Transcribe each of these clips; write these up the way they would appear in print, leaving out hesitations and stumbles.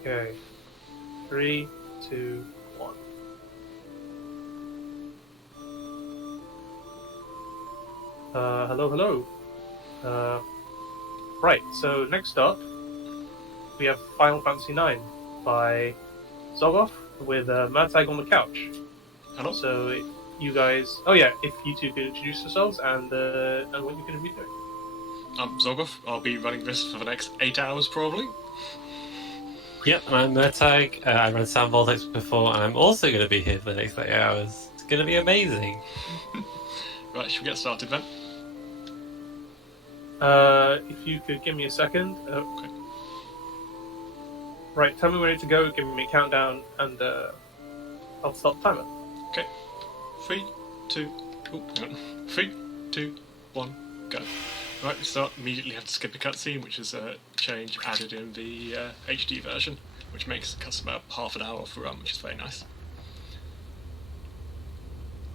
Okay. 3, 2, 1. Hello. Right, so next up, we have Final Fantasy IX by Zoggoth with Murtag on the couch. Hello. So, you guys... Oh yeah, if you two could introduce yourselves and what you're going to be doing. I'm Zoggoth. I'll be running this for the next 8 hours, probably. Yep, I'm Murtag. I ran Sound Vortex before, and I'm also going to be here for the next 8 hours. It's going to be amazing. Right, should we get started then? If you could give me a second. Okay. Right, tell me when to go, give me a countdown, and I'll start the timer. Okay. 3, 2... Oh, hang on. 3, 2, 1, go. Right, we start. Immediately have to skip a cutscene, which is a change added in the HD version, which makes the cutscene about half an hour off the run, which is very nice.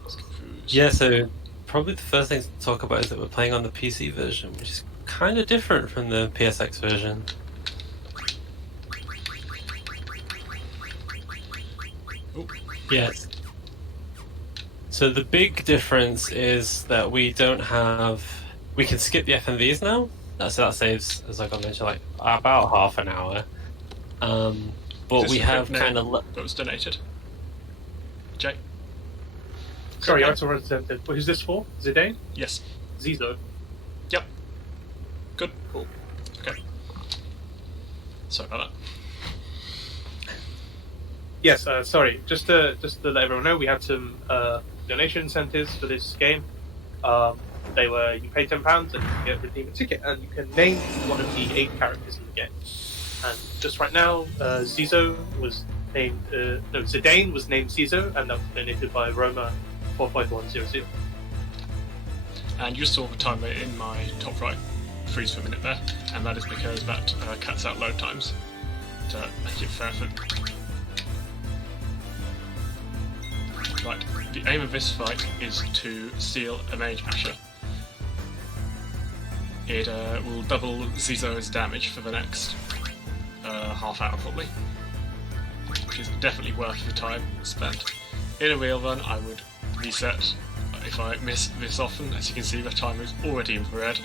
Let's go through. Yeah, so probably the first thing to talk about is that we're playing on the PC version, which is kind of different from the PSX version. Oh. Yes. So the big difference is that we don't have... We can skip the FMVs now, so that saves, as I mentioned, like about half an hour. But we have kind of... That was donated. Jay? Sorry, I saw it. Who's this for? Zidane? Yes. Zizo. Yep. Good. Cool. Okay. Sorry about that. Yes, sorry. Just to let everyone know, we had some donation incentives for this game. They were, you pay £10 and you can get redeem a ticket, and you can name one of the 8 characters in the game. And just right now, Zidane was named Zizo, and that was donated by Roma 45100. And you saw the timer in my top right freeze for a minute there, and that is because that cuts out load times to make it fair for... Right, the aim of this fight is to steal a Mage Asher. It will double Zizo's damage for the next half hour probably, which is definitely worth the time spent. In a real run I would reset if I miss this often. As you can see, the timer is already in red.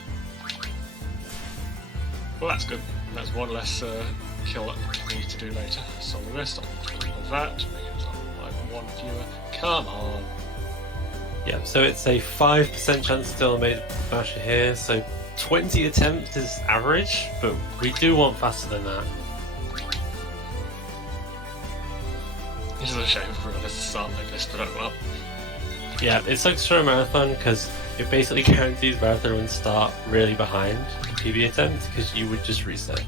Well, that's good. That's one less kill that we need to do later. Solve the rest, I'll do all that, make it like one viewer. Come on! Yeah, so it's a 5% chance to steal a Mage Asher here, so 20 attempts is average, but we do want faster than that. This is a shame for us to start like this, but oh well. Yeah, it sucks for a marathon because it basically guarantees marathon runs start really behind the PB attempt because you would just reset.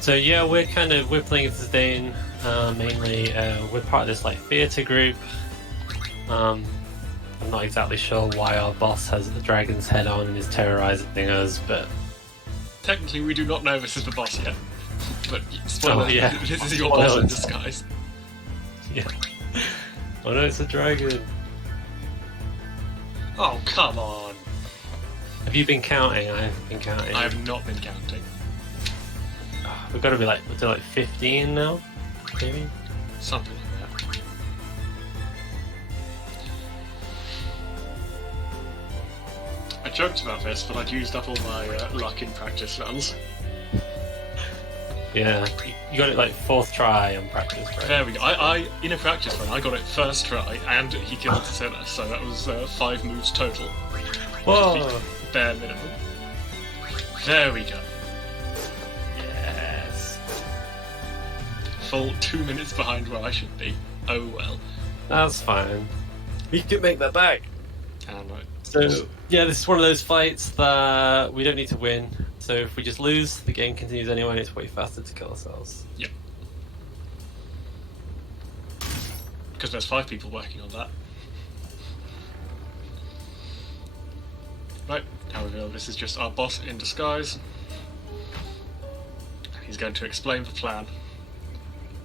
So yeah, we're playing as Zidane mainly. We're part of this like theatre group. I'm not exactly sure why our boss has the dragon's head on and is terrorizing us, but Technically we do not know this is the boss yet. But spoiler, Oh, yeah. this is your boss in disguise. yeah. Oh no, it's a dragon. Oh, come on! Have you been counting? I haven't been counting. I have not been counting. We've got to be like, what's it, like 15 now? Maybe? Something like that. I joked about this, but I'd used up all my luck in practice runs. Yeah, you got it like 4th try on practice, right? There we go. I in a practice run, I got it first try, and he killed Sinner, so that was 5 moves total. Whoa! Which is the bare minimum. There we go. Yes. Full 2 minutes behind where I should be. Oh well. That's fine. We can make that back. And So, yeah, this is one of those fights that we don't need to win. So if we just lose, the game continues anyway, and it's way faster to kill ourselves. Yep. Because there's 5 people working on that. Right, now reveal this is just our boss in disguise. He's going to explain the plan.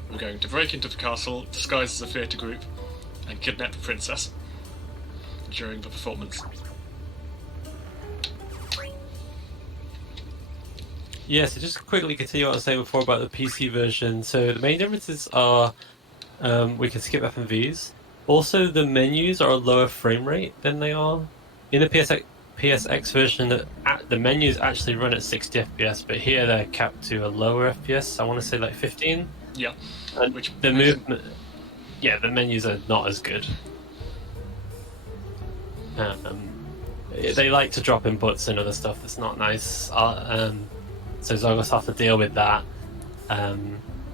We're going to break into the castle, disguised as a theatre group, and kidnap the princess during the performance. Yeah, so just quickly continue what I was saying before about the PC version. So the main differences are we can skip FMVs. Also, the menus are a lower frame rate than they are in the PSX version. The menus actually run at 60 FPS, but here they're capped to a lower FPS. I want to say like 15. Yeah. And Which the makes movement, yeah, the menus are not as good. They like to drop inputs and other stuff that's not nice. So Zoggoth have to deal with that.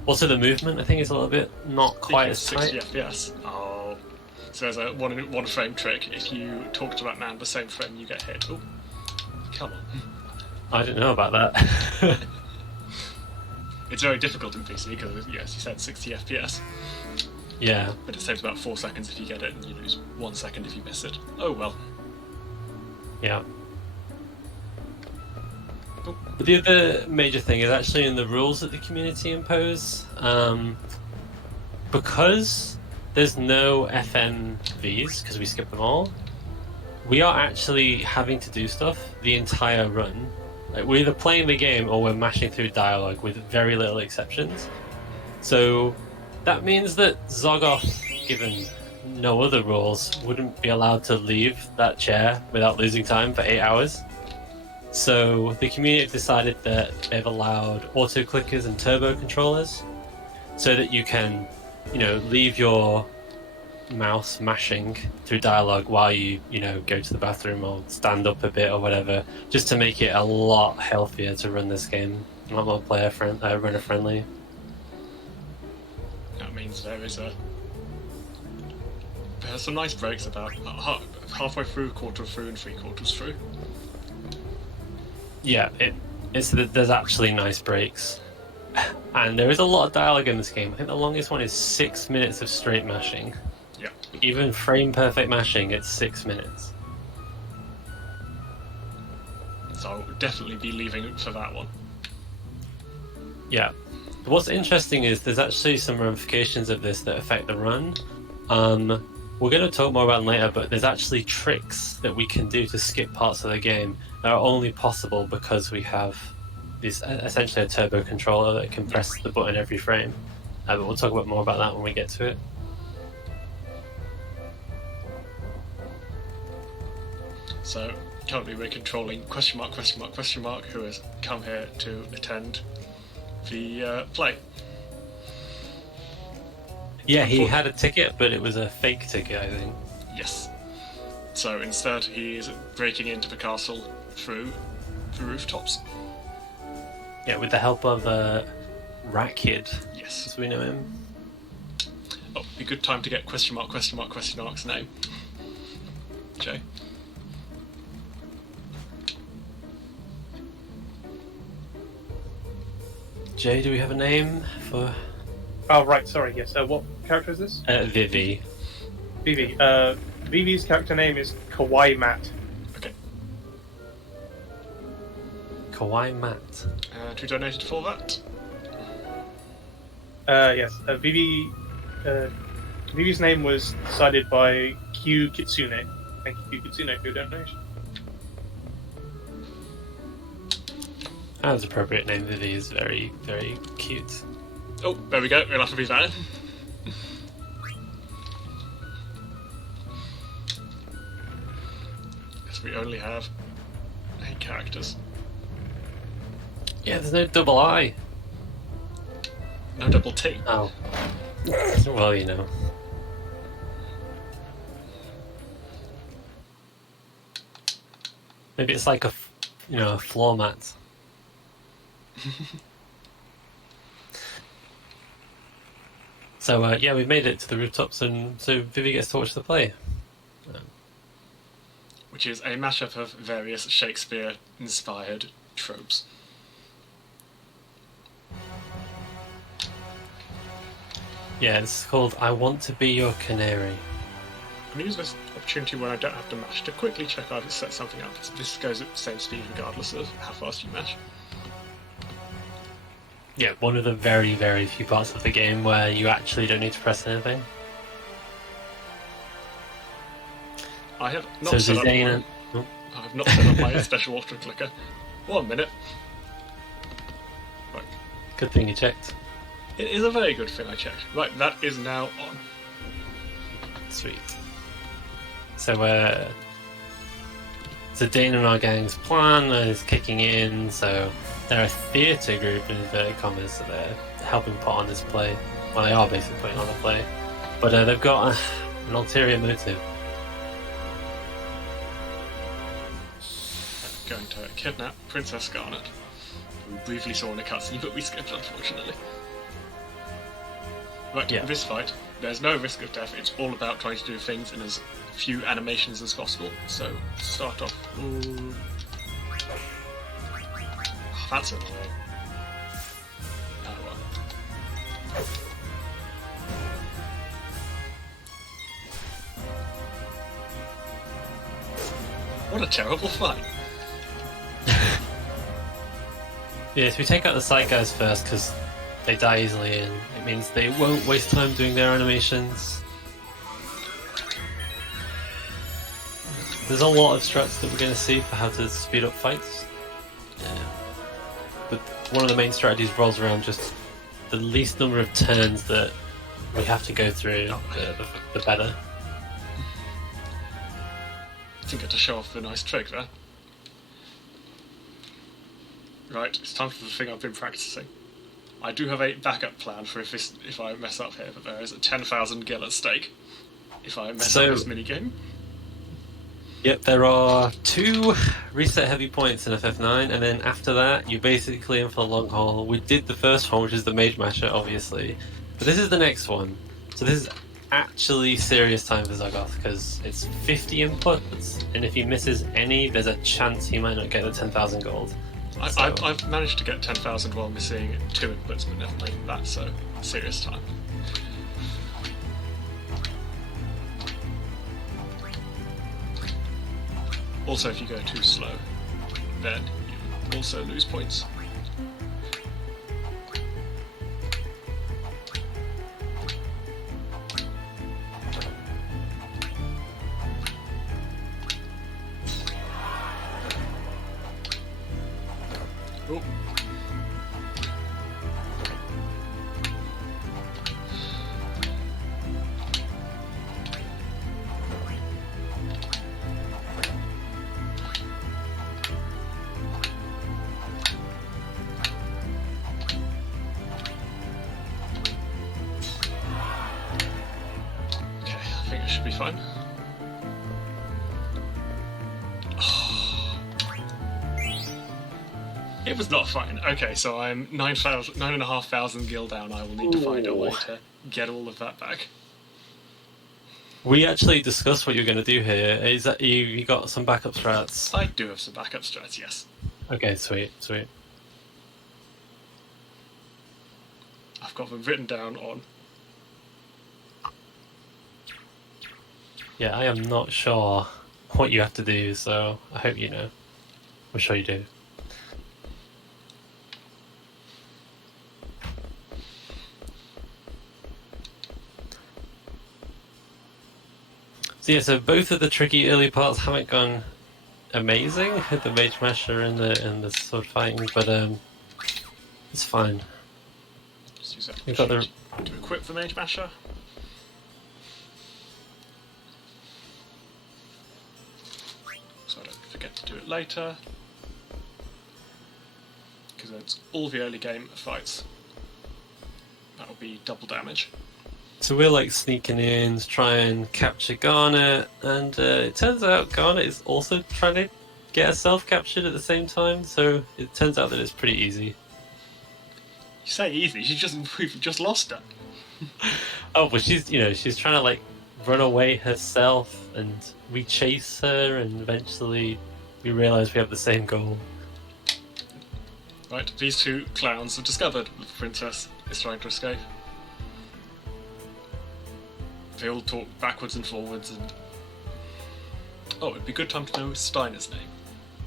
Also, the movement I think is a little bit not quite as 60 tight. FPS. Oh. So there's a one frame trick. If you talk to that man the same frame, you get hit. Oh, come on. I didn't know about that. It's very difficult in PC because, yes, you said 60 FPS. Yeah. But it saves about 4 seconds if you get it, and you lose 1 second if you miss it. Oh well. Yeah. But the other major thing is actually in the rules that the community impose. Because there's no FMVs, because we skip them all, we are actually having to do stuff the entire run. Like, we're either playing the game or we're mashing through dialogue with very little exceptions. So that means that Zoggoth, given no other rules, wouldn't be allowed to leave that chair without losing time for 8 hours. So the community have decided that they've allowed auto clickers and turbo controllers so that you can, leave your mouse mashing through dialogue while you go to the bathroom or stand up a bit or whatever, just to make it a lot healthier to run this game, a lot more runner friendly. That means there's some nice breaks about halfway through, quarter through, and 3/4 through. Yeah, there's actually nice breaks, and there is a lot of dialogue in this game. I think the longest one is 6 minutes of straight mashing. Yeah. Even frame perfect mashing, it's 6 minutes. So I'll definitely be leaving for that one. Yeah. What's interesting is there's actually some ramifications of this that affect the run. We're going to talk more about them later, but there's actually tricks that we can do to skip parts of the game that are only possible because we have this essentially a turbo controller that can press the button every frame. But we'll talk about more about that when we get to it. So currently we're controlling question mark, who has come here to attend the play. Yeah, he had a ticket, but it was a fake ticket, I think. Yes. So instead he is breaking into the castle through the rooftops. Yeah, with the help of Rakid, Yes. as we know him. Oh, a good time to get question mark's name. Jay. Jay, do we have a name for... Oh, right, sorry, yes. What character is this? Vivi. Vivi. Vivi's character name is Kawaii Matt. Okay. Kawaii Matt. Who donated for that? Yes. Vivi's name was decided by Q Kitsune. Thank you, Q Kitsune, for your donation. That's an appropriate name. Vivi is very, very cute. Oh, there we go. We'll have to be that. Because we only have 8 characters. Yeah, there's no double I. No double T. Oh. Well, Maybe it's like a floor mat. So, yeah, we've made it to the rooftops, and so Vivi gets to watch the play. Which is a mashup of various Shakespeare-inspired tropes. Yeah, it's called I Want to Be Your Canary. I'm going to use this opportunity when I don't have to mash to quickly check out if it set something up. This goes at the same speed regardless of how fast you mash. Yeah, one of the very, very few parts of the game where you actually don't need to press anything. I have not So set up Zidane... I have not set up my special auto clicker. 1 minute. Good thing you checked. It is a very good thing I checked. Right, that is now on. Sweet. So, Dana and our gang's plan is kicking in, so they're a theatre group in inverted commas, so they're helping put on this play. Well, they are basically putting on a play. But they've got an ulterior motive. Going to kidnap Princess Scarlet. We briefly saw in a cutscene, but we skipped, unfortunately. Right, Yeah. in this fight, there's no risk of death. It's all about trying to do things in as few animations as possible. So, start off. Oh, that's annoying. Oh well. What a terrible fight. Yeah, so we take out the side guys first because they die easily and it means they won't waste time doing their animations. There's a lot of strats that we're going to see for how to speed up fights. But one of the main strategies revolves around just the least number of turns that we have to go through, the better. I think I had to show off the nice trick there. Right, it's time for the thing I've been practicing. I do have a backup plan for if I mess up here, but there is a 10,000 gil at stake if I mess up this minigame. Yep, there are 2 reset heavy points in FF9, and then after that, you're basically in for the long haul. We did the first one, which is the Mage Masher, obviously, but this is the next one. So this is actually serious time for Zoggoth, because it's 50 inputs, and if he misses any, there's a chance he might not get the 10,000 gold. I've managed to get 10,000 while missing 2 inputs, but never mind that, so serious time. Also, if you go too slow, then you also lose points. Oh. Okay, I think it should be fine. It was not fine. Okay, so I'm 9,500 gil down. I will need to find a way to get all of that back. We actually discussed what you're going to do here. Is that you got some backup strats? I do have some backup strats, yes. Okay, sweet. I've got them written down on. Yeah, I am not sure what you have to do, so I hope you know. I'm sure you do. So yeah, so both of the tricky early parts haven't gone amazing with the Mage Masher and the sword fighting, but it's fine. Just use that We've got the to equip the Mage Masher. So I don't forget to do it later. Because it's all the early game fights. That'll be double damage. So we're like sneaking in to try and capture Garnet, and it turns out Garnet is also trying to get herself captured at the same time, so it turns out that it's pretty easy. You say easy, we've just lost her. Oh, but she's trying to like run away herself, and we chase her, and eventually we realise we have the same goal. Right, these 2 clowns have discovered that the princess is trying to escape. They all talk backwards and forwards, and... Oh, it'd be a good time to know Steiner's name.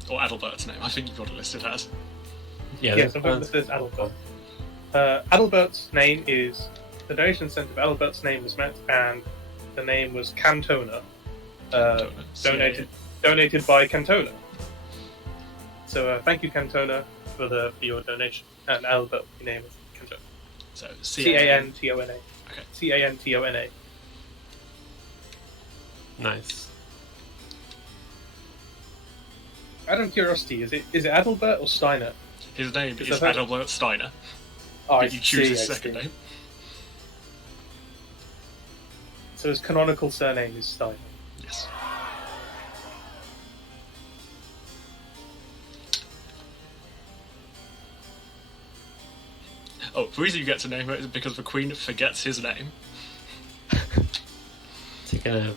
Or Adalbert's name, I think you've got it listed as. Yeah, sometimes it says Adalbert. Adalbert's name is... The donation sent of Adalbert's name was met, and the name was Cantona. Donated by Cantona. So thank you, Cantona, for your donation. And Adalbert, your name is. Cantona. So Cantona. Okay. Cantona. Nice. Out of curiosity, is it Adalbert or Steiner? His name Is is that- Adalbert Steiner. Oh, I But you choose his see, I second see. name. So his canonical surname is Steiner. Yes. Oh, the reason you get to name it is because the Queen forgets his name. Taking a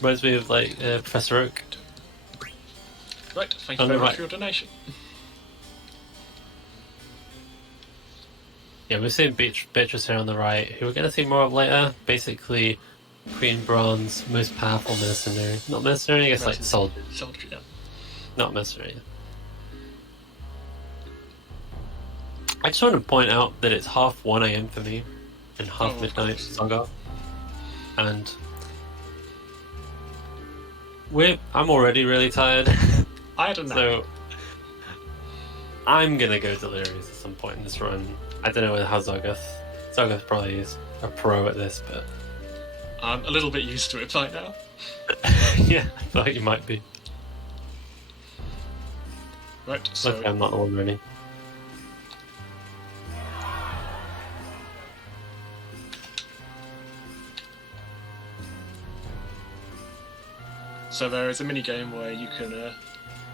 reminds me of like Professor Oak. Right, thank you On the very much right. for your donation. Yeah, we're seeing Beatrice here on the right, who we're going to see more of later. Basically, Queen Bronze, most powerful mercenary. Not mercenary, I guess like soldier. Soldier, yeah. Not mercenary. I just want to point out that it's half 1 a.m. for me and half Oh, midnight of for Zoggoth. And I'm already really tired. I had a nap. So I'm gonna go delirious at some point in this run. I don't know how Zoggoth probably is a pro at this, but I'm a little bit used to it by now. yeah, I feel like you might be. Right, so Luckily I'm not the one running. so there is a mini game where you can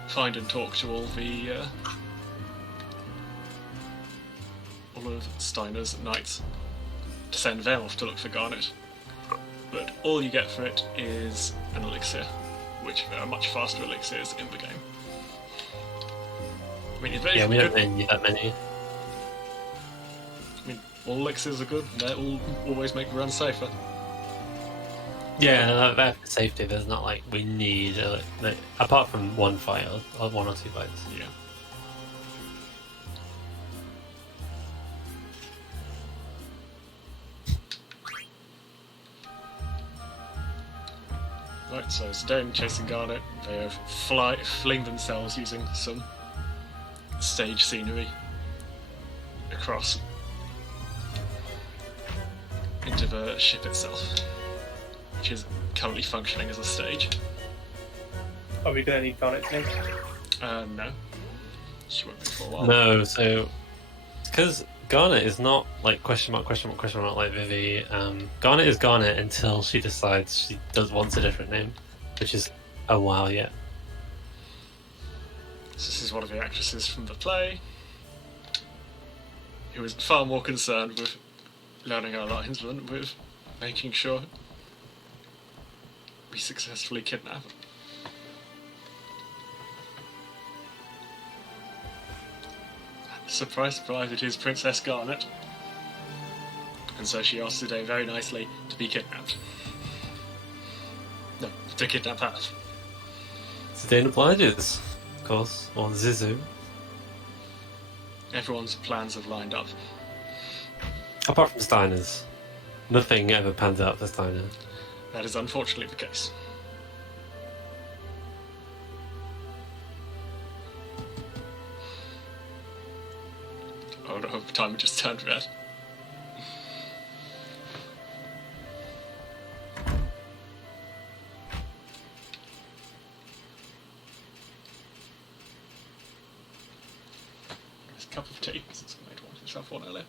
find and talk to all of Steiner's knights to send them off to look for Garnet. But all you get for it is an elixir, which there are much faster elixirs in the game. I mean, it's very Yeah, we good. don't really need that many. I mean, all elixirs are good, and they all always make the run safer. Yeah, that for safety, there's not like we need like, apart from one fight or 1 or 2 fights. Yeah. Right, so Stone chasing Garnet, they have fling themselves using some stage scenery across into the ship itself, which is currently functioning as a stage. Are we going to need Garnet's name? No. She won't be for a while. No, so because Garnet is not like question mark like Vivi. Garnet is Garnet until she decides she wants a different name, which is a while yet. So this is one of the actresses from the play, who is far more concerned with learning our lines than with making sure we successfully kidnap her. Surprise, surprise, it is Princess Garnet. And so she asks today very nicely to be kidnapped. No, to kidnap her. Zidane obliges, of course, or Zizu. Everyone's plans have lined up. Apart from Steiner's. Nothing ever pans out for Steiner. That is unfortunately the case. Oh no, the timer just turned red. There's a cup of tea, since I made one myself one earlier.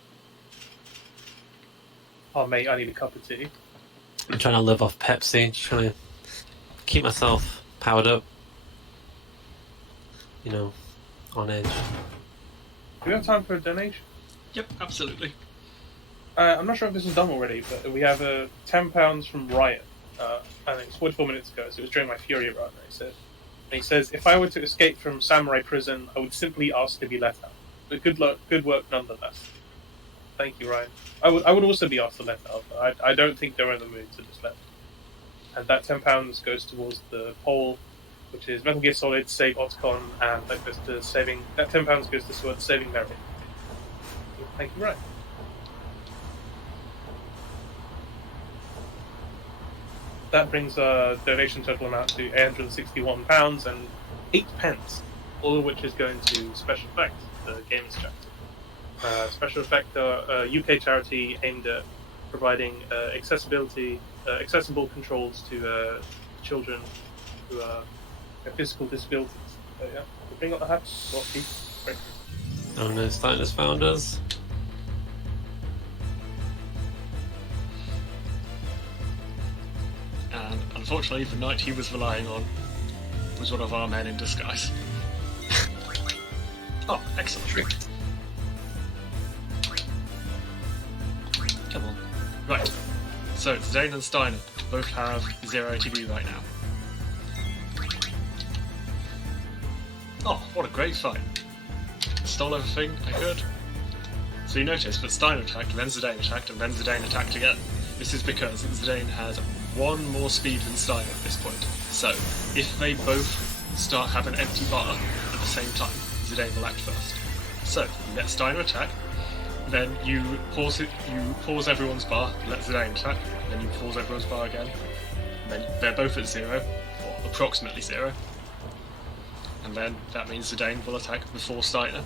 Oh, mate, I need a cup of tea. I'm trying to live off Pepsi, just trying to keep myself powered up. You know, on edge. Do we have time for a donation? Yep, absolutely. I'm not sure if this was done already, but we have £10 from Riot. I think it's 44 minutes ago, so it was during my Fury run. He says, if I were to escape from samurai prison, I would simply ask to be let out. But good luck, good work nonetheless. Thank you, Ryan. I would also be asked to let out, but I don't think they're in the mood to just let. And that £10 goes towards the poll, which is Metal Gear Solid, Save Otcon, and that goes to saving. That £10 goes towards saving Mary. Thank you, Ryan. That brings our donation total amount to £861 and 8 pence, all of which is going to SpecialEffect, the games chapter. SpecialEffect are a UK charity aimed at providing accessible controls to children who have physical disabilities. So yeah, we'll bring up the hat. Great. Oh no, Steiner's found us. And unfortunately, the knight he was relying on was one of our men in disguise. Oh, excellent. Come on. Right. So, Zane and Steiner both have 0 ATB right now. Oh, what a great fight. Stole everything I could. So you notice that Steiner attacked, then Zidane attacked, and then Zidane attacked again. This is because Zidane has one more speed than Steiner at this point. So, if they both have an empty bar at the same time, Zidane will act first. So, you let Steiner attack, then you pause everyone's bar, let Zidane attack, then you pause everyone's bar again, and then they're both at 0, or approximately 0, and then that means Zidane will attack before Steiner.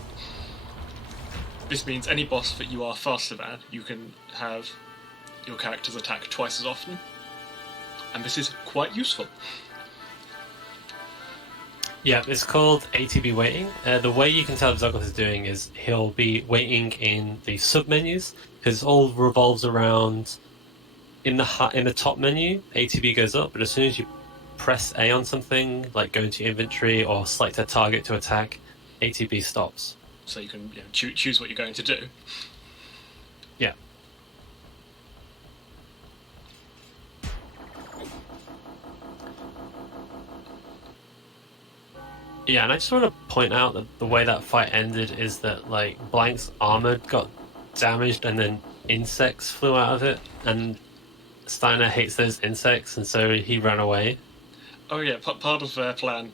This means any boss that you are faster than, you can have your characters attack twice as often, and this is quite useful. Yeah, it's called ATB waiting. The way you can tell what Zoggoth is doing is he'll be waiting in the sub-menus, because it all revolves around in the top menu, ATB goes up, but as soon as you press A on something, like go into inventory or select a target to attack, ATB stops. So you can choose what you're going to do. Yeah. Yeah, and I just want to point out that the way that fight ended is that like Blank's armor got damaged and then insects flew out of it, and Steiner hates those insects, and so he ran away. Oh yeah, part of their plan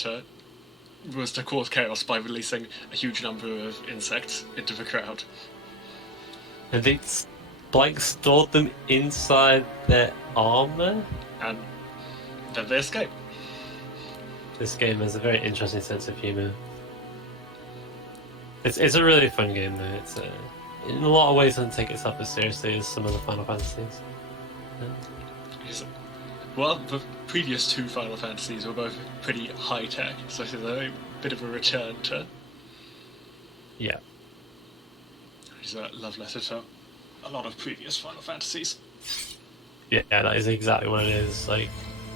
was to cause chaos by releasing a huge number of insects into the crowd. And Blank stored them inside their armor? And then they escape. This game has a very interesting sense of humour. It's a really fun game though. It's in a lot of ways doesn't take itself as seriously as some of the Final Fantasies. Yeah. Well, the previous 2 Final Fantasies were both pretty high-tech, so this is a bit of a return to... Yeah. It's a love letter to a lot of previous Final Fantasies. Yeah, that is exactly what it is. Like,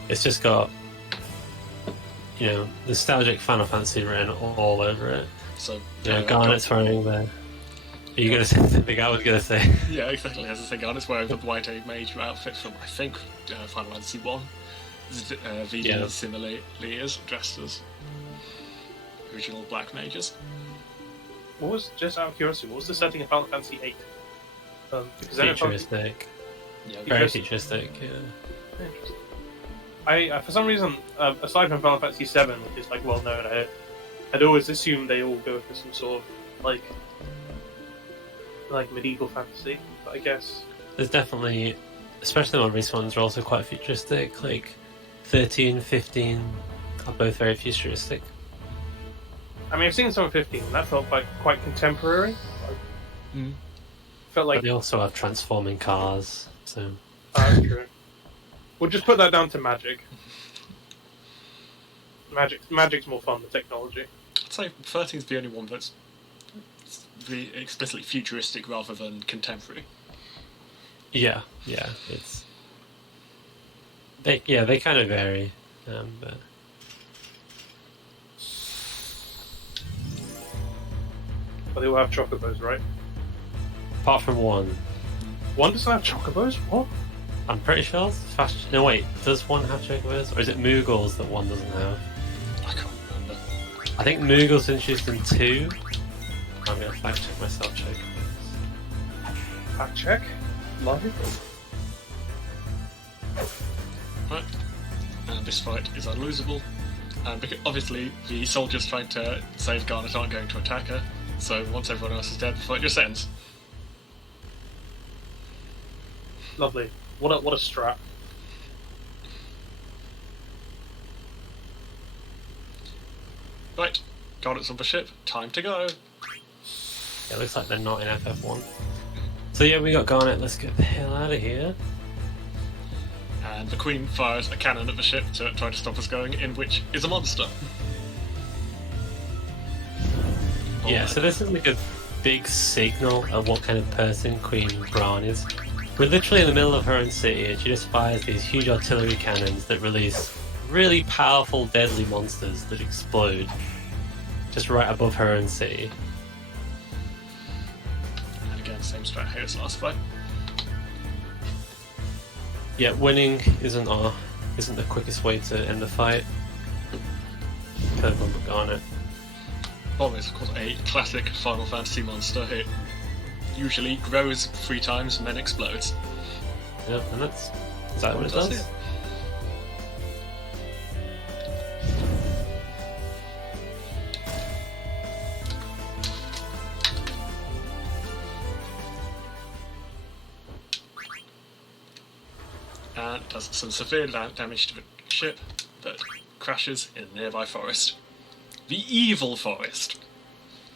it's just got, nostalgic Final Fantasy written all over it. So, Garnet's wearing the... Are you going to say something I was going to say? Yeah, exactly. As I say, Garnet's wearing the White Mage outfit from, I think, Final Fantasy 1. VD similarly is dressed as original Black Mages. What was, just out of curiosity, what was the setting of Final Fantasy 8? Futuristic. Yeah, Very futuristic, yeah. Interesting. I for some reason, aside from Final Fantasy 7, which is like well known, I'd always assumed they all go for some sort of like medieval fantasy. But I guess there's definitely, especially the more recent ones, are also quite futuristic. Like 13, 15 are both very futuristic. I mean, I've seen some of 15, and that felt quite contemporary. Felt like but they also have transforming cars, so. That's true. We'll just put that down to magic. Magic's more fun than technology. I'd say 13's the only one that's explicitly futuristic rather than contemporary. Yeah, it's... They kind of vary, but... But they all have chocobos, right? Apart from one. One doesn't have chocobos? What? I'm pretty sure it's fast... No, wait, does one have chocobos? Or is it Moogles that one doesn't have? I can't remember. I think Moogles introduced in 2. I'm going to fact check myself, chocobos. Fact check? Live? Right. And this fight is unlosable. And obviously, the soldiers trying to save Garnet aren't going to attack her. So once everyone else is dead, the fight just ends. Lovely. What a strat. Right, Garnet's on the ship. Time to go. It looks like they're not in FF1. So yeah, we got Garnet. Let's get the hell out of here. And the Queen fires a cannon at the ship to try to stop us going, in which is a monster. Yeah, so this is like a big signal of what kind of person Queen Bran is. We're literally in the middle of her own city, and she just fires these huge artillery cannons that release really powerful, deadly monsters that explode just right above her own city. And again, same strat here as last fight. Yeah, winning isn't the quickest way to end the fight. Could have gone with Garnet. Bomb is, of course, a classic Final Fantasy monster. It usually grows 3 times and then explodes. Yep, and that's exactly what it does. And does some severe damage to the ship that crashes in a nearby forest. The evil forest!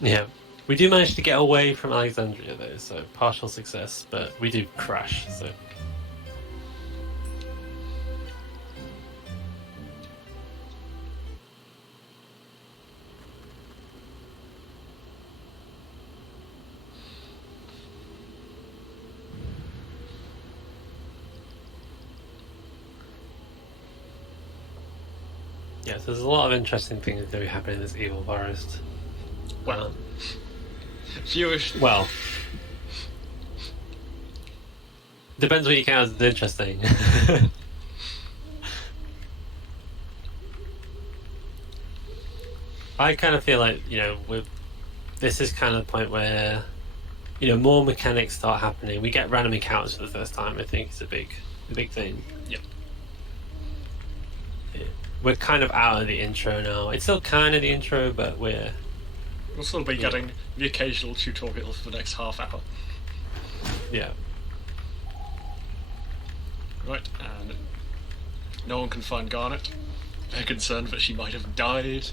Yeah. We do manage to get away from Alexandria though, so partial success, but we do crash, so... Yeah, so there's a lot of interesting things that do happen in this evil forest. Well, fewish. Well, depends what you count as interesting. I kind of feel like, you know, this is kind of the point where, you know, more mechanics start happening. We get random encounters for the first time. I think it's a big thing. Yep. We're kind of out of the intro now. It's still kind of the intro, but we'll still be getting the occasional tutorial for the next half hour. Yeah. Right, and no one can find Garnet. They're concerned that she might have died,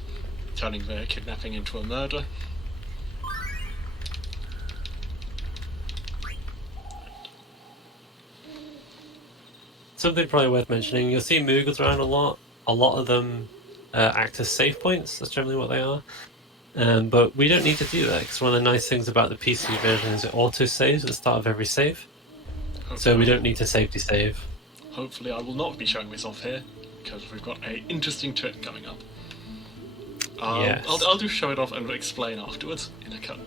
turning their kidnapping into a murder. Something probably worth mentioning, you'll see Moogles around a lot. A lot of them act as save points, that's generally what they are. But we don't need to do that, because one of the nice things about the PC version is it auto-saves at the start of every save. So we don't need to safety save. Hopefully I will not be showing this off here, because we've got an interesting trick coming up. Yes. I'll just show it off and explain afterwards in a cut.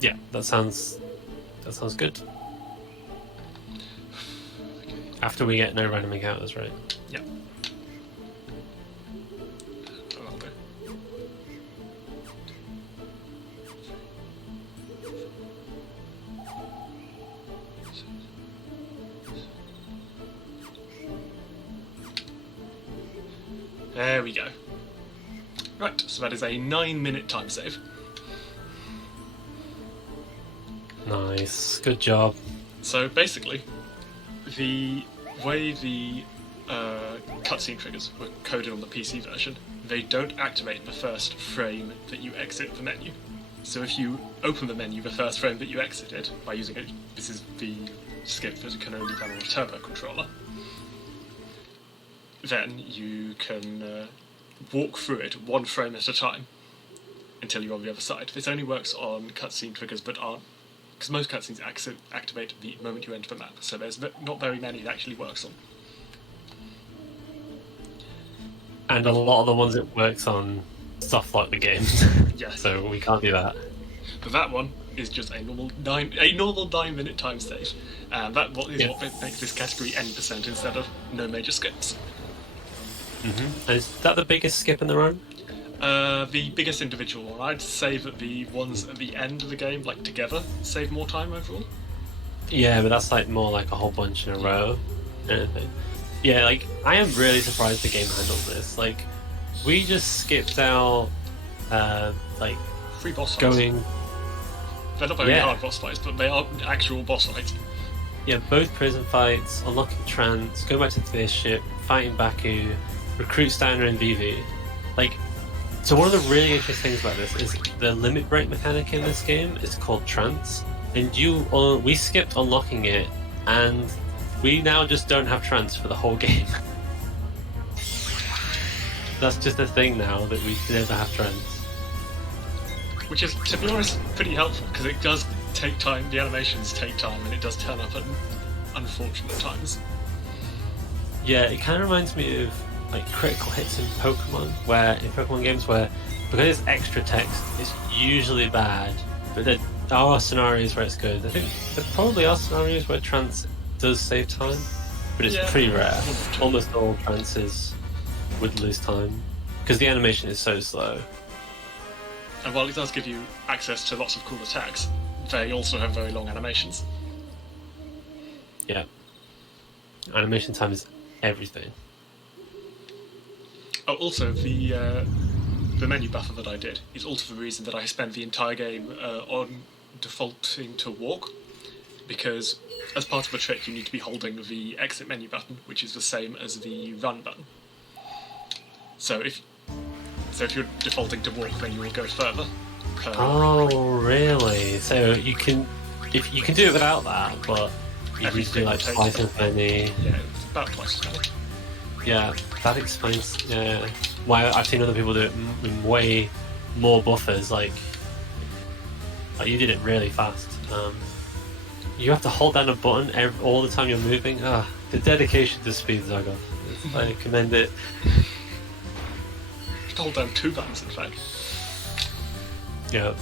Yeah, that sounds good. After we get no random encounters, right? Yeah. There we go. Right, so that is a 9-minute time save. Nice, good job. So basically, the way the cutscene triggers were coded on the PC version, they don't activate the first frame that you exit the menu. So if you open the menu the first frame that you exited by using it, this is the skip that can only run on a turbo controller, then you can walk through it 1 frame at a time until you're on the other side. This only works on cutscene triggers, but aren't, because most cutscenes activate the moment you enter the map, so there's not very many it actually works on. And a lot of the ones it works on stuff like the games. Yeah. So we can't do that. But that one is just a normal 9-minute time save. And that is what makes this category N% instead of no major skips. Mm-hmm. And is that the biggest skip in the run? The biggest individual one. I'd say that the ones at the end of the game, like together, save more time overall. Yeah, but that's like more like a whole bunch in a row. Yeah, like I am really surprised the game handled this. Like, we just skipped out, like 3 boss fights. Going. They're not very hard boss fights, but they are actual boss fights. Yeah, both prison fights, unlocking Trance, going back to the ship, fighting Baku, recruit Steiner and Vivi. Like, So one of the really interesting things about this is the limit break mechanic in this game is called trance, and we skipped unlocking it, and we now just don't have trance for the whole game. That's just a thing now that we never have trance. Which is, to be honest, pretty helpful, because it does take time, the animations take time, and it does turn up at unfortunate times. Yeah, it kind of reminds me of like critical hits in Pokemon games where, because it's extra text, it's usually bad, but there are scenarios where it's good. I think there probably are scenarios where trance does save time, but it's pretty rare. Almost all trances would lose time, because the animation is so slow. And while it does give you access to lots of cool attacks, they also have very long animations. Yeah. Animation time is everything. Oh, also, the menu buffer that I did is also the reason that I spent the entire game on defaulting to walk, because as part of the trick you need to be holding the exit menu button, which is the same as the run button. So if you're defaulting to walk, then you will go further. Oh, really? So you can do it without that, but you need to do like twice as many. Yeah, it's about twice as many. Yeah, that explains why I've seen other people do it in way more buffers. Like you did it really fast. You have to hold down a button all the time you're moving. The dedication to speed, Zoggoth. I commend it. Just hold down 2 buttons, in fact. Yeah.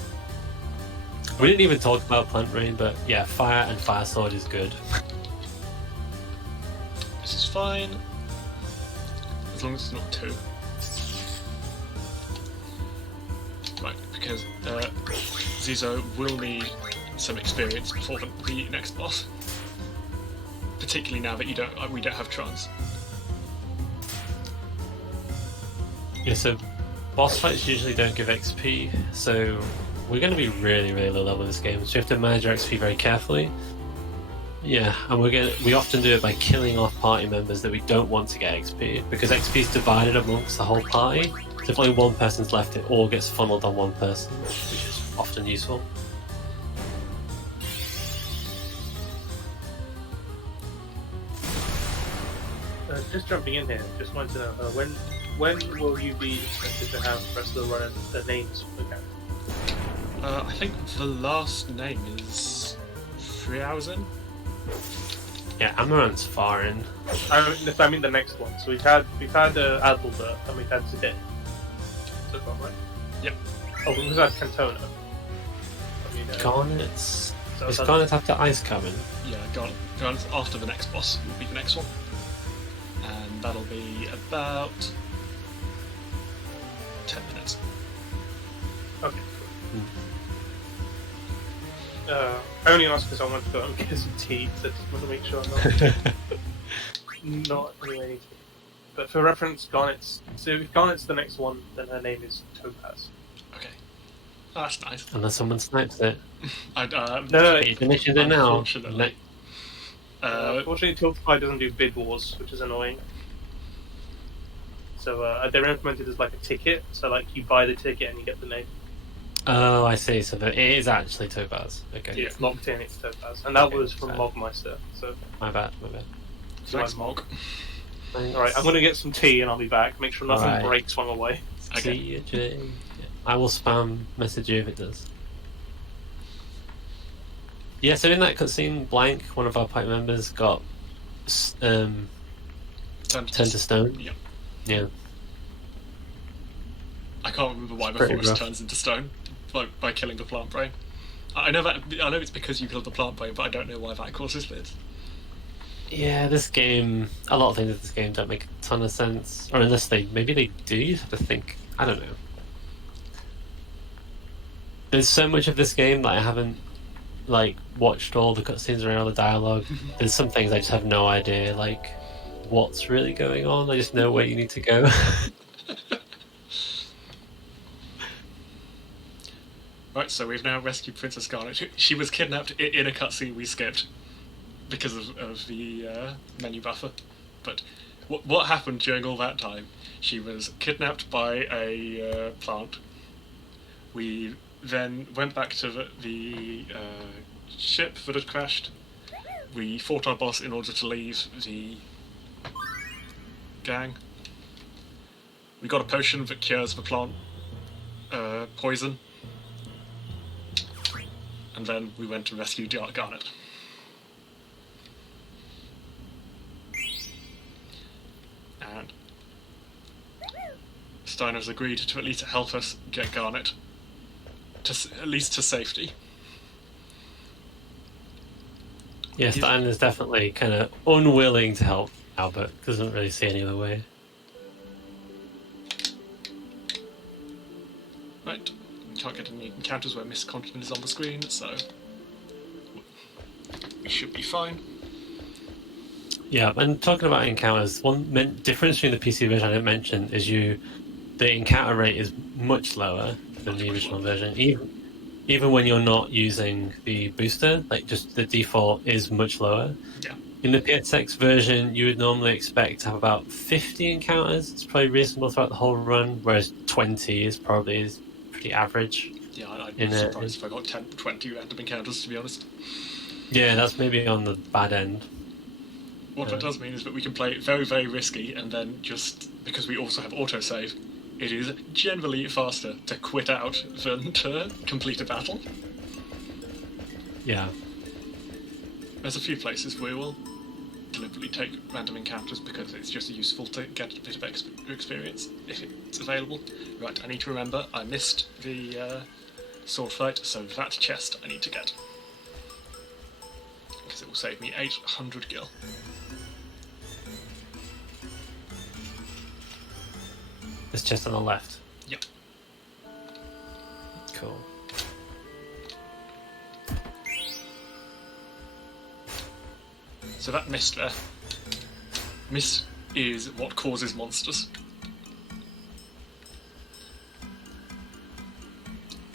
We didn't even talk about Plant Rain, but yeah, Fire and Fire Sword is good. This is fine. As long as it's not 2. Right, because Zizo will need some experience before the next boss. Particularly now that we don't have trance. Yeah, so boss fights usually don't give XP, so we're going to be really, really low level in this game, so you have to manage our XP very carefully. Yeah, and we often do it by killing off party members that we don't want to get XP, because XP is divided amongst the whole party. So if only one person's left, it all gets funneled on one person, which is often useful. Just jumping in here, just wanted to know when will you be expected to have the rest of the run the names for the character? I think the last name is 3 hours in. Yeah, Amaranth's far in. I mean the next one. So we've had Adalbert and we've had Zidane. So far, right? Yep. Oh, we've had Cantona. Garnet's... So Is Garnet after Ice Cavern? Yeah, Garnet's after the next boss will be the next one. And that'll be about 10 minutes. Okay. I only asked because I wanted to go and get some tea, so I just want to make sure I'm not anyway anything. But for reference, Garnet's. So if Garnet's the next one, then her name is Topaz. Okay. Oh, that's nice. Unless someone snipes it. No. You finished it now. Unfortunately. Unfortunately, Tiltify doesn't do bid wars, which is annoying. So they're implemented as like a ticket, so like you buy the ticket and you get the name. Oh, I see. So it is actually Topaz. Okay. Yeah, it's locked in, it's Topaz. And that was from Mogmeister, so... My bad. Thanks, Mog. Alright, I'm gonna get some tea and I'll be back. Make sure nothing breaks while I'm away. Okay. See you, Jay. Yeah. I will spam message you if it does. Yeah, so in that cutscene, Blank, one of our party members, got turned to stone. Yep. Yeah. I can't remember why the Pretty forest rough. turns into stone by killing the plant brain. I know it's because you killed the plant brain, but I don't know why that causes this. Yeah, this game, a lot of things in this game don't make a ton of sense. Or unless maybe they do, you have to think. I don't know. There's so much of this game that I haven't watched all the cutscenes or all the dialogue. There's some things I just have no idea, what's really going on. I just know where you need to go. Right, so we've now rescued Princess Garnet. She was kidnapped in a cutscene we skipped because of the menu buffer. But What happened during all that time? She was kidnapped by a plant. We then went back to the ship that had crashed. We fought our boss in order to leave the gang. We got a potion that cures the plant poison. And then we went to rescue Garnet. And Steiner's agreed to at least help us get Garnet, at least to safety. Yeah, Steiner's definitely kind of unwilling to help Albert. Doesn't really see any other way. Right, we can't get any encounters where Miss Continent is on the screen, so we should be fine. Yeah, and talking about encounters, one difference between the PC version I didn't mention is the encounter rate is much lower than the original version. Even when you're not using the booster, like just the default is much lower. Yeah. In the PSX version, you would normally expect to have about 50 encounters. It's probably reasonable throughout the whole run, whereas 20 is probably pretty average. Yeah, I'd be surprised if I got 10, 20 random encounters, to be honest. Yeah, that's maybe on the bad end. What that does mean is that we can play it very, very risky, and then just because we also have autosave, it is generally faster to quit out than to complete a battle. Yeah. There's a few places where we'll deliberately take random encounters because it's just useful to get a bit of experience if it's available. Right, I need to remember I missed the sword fight, so that chest I need to get. Because it will save me 800 gil. This chest on the left. Yep. Cool. So that mist there. Mist is what causes monsters.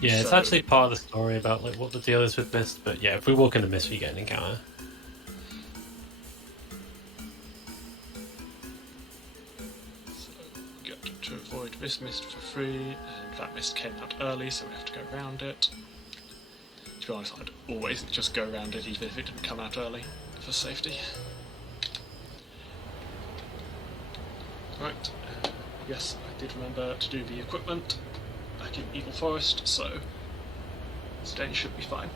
Yeah, it's So- actually part of the story about like what the deal is with mist, but yeah, if we walk in the mist we get an encounter. To avoid this mist for free, and that mist came out early, so we have to go around it. To be honest, I'd always just go around it even if it didn't come out early, for safety. Right, yes, I did remember to do the equipment back in Eagle Forest, so today should be fine.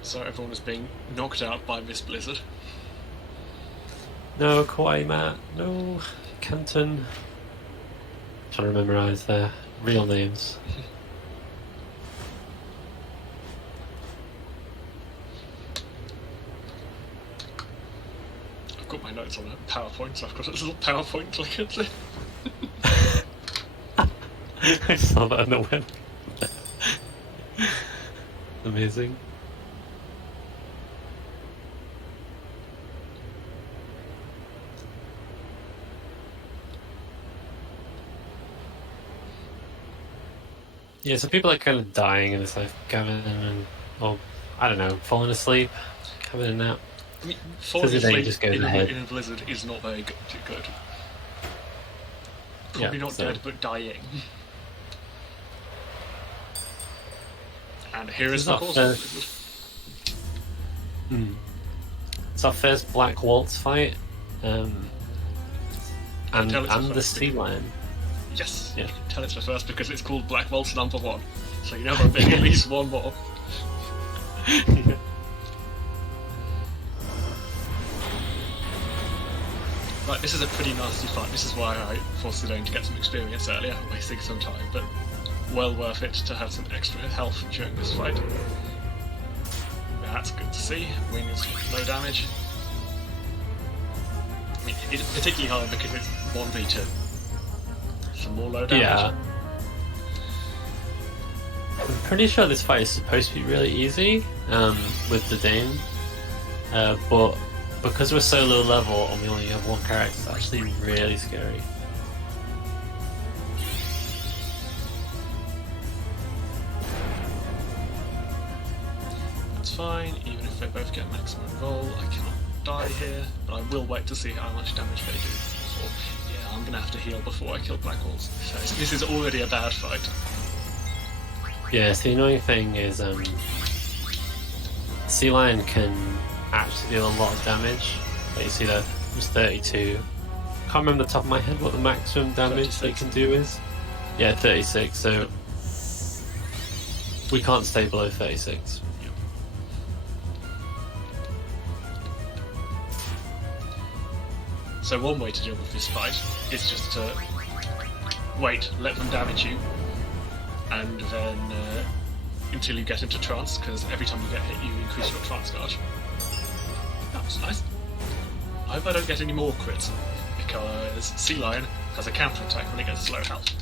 So everyone is being knocked out by this blizzard. No, Kauai Matt. No, Canton. Trying to memorise their real names. I've got my notes on a PowerPoint, so I've got a little PowerPoint to look at. I saw that on the web. Amazing. Yeah, so people are kind of dying in this life, Gavin, or I don't know, falling asleep, having a nap. I mean, falling Does it then asleep just go in ahead? a blizzard is not very good. Probably Yeah, not so- dead, but dying. And here is the Not cause fair. of the blizzard. It's our first Black Waltz fight, and Tell it's the the first Sea Lion. Yes, Yeah. you can tell it's the first because it's called Black Waltz number 1. So you know there'll be at least one more. Right, this is a pretty nasty fight. This is why I forced Elaine to get some experience earlier, wasting some time, but well worth it to have some extra health during this fight. That's good to see. Wing is low damage. I mean, it's particularly hard because it's 1v2. Some more low damage. Yeah. I'm pretty sure this fight is supposed to be really easy with the Dane, but because we're so low level and we only have one character, it's actually really scary. fine, even if they both get maximum roll. I cannot die here, but I will wait to see how much damage they do before. Yeah, I'm gonna have to heal before I kill Black Walls. So this is already a bad fight. Yes, the annoying thing is Sea Lion can actually deal a lot of damage. Like you see that it was 32. Can't remember the top of my head what the maximum damage 36. they can do is. Yeah, 36, so we can't stay below 36. So one way to deal with this fight is just to wait, let them damage you, and then until you get into trance, because every time you get hit you increase your trance charge. That was nice. I hope I don't get any more crits, because Sea Lion has a counter attack when it gets to low health.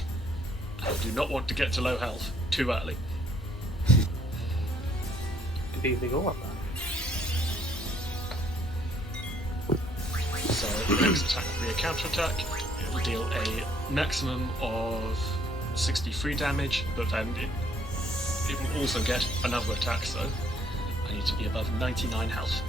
And I do not want to get to low health too early. Did you think all of that? So the next attack will be a counter attack. It will deal a maximum of 63 damage, but then it will also get another attack, so I need to be above 99 health.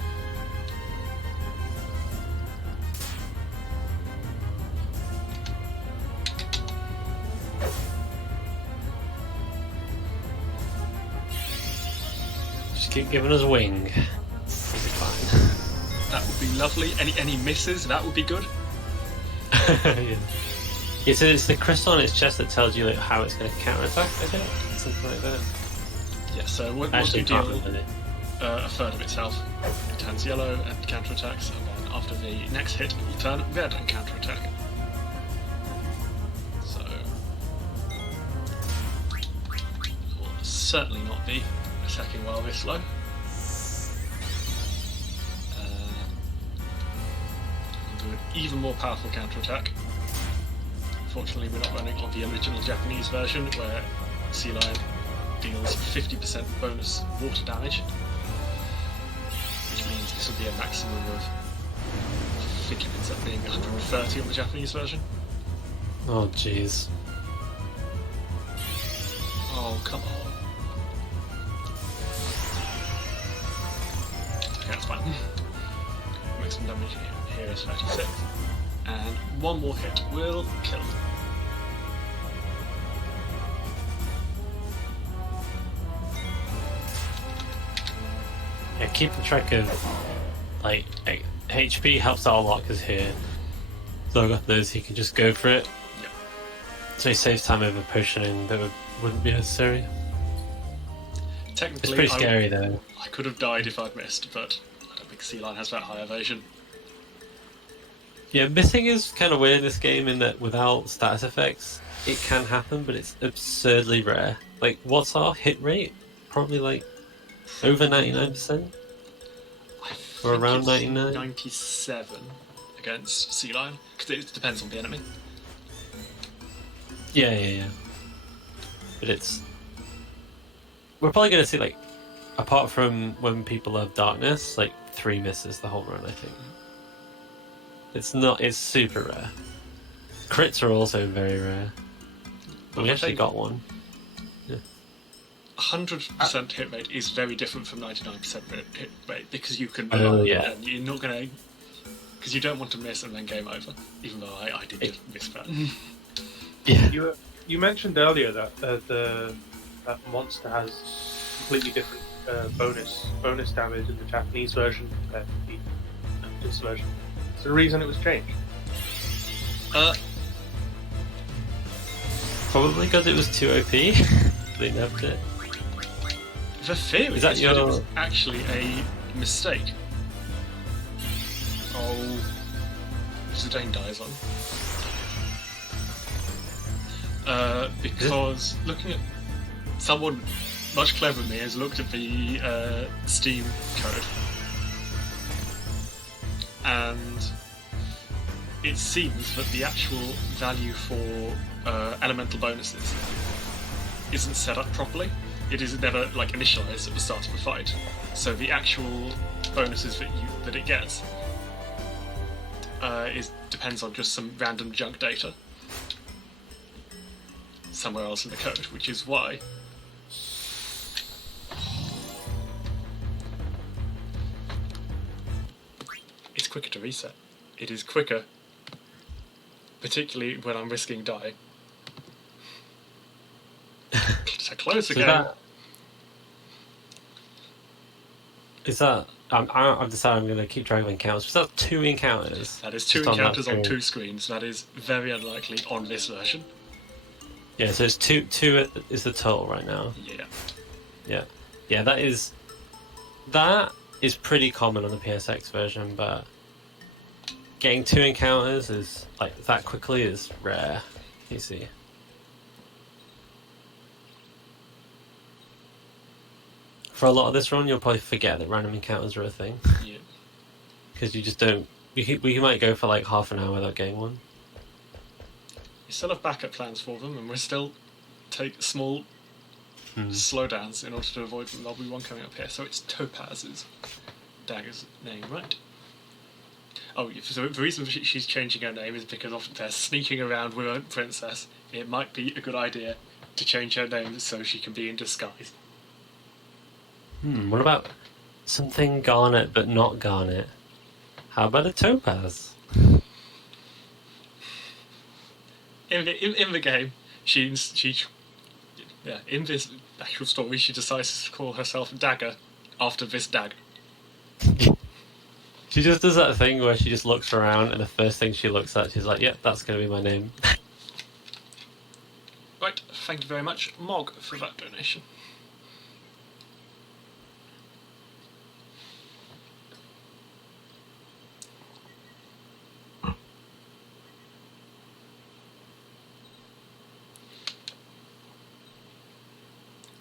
Just keep giving us a wing. It'll be fine. That would be lovely. Any misses, that would be good. Yeah. Yeah, so it's the crystal on its chest that tells you like, how it's going to counterattack, I think? Something like that. Yeah, so once Actually, you can't deal remember it. a third of its health, it turns yellow and counterattacks, and then after the next hit, it will turn red and counterattack. So, it will certainly not be attacking while this low. I'll do an even more powerful counterattack. Fortunately, we're not running on the original Japanese version, where Sea Lion deals 50% bonus water damage, which means this will be a maximum of, I think it ends up being 130 on the Japanese version. Oh, jeez. Oh, come on. Okay, that's fine. Maximum damage here is 36. And one more hit will kill. Yeah, keeping track of like HP helps out a lot because here Zoggoth knows he can just go for it. Yep. So he saves time over potioning that wouldn't be necessary. Technically, It's pretty scary though. I could have died if I'd missed, but I don't think Sea Lion has that high evasion. Yeah, missing is kind of weird in this game in that without status effects, it can happen, but it's absurdly rare. Like, what's our hit rate? Probably like over 99%? Or around 99? 97 against Sea Lion, because it depends on the enemy. Yeah. But it's... We're probably going to see, like, apart from when people have darkness, like 3 misses the whole run, I think. It's super rare. Crits are also very rare. But we actually got one. 100% hit rate is very different from 99% hit rate, because you can yeah. and you're not going to, because you don't want to miss and then game over, even though I did just miss that. Yeah. You mentioned earlier that that monster has completely different bonus damage in the Japanese version compared to this version. Is there a reason it was changed? Probably because it was too OP. They nerfed it. The theory is that it was actually a mistake. Oh, Zidane dies on. Because looking at someone much cleverer than me has looked at the Steam code, and it seems that the actual value for elemental bonuses isn't set up properly. It is never like initialized at the start of the fight, so the actual bonuses that it gets depends on just some random junk data somewhere else in the code, which is why quicker to reset. It is quicker, particularly when I'm risking dying. So close again. Is that? I've decided I'm going to keep track of encounters. Is that 2 encounters? That is 2 Just encounters on screen? 2 screens. That is very unlikely on this version. Yeah, so it's two is the total right now. Yeah. That is pretty common on the PSX version, but getting 2 encounters is like that quickly is rare. You see. For a lot of this run, you'll probably forget that random encounters are a thing. Yeah. Because you just don't. We might go for like half an hour without getting one. We still have backup plans for them, and we still take small slowdowns in order to avoid the lobby one coming up here. So it's Topaz's dagger's name, right? Oh, so the reason she's changing her name is because often they're sneaking around with a princess. It might be a good idea to change her name so she can be in disguise. What about something garnet but not garnet? How about a topaz? In the game, in this actual story, she decides to call herself Dagger after this dagger. She just does that thing where she just looks around and the first thing she looks at, she's like, yep, that's going to be my name. Right, thank you very much, Mog, for that donation.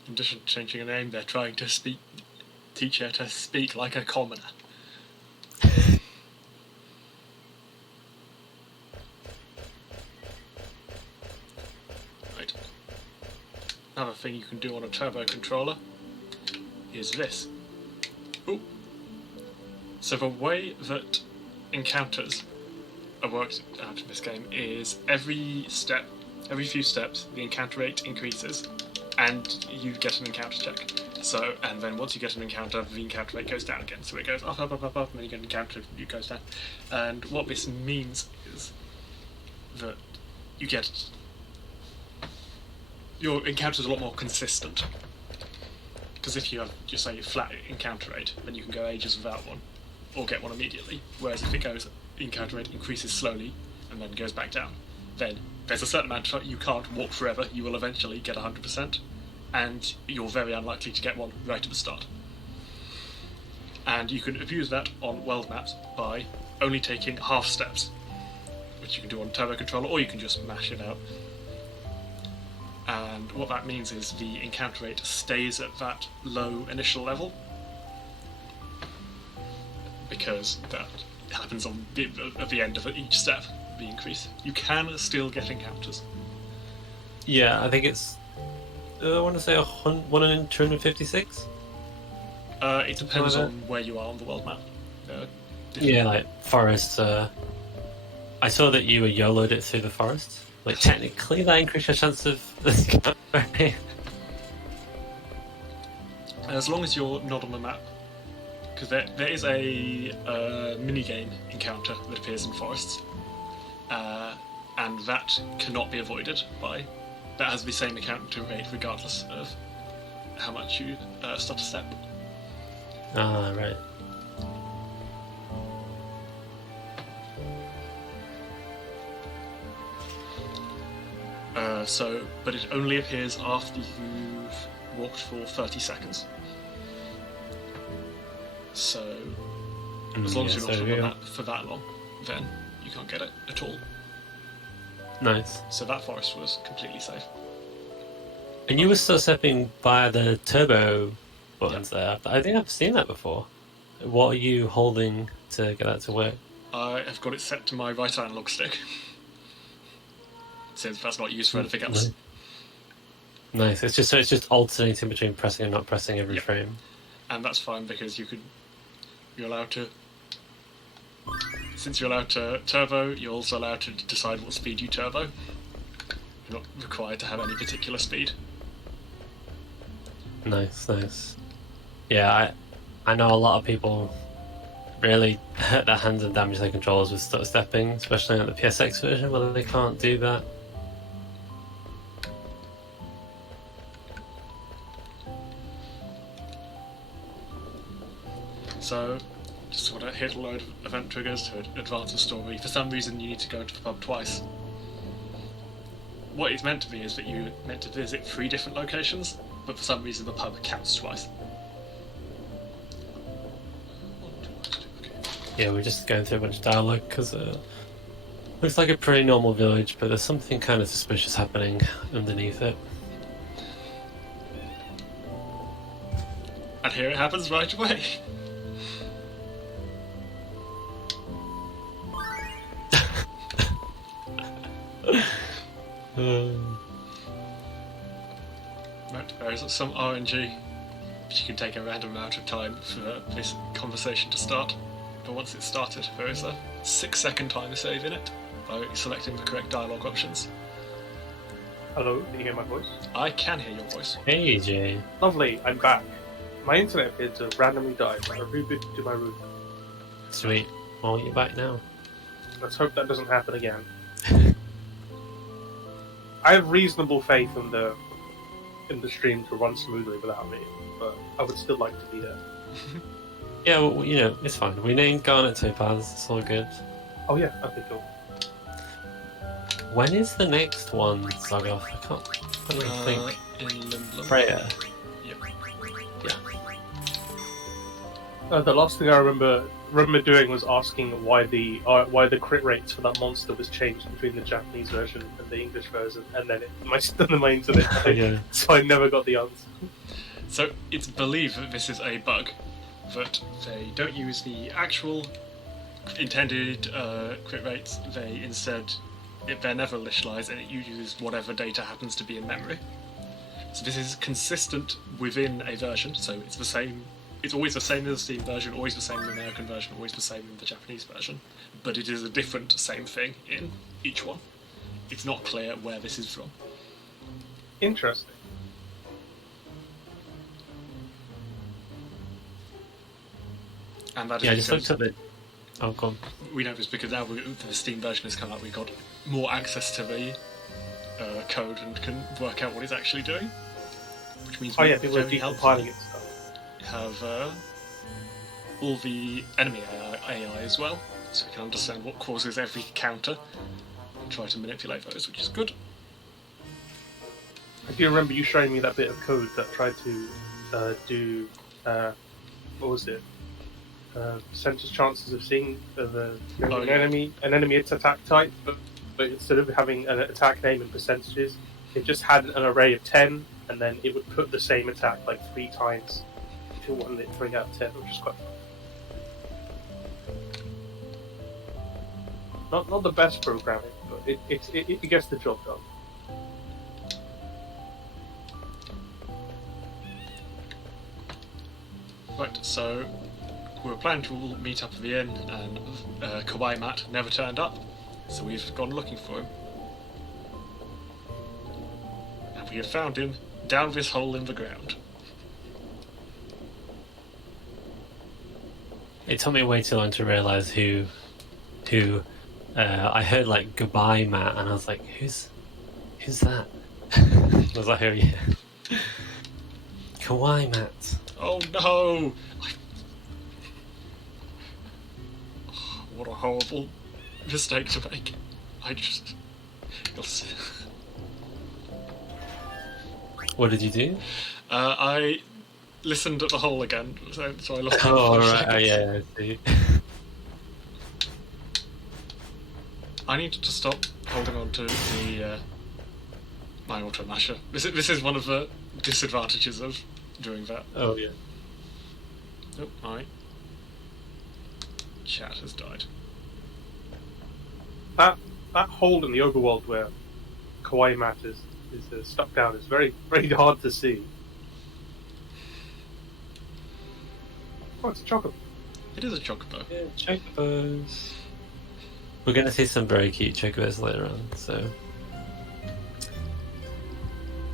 In addition to changing her name, they're trying to teach her to speak like a commoner. Right. Another thing you can do on a turbo controller is this. Ooh. So the way that encounters are worked out in this game is every few steps, the encounter rate increases, and you get an encounter check. So, and then once you get an encounter, the encounter rate goes down again. So it goes up, up, up, up, up, and then you get an encounter, it goes down. And what this means is that you get your encounters a lot more consistent. Because if you have just say a flat encounter rate, then you can go ages without one, or get one immediately. Whereas if the encounter rate increases slowly and then goes back down, then there's a certain amount of time you can't walk forever. You will eventually get 100%, and you're very unlikely to get one right at the start. And you can abuse that on world maps by only taking half steps, which you can do on turbo controller, or you can just mash it out. And what that means is the encounter rate stays at that low initial level, because that happens at the end of each step. The increase. You can still get encounters. Yeah, I think it's. I want to say 1 in 256. It depends on where you are on the world map. Yeah, like forests. I saw that you were YOLO'd it through the forest. Like technically, that increased your chance of. As long as you're not on the map, because there is a mini game encounter that appears in forests. And that cannot be avoided that has the same encounter rate regardless of how much you start a step. Ah, right. But it only appears after you've walked for 30 seconds. So, as long as you're not on the map for that long, then you can't get it at all. Nice. So that forest was completely safe. And you were still stepping by the turbo buttons there. I think I've seen that before. What are you holding to get that to work? I have got it set to my right analog stick, since that's not used for anything else. Nice. It's just alternating between pressing and not pressing every frame. And that's fine because you're allowed to. Since you're allowed to turbo, you're also allowed to decide what speed you turbo. You're not required to have any particular speed. Nice. Yeah, I know a lot of people really hurt their hands and damage their controllers with stuck stepping, especially on the PSX version where they can't do that. So, just want to hit a load of event triggers to advance the story. For some reason, you need to go to the pub twice. What it's meant to be is that you're meant to visit 3 different locations, but for some reason the pub counts twice. Yeah, we're just going through a bunch of dialogue because looks like a pretty normal village, but there's something kind of suspicious happening underneath it. And here it happens right away. Right, there is some RNG, but you can take a random amount of time for this conversation to start. But once it's started, there is a 6-second timer save in it by selecting the correct dialogue options. Hello, can you hear my voice? I can hear your voice. Hey, Jay. Lovely, I'm back. My internet appeared to randomly die, so I rebooted to my room. Sweet. Well, you're back now. Let's hope that doesn't happen again. I have reasonable faith in the stream to run smoothly without me, but I would still like to be there. Yeah, well, you know, it's fine. We named Garnet Topaz, it's all good. Oh yeah, okay, cool. When is the next one, Zoggoth? I can't really think. In Limblom. Freya. Yep. The last thing I remember doing was asking why the crit rates for that monster was changed between the Japanese version and the English version, and then my internet died, Yeah. so I never got the answer. So it's believed that this is a bug, that they don't use the actual intended crit rates. They instead, they're never initialized, and it uses whatever data happens to be in memory. So this is consistent within a version, so it's the same. It's always the same in the Steam version, always the same in the American version, always the same in the Japanese version, but it is a different same thing in each one. It's not clear where this is from. Interesting. And that is Yeah, I just because looked at the... Oh, go on. we know this because now the Steam version has come out, we've got more access to the code and can work out what it's actually doing. Which means Oh we yeah, people are very decompiling helpfully it stuff. have all the enemy AI as well, so we can understand what causes every counter and try to manipulate those, which is good. I do remember you showing me that bit of code that tried to do what was it? Percentage chances of seeing an enemy attack type, but instead of having an attack name in percentages, it just had an array of 10, and then it would put the same attack like 3 times to one that 3 out of 10, which is quite fun. Not the best programming, but it gets the job done. Right, so we were planning to all meet up at the inn, and Kawaii Matt never turned up, so we've gone looking for him. And we have found him down this hole in the ground. It took me way too long to realise who. I heard like "Goodbye, Matt," and I was like, "Who's that?" I was like, "Oh yeah, Kawaii Matt." Oh no! What a horrible mistake to make. What did you do? I listened at the hole again, so I lost. Oh 5 right, seconds. oh yeah, I see. I need to stop holding on to the my auto masher. This is one of the disadvantages of doing that. Oh yeah. Oh, my chat has died. That hole in the overworld where Kawaii Matt is stuck down is very, very hard to see. Oh, it's a chocolate. It is a chocobo. Yeah, chocobos. We're gonna see some very cute chocobos later on, so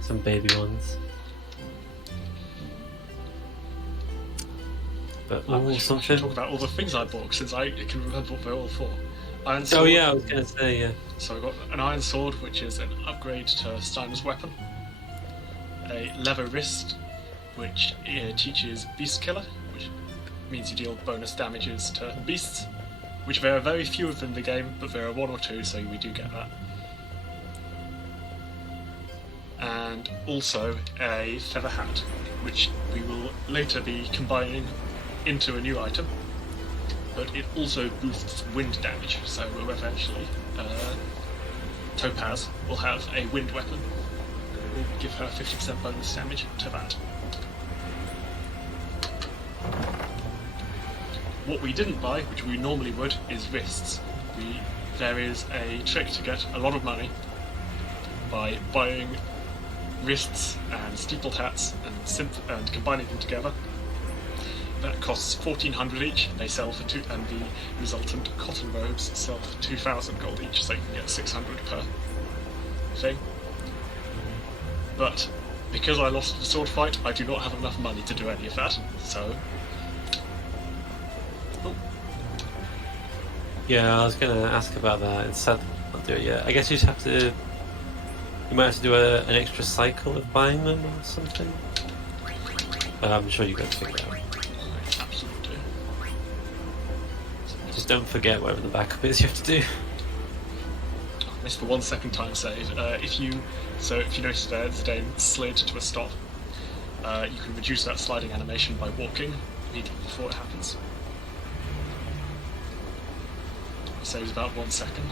some baby ones. But I should something. talk about all the things I bought since I can remember what they're all for. Iron Oh sword. yeah, I was gonna say yeah. So I got an iron sword, which is an upgrade to Steiner's weapon. A leather wrist, which teaches beast killer, which means you deal bonus damages to beasts, which there are very few of them in the game, but there are one or two, so we do get that. And also a feather hat, which we will later be combining into a new item, but it also boosts wind damage, so we'll eventually Topaz will have a wind weapon. We'll give her 50% bonus damage to that. What we didn't buy, which we normally would, is wrists. There is a trick to get a lot of money by buying wrists and steepled hats and combining them together. That costs 1,400 each. They sell for and the resultant cotton robes sell for 2,000 gold each, so you can get 600 per thing. But because I lost the sword fight, I do not have enough money to do any of that. So, Yeah, I was gonna ask about that. It's sad to not do it yet. I guess you just have to. You might have to do an extra cycle of buying them or something. But I'm sure you guys figure it out. I absolutely do. Just don't forget whatever the backup is you have to do. I missed the 1 second time save. If you notice there, the game slid to a stop. You can reduce that sliding animation by walking immediately before it happens. It saves about 1 second.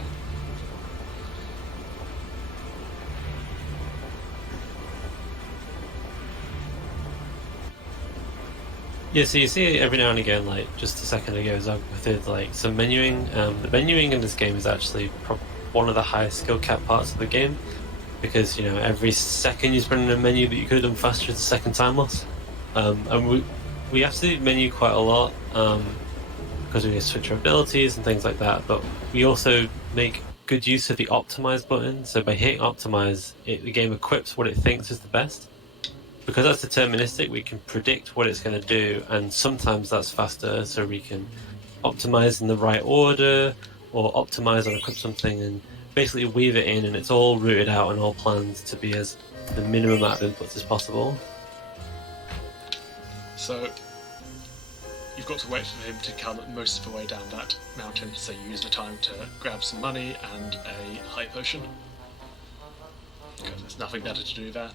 Yeah, so you see every now and again, like just a second ago, Zoggoth did like some menuing. The menuing in this game is actually one of the highest skill cap parts of the game, because you know every second you spend in a menu that you could have done faster is a second time loss. And we have to do menu quite a lot because we switch our abilities and things like that. But we also make good use of the optimize button. So by hitting optimize, the game equips what it thinks is the best. Because that's deterministic, we can predict what it's going to do, and sometimes that's faster, so we can optimize in the right order, or optimize and equip something, and basically weave it in, and it's all rooted out and all planned to be as the minimum amount of inputs as possible. So you've got to wait for him to come most of the way down that mountain, so you use the time to grab some money and a high potion, because there's nothing better to do there.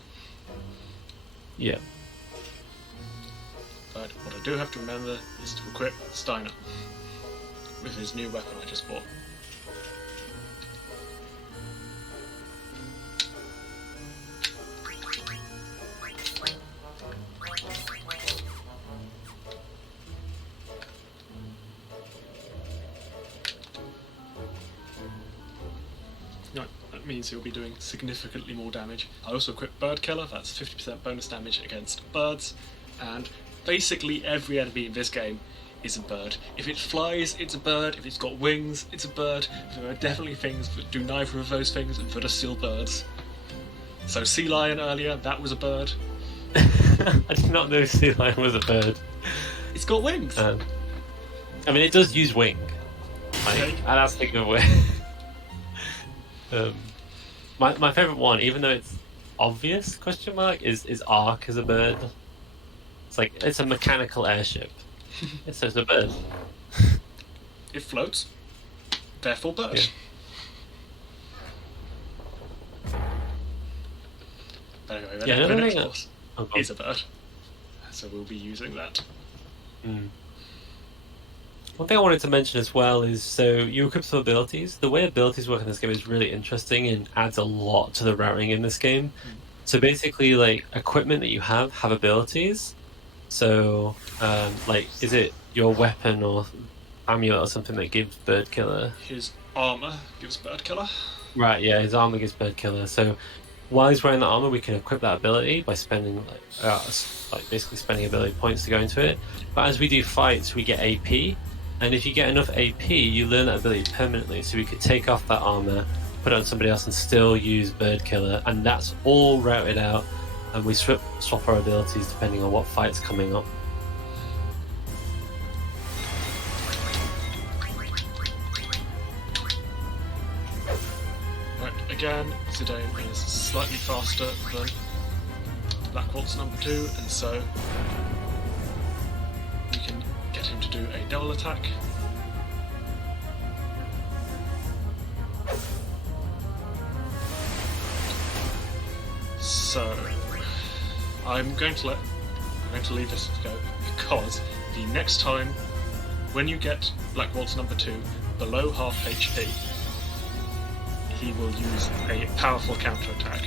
Yeah. But what I do have to remember is to equip Steiner with his new weapon I just bought. Right, that means he'll be doing significantly more damage. I also equipped Bird Killer, that's 50% bonus damage against birds, and basically every enemy in this game is a bird. If it flies, it's a bird. If it's got wings, it's a bird. There are definitely things that do neither of those things and that are still birds. So Sea Lion earlier, that was a bird. I did not know Sea Lion was a bird. It's got wings! I mean, it does use wing. Like, Okay. and that's a good way. My favourite one, even though it's obvious, is Ark as a bird. It's like, it's a mechanical airship. It's a bird. It floats, therefore bird. Yeah. But anyway, Yeah, the another next thing that- boss Oh, God. is a bird, so we'll be using that. One thing I wanted to mention as well is, so you equip some abilities. The way abilities work in this game is really interesting and adds a lot to the routing in this game. So basically, like, equipment that you have abilities. So, like, is it your weapon or amulet or something that gives Bird Killer? His armour gives bird killer. Right, yeah, his armor gives Bird Killer. So while he's wearing that armor, we can equip that ability by spending, like basically spending ability points to go into it. But as we do fights, we get AP. And if you get enough AP, you learn that ability permanently. So we could take off that armor, put it on somebody else, and still use Bird Killer. And that's all routed out. And we swap our abilities depending on what fight's coming up. again, Zidane is slightly faster than Black Waltz number 2, and so we can get him to do a double attack. So I'm going to leave this go because the next time when you get Black Waltz number 2 below half HP, he will use a powerful counterattack.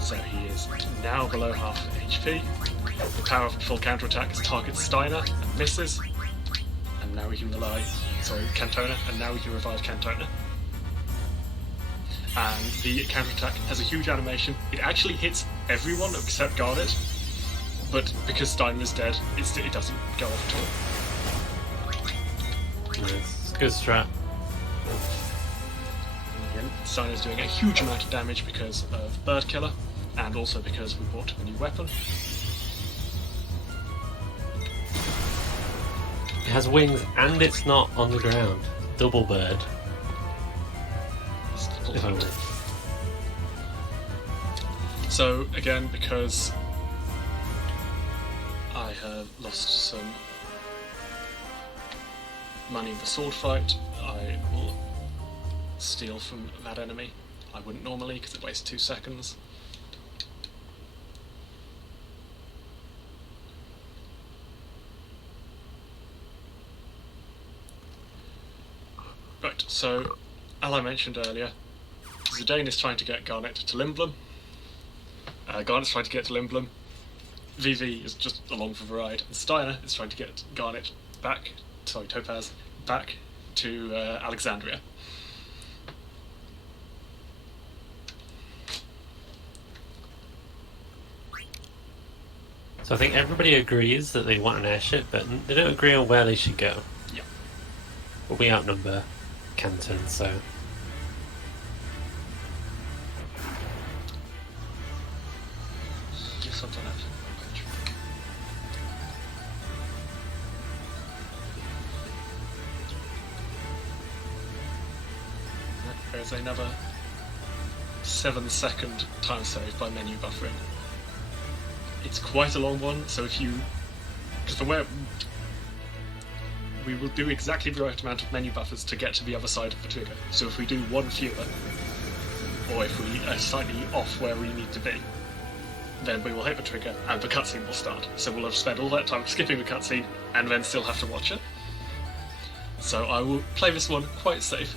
So he is now below half HP. The powerful counterattack targets Steiner and misses. And now we can Cantona, and now we can revive Cantona. And the counterattack has a huge animation. It actually hits everyone except Garnet, but because Steiner is dead, it doesn't go off at all. Nice. Good strat. Again, Steiner's doing a huge amount of damage because of Bird Killer, and also because we bought a new weapon. It has wings and it's not on the ground. Double bird. If I will. So again, because I have lost some money in the sword fight, I will steal from that enemy. I wouldn't normally because it wastes 2 seconds. Right, so as I mentioned earlier, Zidane is trying to get Garnet to Limblum. Garnet's trying to get to Limblum. VV is just along for the ride, and Steiner is trying to get Topaz back to Alexandria. So I think everybody agrees that they want an airship, but they don't agree on where they should go. Yeah. But we outnumber Canton, so... Something else. There's another 7-second time save by menu buffering. It's quite a long one, so if you... because from where... we will do exactly the right amount of menu buffers to get to the other side of the trigger. So if we do one fewer, or if we are slightly off where we need to be, then we will hit the trigger and the cutscene will start. So we'll have spent all that time skipping the cutscene and then still have to watch it. So I will play this one quite safe.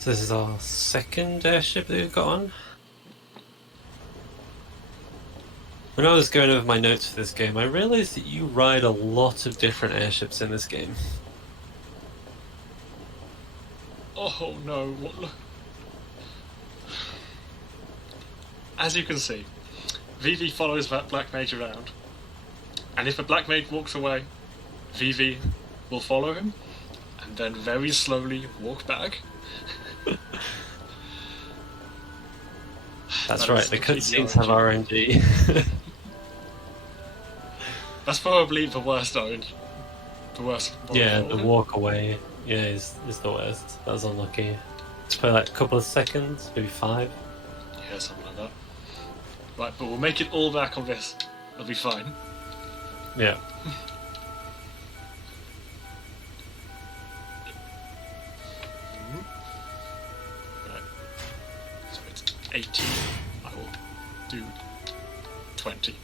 So this is our second airship that we've got on. When I was going over my notes for this game, I realised that you ride a lot of different airships in this game. Oh no, what? As you can see, VV follows that Black Mage around, and if the Black Mage walks away, VV will follow him, and then very slowly walk back. That's That right, is the completely cutscenes have RNG. That's probably the worst orange. The worst. Yeah, the walk away is the worst. That was unlucky. It's probably like a couple of seconds, maybe 5. Yeah, something like that. Right, but we'll make it all back on this. It'll be fine. Yeah. Right. So it's 18. I will do 20.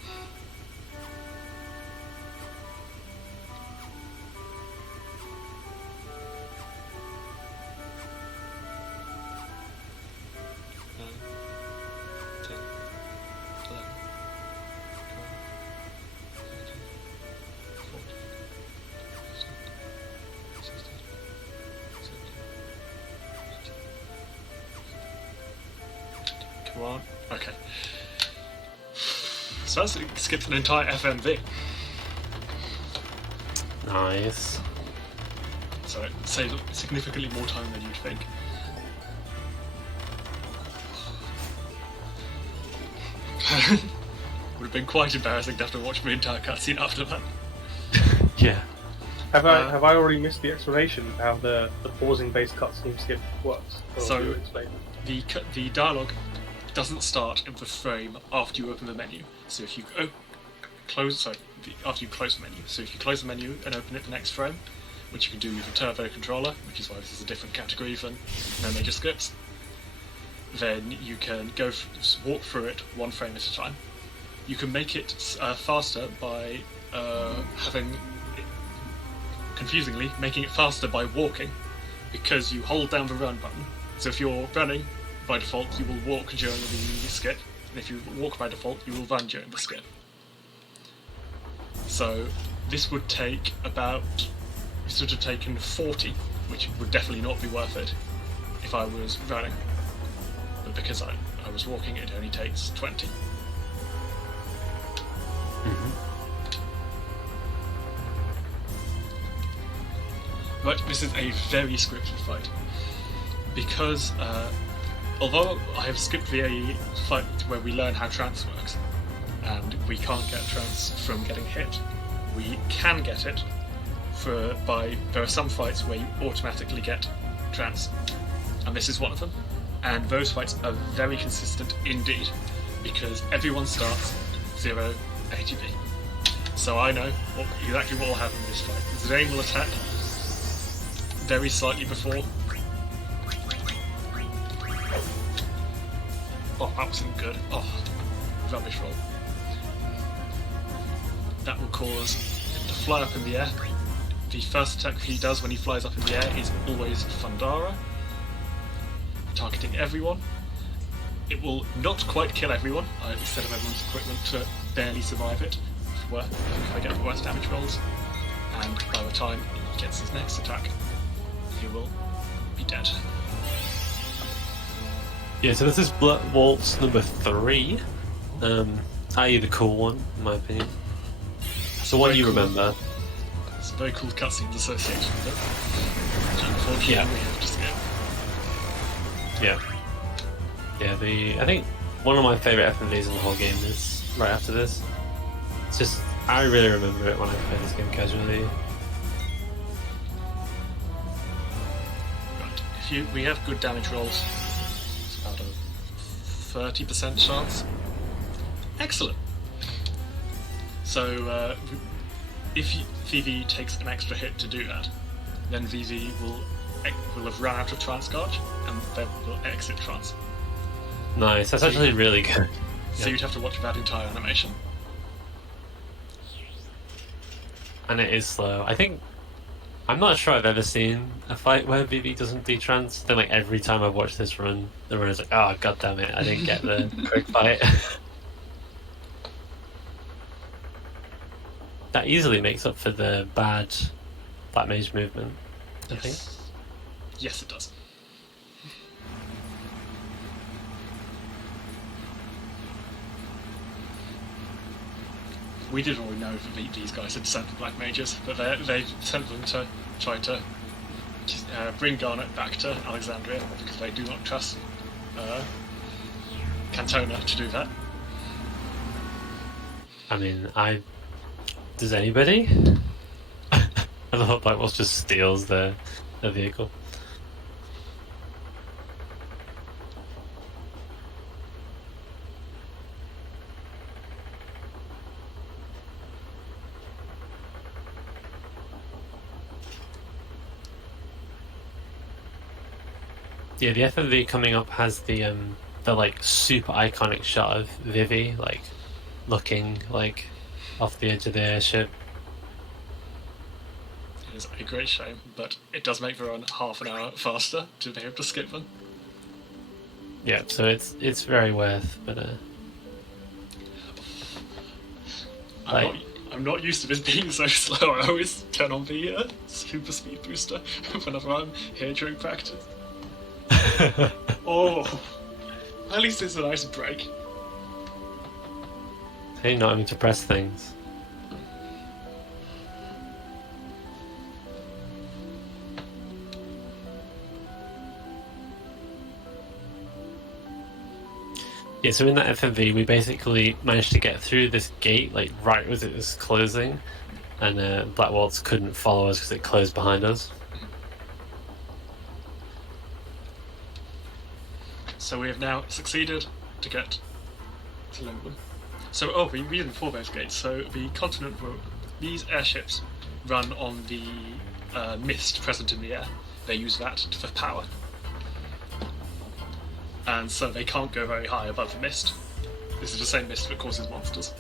Come on. Okay. So that's skipped an entire FMV. Nice. So it saves significantly more time than you'd think. Would have been quite embarrassing to have to watch my entire cutscene after that. Yeah. Have I already missed the explanation of how the pausing based cutscene skip works? Or So- will you explain that? The dialogue doesn't start in the frame after you open the menu. So if you after you close the menu. So if you close the menu and open it the next frame, which you can do with a turbo controller, which is why this is a different category than no major skips, then you can walk through it one frame at a time. You can make it faster by confusingly, making it faster by walking, because you hold down the run button. So if you're running, by default, you will walk during the skip, and if you walk by default, you will run during the skip. So this would take this would have taken 40, which would definitely not be worth it if I was running. But because I was walking, it only takes 20. Right, this is a very scripted fight. Because, although I have skipped the fight where we learn how trance works, and we can't get trance from getting hit, we can get it there are some fights where you automatically get trance, and this is one of them. And those fights are very consistent indeed, because everyone starts 0 ATB. So I know exactly what will happen in this fight. Zane will attack very slightly before. Oh, that wasn't good. Oh, rubbish roll. That will cause him to fly up in the air. The first attack he does when he flies up in the air is always Thundara, targeting everyone. It will not quite kill everyone, instead of everyone's equipment to barely survive it, if I get the worst damage rolls. And by the time he gets his next attack, he will be dead. Yeah, so this is Waltz number 3. I.e. the cool one, in my opinion. It's the one you remember. It's a very cool cutscenes associated with it. Which unfortunately we have to skip. Yeah, I think one of my favourite FMVs in the whole game is right after this. It's just, I really remember it when I played this game casually. Right, we have good damage rolls. It's about a 30% chance. Excellent! So, if VV takes an extra hit to do that, then VV will have run out of trance gauge, and then will exit trance. Nice, that's actually really good. So you'd have to watch that entire animation. And it is slow. I'm not sure I've ever seen a fight where VV doesn't detrance. Then like every time I've watched this run, the runner's like, oh god damn it, I didn't get the quick fight. That easily makes up for the bad Black Mage movement, I think. Yes, it does. We did already know that these guys had sent the Black Mages, but they sent them to try to bring Garnet back to Alexandria, because they do not trust Cantona to do that. I mean, does anybody? I thought Black Wolf just steals the vehicle. Yeah, the FMV coming up has the like super iconic shot of Vivi like looking like off the edge of the airship. It is a great shame, but it does make the run half an hour faster to be able to skip them. Yeah, so it's very worth, but I'm not used to this being so slow. I always turn on the super speed booster whenever I'm here during practice. Oh, at least it's a nice break. Hey, not having to press things. Yeah, so in that FMV, we basically managed to get through this gate, like, right as it was closing, and Black Waltz couldn't follow us because it closed behind us. So we have now succeeded to get to London. So, the reason for those gates, so the continent will, these airships run on the mist present in the air. They use that for power. And so they can't go very high above the mist. This is the same mist that causes monsters.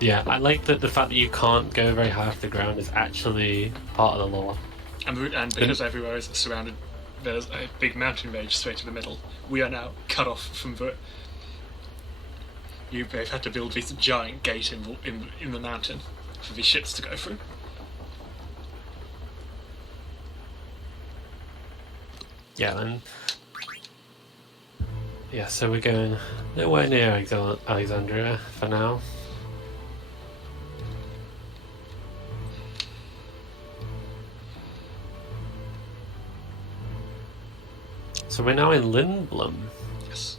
Yeah, I like that the fact that you can't go very high off the ground is actually part of the lore. And because everywhere is surrounded, there's a big mountain range straight to the middle. We are now cut off from the... They've had to build this giant gate in the mountain for the ships to go through. Yeah, and yeah, so we're going nowhere near Alexandria for now. So we're now in Lindblom. Yes,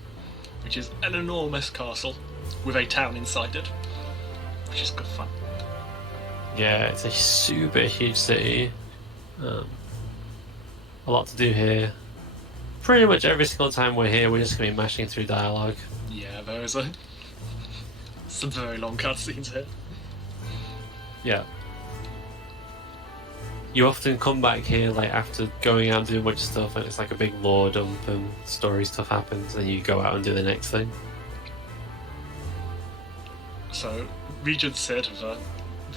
which is an enormous castle with a town inside it, which is good fun. Yeah, it's a super huge city. A lot to do here. Pretty much every single time we're here, we're just going to be mashing through dialogue. Yeah, there is some very long cutscenes here. Yeah. You often come back here like after going out and doing a bunch of stuff, and it's like a big lore dump and story stuff happens, and you go out and do the next thing. So, Regent Sid, the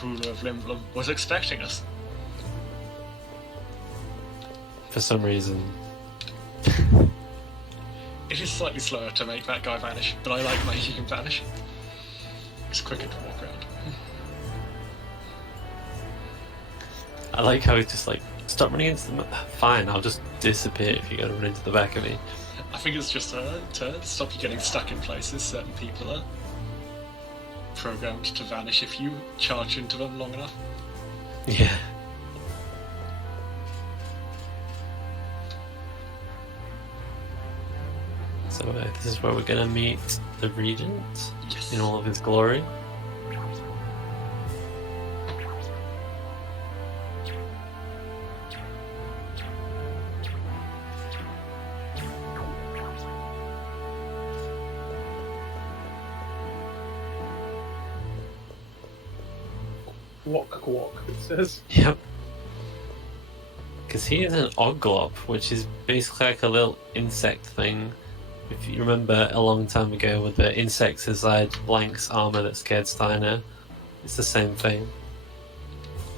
ruler of Lindblom, was expecting us. For some reason. It is slightly slower to make that guy vanish, but I like making him vanish. It's quicker to walk around. I like how he's just like, stop running into them. Fine, I'll just disappear if you're going to run into the back of me. I think it's just to stop you getting stuck in places. Certain people are programmed to vanish if you charge into them long enough. Yeah. So this is where we're going to meet the Regent in all of his glory. Walk, it says. Yep. Because he is an Oglop, which is basically like a little insect thing. If you remember a long time ago with the insects inside Blank's armor that scared Steiner, it's the same thing.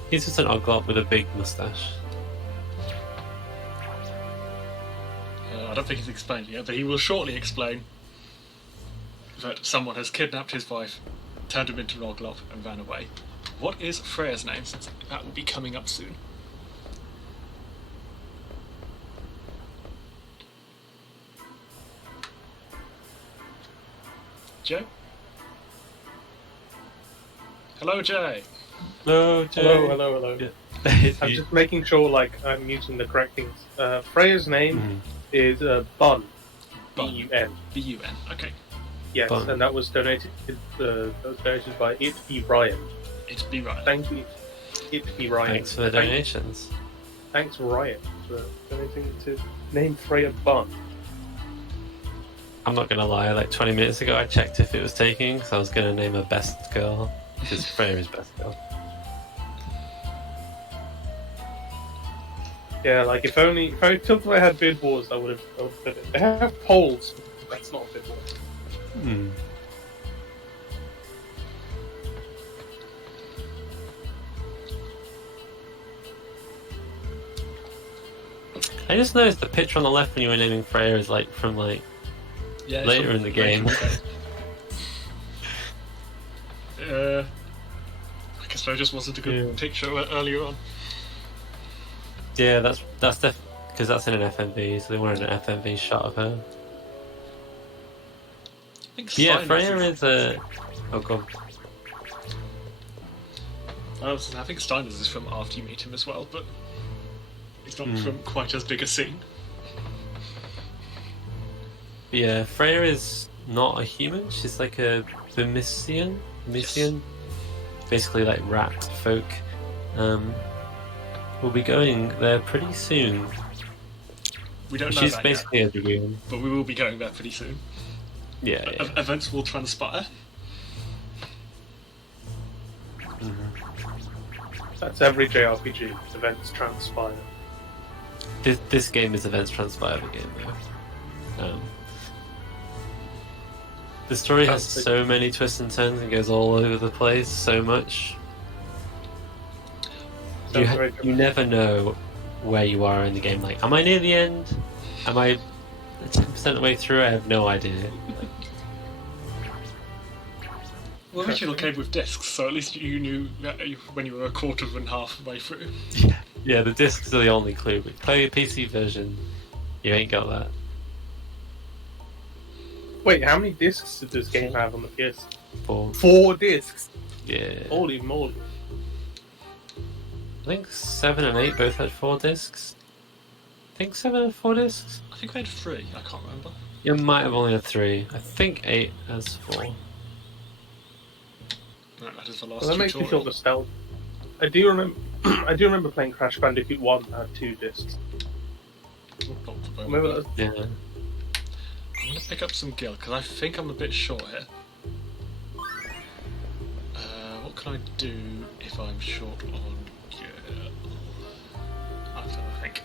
He's just an Oglop with a big mustache. I don't think he's explained yet, but he will shortly explain that someone has kidnapped his wife, turned him into an Oglop, and ran away. What is Freya's name? Since that will be coming up soon. Joe? Hello, Jay. Hello, Jay. Hello. Yeah. I'm just making sure, like, I'm using the correct things. Freya's name is Bun. B-U-N. B-U-N, okay. Yes, Bun. and that was donated by It Be Ryan. It Be Ryan. Thank you, It Be Ryan. Thanks for the donations. Thanks, Ryan, for donating to name Freya Bun. I'm not gonna lie, like 20 minutes ago I checked if it was taking, because I was gonna name her Best Girl, because Freya is Best Girl. Yeah, like if only I had bid wars, I would have put it. They have polls. That's not a bid war. I just noticed the picture on the left when you were naming Freya is like from like later in the game. I guess there just wasn't a good picture earlier on. Yeah, that's because that's in an FMV, so they wanted an FMV shot of her. think Yeah, Steiners Freya is- is a. Oh god. I think Steiners is from after you meet him as well, but it's not from quite as big a scene. Yeah, Freya is not a human. She's like a Vermisian. Basically, like rat folk. We'll be going there pretty soon. We don't know She's that basically yet, a dragoon. but we will be going there pretty soon. Yeah. Events will transpire. That's every JRPG. Events transpire. This game is events transpire game though. The story has so many twists and turns and goes all over the place so much. You never know where you are in the game. Like, am I near the end? Am I 10% of the way through? I have no idea. Well, original came with discs, so at least you knew that when you were a quarter and half way through. Yeah, the discs are the only clue. But play a PC version, you ain't got that. Wait, how many discs did this game have on the PS? 4. 4 discs. Yeah. Holy moly! I think 7 and 8 both had 4 discs. I think 7 had 4 discs. I think we had 3, I can't remember. You might have only had 3. I think 8 has 4. Right, that is the last Well, that makes me feel tutorial. nostalgic. I do remember. I do remember playing Crash Bandicoot 1 that had 2 discs. Not the Remember moment. that? Yeah. I'm going to pick up some gil, because I think I'm a bit short here. What can I do if I'm short on gil? I'm trying to think.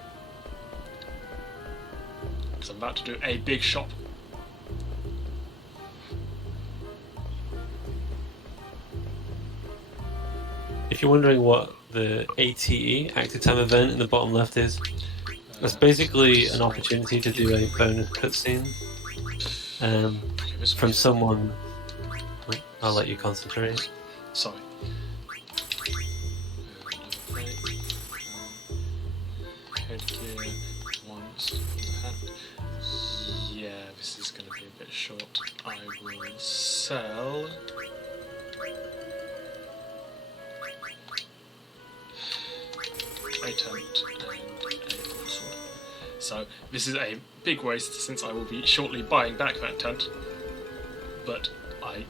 Because I'm about to do a big shop. If you're wondering what the ATE, Active Time Event, in the bottom left is, that's basically an opportunity to do a bonus cutscene from someone. I'll let you concentrate. Sorry. Headgear, once, hat. Yeah, this is going to be a bit short. I will sell. A tent and a broadsword. So this is a big waste since I will be shortly buying back that tent, but I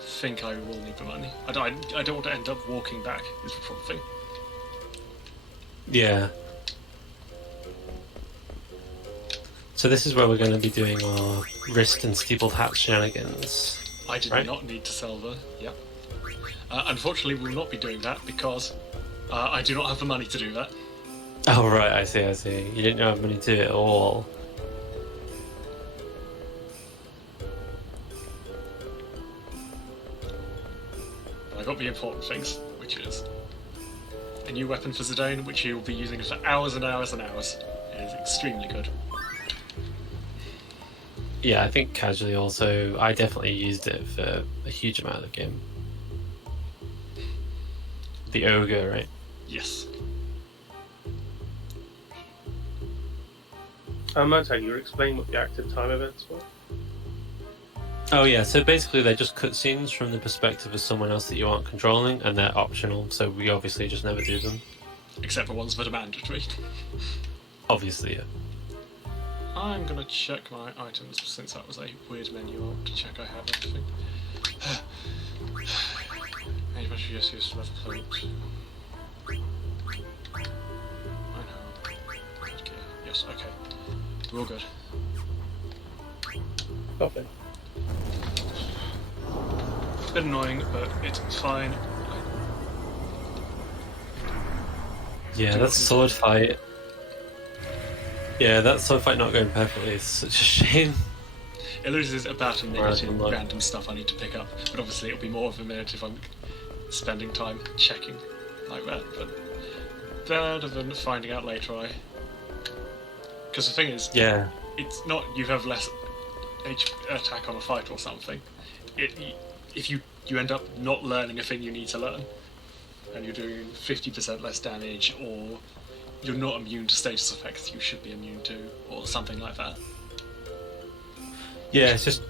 think I will need the money. I don't want to end up walking back is the problem thing. Yeah. So this is where we're going to be doing our wrist and steepled hat shenanigans. I did Right. not need to sell the... Yep. Unfortunately, we will not be doing that because I do not have the money to do that. Oh right, I see. You didn't have money to do it at all. But I got the important things, which is a new weapon for Zidane, which he will be using for hours and hours and hours. It is extremely good. Yeah, I think casually also, I definitely used it for a huge amount of the game. The ogre, right? Yes. Montag, you were explaining what the active time events were? Oh yeah, so basically they're just cutscenes from the perspective of someone else that you aren't controlling, and they're optional, so we obviously just never do them. Except for ones that are mandatory. Obviously, yeah. I'm gonna check my items since that was a weird menu. I want to check I have everything. Maybe I should just use level plate. I know. Okay. Yes, okay. We're all good. Okay. It's a bit annoying, but it's fine. Yeah, that sword fight. Yeah, that sword fight not going perfectly is such a shame. It loses about a minute in Right. random stuff I need to pick up, but obviously it'll be more of a minute if I'm spending time checking like that. But better than finding out later, because the thing is, Yeah. it's not you have less attack on a fight or something. If you end up not learning a thing you need to learn, and you're doing 50% less damage, or you're not immune to status effects you should be immune to, or something like that. Yeah, it's just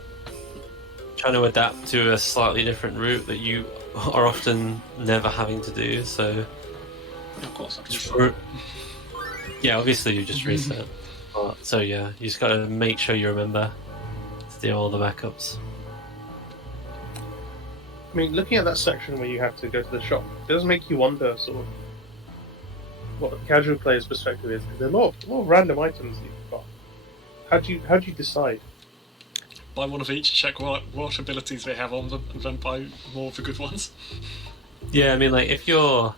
trying to adapt to a slightly different route that you are often never having to do. So, Of course, I can just just... yeah, obviously you just reset. So yeah, you just got to make sure you remember to do all the backups. I mean, looking at that section where you have to go to the shop, it does make you wonder sort of what the casual player's perspective is. Because there are a lot of random items that you've got. How do you decide? Buy one of each, check what abilities they have on them, and then buy more of the good ones. Yeah, I mean, like if you're,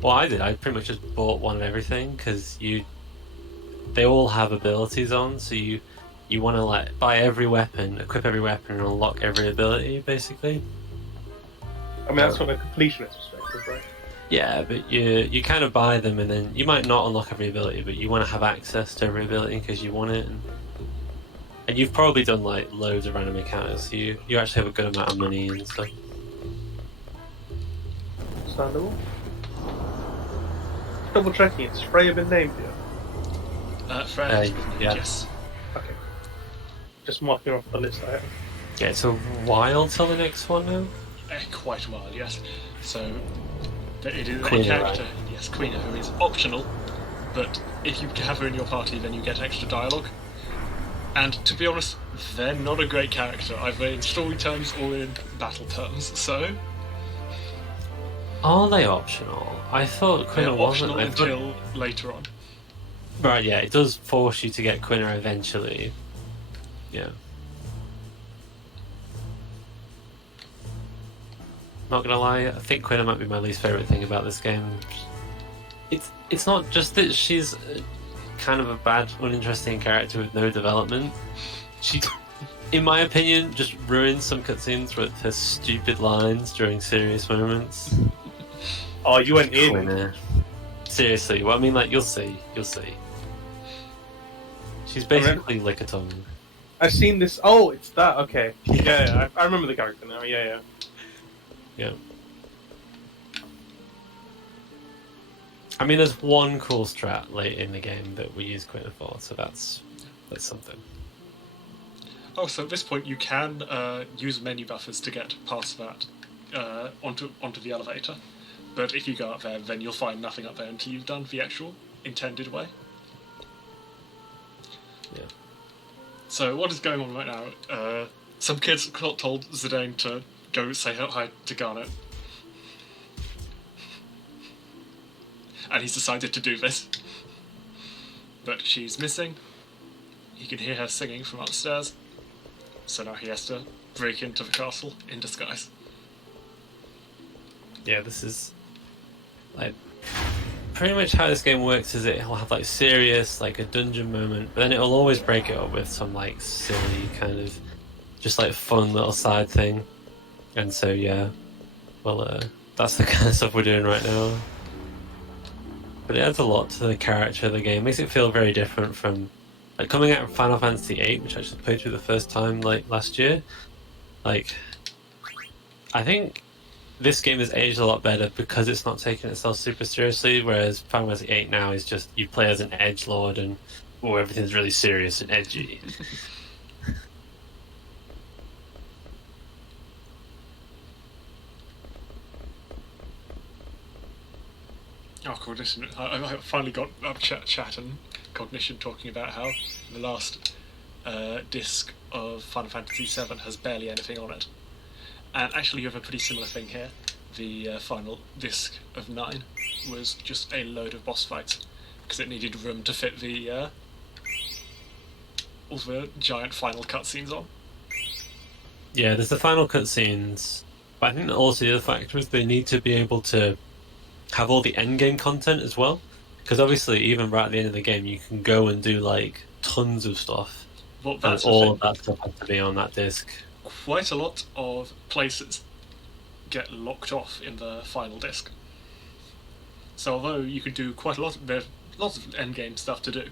well, I did. I pretty much just bought one of everything because they all have abilities on, so you want to like buy every weapon, equip every weapon, and unlock every ability, basically. I mean, that's from a completionist perspective, right? Yeah, but you kind of buy them, and then you might not unlock every ability, but you want to have access to every ability because you want it. And you've probably done like loads of random encounters, so you actually have a good amount of money and stuff. Understandable. Double checking, it's Freya been named here? Freya, yeah. yes. Okay. Just marking off the list I have. Yeah, it's a while till the next one now. Quite a while, yes. So, it is a Queen, character, right? yes, Queen, who is optional, but if you have her in your party, then you get extra dialogue. And to be honest, they're not a great character, either in story terms or in battle terms, so... Are they optional? I thought They're Quina wasn't. optional until later on. Right, yeah, it does force you to get Quina eventually. Yeah. Not gonna lie, I think Quina might be my least favourite thing about this game. It's not just that she's kind of a bad, uninteresting character with no development. She, in my opinion, just ruins some cutscenes with her stupid lines during serious moments. Oh, you went in. Quina. Seriously, well, I mean, like, you'll see. She's basically Lickitung. I've seen this. Oh, it's that. Okay. Yeah, I remember the character now. Yeah. Yeah. I mean, there's one cool strat late in the game that we use Quina for, so that's something. Oh, so at this point you can use menu buffers to get past that onto the elevator. But if you go up there, then you'll find nothing up there until you've done the actual intended way. Yeah. So what is going on right now? Some kids told Zidane to go say hi to Garnet. And he's decided to do this. But she's missing. He can hear her singing from upstairs. So now he has to break into the castle in disguise. Yeah, this is like pretty much how this game works. Is it'll have like serious, like a dungeon moment, but then it'll always break it up with some like silly kind of just like fun little side thing. And so yeah, well, that's the kind of stuff we're doing right now. But it adds a lot to the character of the game. It makes it feel very different from like coming out of Final Fantasy VIII, which I actually played through the first time like last year. Like, I think this game has aged a lot better because it's not taking itself super seriously, whereas Final Fantasy VIII now is just you play as an edgelord and everything's really serious and edgy. Oh, Cognition. I finally got up chat and Cognition talking about how the last disc of Final Fantasy VII has barely anything on it. And actually you have a pretty similar thing here. The final disc of 9 was just a load of boss fights, because it needed room to fit the all the giant final cutscenes on. Yeah, there's the final cutscenes, but I think that also the other factor is they need to be able to have all the endgame content as well, because obviously even right at the end of the game you can go and do like tons of stuff, Well, and that's all of that stuff has to be on that disc. Quite a lot of places get locked off in the final disc. So although you can do quite a lot, there's lots of endgame stuff to do,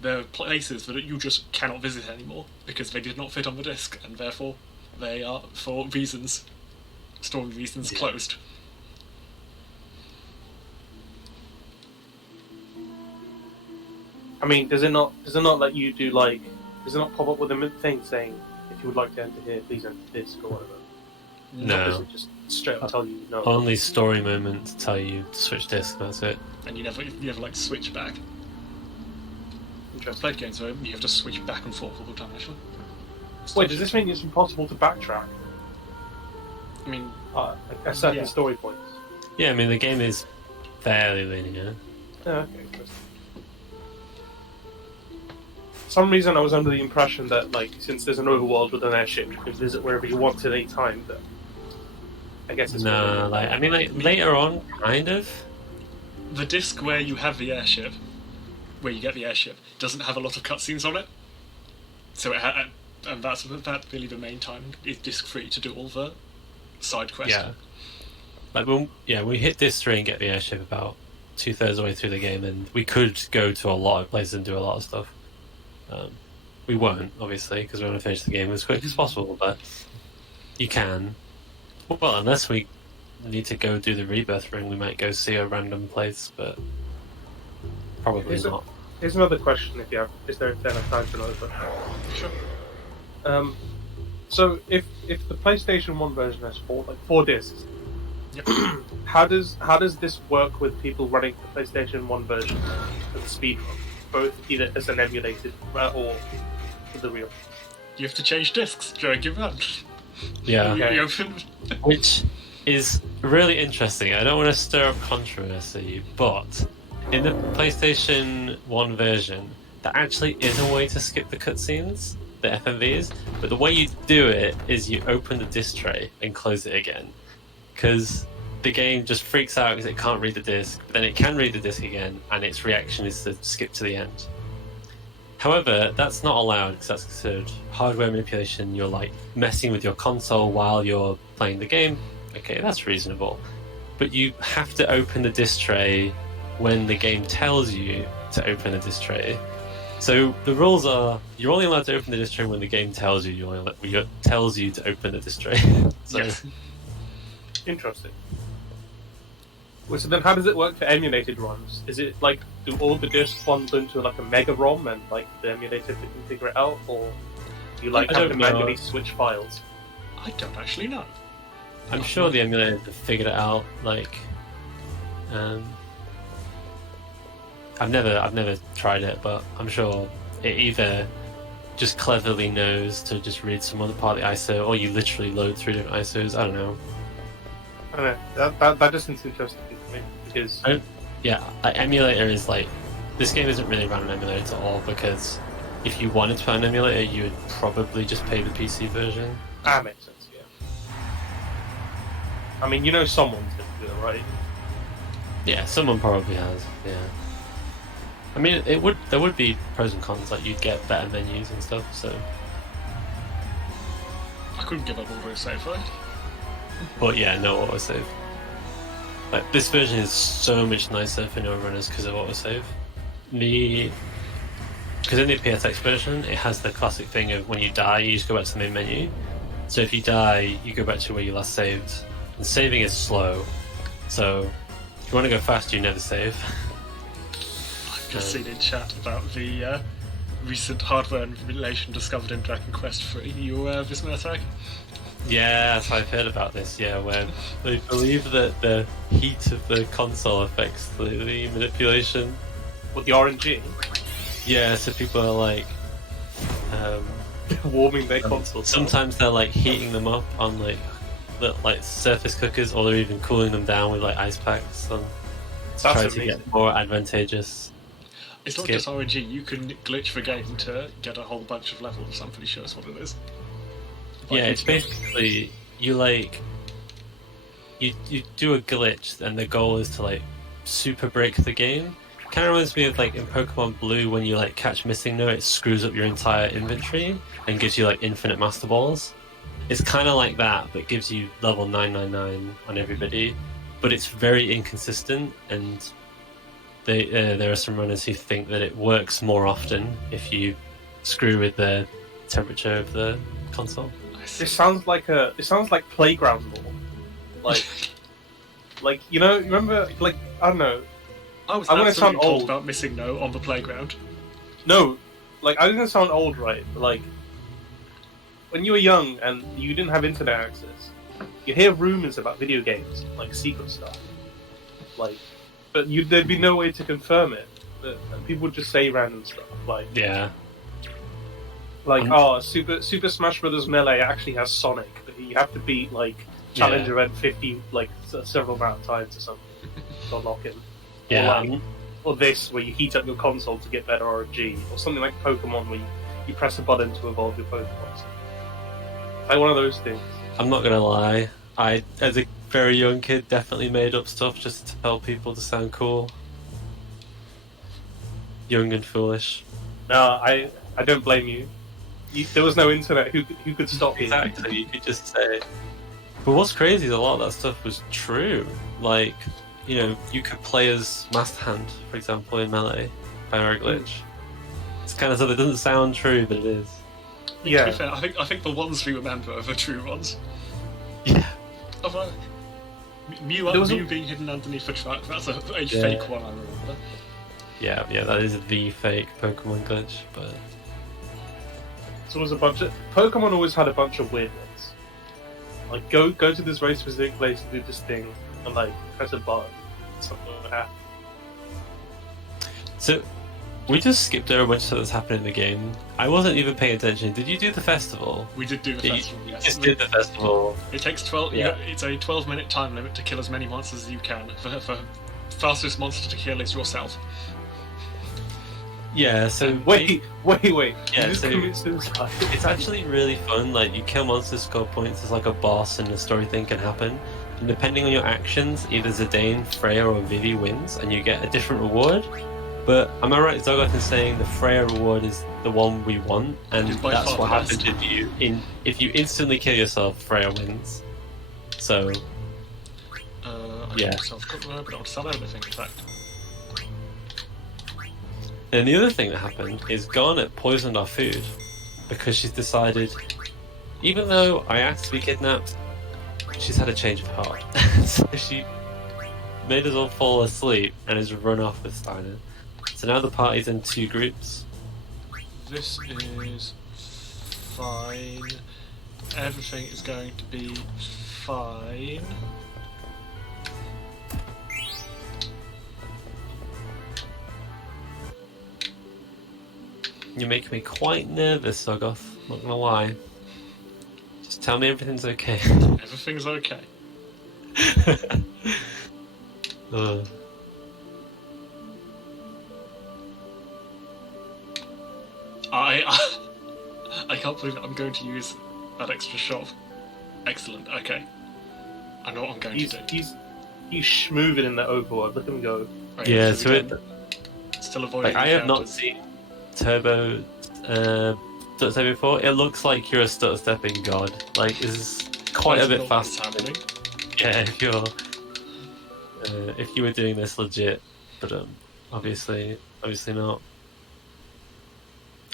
there are places that you just cannot visit anymore because they did not fit on the disc, and therefore they are, for reasons, story reasons, closed. I mean, does it not let you do like does it not pop up with a thing saying if you would like to enter here, please enter this or whatever? No. Or does it just straight up tell you no? Only story moments tell you to switch disc. That's it. And you never like switch back. I've Interesting. played games where you have to switch back and forth all the time. Actually. Wait, does this mean it's impossible to backtrack I mean, at certain Yeah. story points? Yeah, I mean the game is fairly linear. Oh, okay, interesting. For some reason, I was under the impression that, like, since there's an overworld with an airship, you can visit wherever you want at any time. But I guess it's No, like I mean, like later on, kind of. the disc where you have the airship, where you get the airship, doesn't have a lot of cutscenes on it. So and that's really the main time is disc free to do all the side quests. Yeah. Like we hit disc 3 and get the airship about 2/3 of the way through the game, and we could go to a lot of places and do a lot of stuff. We won't, obviously, because we want to finish the game as quick as possible. But you can. Well, unless we need to go do the rebirth ring, we might go see a random place, but probably not. Here's another question: if you have, is there enough time for another question? Sure. So if the PlayStation 1 version has four discs, Yep. how does this work with people running the PlayStation 1 version of the speedrun, both either as an emulated or the real? You have to change discs during your run. Yeah. Okay. You open. Which is really interesting. I don't want to stir up controversy, but in the PlayStation 1 version, there actually is a way to skip the cutscenes, the FMVs, but the way you do it is you open the disc tray and close it again. Because the game just freaks out because it can't read the disc, but then it can read the disc again, and its reaction is to skip to the end. However, that's not allowed because that's considered hardware manipulation. You're like messing with your console while you're playing the game. Okay, that's reasonable. But you have to open the disc tray when the game tells you to open the disc tray. So the rules are you're only allowed to open the disc tray when the game tells you tells you to open the disc tray. So, Yes. Interesting. Well, so then how does it work for emulated runs? Is it like, do all the discs bundle into like a mega ROM and like the emulator can figure it out, or do you like I have to don't know. manually switch files? I don't actually know. I'm sure the emulator figured it out. Like, I've never tried it, but I'm sure it either just cleverly knows to just read some other part of the ISO, or you literally load through different ISOs. I don't know. I don't know. That just seems interesting to me because Yeah, emulator is like this game isn't really run on emulator at all, because if you wanted to play an emulator, you would probably just pay the PC version. makes sense. Yeah. I mean, you know, someone's gonna do it, right? Yeah, someone probably has. Yeah. I mean, there would be pros and cons. Like you'd get better menus and stuff. So, I couldn't give up auto save, right? but yeah, no autosave. Like this version is so much nicer for no runners because of autosave. Because in the PSX version, it has the classic thing of when you die, you just go back to the main menu. So if you die, you go back to where you last saved. And saving is slow. So if you want to go fast, you never save. I've just seen in chat about the recent hardware manipulation discovered in Dragon Quest 3. You aware of this, Murtag? Yeah, so I've heard about this, yeah, where they believe that the heat of the console affects the manipulation. With the RNG, Yeah, so people are like... warming their consoles. sometimes they're like heating them up on like surface cookers, or they're even cooling them down with like ice packs and try That's to amazing. get more advantageous. It's not Skip. just RNG, you can glitch the game to get a whole bunch of levels. I'm pretty sure that's what it is. Yeah, it's basically you do a glitch, and the goal is to like super break the game. Kind of reminds me of like in Pokemon Blue when you like catch Missing Note, it screws up your entire inventory and gives you like infinite Master Balls. It's kind of like that, but gives you level 999 on everybody. But it's very inconsistent, and there are some runners who think that it works more often if you screw with the temperature of the console. It sounds like playground lore. Like you know, remember, like I don't know. I was I'm gonna absolutely sound told old. about Missing No on the playground. No, like I'm gonna sound old, right? But, like when you were young and you didn't have internet access, you hear rumors about video games, like secret stuff, like, but there'd be no way to confirm it. And people would just say random stuff, like Yeah. oh, Super Smash Bros. Melee actually has Sonic, but you have to beat like challenge event 50 like several amount of times or something to unlock it. Yeah. Or this, where you heat up your console to get better RNG, or something like Pokemon, where you press a button to evolve your Pokemon. Like one of those things. I'm not gonna lie. I, as a very young kid, definitely made up stuff just to tell people to sound cool. Young and foolish. No, I don't blame you. There was no internet. Who could stop you? Exactly. You could just say. But what's crazy is a lot of that stuff was true. Like, you know, you could play as Master Hand, for example, in Melee by a glitch. It's kind of something that doesn't sound true, but it is. Yeah. To be fair, I think the ones we remember are the true ones. Yeah. Mew being hidden underneath a truck, that's a fake one, I remember. Yeah, that is the fake Pokemon glitch, but... So there was a bunch of... Pokemon always had a bunch of weird ones. Like, go to this very specific place and do this thing, and like, press a button, something like that. So, we just skipped over a bunch of stuff that's happened in the game. I wasn't even paying attention. Did you do the festival? We did do the festival, yes. Just did the festival. It takes 12. Yeah. It's a 12-minute time limit to kill as many monsters as you can. For fastest monster to kill is yourself. Yeah, so... Wait. Yeah, You just so commit suicide. it's actually really fun. Like, you kill monsters, score points, there's like a boss and a story thing can happen. And depending on your actions, either Zidane, Freya, or Vivi wins, and you get a different reward. But am I right, Zoggoth, in saying the Freya reward is the one we want, and that's what happens if you instantly kill yourself, Freya wins. So, yeah. I've got the word, but I'll sell everything, in fact. And the other thing that happened is Garnet poisoned our food because she's decided, even though I asked to be kidnapped, she's had a change of heart. So she made us all fall asleep and has run off with Steiner. So now the party's in two groups. This is fine. Everything is going to be fine. You make me quite nervous, Zoggoth, not gonna lie. Just tell me everything's okay. Everything's okay. I can't believe I'm going to use that extra shot. Excellent, okay. I know what I'm going to do. He's schmoving in the overworld. Look at him go. Right, Yeah, so it... Still avoiding Like, I have not encounters. seen Turbo stutter step before. It looks like you're a stutter stepping god. Like, this is quite a bit That's not what's faster. happening. Yeah, if you were doing this legit, but obviously not.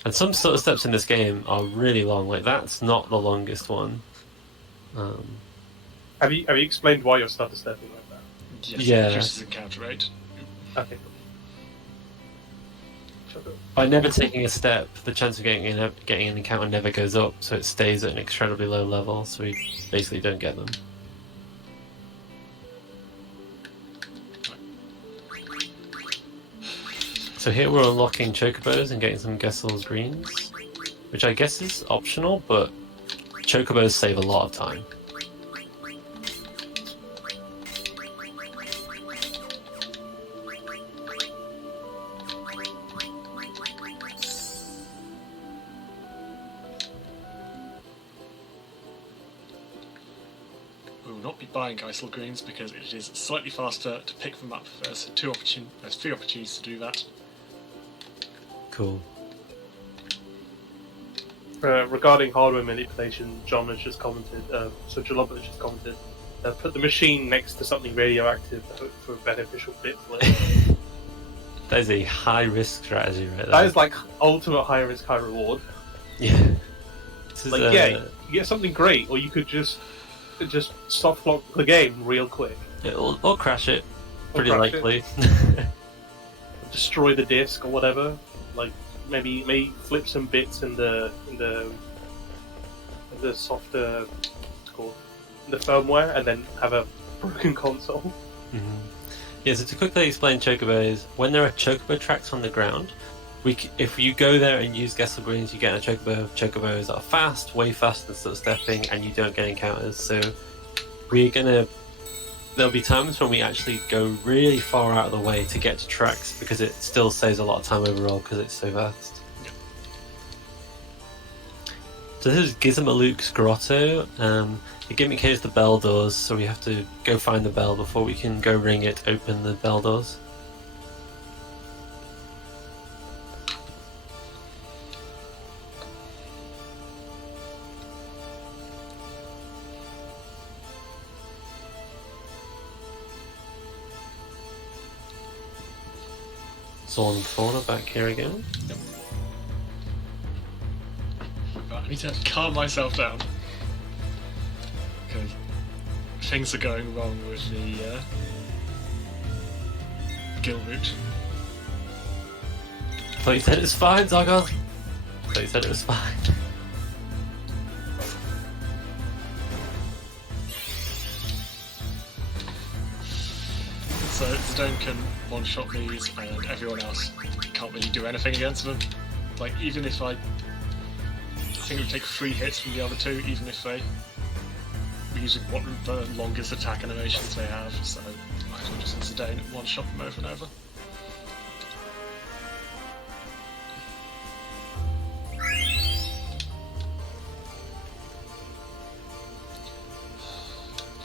And some stutter steps in this game are really long. Like, that's not the longest one. Have you explained why you're stutter stepping like that? Yes, Yeah. it reduces encounter rate. Okay. By never taking a step, the chance of getting an encounter never goes up, so it stays at an incredibly low level, so we basically don't get them. So here we're unlocking chocobos and getting some Gessel's greens, which I guess is optional, but chocobos save a lot of time. We will not be buying Geisel greens because it is slightly faster to pick them up. There's 3 opportunities to do that. Cool. Regarding hardware manipulation, John has just commented, so Jalobert has just commented, put the machine next to something radioactive for a beneficial fit for it. That is a high-risk strategy right there. That is like ultimate high risk, high reward. Yeah. This is, Like, you get something great, or you could just soft lock the game real quick. Or crash it, Or pretty crash likely. Destroy the disc or whatever. Like, maybe flip some bits in the softer, what's it called, the firmware, and then have a broken console. Yeah, so to quickly explain chocobos, when there are chocobo tracks on the ground, if you go there and use Gessel Greens, you get a chocobo. Chocobos are fast, way faster than sort of stepping, and you don't get encounters. So there'll be times when we actually go really far out of the way to get to tracks because it still saves a lot of time overall because it's so fast. Yeah. So this is Gizmaluke's grotto. The gimmick here is the bell doors, so we have to go find the bell before we can go ring it, open the bell doors. Zorn and Fauna back here again. Yep. Right, I need to calm myself down. Because things are going wrong with the gill route. I thought you said it was fine, Zoggoth. I thought you said it was fine. So Stone can one-shot these, and everyone else can't really do anything against them. Like, even if I think it would take 3 hits from the other two, even if they were using the longest attack animations they have, so might as well just Zidane one-shot them over and over.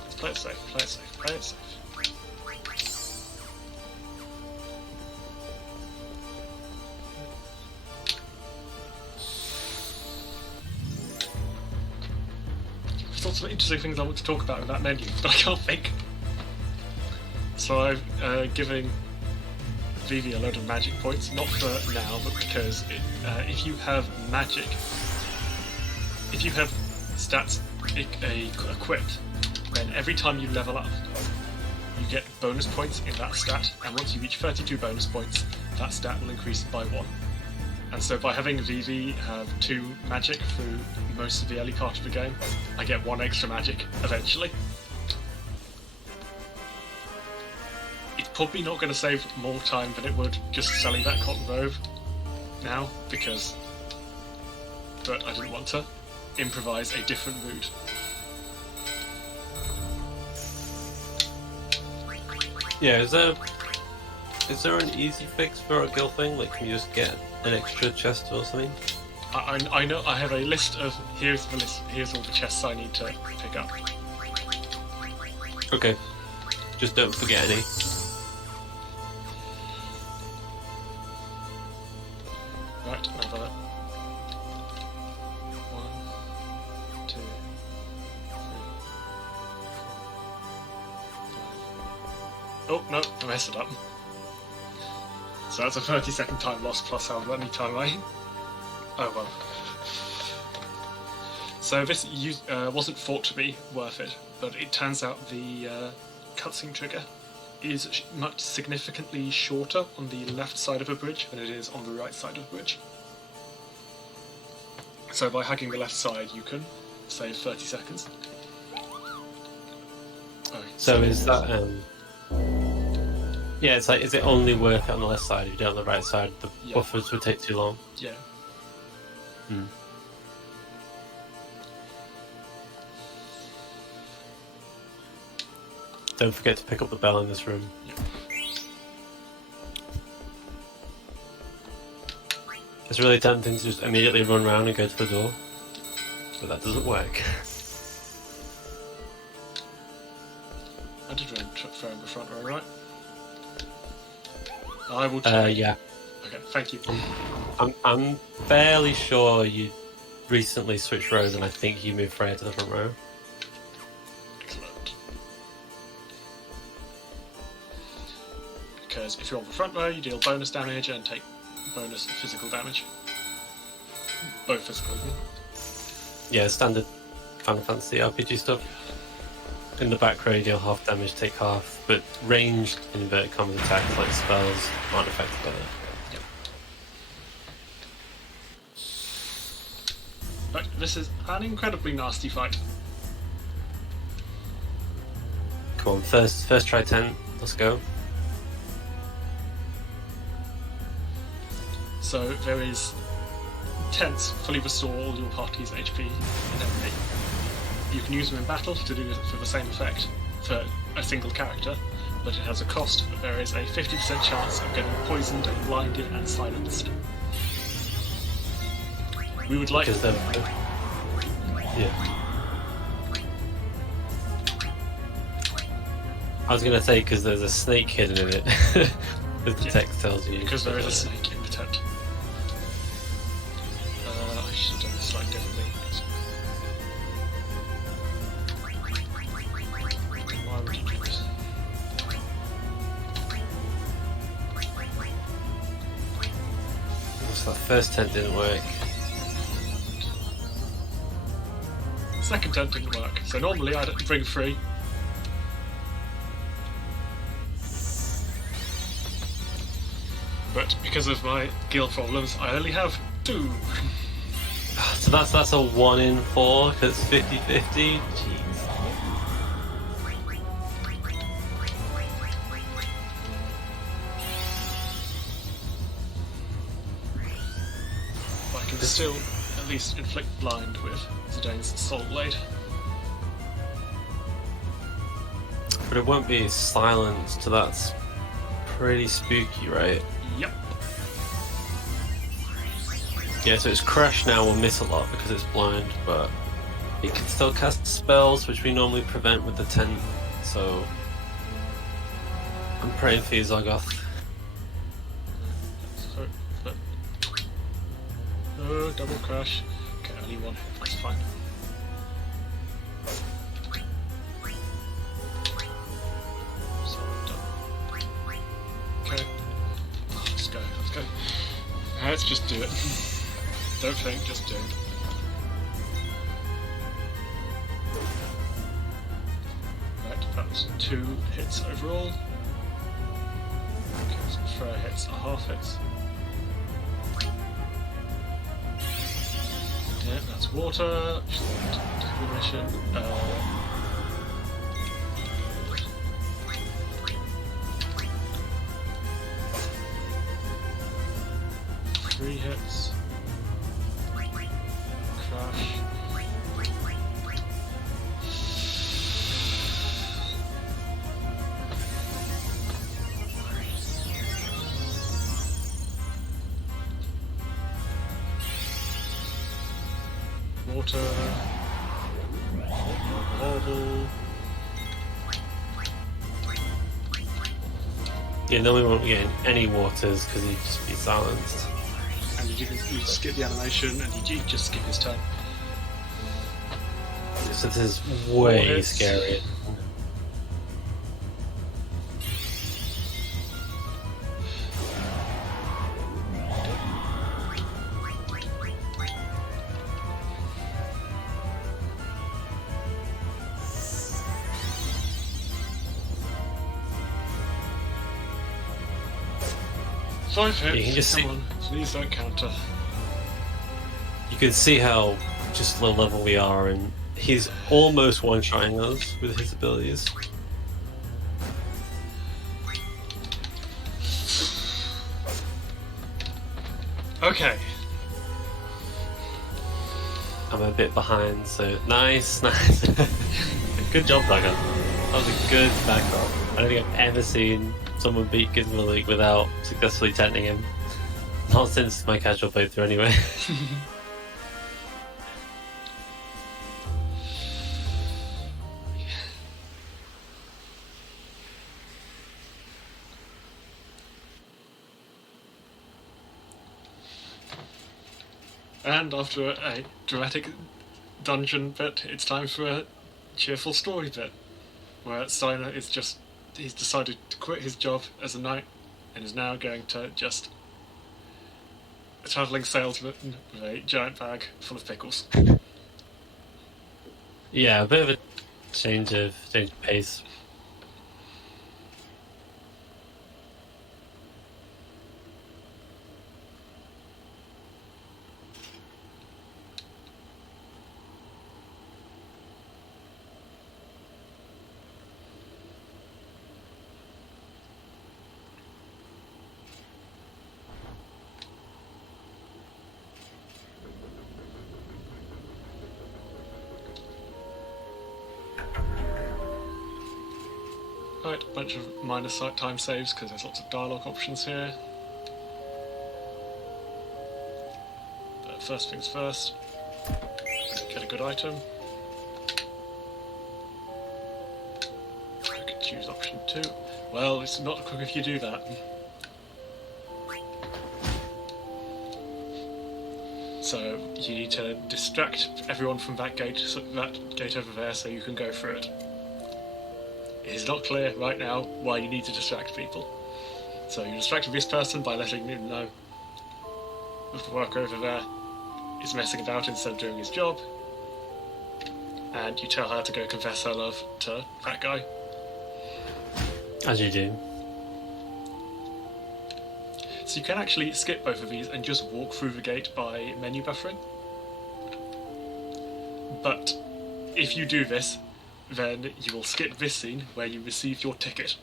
Let's play it safe, play it safe, play it safe. Lots of interesting things I want to talk about in that menu, but I can't think. So I've given Vivi a load of magic points, not for now, but because if you have magic, if you have stats equipped, then every time you level up, you get bonus points in that stat, and once you reach 32 bonus points, that stat will increase by 1. And so by having Vivi have 2 magic through most of the early part of the game, I get 1 extra magic eventually. It's probably not going to save more time than it would just selling that cotton robe now, but I didn't want to improvise a different route. Yeah, is there an easy fix for a gill thing? Like, can you just get an extra chest or something? I know I have a list of here's all the chests I need to pick up. Okay. Just don't forget any. Right, another 1, 2, 3, 4, 5. Oh no, I messed it up. So that's a 30-second time loss plus however many time I... Oh well. So this wasn't thought to be worth it, but it turns out the cutscene trigger is much significantly shorter on the left side of a bridge than it is on the right side of a bridge. So by hacking the left side, you can save 30 seconds. Oh, So is that yeah, it's like, is it only worth it on the left side? If you do it on the right side, the Yeah. buffers would take too long. yeah. Hmm. Don't forget to pick up the bell in this room. Yeah. It's really tempting to just immediately run around and go to the door, but that doesn't work. I did run throw in the front row, right? I will. Yeah. Okay, thank you. I'm fairly sure you recently switched rows, and I think you moved Freya to the front row. Excellent. Because if you're on the front row, you deal bonus damage and take bonus physical damage. Both physical. Yeah, standard Final Fantasy RPG stuff. In the back row, you deal half damage, take half, but ranged inverted commas attacks like spells aren't affected by that. Right, this is an incredibly nasty fight. Come on, first try tent. Let's go. So there is tents fully restore all your party's HP and MP. You can use them in battle to do for the same effect for a single character, but it has a cost. There is a 50% chance of getting poisoned and blinded and silenced. We would like... Because they're... Yeah. I was going to say because there's a snake hidden in it. As the text tells you. Because there is a snake in the tent. I should have done this slightly differently. Why would you do this? So that first tent didn't work. Second tent didn't work. So normally I'd bring 3. But because of my guild problems, I only have 2. So that's a 1 in 4 because it's 50-50. Jeez. I can still at least inflict blind with Zidane's Soul Blade. But it won't be silenced, so that's pretty spooky, right? Yep. Yeah, so its crash now will miss a lot because it's blind, but it can still cast spells, which we normally prevent with the tent, so I'm praying for you, Zoggoth. Oh, double crash. Okay, only 1 hit, that's fine. So, done. Okay. Let's go, let's go. Let's just do it. Don't think, just do it. Right, that was 2 hits overall. Okay, so Freya hits are half hits. Yeah, that's water. Mission. 3 hits. Crash. Water. Horrible. Yeah, then we won't get any waters because he'd just be silenced. And you skip the animation and you just skip his turn. So this is way hits. scary. Five hits. You can just Come see- on, please don't counter. You can see how just low level we are, and he's almost one-shotting us with his abilities. Okay. I'm a bit behind, so nice. Good job, Duggan. That was a good backdrop. I don't think I've ever seen someone beat Gizmo without successfully tenting him. Not since my casual playthrough, anyway. And after a dramatic dungeon bit, it's time for a cheerful story bit, where Steiner is just... he's decided to quit his job as a knight, and is now going to just... a travelling salesman with a giant bag full of pickles. Yeah, a bit of a change of pace. Right, a bunch of minor time saves because there's lots of dialogue options here. But first things first, get a good item. I could choose option 2. Well, it's not quick if you do that. So you need to distract everyone from that gate over there so you can go through it. It is not clear right now why you need to distract people. So you distract this person by letting them know that the worker over there is messing about instead of doing his job, and you tell her to go confess her love to that guy. As you do. So you can actually skip both of these and just walk through the gate by menu buffering. But if you do this, then you will skip this scene where you receive your ticket.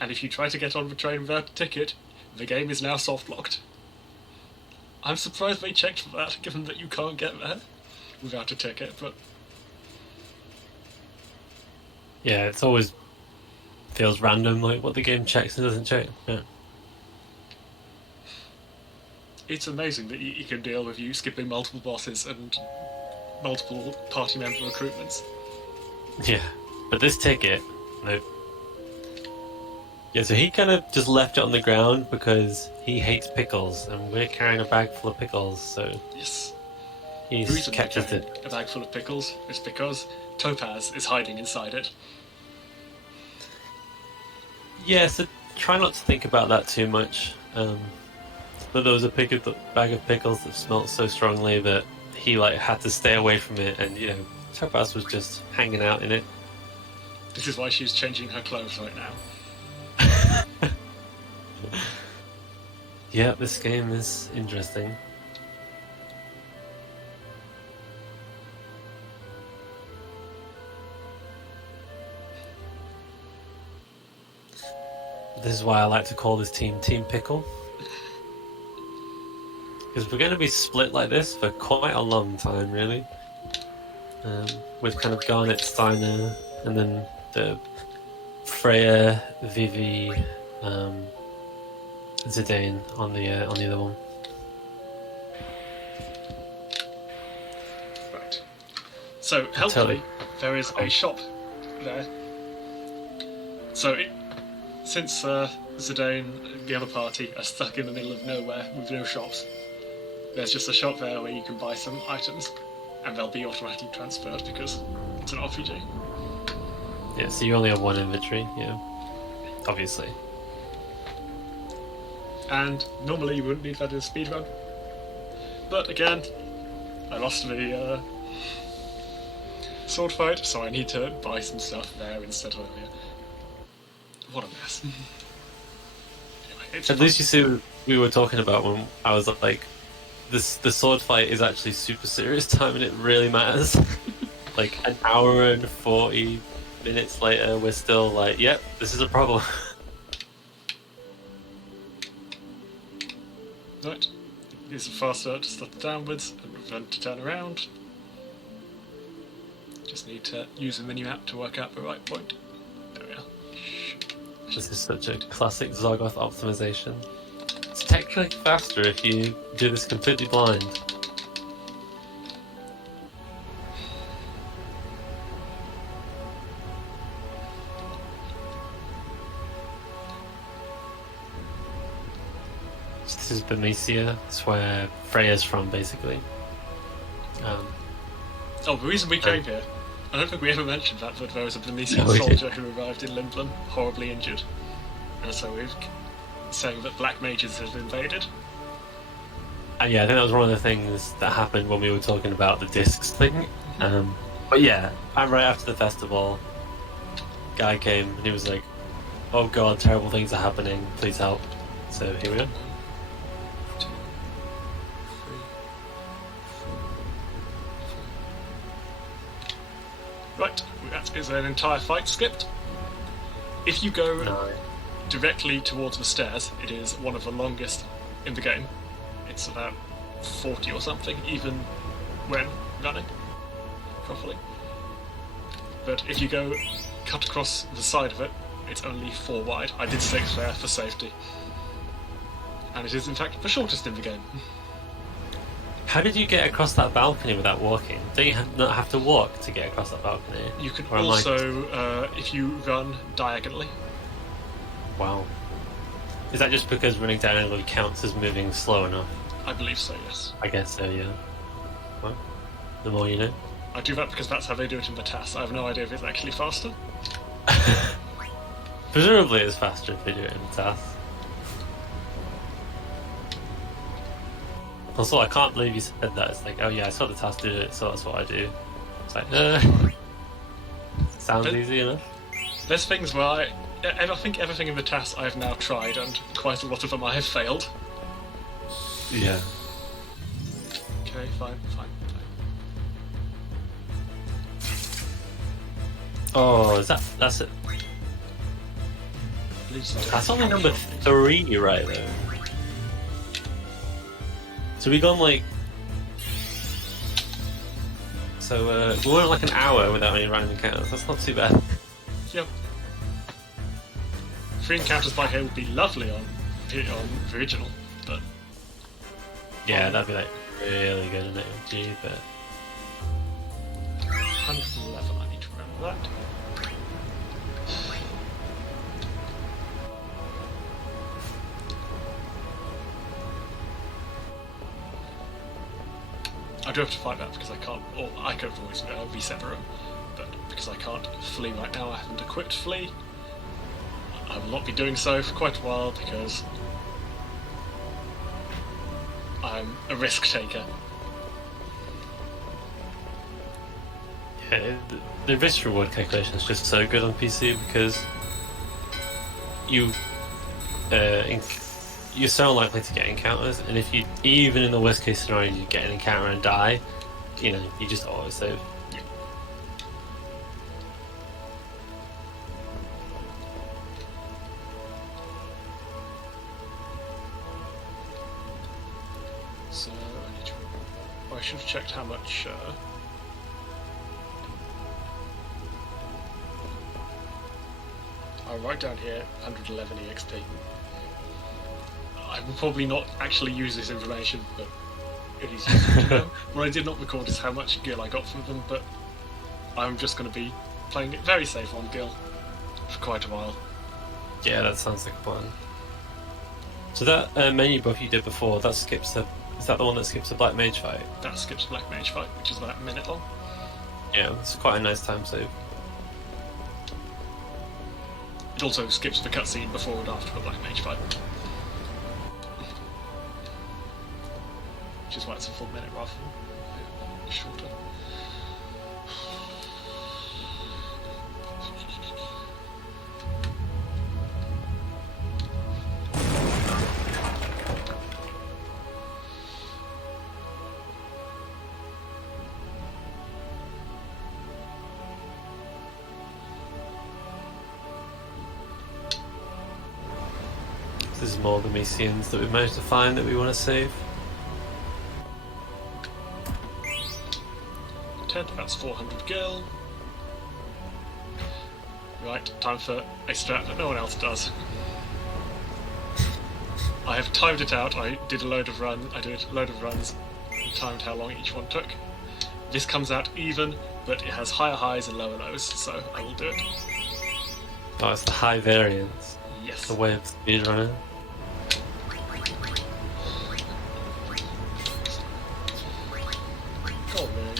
And if you try to get on the train without a ticket, the game is now soft-locked. I'm surprised they checked for that, given that you can't get there without a ticket, but... Yeah, it's always feels random, like what the game checks and doesn't check. Yeah. It's amazing that you can deal with you skipping multiple bosses and multiple party member recruitments. Yeah, but this ticket, nope. Yeah, so he kind of just left it on the ground because he hates pickles, and we're carrying a bag full of pickles, so Yes. he's The reason kept we're it. carrying a bag full of pickles is because Topaz is hiding inside it. Yeah, so try not to think about that too much. But there was a bag of pickles that smelt so strongly that he had to stay away from it, and Topaz was just hanging out in it. This is why she's changing her clothes right now. Yeah, this game is interesting. This is why I like to call this team Team Pickle. Because we're going to be split like this for quite a long time, really. With kind of Garnet, Steiner, and then the Freya, Vivi, Zidane on the other one. Right. So, helpfully, there is a shop there. So, since Zidane and the other party are stuck in the middle of nowhere with no shops, there's just a shop there where you can buy some items, and they'll be automatically transferred because it's an RPG. Yeah, so you only have one inventory, yeah. Obviously. And normally you wouldn't need that in a speedrun. But again, I lost the sword fight, so I need to buy some stuff there instead of earlier. What a mess. Anyway, it's At least you see what we were talking about when I was like, the sword fight is actually super serious time and it really matters. Like an hour and 40 minutes later, we're still like, yep, this is a problem. Right. Use the faster to start downwards and then to turn around. Just need to use the menu app to work out the right point. There we are. This is such a classic Zoggoth optimization. It's technically faster if you do this completely blind. This is Bernicia. It's where Freya's from, basically. Oh, the reason we came here, I don't think we ever mentioned that, but there was a Venetian No, we soldier who arrived in Limblin, horribly injured. And so we're saying that black mages have invaded. Yeah, I think that was one of the things that happened when we were talking about the discs thing. But yeah, I'm right after the festival. Guy came and he was like, "Oh god, terrible things are happening. Please help." So here we go. 2, 3, 4, 5. Right, that is an entire fight skipped. If you go No. directly towards the stairs, it is one of the longest in the game. It's about 40 or something, even when running properly. But if you go cut across the side of it, it's only 4 wide. I did 6 there for safety. And it is in fact the shortest in the game. How did you get across that balcony without walking? Don't you not have to walk to get across that balcony? You can Or am I- also, if you run diagonally, Wow. Is that just because running diagonally counts as moving slow enough? I believe so, yes. I guess so, yeah. Well, the more you know. I do that because that's how they do it in the TAS. I have no idea if it's actually faster. Presumably it's faster if they do it in the task. Also, I can't believe you said that. It's like, oh yeah, I saw the task do it, so that's what I do. It's like, sounds easy enough. There's things where I think everything in the TAS I have now tried, and quite a lot of them I have failed. Yeah. Okay, fine. Oh, that's it. That's only number 3 right there. So we gone like... So we went like an hour without any random encounters. That's not too bad. Yep. 3 encounters by here would be lovely on the original, but... Yeah, that'd be like really good in OG, but... 111, I need to remember that. I do have to fight that because I can't, or I could have always reset the room, but because I can't flee right now, I haven't equipped flee. I will not be doing so for quite a while because I'm a risk taker. Yeah, the risk reward calculation is just so good on PC because you're so unlikely to get encounters, and if you, even in the worst case scenario, you get an encounter and die, you know, you just auto save. So I need to. Oh, I should have checked how much. I'll write down here 111 EXP. I will probably not actually use this information, but it is useful to know. What I did not record is how much gil I got from them, but I'm just going to be playing it very safe on gil for quite a while. Yeah, that sounds like a plan. So that menu buff you did before, that skips the... Is that the one that skips the Black Mage fight? That skips Black Mage fight, which is about a minute long. Yeah, it's quite a nice time save. It also skips the cutscene before and after the Black Mage fight. Which is why it's a full minute rather than shorter. This is more of the missions that we've managed to find that we want to save. 10, that's 400 gil. Right, time for a strat that no one else does. I have timed it out. I did a load of runs, and timed how long each one took. This comes out even, but it has higher highs and lower lows, so I will do it. Oh, it's the high variance. Yes. The way of speedrunning. Go on, man.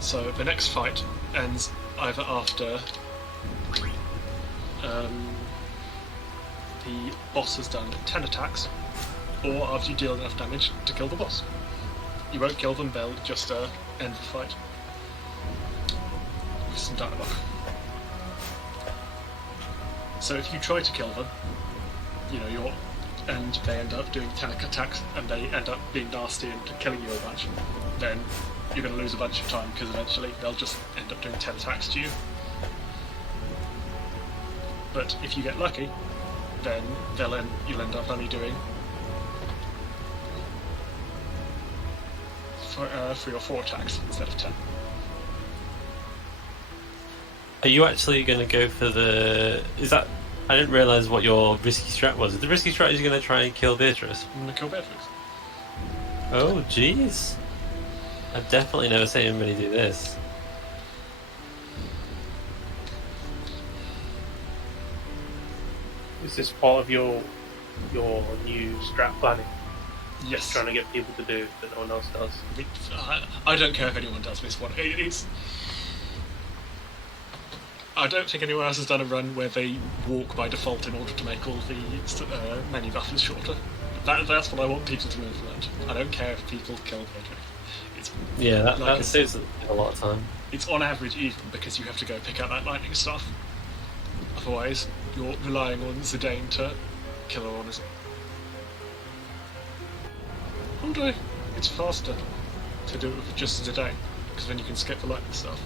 So the next fight ends either after the boss has done 10 attacks, or after you deal enough damage to kill the boss. You won't kill them, they'll just end the fight with some dialogue. So if you try to kill them, you know, and they end up doing 10 attacks and they end up being nasty and killing you a bunch, then you're going to lose a bunch of time because eventually they'll just end up doing 10 attacks to you. But if you get lucky, then you'll end up only doing 3 or 4 attacks instead of 10. Are you actually going to go for the... Is that... I didn't realise what your risky strat was. Is the risky strat is going to try and kill Beatrice? I'm going to kill Beatrix. Oh, jeez. I've definitely never seen anybody do this. Is this part of your new strat planning? Yes. Trying to get people to do that no one else does. I don't care if anyone does this one. I don't think anyone else has done a run where they walk by default in order to make all the menu buffers shorter. That's what I want people to implement. I don't care if people kill Beatrix. Yeah, that saves a lot of time. It's on average even because you have to go pick up that lightning stuff. Otherwise, you're relying on Zidane to kill her on his own. Although, it's faster to do it with just Zidane, because then you can skip the lightning stuff.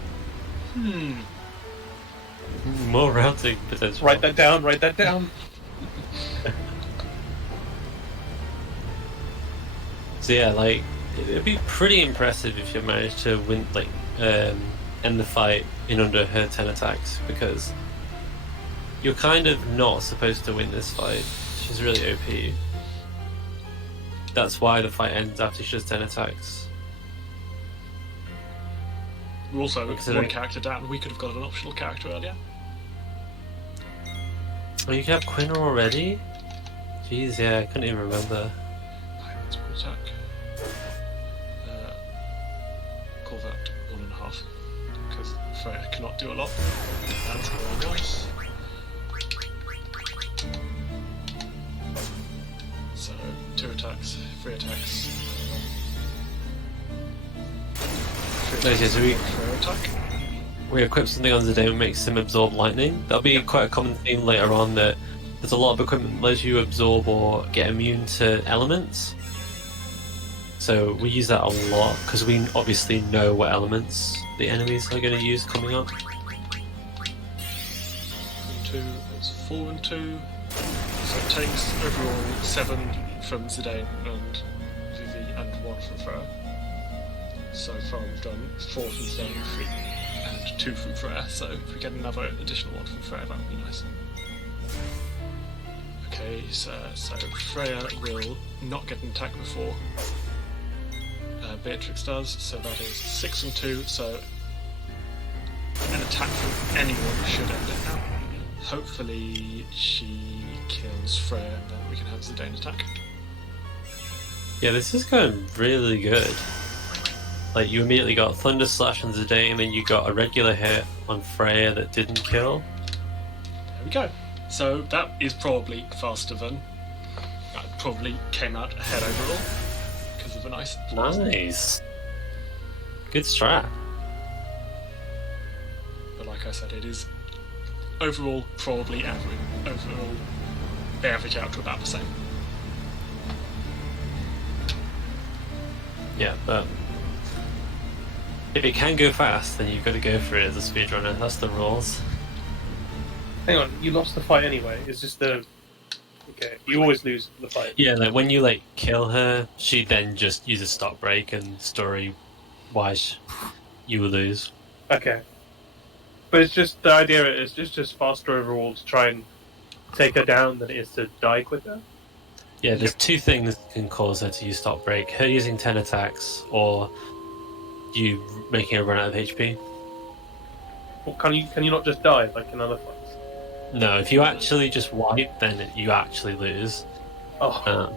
More routing potential. Write that down, write that down. So yeah, like, it'd be pretty impressive if you managed to win, like, end the fight in under her 10 attacks, because you're kind of not supposed to win this fight. She's really OP. That's why the fight ends after she does 10 attacks. We're also Because one character down. We could have got an optional character earlier. Oh, you can have Quinn already? Jeez, yeah, I couldn't even remember. Let's attack. Call that 1.5. Because Freya cannot do a lot. That's very nice. So, 2 attacks, 3 attacks. Okay, so we equip something on Zidane that makes him absorb lightning. That'll be quite a common theme later on, that there's a lot of equipment that lets you absorb or get immune to elements. So we use that a lot, because we obviously know what elements the enemies are going to use coming up. 2, that's 4 and 2. So it takes overall 7 from Zidane and Vivi and 1 from Freya. So far we've done 4 from Zidane, 3 and 2 from Freya, so if we get another additional 1 from Freya, that would be nice. Okay, so Freya will not get an attack before Beatrix does, so that is 6 and 2, so an attack from anyone should end it now. Hopefully she kills Freya and then we can have Zidane attack. Yeah, this is going really good. Like, you immediately got Thunder Slash on Zidane, then you got a regular hit on Freya that didn't kill. There we go. So that is probably faster than... That probably came out ahead overall because of a nice... Nice. Good strat. But like I said, it is overall probably average. Overall, they average out to about the same. Yeah, but if it can go fast, then you've got to go for it as a speedrunner. That's the rules. Hang on, you lost the fight anyway. It's just the... Okay, you always lose the fight. Yeah, like when you like kill her, she then just uses stop break, and story-wise, you will lose. Okay. But it's just, the idea is just faster overall to try and take her down than it is to die quicker. Yeah, there's 2 things that can cause her to use stop break: her using 10 attacks, or you making her run out of HP. Well, can you not just die like in other fights? No, if you actually just wipe, then you actually lose. Oh,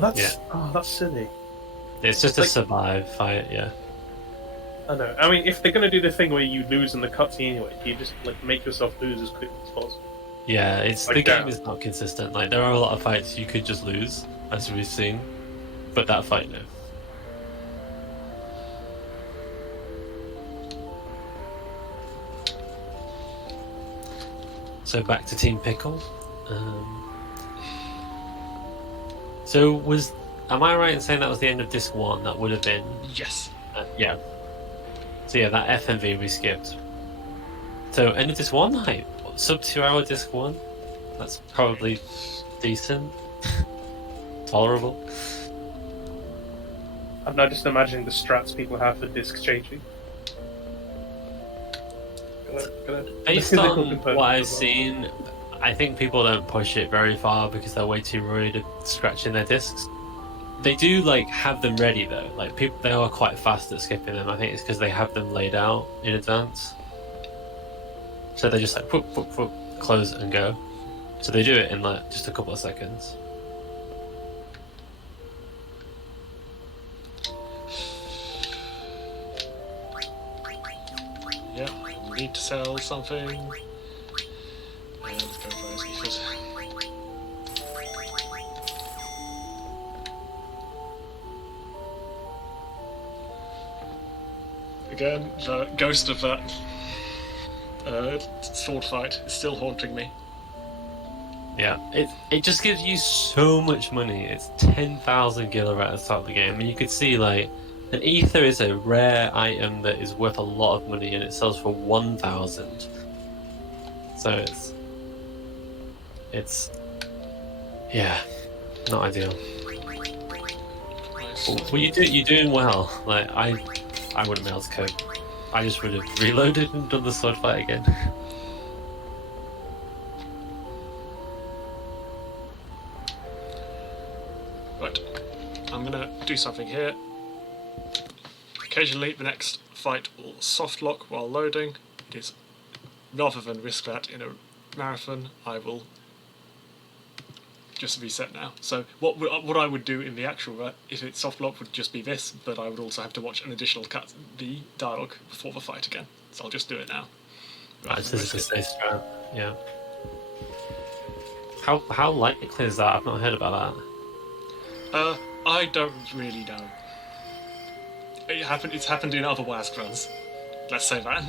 that's yeah. Oh, that's silly. It's just a survive fight, yeah. I know. I mean, if they're gonna do the thing where you lose in the cutscene anyway, you just like make yourself lose as quickly as possible. Yeah, it's Like the that. game is not consistent. Like, there are a lot of fights you could just lose, as we've seen, but that fight, no. So back to Team Pickle. Am I right in saying that was the end of Disc 1? That would have been... Yes. Yeah. So yeah, that FMV we skipped. So end of Disc 1, like, sub 2 hour disc 1. That's probably decent. Tolerable. I'm now just imagining the strats people have for disc changing. Based on what I've seen, I think people don't push it very far because they're way too worried of scratching their discs. They do like have them ready though. Like people, they are quite fast at skipping them. I think it's because they have them laid out in advance. So they just like whoop, whoop, whoop, close and go. So they do it in like just a couple of seconds. Yeah, we need to sell something. Let's go for those ethers. Again, the ghost of that sword fight is still haunting me. Yeah, it just gives you so much money. It's 10,000 gil right at the start of the game, and you could see like an ether is a rare item that is worth a lot of money, and it sells for 1,000. So it's yeah, not ideal. Nice. Well, you're doing well. Like I wouldn't be able to cope. I just would have reloaded and done the sword fight again. Right, I'm gonna do something here. Occasionally, the next fight will soft lock while loading. It is rather than risk that in a marathon, I will just reset now. So what I would do in the actual if it's soft lock would just be this, but I would also have to watch an additional cut the dialogue before the fight again. So I'll just do it now. This is a safe strat. Yeah. How likely is that? I've not heard about that. I don't really know. It's happened in other WASD runs. Let's say that.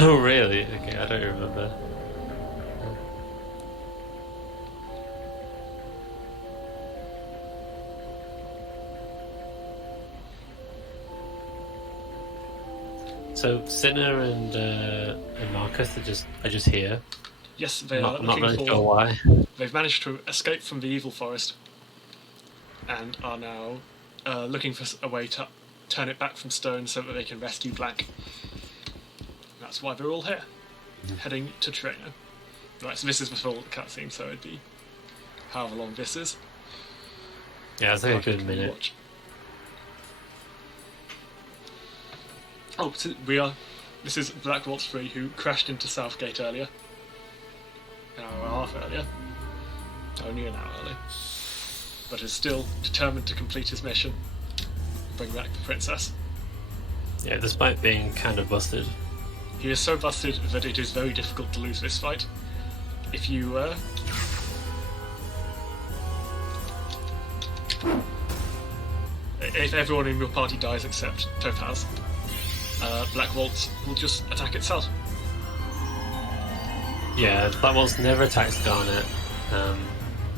Oh really? Okay, I don't remember. So Sinner and Marcus are just here. Yes, they are Not looking really for. sure why. They've managed to escape from the evil forest, and are now looking for a way to turn it back from stone so that they can rescue Blank. That's why they're all here, heading to Treno. Right, so this is the full cutscene, so it'd be however long this is. Yeah, it's like a good minute. Watch. Oh, so this is Black Waltz 3 who crashed into Southgate earlier. An hour and a half earlier. Only an hour earlier. But is still determined to complete his mission and bring back the princess. Yeah, despite being kind of busted. He is so busted that it is very difficult to lose this fight. If you if everyone in your party dies except Topaz, Black Waltz will just attack itself. Yeah, Black Waltz never attacks Garnet.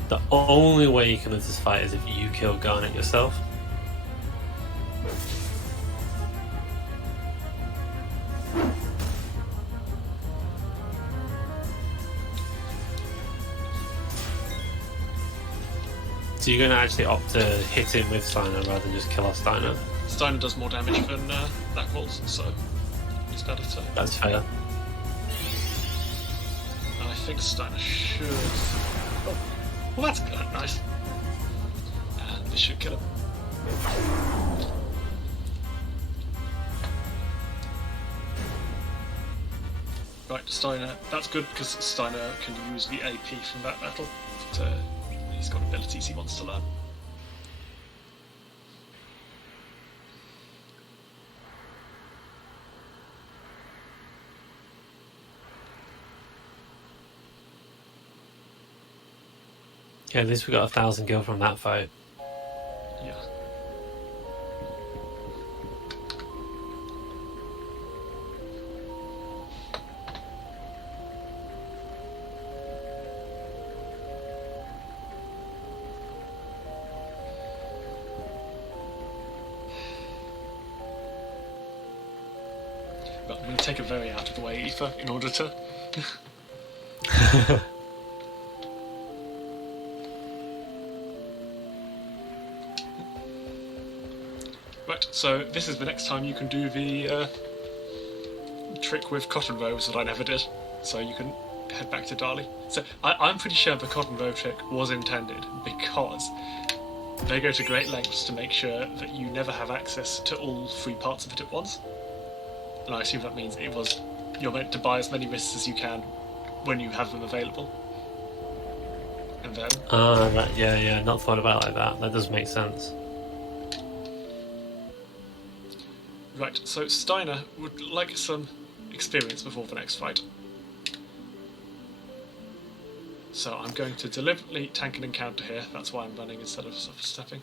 The only way you can lose this fight is if you kill Garnet yourself. So you're going to actually opt to hit him with Steiner rather than just kill off Steiner? Steiner does more damage than Black Waltz, so it's better to... That's fair. And I think Steiner should... Oh, well that's good, nice. And this should kill him. Right, Steiner, that's good because Steiner can use the AP from that battle. He's got abilities he wants to learn. Yeah, at least we got 1,000 gil from that fight. Yeah. But I'm going to take a very out of the way ether in order to Right, so this is the next time you can do the trick with cotton robes that I never did. So you can head back to Dali. So I'm pretty sure the cotton robe trick was intended because they go to great lengths to make sure that you never have access to all 3 parts of it at once. And I assume that means you're meant to buy as many wrists as you can when you have them available. And then... Right, yeah, not thought about it like that. That does make sense. Right, so Steiner would like some experience before the next fight. So I'm going to deliberately tank an encounter here. That's why I'm running instead of stepping.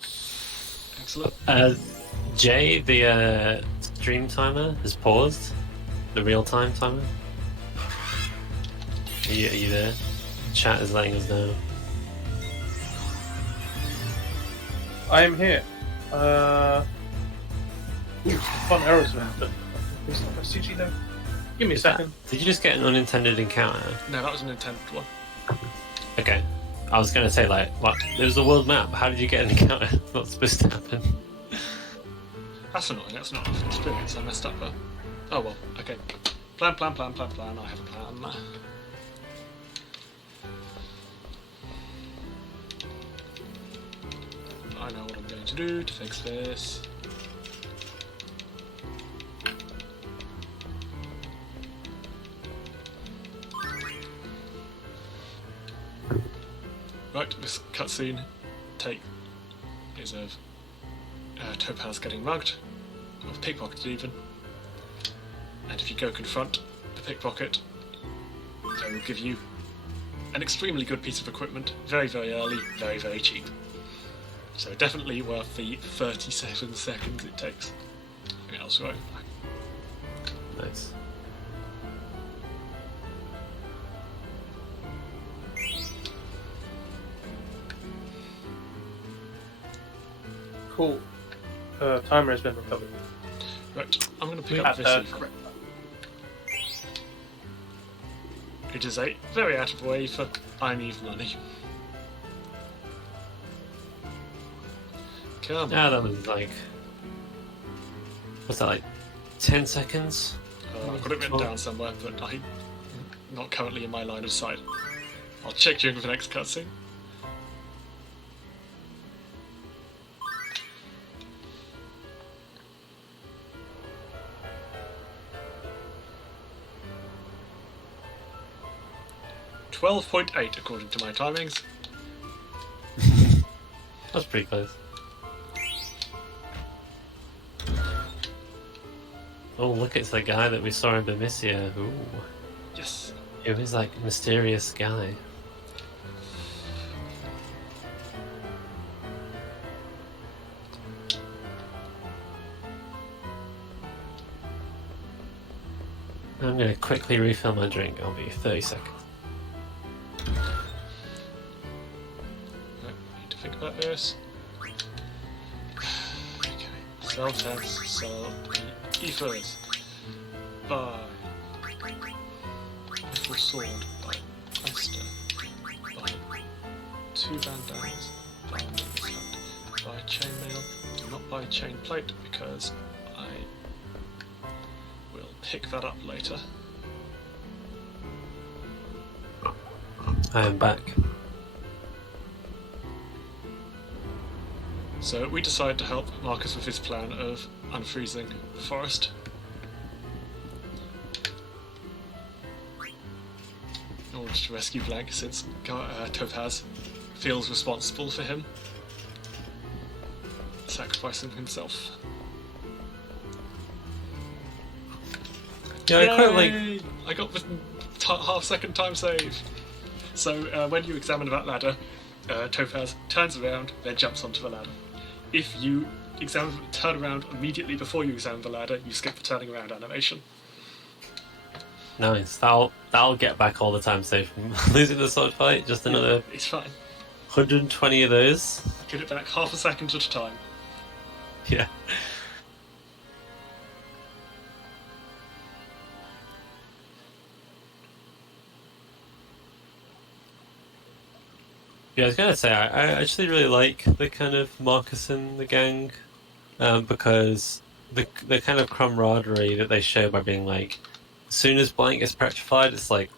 Excellent. Jay, the stream timer has paused. The real-time timer. Are you there? Chat is letting us know. I am here. Fun errors have happened. Is that CG though? Give me a second. Did you just get an unintended encounter? No, that was an intended one. Okay. I was going to say, like, what? There was a world map. How did you get an encounter? It's not supposed to happen. That's annoying. That's not enough experience. I messed up there. Oh well. Okay. Plan. I have a plan. I know what I'm going to do to fix this. Right, this cutscene is of Topaz getting mugged, or pickpocketed even. And if you go confront the pickpocket, they will give you an extremely good piece of equipment, very, very early, very, very cheap. So definitely worth the 37 seconds it takes. Anything else, right? Nice. Cool. Timer has been recovered. Right, I'm going to pick At up this the ether. correct It is a very out of way for I need money. Come on. Yeah, that was like... What's that, like 10 seconds? I've got it written down somewhere, but I'm not currently in my line of sight. I'll check during the next cutscene. .8 according to my timings. That's pretty close. Oh, look, it's the guy that we saw in Bemisia. Ooh. Yes. It was like mysterious guy. I'm gonna quickly refill my drink. I'll be 30 seconds. Need to think about this. Okay. Sell tests, sell ethers. Buy. Full sword. Buy. Master. Buy. 2 bandanas. Buy. Buy chainmail. Do not buy chain plate because I will pick that up later. I am back. So we decide to help Marcus with his plan of unfreezing the forest. In order to rescue Blank, since Topaz feels responsible for him, sacrificing himself. Yeah, I quite like... I got the half-second time save. So when you examine that ladder, Topaz turns around, then jumps onto the ladder. If you turn around immediately before you examine the ladder, you skip the turning around animation. Nice. That'll get back all the time saved from losing the sword fight. Just another It's fine. 120 of those. Get it back half a second at a time. Yeah. Yeah, I was gonna say I actually really like the kind of Marcus and the gang, because the kind of camaraderie that they show by being like, as soon as blank gets petrified, it's like,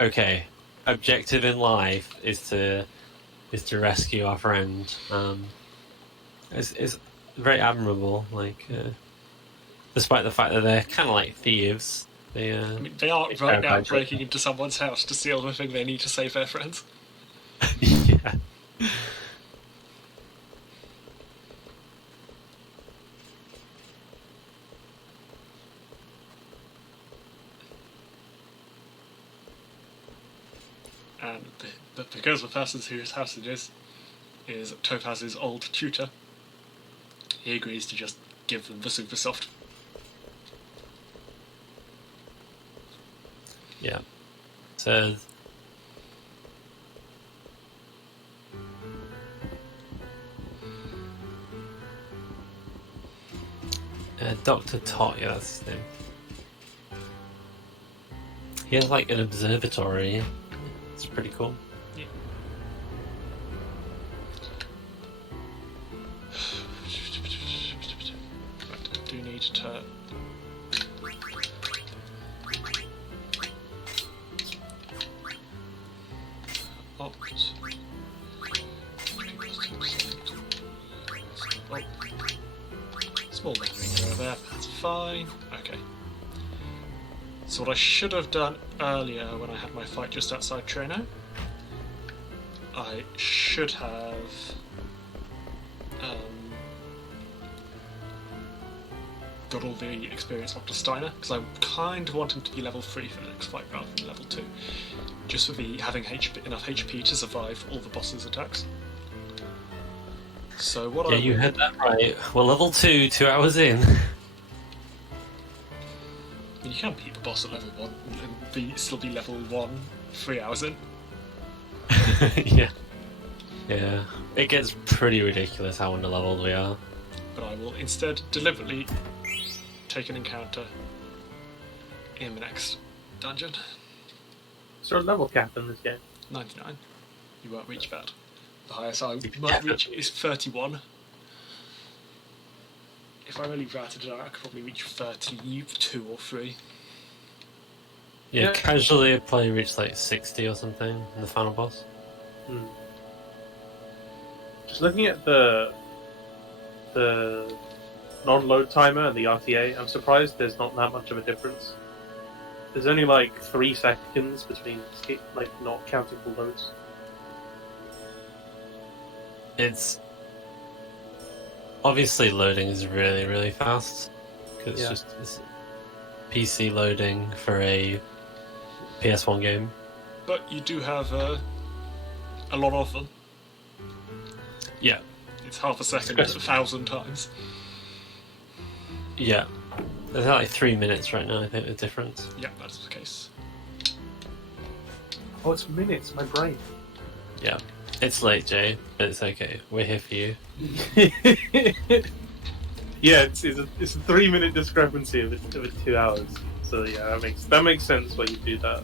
okay, objective in life is to rescue our friend. It's very admirable. Like, despite the fact that they're kind of like thieves, they I mean, they aren't right now breaking into someone's house to steal the thing they need to save their friends. yeah. And because the person whose house it is Topaz's old tutor, he agrees to just give them the super soft. Yeah. So. Dr. Tot, yeah, that's his name. He has like an observatory. It's pretty cool. Yeah. Right, I do need to. Oh. Small rendering error there, that's fine. Okay. So what I should have done earlier when I had my fight just outside Treno, I should have got all the experience up to Steiner, because I kind of want him to be level 3 for the next fight rather than level 2, just for the having enough HP to survive all the boss's attacks. So what yeah, you had that right. Well, level 2, 2 hours in. You can beat the boss at level 1 and still be level 1 3 hours in. Yeah. Yeah. It gets pretty ridiculous how underleveled we are. But I will instead deliberately take an encounter in the next dungeon. Is there a level cap in this game? 99. You won't reach that. The highest I might reach is 31. If I really ratted it out, I could probably reach 32 or 3. Yeah, casually I'd probably reach like 60 or something in the final boss. Just looking at the non-load timer and the RTA, I'm surprised there's not that much of a difference. There's only like 3 seconds between, like, not counting full loads. It's obviously loading is really, really fast because it's PC loading for a PS1 game. But you do have a lot of them. Yeah. It's half a second, it's 1,000 times. Yeah. There's like 3 minutes right now, I think, the difference. Yeah, that's the case. Oh, it's minutes, my brain. Yeah. It's late, Jay, but it's okay. We're here for you. Yeah, it's a 3-minute discrepancy of 2 hours. So yeah, that makes sense why you do that.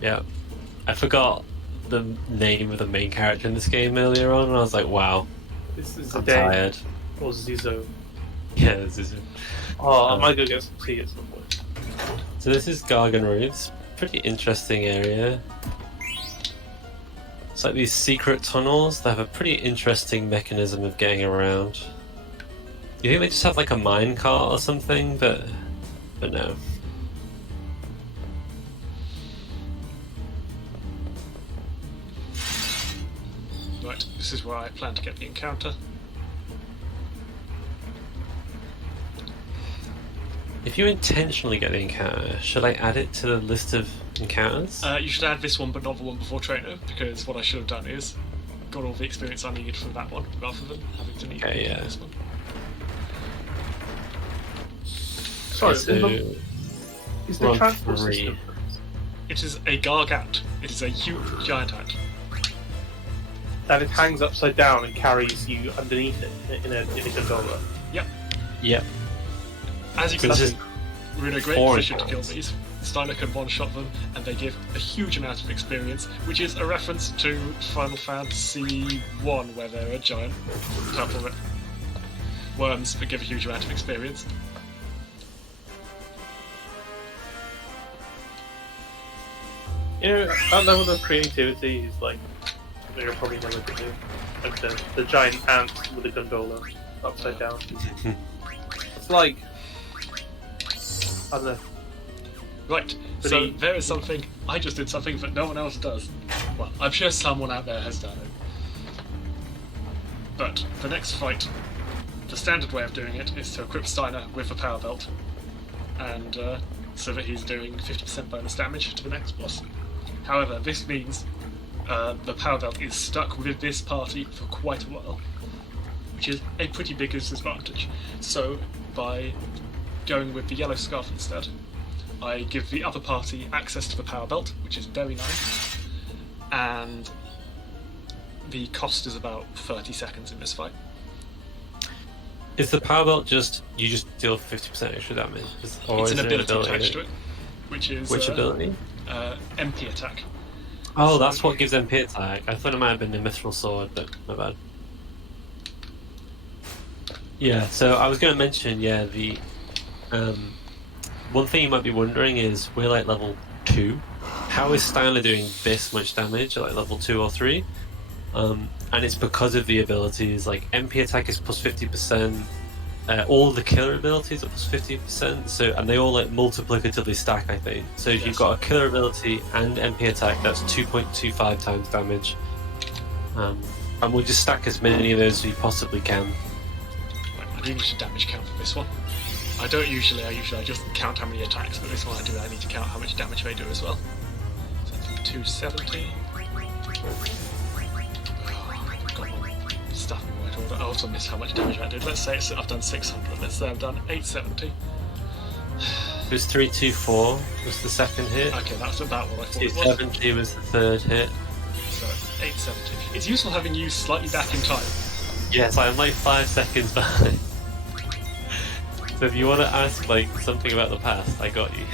Yeah. I forgot the name of the main character in this game earlier on, and I was like, wow. This is I'm tired. Or Zizo. Yeah, this is it. Oh, I might go get some tea at some point. So this is Gargan Roofs. Pretty interesting area. It's like these secret tunnels that have a pretty interesting mechanism of getting around. You think they just have like a mine cart or something, but no. Right, this is where I plan to get the encounter. If you intentionally get the encounter, should I add it to the list of encounters? You should add this one, but not the one before Trainer, because what I should have done is got all the experience I needed from that one, rather than having to need this one. Sorry, is the transport system? It is a Gargant. It is a huge giant ant. That it hangs upside down and carries you underneath it in a gondola. Yep. Yep. As you can see, we're in a great position to kill these. Steiner can one-shot them, and they give a huge amount of experience, which is a reference to Final Fantasy 1, where there are giant purple worms that give a huge amount of experience. You know, that level of creativity is like something you're probably never going to do. Like the giant ant with a gondola upside down. It's like, I don't know. Right, so there is something, I just did something that no one else does. Well, I'm sure someone out there has done it. But the next fight, the standard way of doing it is to equip Steiner with a power belt, and so that he's doing 50% bonus damage to the next boss. However, this means the power belt is stuck with this party for quite a while, which is a pretty big disadvantage. So, by going with the yellow scarf instead, I give the other party access to the power belt, which is very nice, and the cost is about 30 seconds in this fight. Is the power belt you just deal 50% extra damage? Or It's is an there ability attached to it, which is which ability? MP attack. Oh, that's what gives MP attack. I thought it might have been the mithril sword, but my bad. Yeah, so I was going to mention, the one thing you might be wondering is we're like level 2. How is Steiner doing this much damage at like level 2 or 3? And it's because of the abilities, like MP attack is plus 50%, all the killer abilities are plus 50%, so, and they all like multiplicatively stack, I think. So if you've got a killer ability and MP attack, that's 2.25 times damage. And we'll just stack as many of those as we possibly can. Right, I do need to damage count for this one. I don't usually, I just count how many attacks, but this one I need to count how much damage they do as well. So that's 270. Got my stuff in the right order. I also missed how much damage I did. Let's say I've done 600. Let's say I've done 870. It was 324 was the second hit. Okay, that's about what I thought it was. 270 was the third hit. So 870. It's useful having you slightly back in time. Yes, I'm like 5 seconds behind. So if you want to ask like something about the past, I got you.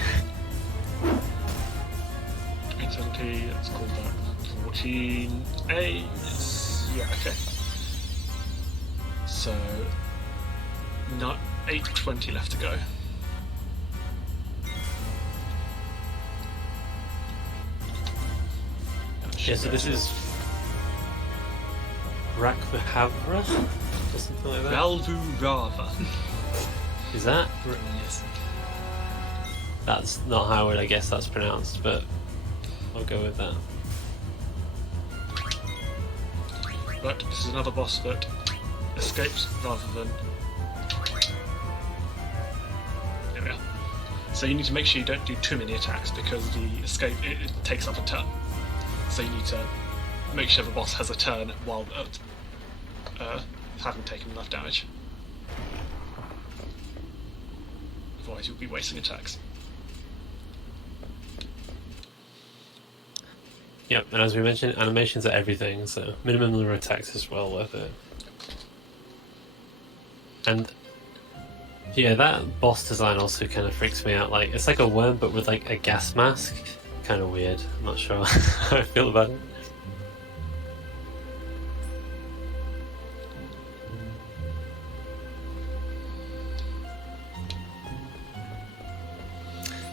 870, let's call that 14A. Yeah, okay. So, not 820 left to go. Yeah, so this is Rakvahavra or something like that. Valvurava. Is that? Yes. That's not how I guess that's pronounced, but I'll go with that. But this is another boss that escapes rather than... There we are. So you need to make sure you don't do too many attacks because the escape it takes up a turn. So you need to make sure the boss has a turn while having taken enough damage. Otherwise you'll be wasting attacks. Yep, and as we mentioned, animations are everything, so minimum number of attacks is well worth it. And yeah, that boss design also kind of freaks me out. Like, it's like a worm but with like a gas mask. Kind of weird. I'm not sure how I feel about it.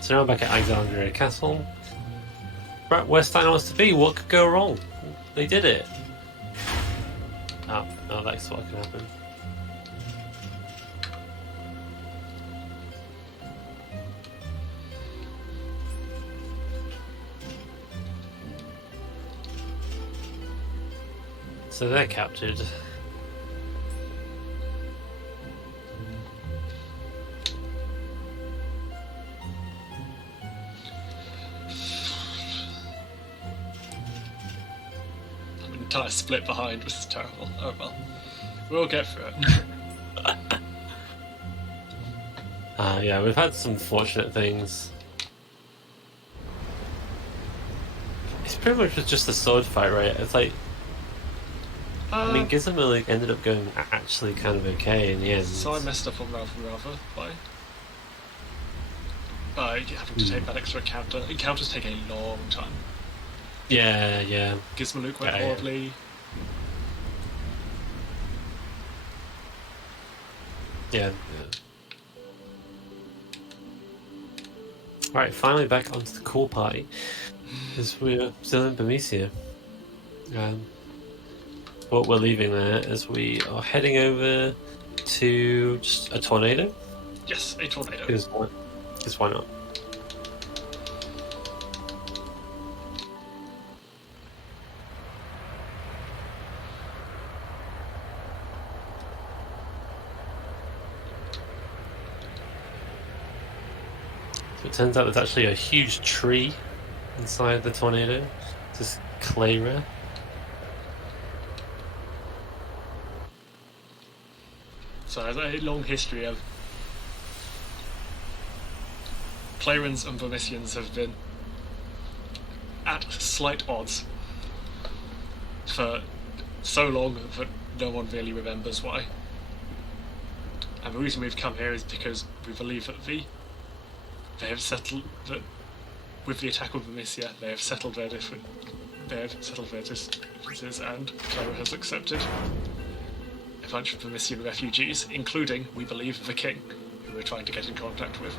So now we're back at Alexandria Castle. Right where Steiner wants to be, what could go wrong? They did it! Oh, no, that's what can happen. So they're captured. Entire split behind, which is terrible. Oh well. We'll get through it. Yeah, we've had some fortunate things. It's pretty much just a sword fight, right? It's like... I mean, Gizmo like, ended up going actually kind of okay in the end. So I messed up on Rava by by having to take that extra encounter. Encounters take a long time. Yeah, yeah. Gizmaluke went Yeah, yeah. horribly. Yeah. Right, finally back onto the core party. Because we're still in Bermesia. What we're leaving there is we are heading over to just a tornado. Yes, a tornado. Because why not? So it turns out there's actually a huge tree inside the tornado. Just clay rare. So there's a long history of Clarins and Vermissians have been at slight odds for so long that no one really remembers why. And the reason we've come here is because we believe that they have settled that with the attack of Vermissia, they have settled their differences, and Clara has accepted a bunch of Vermissian refugees, including, we believe, the king, who we're trying to get in contact with.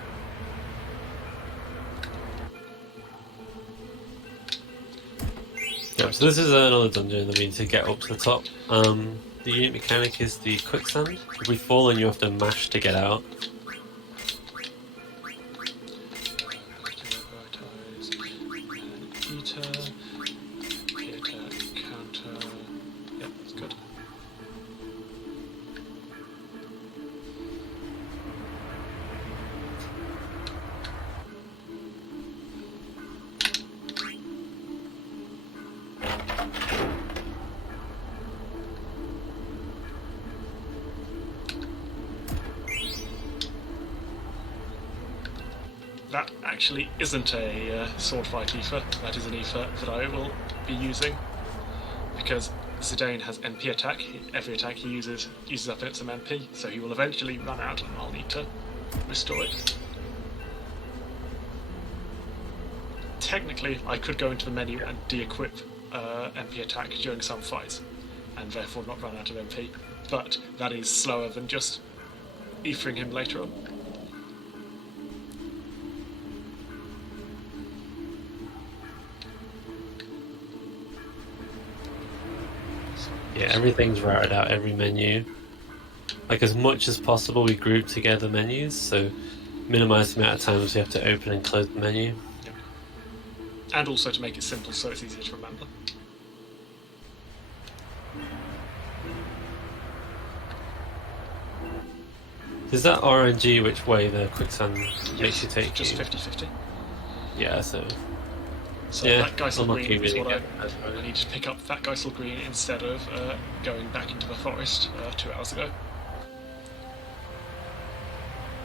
Yep, so this is another dungeon that we need to get up to the top. The unique mechanic is the quicksand. If we fall in, you have to mash to get out. Counter. Yep, that's good. That actually isn't a sword fight ether, that is an ether that I will be using, because Zidane has MP attack. Every attack he uses up its MP, so he will eventually run out and I'll need to restore it. Technically, I could go into the menu and de-equip MP attack during some fights, and therefore not run out of MP, but that is slower than just ethering him later on. Yeah, everything's routed out, every menu. Like, as much as possible, we group together menus, so minimize the amount of times we have to open and close the menu. Yep. And also to make it simple so it's easier to remember. Is that RNG which way the quicksand makes you take just you? 50-50. Yeah, so Yeah, that Geisel unlucky Green is really what good. I need to pick up that Geisel Green instead of going back into the forest 2 hours ago.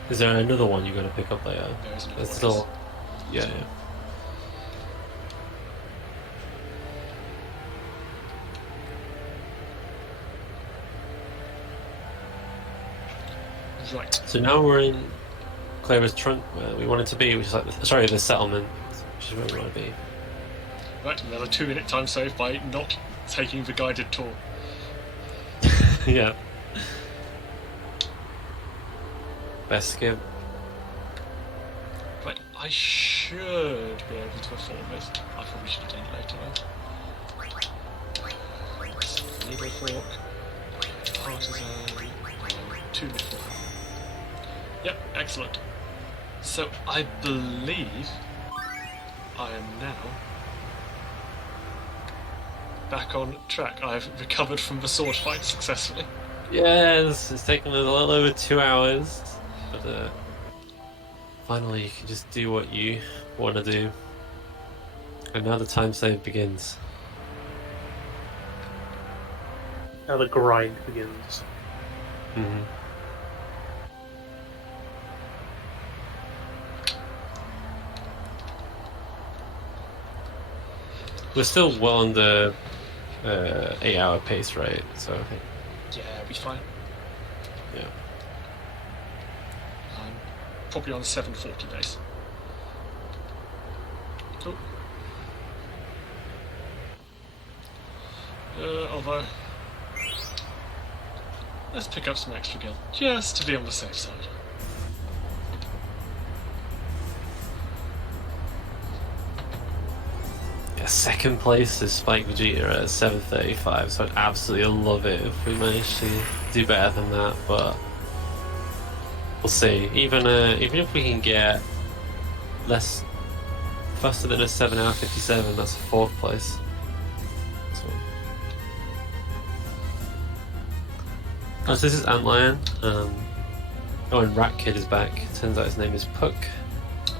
Is there another one you got to pick up later? There is another There's one, still, yeah. yes. Right. So now we're in Clara's trunk where we wanted to be, which is like the settlement, which is where we want to be. Right, another 2-minute time save by not taking the guided tour. Yeah. Best skip. Right, I should be able to afford this. I probably should have done it later though. Needle fork, partisan, 2 before. Yep, excellent. So I believe I am now back on track. I've recovered from the sword fight successfully. Yes, it's taken a little over 2 hours, but finally you can just do what you want to do. And now the time save begins. Now the grind begins. Mm-hmm. We're still well under 8-hour pace, right? So I think, Yeah, it'll be fine. yeah. I'm probably on 740 base. Although, let's pick up some extra gil, just to be on the safe side. Yeah, second place is Spike Vegeta at 735, so I'd absolutely love it if we managed to do better than that, but we'll see. Even if we can get less faster than a 7-hour 57, that's fourth place. So. Oh, so this is Antlion. And Rat Kid is back. Turns out his name is Puck.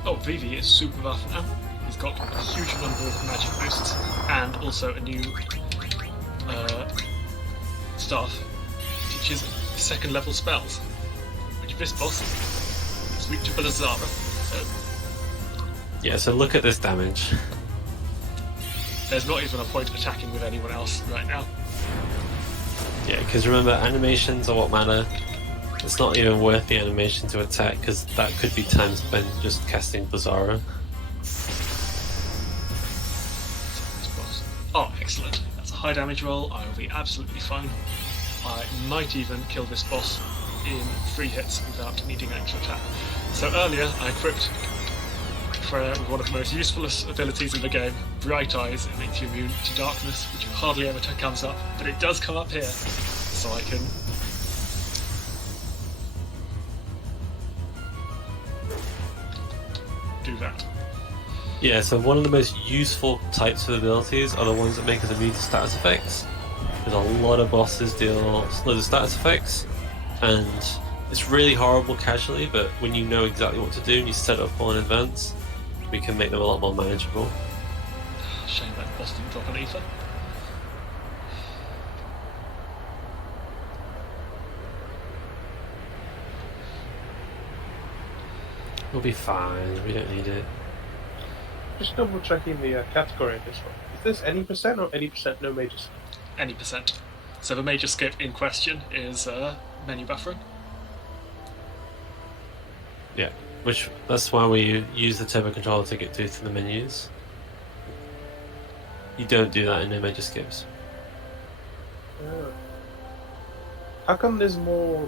Oh, Vivi is super buff now. He's got a huge number of magic boosts and also a new staff that teaches second level spells. Which this boss is reachable as Zara. So Yeah, so look at this damage. there's not even a point attacking with anyone else right now. Yeah, because remember, animations are what matter. It's not even worth the animation to attack, because that could be time spent just casting Bizarro. Oh, excellent. That's a high damage roll. I will be absolutely fine. I might even kill this boss in 3 hits without needing an extra attack. So earlier, I equipped Freya with one of the most useful abilities in the game, Bright Eyes. It makes you immune to darkness, which hardly ever comes up, but it does come up here, so I can do that. Yeah, so one of the most useful types of abilities are the ones that make us immune to status effects. Because a lot of bosses deal loads of status effects, and it's really horrible casually, but when you know exactly what to do and you set up all in advance, we can make them a lot more manageable. Shame that boss didn't drop an ether. We'll be fine, we don't need it. Just double checking the category of this one. Is this any percent or any percent no major skip? Any percent. So the major skip in question is menu buffering. Yeah, that's why we use the turbo controller to get through to the menus. You don't do that in no major skips. How come there's more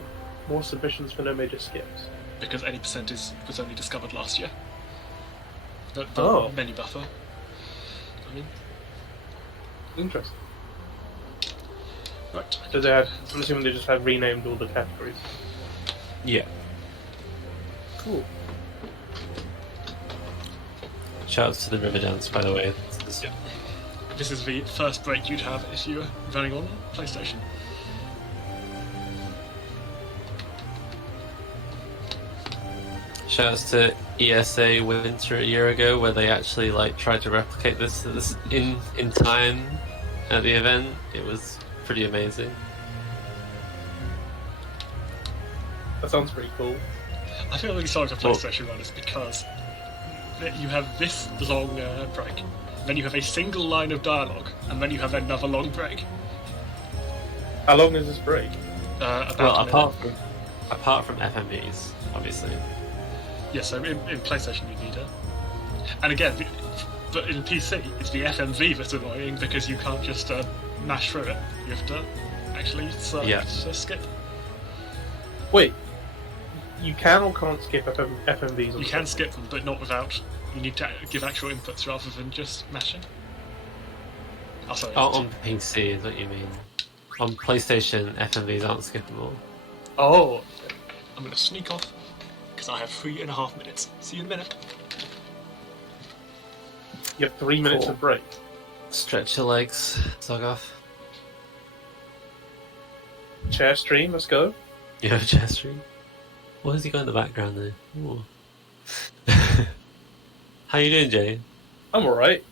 submissions for no major skips? Because any percent was only discovered last year. The Oh. menu buffer. I mean, Interesting. right. So I'm assuming they just have renamed all the categories. Yeah. Cool. Shouts to the river dance, by the way. Yeah. This is the first break you'd have if you were running on PlayStation. Shouts to ESA Winter a year ago, where they actually tried to replicate this in time at the event. It was pretty amazing. That sounds pretty cool. I feel really sorry for PlayStation runners because you have this long break, then you have a single line of dialogue, and then you have another long break. How long is this break? About Well, a minute. apart from FMVs, obviously. Yeah, so in PlayStation you need it. And again, but in PC, it's the FMV that's annoying because you can't just mash through it. You have to actually skip. Wait, you can or can't skip FMVs? On You can skip them, but not without. You need to give actual inputs rather than just mashing. Oh, sorry. Oh, on PC is what you mean. On PlayStation, FMVs aren't skippable. Oh, I'm going to sneak off because I have 3.5 minutes. See you in a minute. you have 3 minutes Cool. of break. Stretch your legs, Zoggoth. Chair stream, let's go. You have a chest stream? What has he got in the background there? Ooh. How you doing, Jay? I'm alright.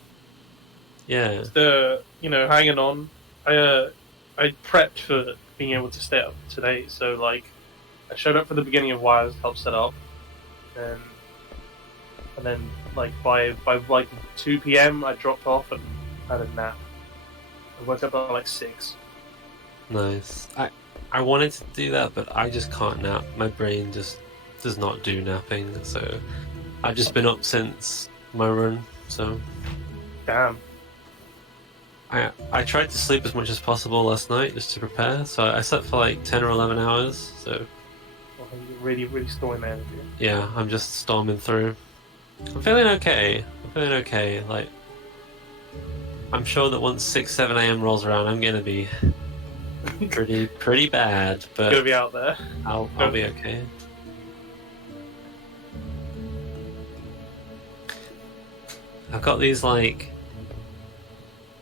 Yeah. Hanging on. I prepped for being able to stay up today, so I showed up for the beginning of WASD, helped set up, and then by 2 PM I dropped off and had a nap. I woke up at 6. Nice. I wanted to do that, but I just can't nap. My brain just does not do napping, so I've just been up since my run, so Damn. I tried to sleep as much as possible last night just to prepare, so I slept for like 10 or 11 hours, so... Well, you're really, really stormy man. Yeah, I'm just storming through. I'm feeling okay. Like, I'm sure that once 6-7 a.m. rolls around, I'm gonna be pretty bad. But You're gonna be out there. I'll be okay. I've got these like,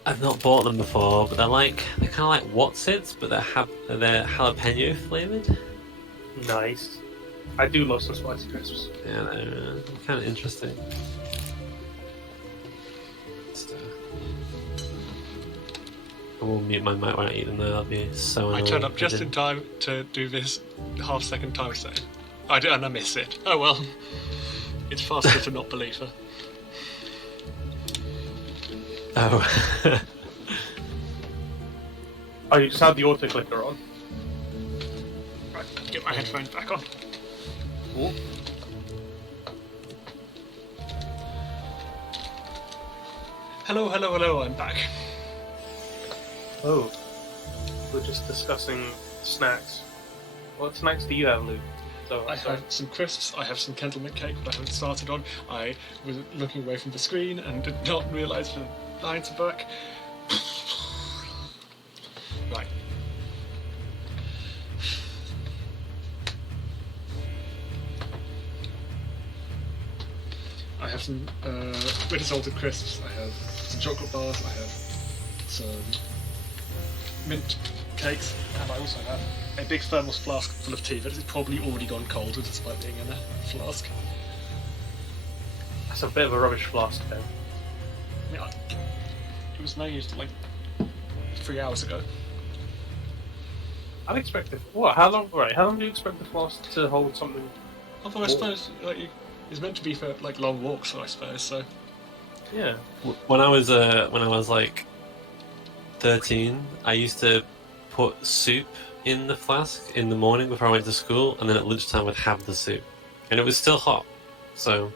I've not bought them before, but they're kind of like What's-Its, but they're jalapeno flavored. Nice. I do love some spicy crisps. Yeah, they're kind of interesting. I will mute my mic when I eat them though, that'll be so annoying. I turned up just in time to do this half-second time save. I did, and I missed it. Oh well. It's faster to not believe her. Oh. Oh, you just had the auto clicker on. Right, get my headphones back on. Ooh. Hello, I'm back. Oh. We're just discussing snacks. What snacks do you have, Luke? So, I have some crisps, I have some Kendall cake that I haven't started on. I was looking away from the screen and did not realise the lines to work. Right. I have some bitter salted crisps, I have some chocolate bars, I have some mint cakes, and I also have a big thermos flask full of tea that is probably already gone cold despite being in a flask. That's a bit of a rubbish flask then. Yeah, it was made like 3 hours ago. I'd expect it. What? How long? Right? How long do you expect the flask to hold something? Although I suppose like it's meant to be for like long walks, I suppose. So Yeah. When I was like 13, I used to put soup in the flask in the morning before I went to school, and then at lunchtime I'd have the soup, and it was still hot. So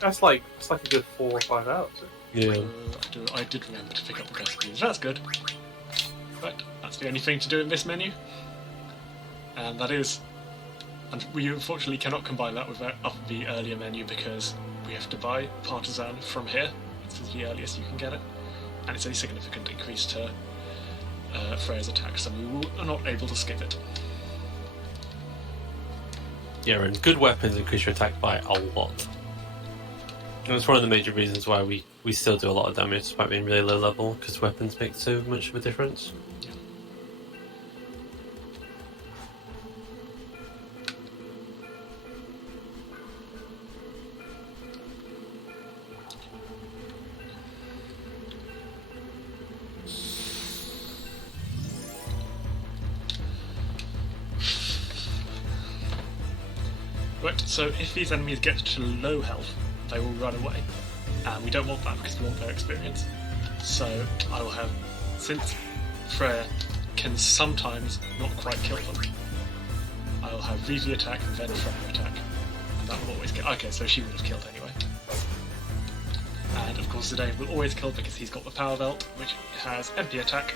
That's like a good 4 or 5 hours. yeah. I did remember to pick up the recipes. That's good. Right, that's the only thing to do in this menu, and that is. And we unfortunately cannot combine that with the earlier menu because we have to buy Partisan from here. This is the earliest you can get it, and it's a significant increase to Freya's attack, so we are not able to skip it. Yeah, and good weapons increase your attack by a lot. And it's one of the major reasons why we still do a lot of damage despite being really low level, because weapons make so much of a difference. Yeah. Right, so if these enemies get to low health, they will run away. And we don't want that because we want their experience. So I will have, since Freya can sometimes not quite kill them, I will have Vivi attack, then Freya attack. And that will always kill. Okay, so she would have killed anyway. And of course Zidane will always kill because he's got the power belt, which has MP attack,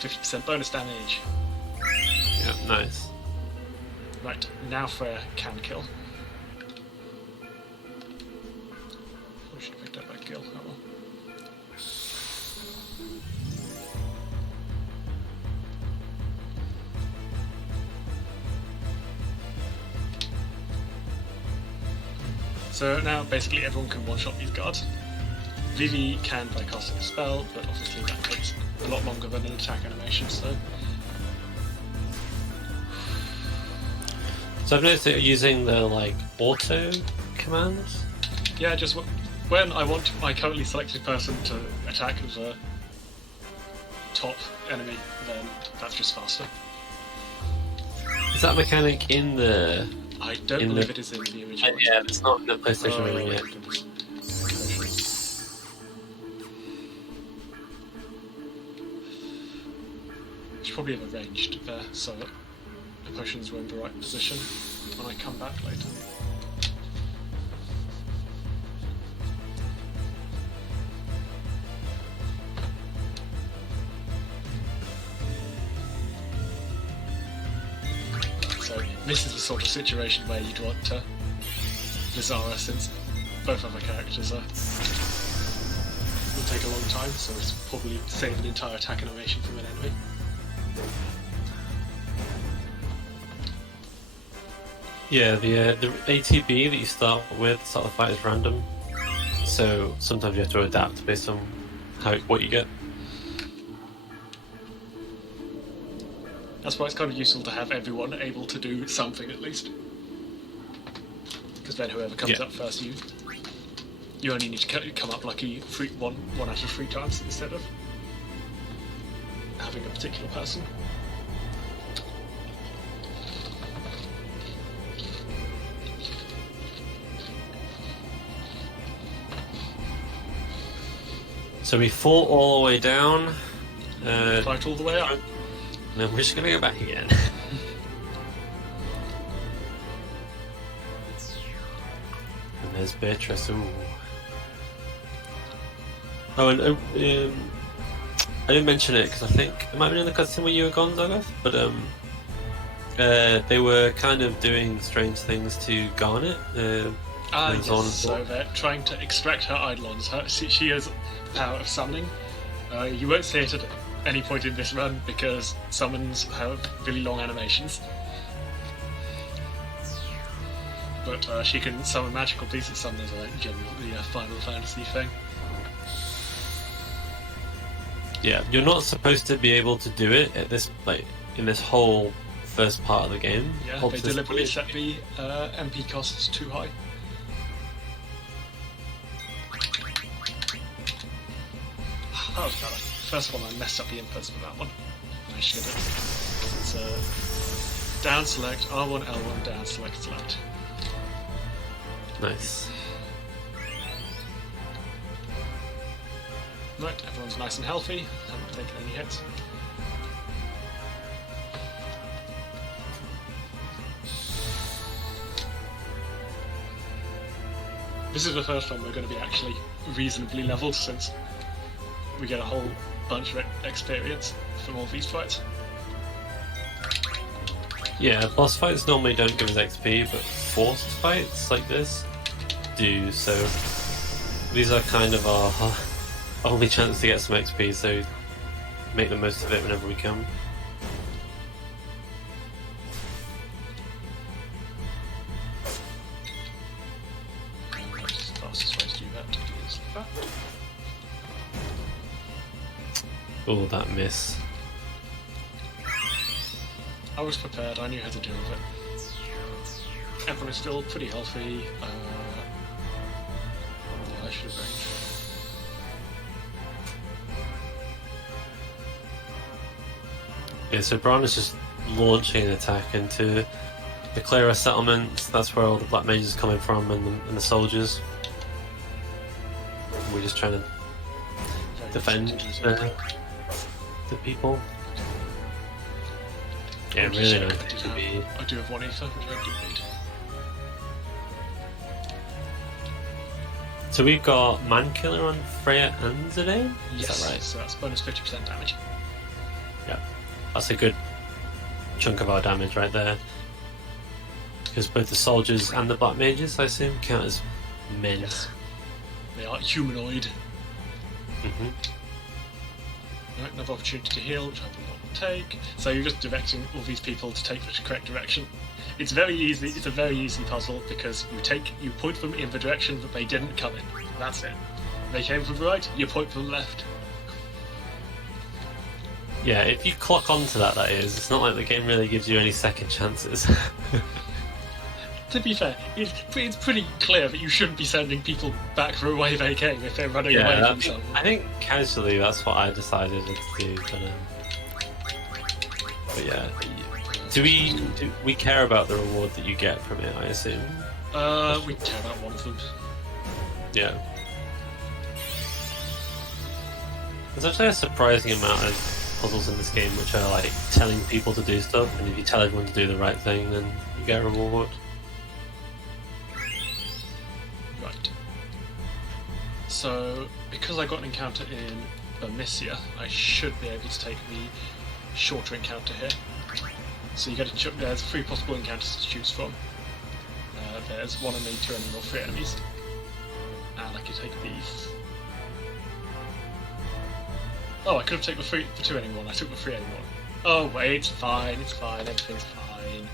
50% bonus damage. Yeah, nice. Right, now Freya can kill. I should have picked up that kill. Oh well. So now basically everyone can one-shot these guards. Vivi can by casting a spell, but obviously that takes a lot longer than an attack animation, so... So I've noticed that you're using the like auto commands. Yeah, just when I want my currently selected person to attack the top enemy, then that's just faster. Is that mechanic in the? I don't believe it is in the original. Yeah, it's not in the PlayStation version yet. Should probably have arranged there so that the potions were in the right position when I come back later. this is the sort of situation where you'd want to Bizarra, since both other characters will take a long time, so it's probably save an entire attack animation from an enemy. Yeah, the ATB that you start with, start the fight is random, so sometimes you have to adapt based on what you get. That's why it's kind of useful to have everyone able to do something at least. Because then whoever comes up first, you only need to come up lucky one out of 3 times instead of having a particular person. So we fall all the way down. Fight all the way up. And then we're just going to go back again. And there's Beatrice. Ooh. Oh, and I didn't mention it because I think it might have been in the cutscene where you were gone, Zoggoth, but they were kind of doing strange things to Garnet. Yes, so they're trying to extract her Eidolons. She has the power of summoning. You won't see it at any point in this run because summons have really long animations. But she can summon magical pieces. Summons are like generally the Final Fantasy thing. Yeah, you're not supposed to be able to do it at this in this whole first part of the game. Yeah, they deliberately set the MP costs too high. Oh, God. First one, I messed up the inputs for that one. I should have. It's down select, R1, L1, down select, select. Nice. Right, everyone's nice and healthy, haven't taken any hits. This is the first one we're going to be actually reasonably leveled, since we get a whole bunch of experience from all these fights. Yeah, boss fights normally don't give us XP, but forced fights like this do, so these are kind of our only chance to get some XP, so make the most of it whenever we can. Fastest way to do that is that. Oh, that miss. I was prepared, I knew how to deal with it. Everyone is still pretty healthy. Yeah, I should have ranged. Yeah, so Bran is just launching an attack into the Clara settlements. That's where all the black mages are coming from, and the soldiers. We're just trying to defend the people. Yeah, really nice to be. I do have one ether, which I do need. So we've got Mankiller on Freya and Zidane? Yes, Is that right? so that's bonus 50% damage. Yeah, that's a good chunk of our damage right there. Because both the soldiers and the black mages, I assume, count as men. Yes. They are humanoid. Mm-hmm. Right, another opportunity to heal, which I will not take. So you're just directing all these people to take the correct direction. It's very easy. It's a very easy puzzle because you point them in the direction that they didn't come in. That's it. They came from the right. You point them left. Yeah, if you clock onto that is. It's not like the game really gives you any second chances. To be fair, it's pretty clear that you shouldn't be sending people back the way they came if they're running away from someone. I think casually that's what I decided to do, but yeah. Do we care about the reward that you get from it, I assume? We care about one of them. Yeah. There's actually a surprising amount of puzzles in this game which are like telling people to do stuff, and if you tell everyone to do the right thing, then you get a reward. Right. So, because I got an encounter in Amicia, I should be able to take the shorter encounter here. So you get there's 3 possible encounters to choose from. There's 1 enemy, 2 enemies, or 3 enemies. And I can take these. Oh, I could have taken the 2 enemy one. I took the 3 enemy one. Oh wait, it's fine. Everything's fine.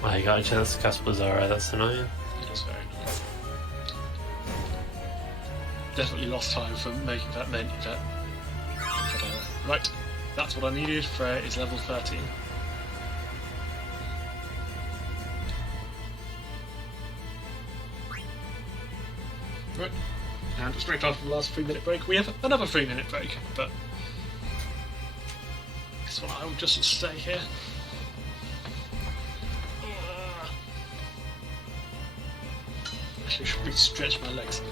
Oh, you got a chance to cast Blizzara, that's annoying. It is very annoying. Definitely lost time for making that many. Right, that's what I needed. Freya is level 13. Right, and straight after the last 3-minute break, we have another 3-minute break, but this one I will just stay here. Actually, I should really stretch my legs.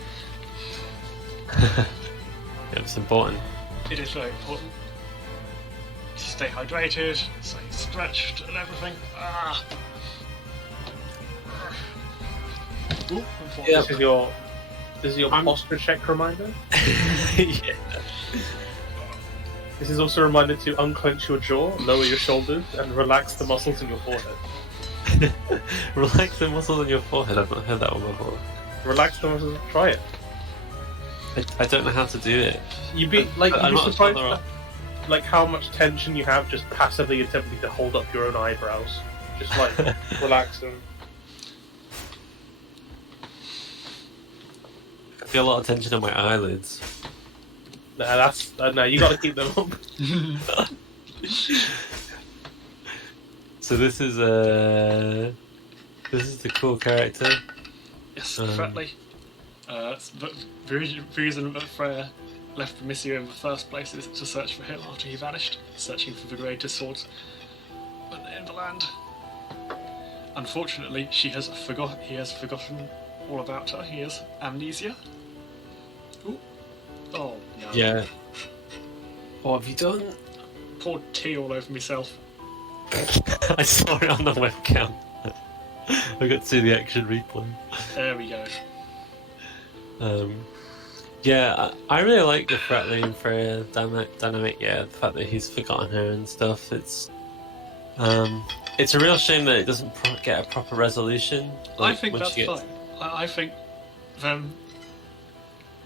It's important. It is very important. Stay hydrated, stay stretched, and everything. Ooh, Yeah. This is your posture check reminder. Yeah. This is also a reminder to unclench your jaw, lower your shoulders, and relax the muscles in your forehead. Relax the muscles on your forehead. I've not heard that one before. Relax the muscles. Try it. I don't know how to do it. You'd be surprised not like how much tension you have just passively attempting to hold up your own eyebrows. Just like relax them. I feel a lot of tension on my eyelids. No, you got to keep them up. So this is the cool character. Yes, Fretley. The reason that Freya left Missio in the first place is to search for him after he vanished, searching for the greatest swords in the land. Unfortunately, he has forgotten all about her. He has amnesia. Ooh. Oh no. Yeah. What have you done? Poured tea all over myself. I saw it on the webcam. I got to see the action replay. There we go. Yeah, I really like the Fretley and Freya dynamic. Yeah, the fact that he's forgotten her and stuff. It's a real shame that it doesn't get a proper resolution. I think that's fine. I think them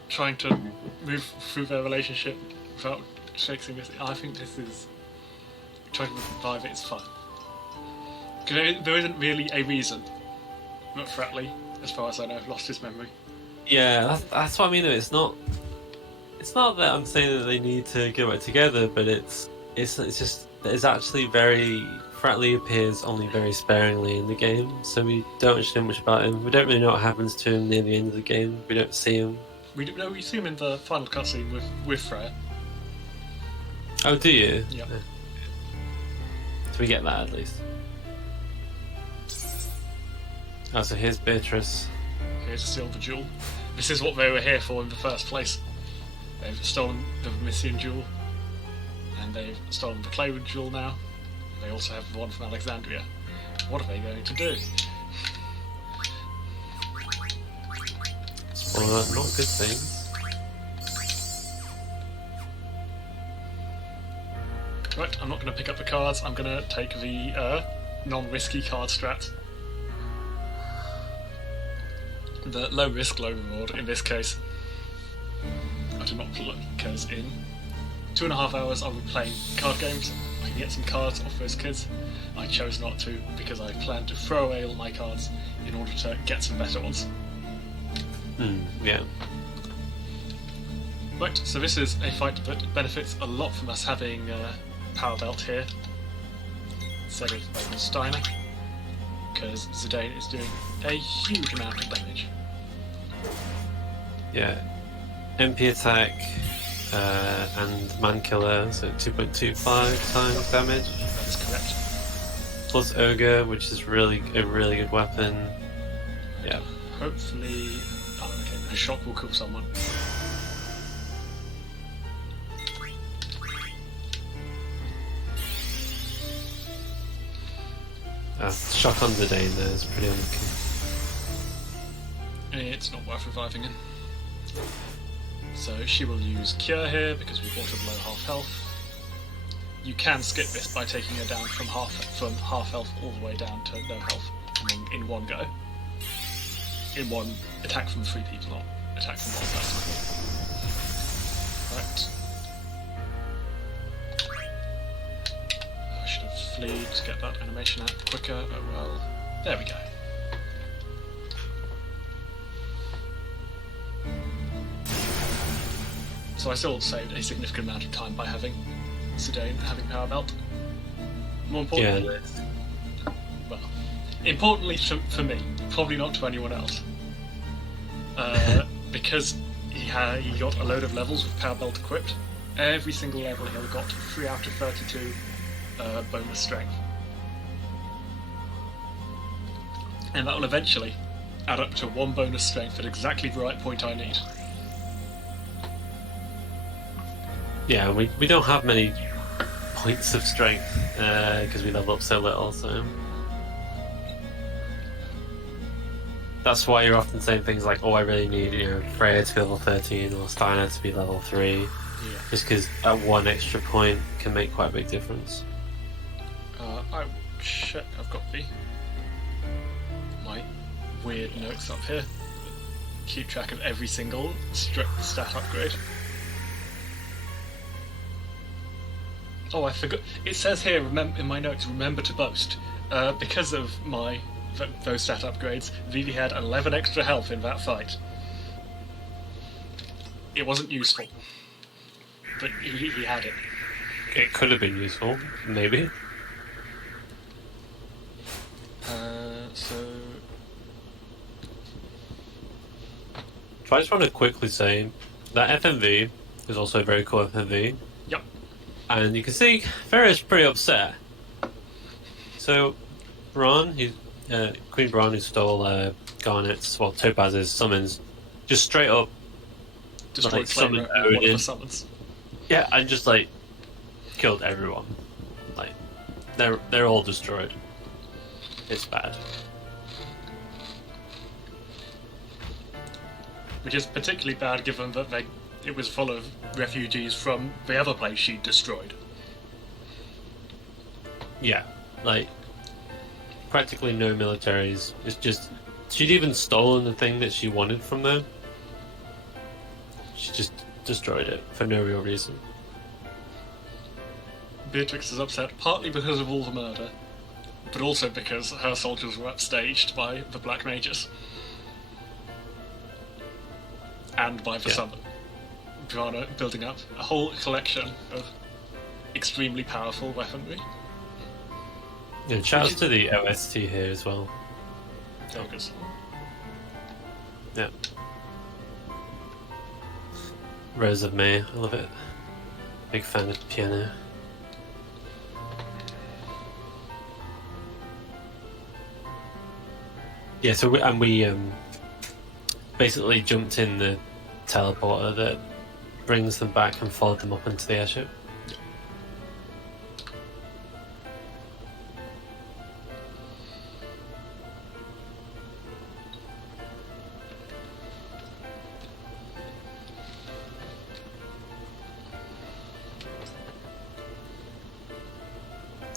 trying to move through their relationship without fixing this. I think this is trying to revive it is fine. Because there isn't really a reason that Fretley, as far as I know, lost his memory. Yeah, that's what I mean. It's not that I'm saying that they need to get back together, but it's actually very. Fretley appears only very sparingly in the game, so we don't actually know much about him. We don't really know what happens to him near the end of the game. We don't see him. We see him in the final cutscene with Freya. Oh, do you? Yeah. Do we get that at least? Oh, so here's Beatrice. Here's a silver jewel. This is what they were here for in the first place. They've stolen the Mysian jewel, and they've stolen the Claywood jewel now. They also have the one from Alexandria. What are they going to do? Well, not good things. Right, I'm not going to pick up the cards. I'm going to take the non-risky card strat. The low risk, low reward in this case. I do not play because in 2.5 hours I'll be playing card games. I can get some cards off those kids. I chose not to because I plan to throw away all my cards in order to get some better ones. Yeah. Right, so this is a fight that benefits a lot from us having Power Belt here instead of Steiner, because Zidane is doing a huge amount of damage. Yeah. MP attack and man killer, so 2.25 times damage. That is correct. Plus ogre, which is a really good weapon. Yeah. Hopefully, a shock will kill someone. Shock on Zidane there is pretty unlucky. It's not worth reviving him. So she will use Cure here because we bought her below half health. You can skip this by taking her down from half health all the way down to no health in one go. In one attack from 3 people, not attack from one person. Right. I should have fleed to get that animation out quicker. Oh well. There we go. So I still saved a significant amount of time by having Zidane having Power Belt. More importantly, well, importantly for me, probably not to anyone else, because he got a load of levels with Power Belt equipped. Every single level he got 3 out of 32 bonus strength, and that will eventually add up to 1 bonus strength at exactly the right point I need. Yeah, we don't have many points of strength because we level up so little, so that's why you're often saying things like, "Oh, I really need Freya to be level 13 or Steiner to be level 3," just because that 1 extra point can make quite a big difference. I will check. I've got my weird notes up here. Keep track of every single stat upgrade. Oh, I forgot. It says here, in my notes, remember to boast. Because of those stat upgrades, Vivi had 11 extra health in that fight. It wasn't useful, but he had it. It could have been useful, maybe. So I just want to quickly say that FMV is also a very cool FMV. Yep. And you can see Farrah's pretty upset. So, Bronn, Queen Bronn, who stole Garnet's, Topaz's summons, just straight up destroyed summoned one of Odin. the summons. Yeah, and just killed everyone. They're all destroyed. It's bad. Which is particularly bad given that it was full of refugees from the other place she destroyed. Yeah, practically no militaries. It's just she'd even stolen the thing that she wanted from them. She just destroyed it for no real reason. Beatrix is upset partly because of all the murder, but also because her soldiers were upstaged by the Black Mages. And by the Summon. Bravana building up a whole collection of extremely powerful weaponry. Yeah, shouts to the OST here as well. Focus. Yeah. Rose of May, I love it. Big fan of the piano. Yeah, so we basically jumped in the teleporter that brings them back and followed them up into the airship.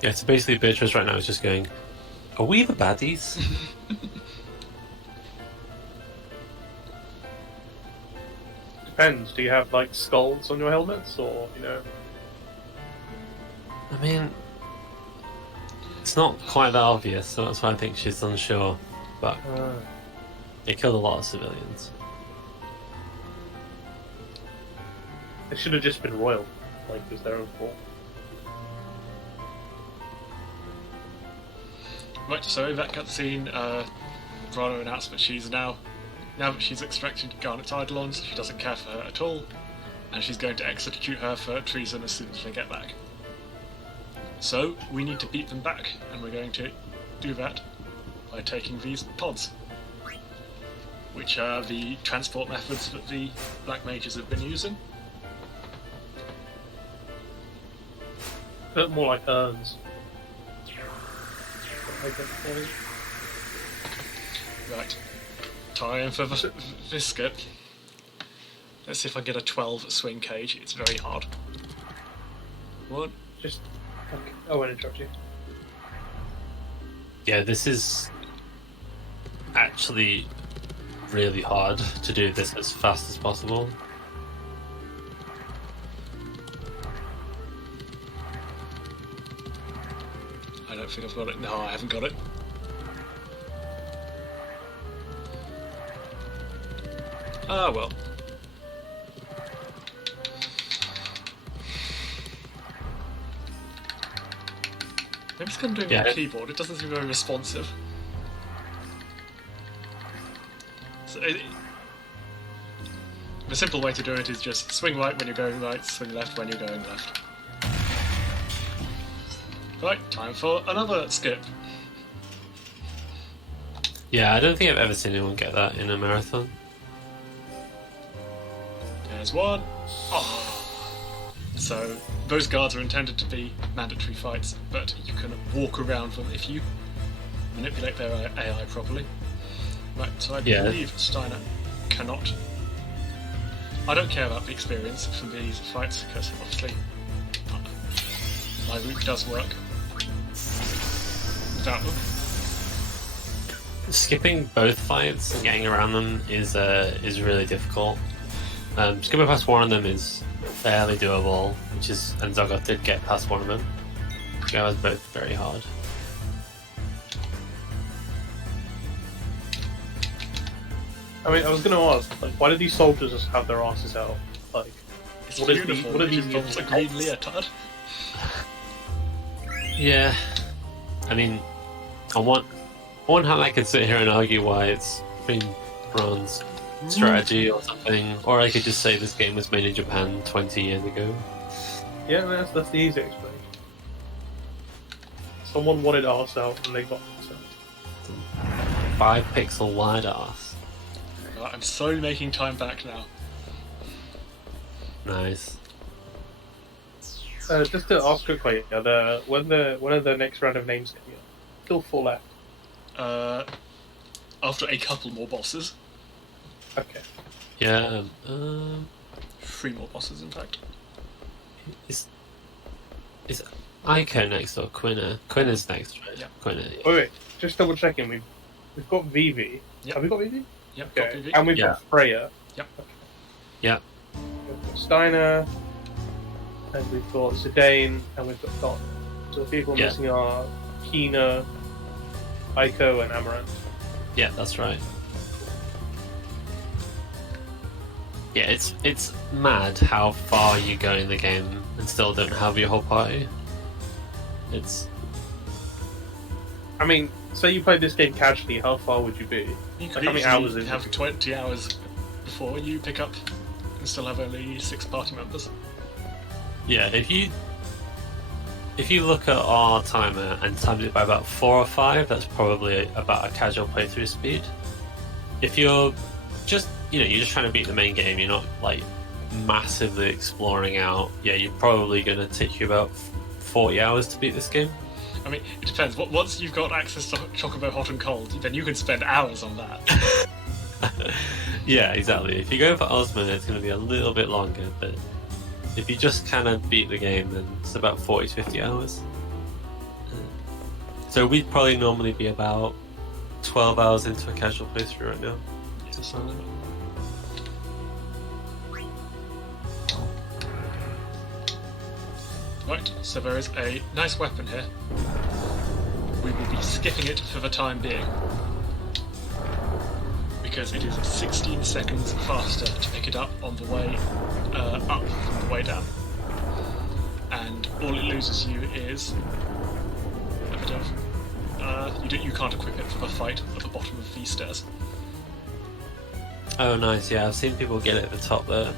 Yeah, so basically Beatrice right now is just going, "Are we the baddies?" Depends. Do you have skulls on your helmets, or I mean, it's not quite that obvious, so that's why I think she's unsure. But it killed a lot of civilians. It should have just been royal, it was their own fault. Right, so in that cutscene, Vrana announced that she's now that she's extracted Garnet's Eidolons, she doesn't care for her at all, and she's going to execute her for treason as soon as they get back. So, we need to beat them back, and we're going to do that by taking these pods, which are the transport methods that the Black Mages have been using. But more like urns. I get the point. Right. Time for the biscuit. Let's see if I can get a 12 swing cage. It's very hard. What? Just. Okay. I won't interrupt you. Yeah, this is actually really hard to do this as fast as possible. I don't think I've got it. No, I haven't got it. Ah, well. Maybe it's because I'm doing it on the keyboard. It doesn't seem very responsive. So the simple way to do it is just swing right when you're going right, swing left when you're going left. Right, time for another skip. Yeah, I don't think I've ever seen anyone get that in a marathon. There's one. Oh. So those guards are intended to be mandatory fights, but you can walk around them if you manipulate their AI properly. Right, so I believe Steiner cannot. I don't care about the experience from these fights, because obviously my route does work without them. Skipping both fights and getting around them is really difficult. Skipping past one of them is fairly doable, and Zoggoth did get past one of them. They was both very hard. I mean, I was going to ask, like, why do these soldiers just have their asses out? Like, It's what is beautiful. what are these It's a green leotard. Yeah, I mean, on one hand, I could sit here and argue why it's been bronze strategy or something, or I could just say this game was made in Japan 20 years ago. Yeah, that's the easy explanation. Someone wanted arse out and they got arse out. 5-pixel wide arse. Right, I'm slowly making time back now. Nice. Just to ask quickly, when are the next round of names coming up? Still 4 left. After a couple more bosses. Okay. Yeah. 3 more bosses, in fact. Is Ico next or Quina? Quina's next, right? Yeah. Quina. Wait, just double checking. We've got Vivi. Yep. Have we got Vivi? Yep, Okay. got PV. And we've got Freya. Yep. Okay. Yeah. We've got Steiner, and we've got Zidane, and we've got Dot. So the people missing are Kina, Aiko, and Amaranth. Yeah, that's right. Yeah, it's mad how far you go in the game and still don't have your whole party. I mean, say you played this game casually, how far would you be? You Like, could how many hours easily is have it? 20 hours before you pick up and still have only 6 party members. Yeah, if you look at our timer and times it by about 4 or 5, that's probably about a casual playthrough speed. If you're just you're just trying to beat the main game, you're not like massively exploring out, you're probably going to take you about 40 hours to beat this game. I mean, it depends. Once you've got access to Chocobo Hot and Cold, then you can spend hours on that. Yeah, exactly. If you go for Osman, it's going to be a little bit longer, but if you just kind of beat the game, then it's about 40 to 50 hours. So we'd probably normally be about 12 hours into a casual playthrough right now. Right, so there is a nice weapon here. We will be skipping it for the time being, because it is 16 seconds faster to pick it up on the way up from the way down. And all it loses you is a bit of... you can't equip it for the fight at the bottom of these stairs. Oh, nice. Yeah, I've seen people get it at the top there.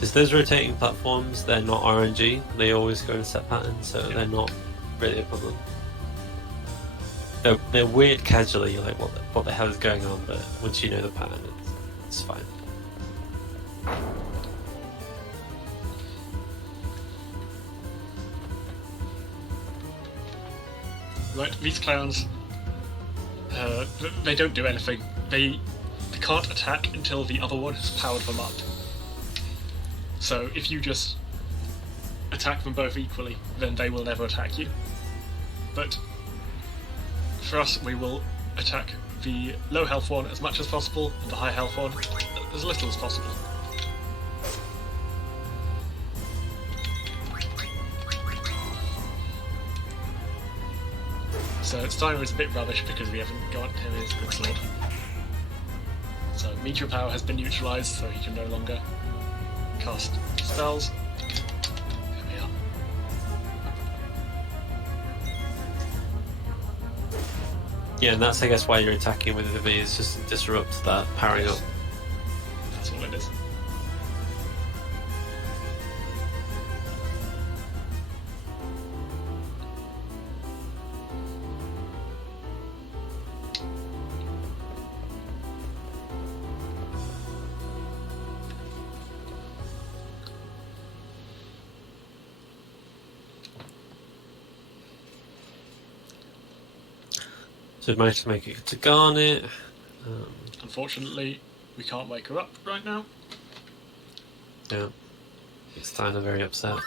Just those rotating platforms, they're not RNG. They always go in a set pattern, so they're not really a problem. They're weird casually, you're like, what the hell is going on? But once you know the pattern, it's fine. Right, these clowns They don't do anything. They can't attack until the other one has powered them up. So if you just attack them both equally, then they will never attack you. But for us, we will attack the low health one as much as possible, and the high health one as little as possible. So its timer is a bit rubbish because we haven't got him his good sword. So meteor power has been neutralized, so he can no longer cast spells. There we are. Yeah, and that's I guess why you're attacking with the V, is just to disrupt that powering up. That's all it is. So we've managed to make it to Garnet. Unfortunately, we can't wake her up right now. Yeah, it's kind of very upset.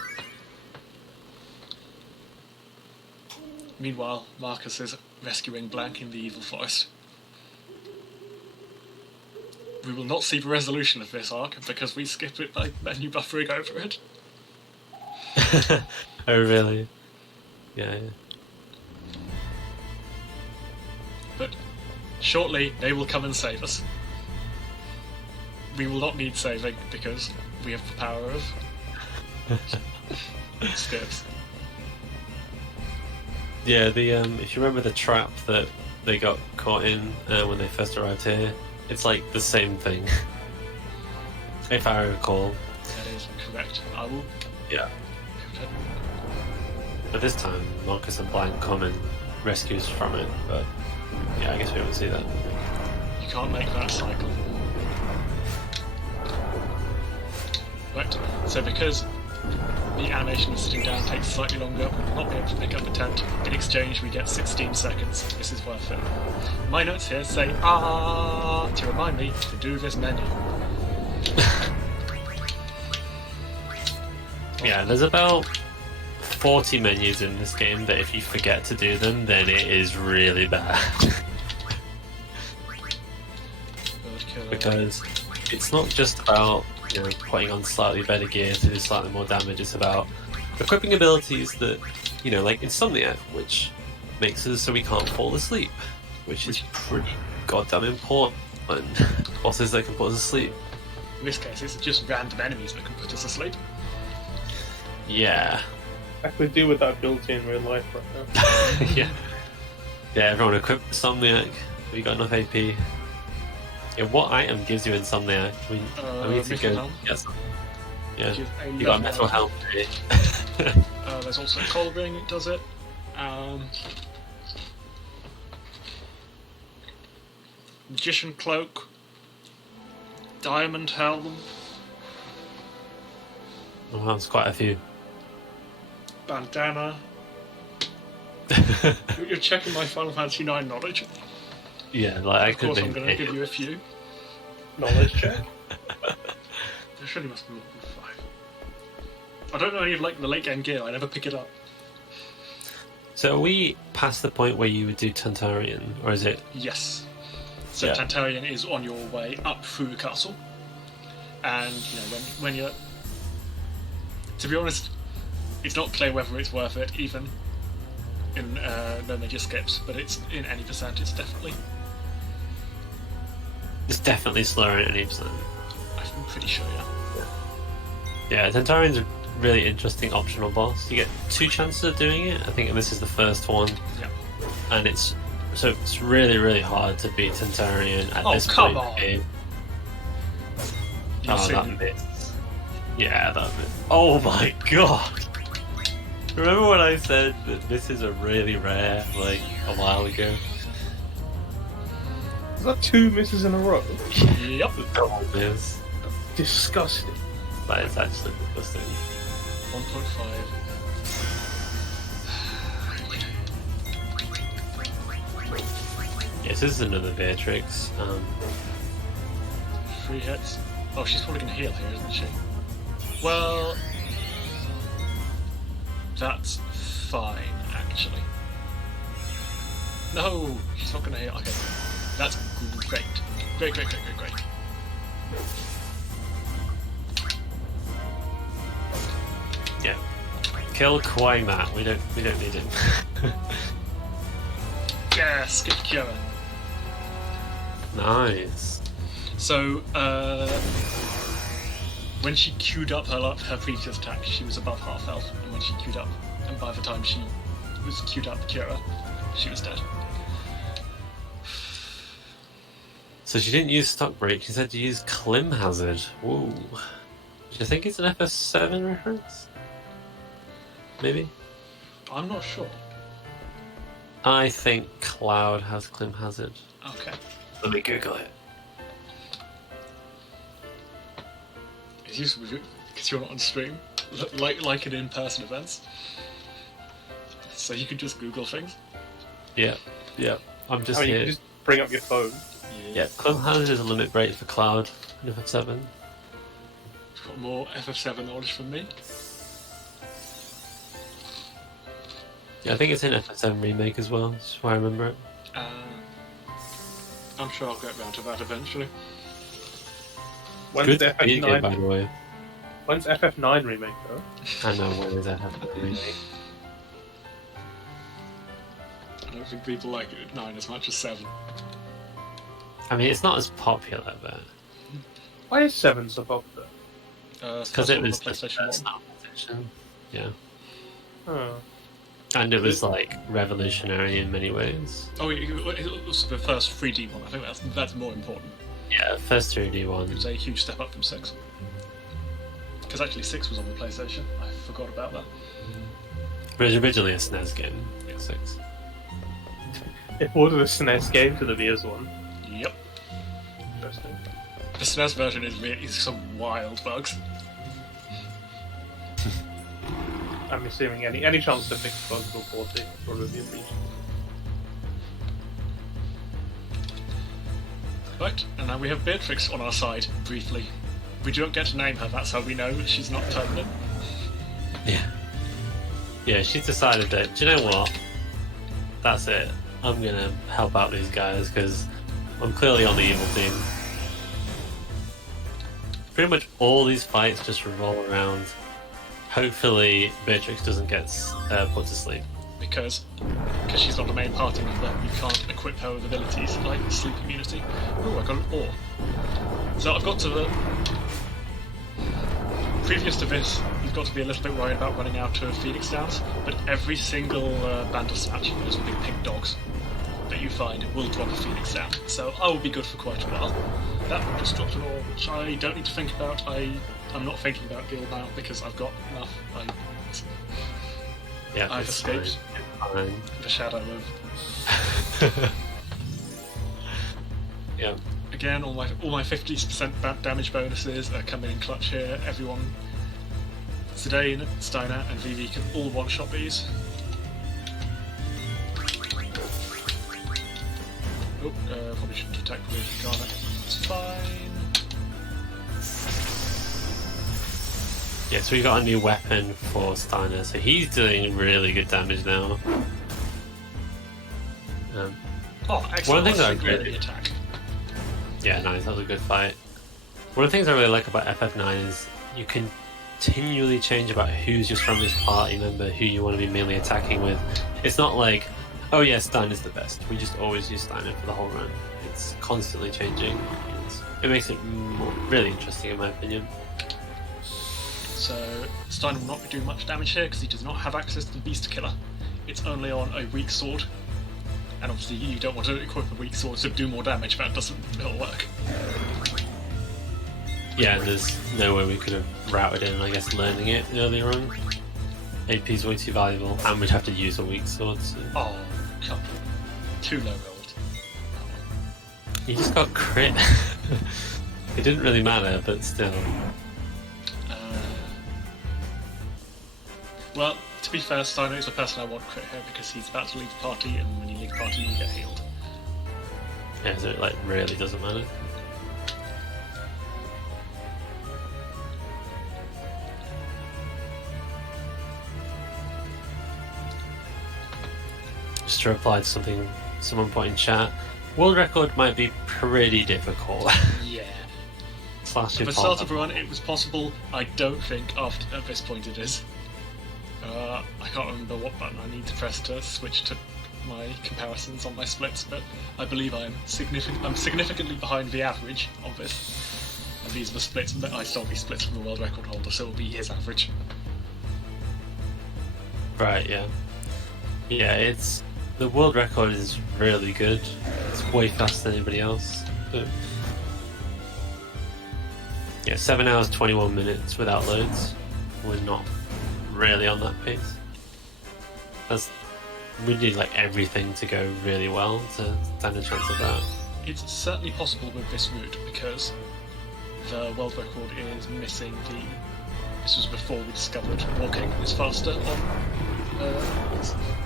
Meanwhile, Marcus is rescuing Blank in the Evil Forest. We will not see the resolution of this arc because we skip it by menu buffering over it. Oh really? Yeah, yeah. But shortly they will come and save us. We will not need saving because we have the power of steps. Yeah, the if you remember the trap that they got caught in when they first arrived here, it's like the same thing. If I recall. That is correct. I will. Yeah. But this time, Marcus and Blank come and rescue us from it, but yeah, I guess we won't see that. You can't make that cycle. Right, so because the animation of sitting down takes slightly longer, we will not be able to pick up a tent. In exchange, we get 16 seconds. This is worth it. My notes here say "ah" to remind me to do this menu. Yeah, there's about 40 menus in this game that if you forget to do them, then it is really bad. Because it's not just about, you know, putting on slightly better gear to do slightly more damage, it's about equipping abilities that, you know, like Insomnia, which makes us so we can't fall asleep, which is pretty goddamn important. Bosses that can put us asleep. In this case, it's just random enemies that can put us asleep. Yeah. I could deal with that built in real life right now. Yeah. Yeah, everyone equip Insomniac. We got enough AP. Yeah, what item gives you Insomniac? We need to go get some. Yeah. You got a metal helm. There's also a cold ring that does it. Magician cloak. Diamond helm. Oh, that's quite a few. Bandana. You're checking my Final Fantasy IX knowledge. Yeah, like I Of could course, name I'm going to give you a few. Knowledge check. There surely must be more than 5. I don't know any of like the late game gear. I never pick it up. So are we past the point where you would do Tantarian, or is it? Yes. So Yeah. Tantarian is on your way up through the castle, and you know when you're. To be honest, it's not clear whether it's worth it, even in no major skips, but it's in any percent. It's definitely. It's definitely slower at any percent. I'm pretty sure, yeah. Yeah, Tantarian's a really interesting optional boss. You get 2 chances of doing it. I think this is the first one. Yeah. And it's really, really hard to beat Tantarian at Oh, this come point on. in the game. You've Oh, seen that miss. Yeah, that miss. Oh my god! Remember when I said that this is a really rare, like, a while ago? Is that 2 misses in a row? Yep. Double miss. Disgusting. That is actually disgusting. 1.5. Yes, this is another Beatrix. 3 hits. Oh, she's probably going to heal here, isn't she? Well, that's fine, actually. No, she's not going to heal. Okay, that's great. Great. Yeah. Kill Quaymat. We don't need him. Yeah, skip cure. Nice. So, when she queued up her previous attack, she was above half health, and when she queued up, and by the time she was queued up Cura, she was dead. So she didn't use Stock Break, she said to use Clim Hazard. Whoa. Do you think it's an FS7 reference? Maybe? I'm not sure. I think Cloud has Clim Hazard. Okay. Let me Google it. It's useful because you're not on stream, like in in-person events. So you can just Google things. Yeah. I'm just You here. can just bring up your phone. Yeah, Clim Hazard is a limit break for Cloud in FF7. Got more FF7 knowledge from me. Yeah, I think it's in FF7 Remake as well, that's why I remember it. I'm sure I'll get round to that eventually. When's Good the video game, by FF9? the way. When's FF9 remake though? I know, when is FF9 Remake? I don't think people like 9 as much as 7. I mean, it's not as popular, but... Why is 7 so popular? Because it was the PlayStation 1. first edition. Yeah. Oh. And it was, like, revolutionary in many ways. Oh, it was the first 3D one. I think that's more important. Yeah, first 3D It one. was a huge step up from 6. Because actually 6 was on the PlayStation. I forgot about that. It was originally a SNES game, 6. It was a SNES game to the PS1. Yep. Interesting. The SNES version is some wild bugs. I'm assuming any chance to fix bugs or port it would probably be appreciated. Right, and now we have Beatrix on our side, briefly. We don't get to name her, that's how we know that she's not permanent. Yeah. Yeah, she's decided that, do you know what? That's it. I'm gonna help out these guys, because I'm clearly on the evil team. Pretty much all these fights just revolve around, hopefully Beatrix doesn't get put to sleep. Because she's not the main party member, you can't equip her with abilities like sleep immunity. Oh, I got an ore. So I've got to previous to this, you've got to be a little bit worried about running out of Phoenix Downs, but every single Bandersnatch, those big pink dogs that you find, will drop a Phoenix Down. So I will be good for quite a while. That one just dropped an ore, which I don't need to think about. I'm not thinking about guild now because I've got enough. Yeah, I've it's escaped fine. the shadow of. Yeah. Again, all my 50% damage bonuses are coming in clutch here. Everyone, Zidane, Steiner, and Vivi can all one-shot these. Oh, probably shouldn't attack with Garnet. It's fine. Yeah, so we got a new weapon for Steiner, so he's doing really good damage now. Oh, excellent. One of the things I That's a really- great attack. Yeah, nice, that was a good fight. One of the things I really like about FF9 is you can continually change about who's your strongest party member, who you want to be mainly attacking with. It's not like, oh yeah, Steiner's the best. We just always use Steiner for the whole run. It's constantly changing. It makes it really interesting in my opinion. So Steiner will not be doing much damage here because he does not have access to the Beast Killer. It's only on a weak sword. And obviously you don't want to equip a weak sword to do more damage, that it'll work. Yeah, and there's no way we could have routed in, I guess, learning it earlier on. AP's way too valuable, and we'd have to use a weak sword, so... Oh, come on. Too low rolled. You just got crit. It didn't really matter, but still. Well, to be fair, Steiner is the person I want crit here because he's about to leave the party, and when you leave the party, you get healed. Yeah, so it like really doesn't matter. Just to reply to something someone put in chat, world record might be pretty difficult. Yeah. Slash At the start of a run, it was possible. I don't think at this point it is. I can't remember what button I need to press to switch to my comparisons on my splits, but I believe I'm significantly behind the average of this. And these are the splits, but I stole these splits from the world record holder, so it'll be his average. Right, yeah. Yeah, it's... The world record is really good. It's way faster than anybody else. But yeah, 7 hours 21 minutes without loads. We're not really on that pace. We need like everything to go really well to stand a chance of that. It's certainly possible with this route because the world record is missing the... This was before we discovered walking is faster on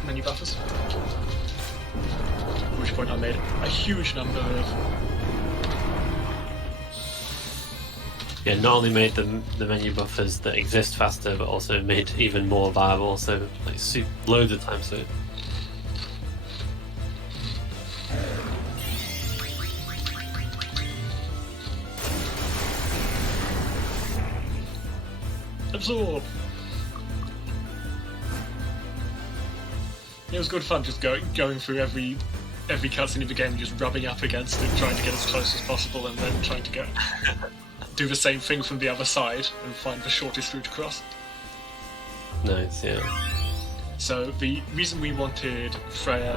menu buffers. At which point I made a huge number of... Yeah, not only made the menu buffers that exist faster, but also made even more viable, so like loads of time so. Absorb! It was good fun just going through every cutscene of the game, just rubbing up against it, trying to get as close as possible, and then trying to do the same thing from the other side and find the shortest route across. Nice, yeah. So the reason we wanted Freya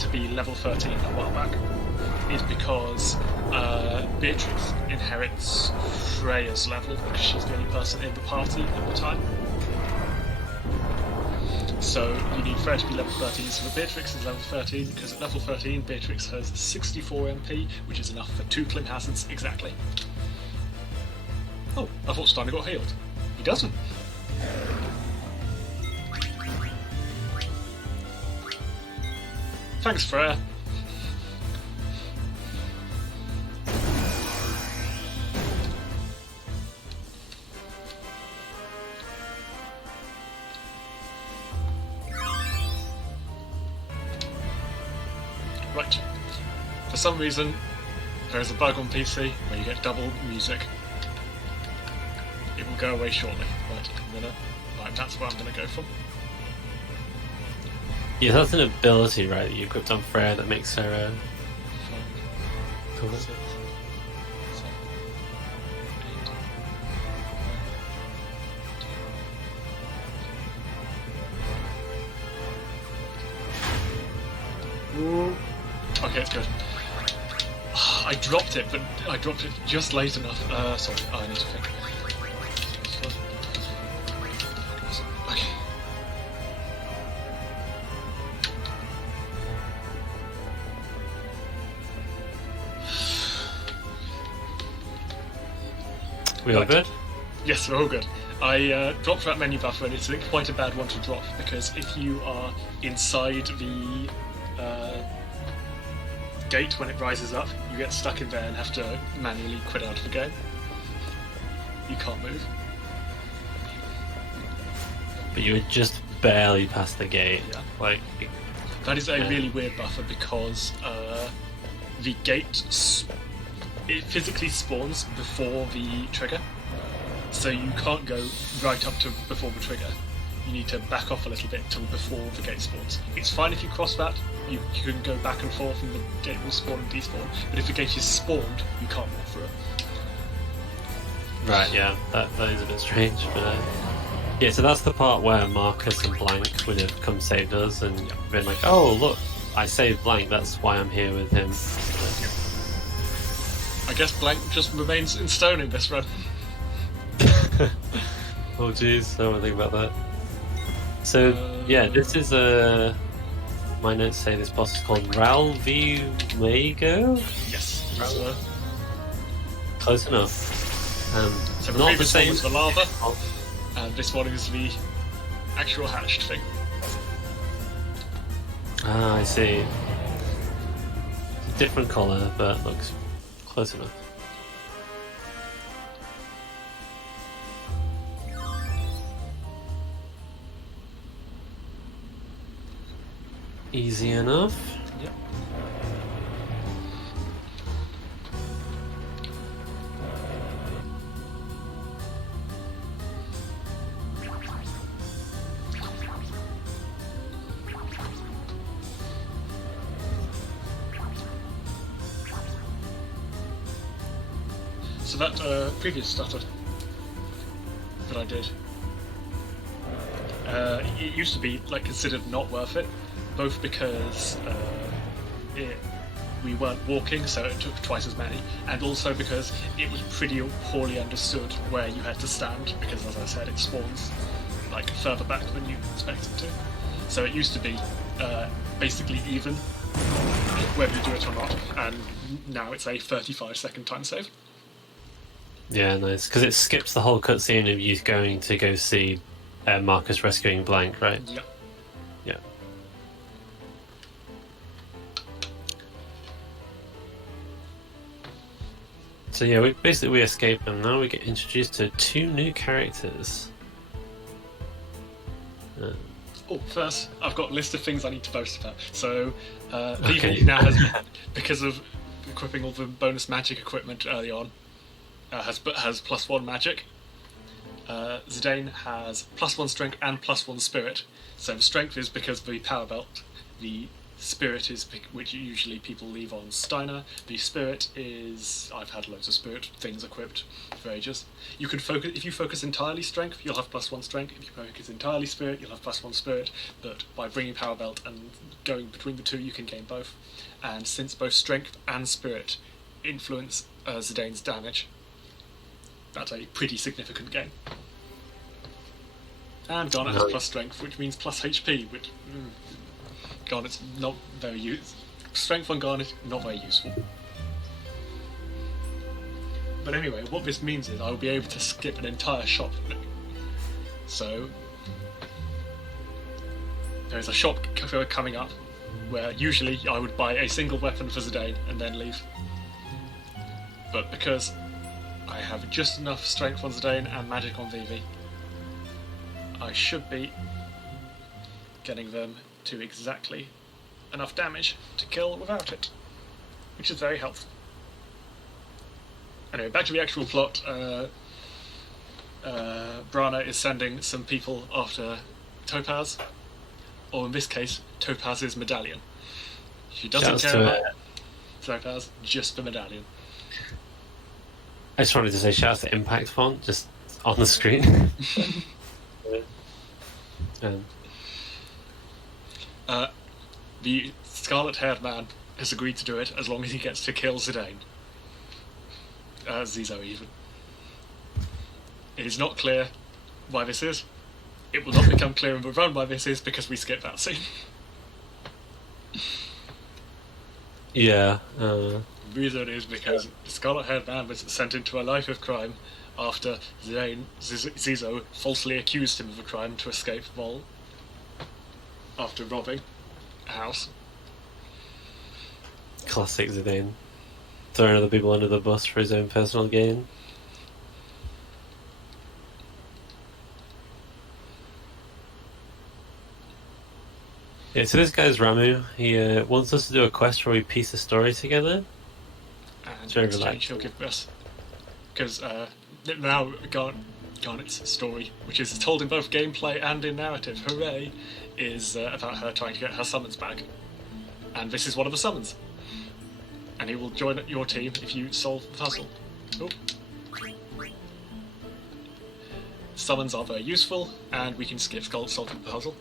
to be level 13 a while back is because Beatrix inherits Freya's level because she's the only person in the party at the time. So you need Freya to be level 13, so Beatrix is level 13 because at level 13 Beatrix has 64 MP, which is enough for 2 Clim hazards exactly. Oh, I thought Steiner got healed. He doesn't. Thanks, Freya. Right. For some reason, there's a bug on PC where you get double music. It will go away shortly. Right, that's what I'm gonna go for. Yeah, that's an ability, right, that you equipped on Freya that makes her cool. 6, 7, 8. Ooh. Okay, it's good. I dropped it, but I dropped it just late enough. Sorry, I need to think. Okay. We all good? Yes, we're all good. I dropped that menu buffer, and it's quite a bad one to drop because if you are inside the gate when it rises up, you get stuck in there and have to manually quit out of the game. You can't move. But you were just barely past the gate. Yeah. Like, that is a really weird buffer because the gate it physically spawns before the trigger, so you can't go right up to before the trigger. You need to back off a little bit till before the gate spawns. It's fine if you cross that, you can go back and forth and the gate will spawn and despawn, but if the gate is spawned, you can't walk through it. right, yeah, that is a bit strange, but yeah, so that's the part where Marcus and Blank would have come saved us and been like, oh look, I saved Blank, that's why I'm here with him. I guess Blank just remains in stone in this run. Oh jeez, I don't think about that. So yeah, this is my notes say this boss is called Ralvimago? Yes. Close enough. So the not the previous one same. was the lava, and this one is the actual hatched thing. Ah, I see. different colour, but looks close enough. Easy enough. Yep. So that previous stutter that I did, it used to be like considered not worth it, both because we weren't walking, so it took twice as many, and also because it was pretty poorly understood where you had to stand, because as I said, it spawns like further back than you expect it to. So it used to be basically even whether you do it or not, and now it's a 35-second time save. Yeah, nice. Because it skips the whole cutscene of you going to go see Marcus rescuing Blank, right? Yeah. Yeah. So yeah, we escape, and now we get introduced to 2 new characters. Oh, first, I've got a list of things I need to boast about. So, Okay. Vivi now has, because of equipping all the bonus magic equipment early on, has +1 magic. Zidane has +1 strength and +1 spirit. So the strength is because of the power belt. The spirit is which usually people leave on Steiner. The spirit is I've had loads of spirit things equipped for ages. You can focus if you focus entirely strength, you'll have +1 strength. If you focus entirely spirit, you'll have +1 spirit. But by bringing power belt and going between the two, you can gain both. And since both strength and spirit influence Zidane's damage, that's a pretty significant gain. And Garnet has plus strength, which means plus HP, which Garnet's not very useful. Strength on Garnet, not very useful. But anyway, what this means is I will be able to skip an entire shop. So there's a shop coming up where usually I would buy a single weapon for Zidane and then leave. But because I have just enough strength on Zidane and magic on Vivi, I should be getting them to exactly enough damage to kill without it, which is very helpful. Anyway, back to the actual plot. Brana is sending some people after Topaz, or in this case, Topaz's medallion. She doesn't care about Topaz, just the medallion. I just wanted to say shout out to Impact Font, just on the screen. The scarlet-haired man has agreed to do it as long as he gets to kill Zidane. Zizo, even. It is not clear why this is. It will not become clear in the run why this is, because we skip that scene. Yeah. The reason is because the scarlet-haired man was sent into a life of crime after Zizo falsely accused him of a crime to escape Vol after robbing a house. Classic Zidane. Throwing other people under the bus for his own personal gain. Yeah, so this guy's Ramu. He wants us to do a quest where we piece a story together. And Very in exchange relaxed. he'll give us... Because now Garnet's story, which is told in both gameplay and in narrative, hooray, is about her trying to get her summons back. And this is one of the summons. And he will join your team if you solve the puzzle. Oh. Summons are very useful, and we can skip solving the puzzle.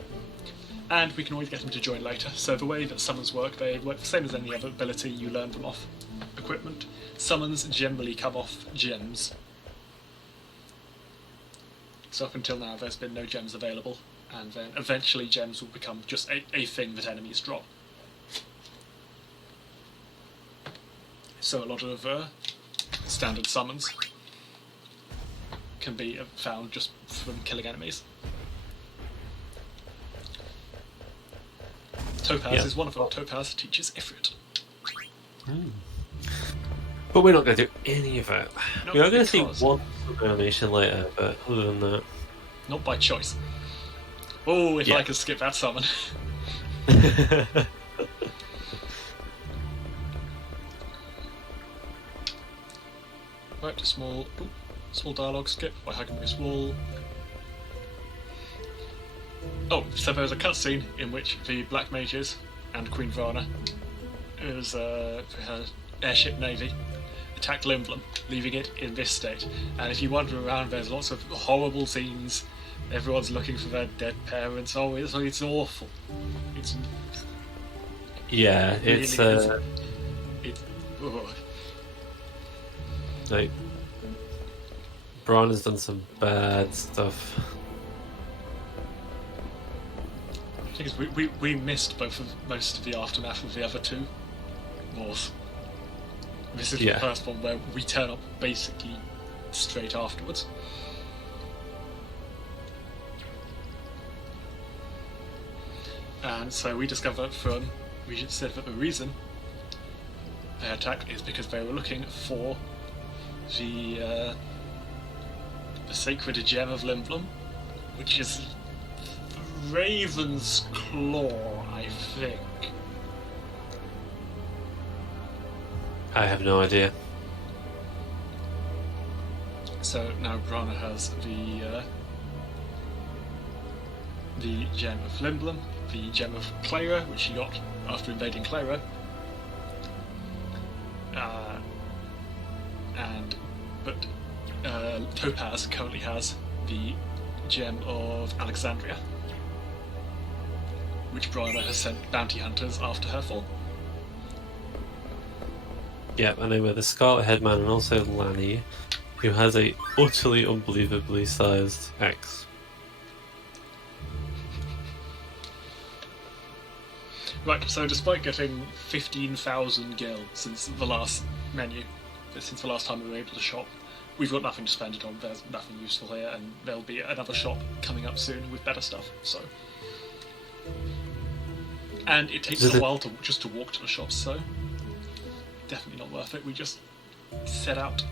And we can always get them to join later. So the way that summons work, they work the same as any other ability. You learn them off equipment. Summons generally come off gems. So up until now there's been no gems available, and then eventually gems will become just a thing that enemies drop. So a lot of standard summons can be found just from killing enemies. Topaz is one of them. Topaz teaches Ifrit. But we're not going to do any of it. No, We are going to see because- one animation later, but other than that... Not by choice. Oh, if Yeah. I could skip that summon. Right, small dialogue skip by hugging this wall. Oh, so there's a cutscene in which the Black Mages and Queen Varna, who's her airship navy, attacked Limblum, leaving it in this state. And if you wander around, there's lots of horrible scenes. Everyone's looking for their dead parents. Oh, it's awful. It's Yeah, really it's ugh. like Braun has done some bad stuff. The thing is, we missed most of the aftermath of the other two wars. This is Yeah. the first one where we turn up basically straight afterwards. And so we discovered that the reason they attacked is because they were looking for the sacred gem of Limblum, which is Raven's Claw, I think. I have no idea. So now Brana has the gem of Limblum, the gem of Clara, which she got after invading Clara, but Topaz currently has the gem of Alexandria, which Brana has sent bounty hunters after her for. Yep, and they were the Scarlet Headman and also Lanny, who has a utterly unbelievably sized X. Right, so despite getting 15,000 gil since the last menu, since the last time we were able to shop, we've got nothing to spend it on. There's nothing useful here, and there'll be another shop coming up soon with better stuff. So, and it takes a while just to walk to the shops, so definitely not worth it. We just set out.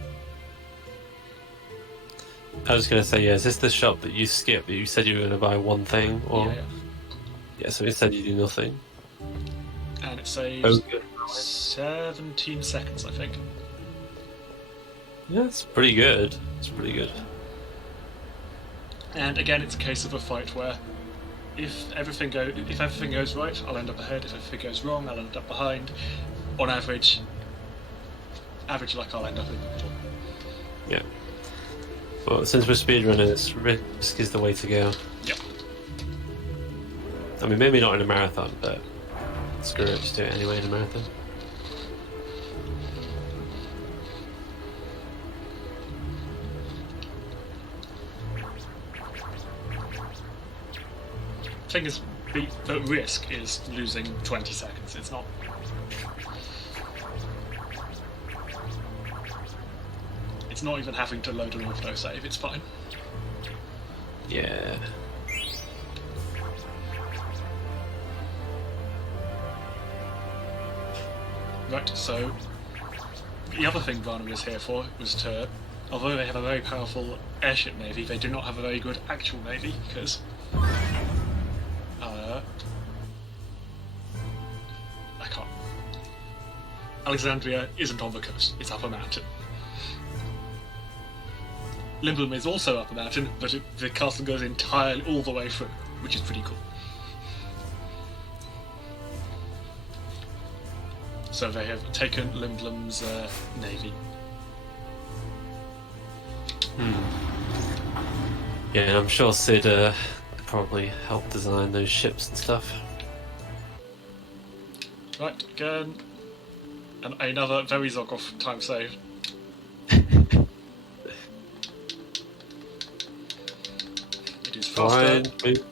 I was going to say, yeah, is this the shop that you skipped, that you said you were going to buy one thing? Or... Yeah. Yeah, so instead you do nothing. And it saves Okay. 17 seconds, I think. Yeah, it's pretty good. It's pretty good. And again, it's a case of a fight where if everything goes right, I'll end up ahead. If everything goes wrong, I'll end up behind. On average, like I'll end up in the middle. Yeah. But since we're speedrunners, risk is the way to go. Yep. I mean, maybe not in a marathon, but screw it, just do it anyway in a marathon. Thing is, the risk is losing 20 seconds. It's not. It's not even having to load an autosave. It's fine. Yeah. Right, so the other thing Varna was here for was to, although they have a very powerful airship navy, they do not have a very good actual navy because I can't. Alexandria isn't on the coast; it's up a mountain. Limblum is also up a mountain, but the castle goes entirely all the way through, which is pretty cool. So they have taken Limblum's navy. Yeah, and I'm sure Sid probably helped design those ships and stuff. Right, again, and another very Zoggoth time save. It is faster to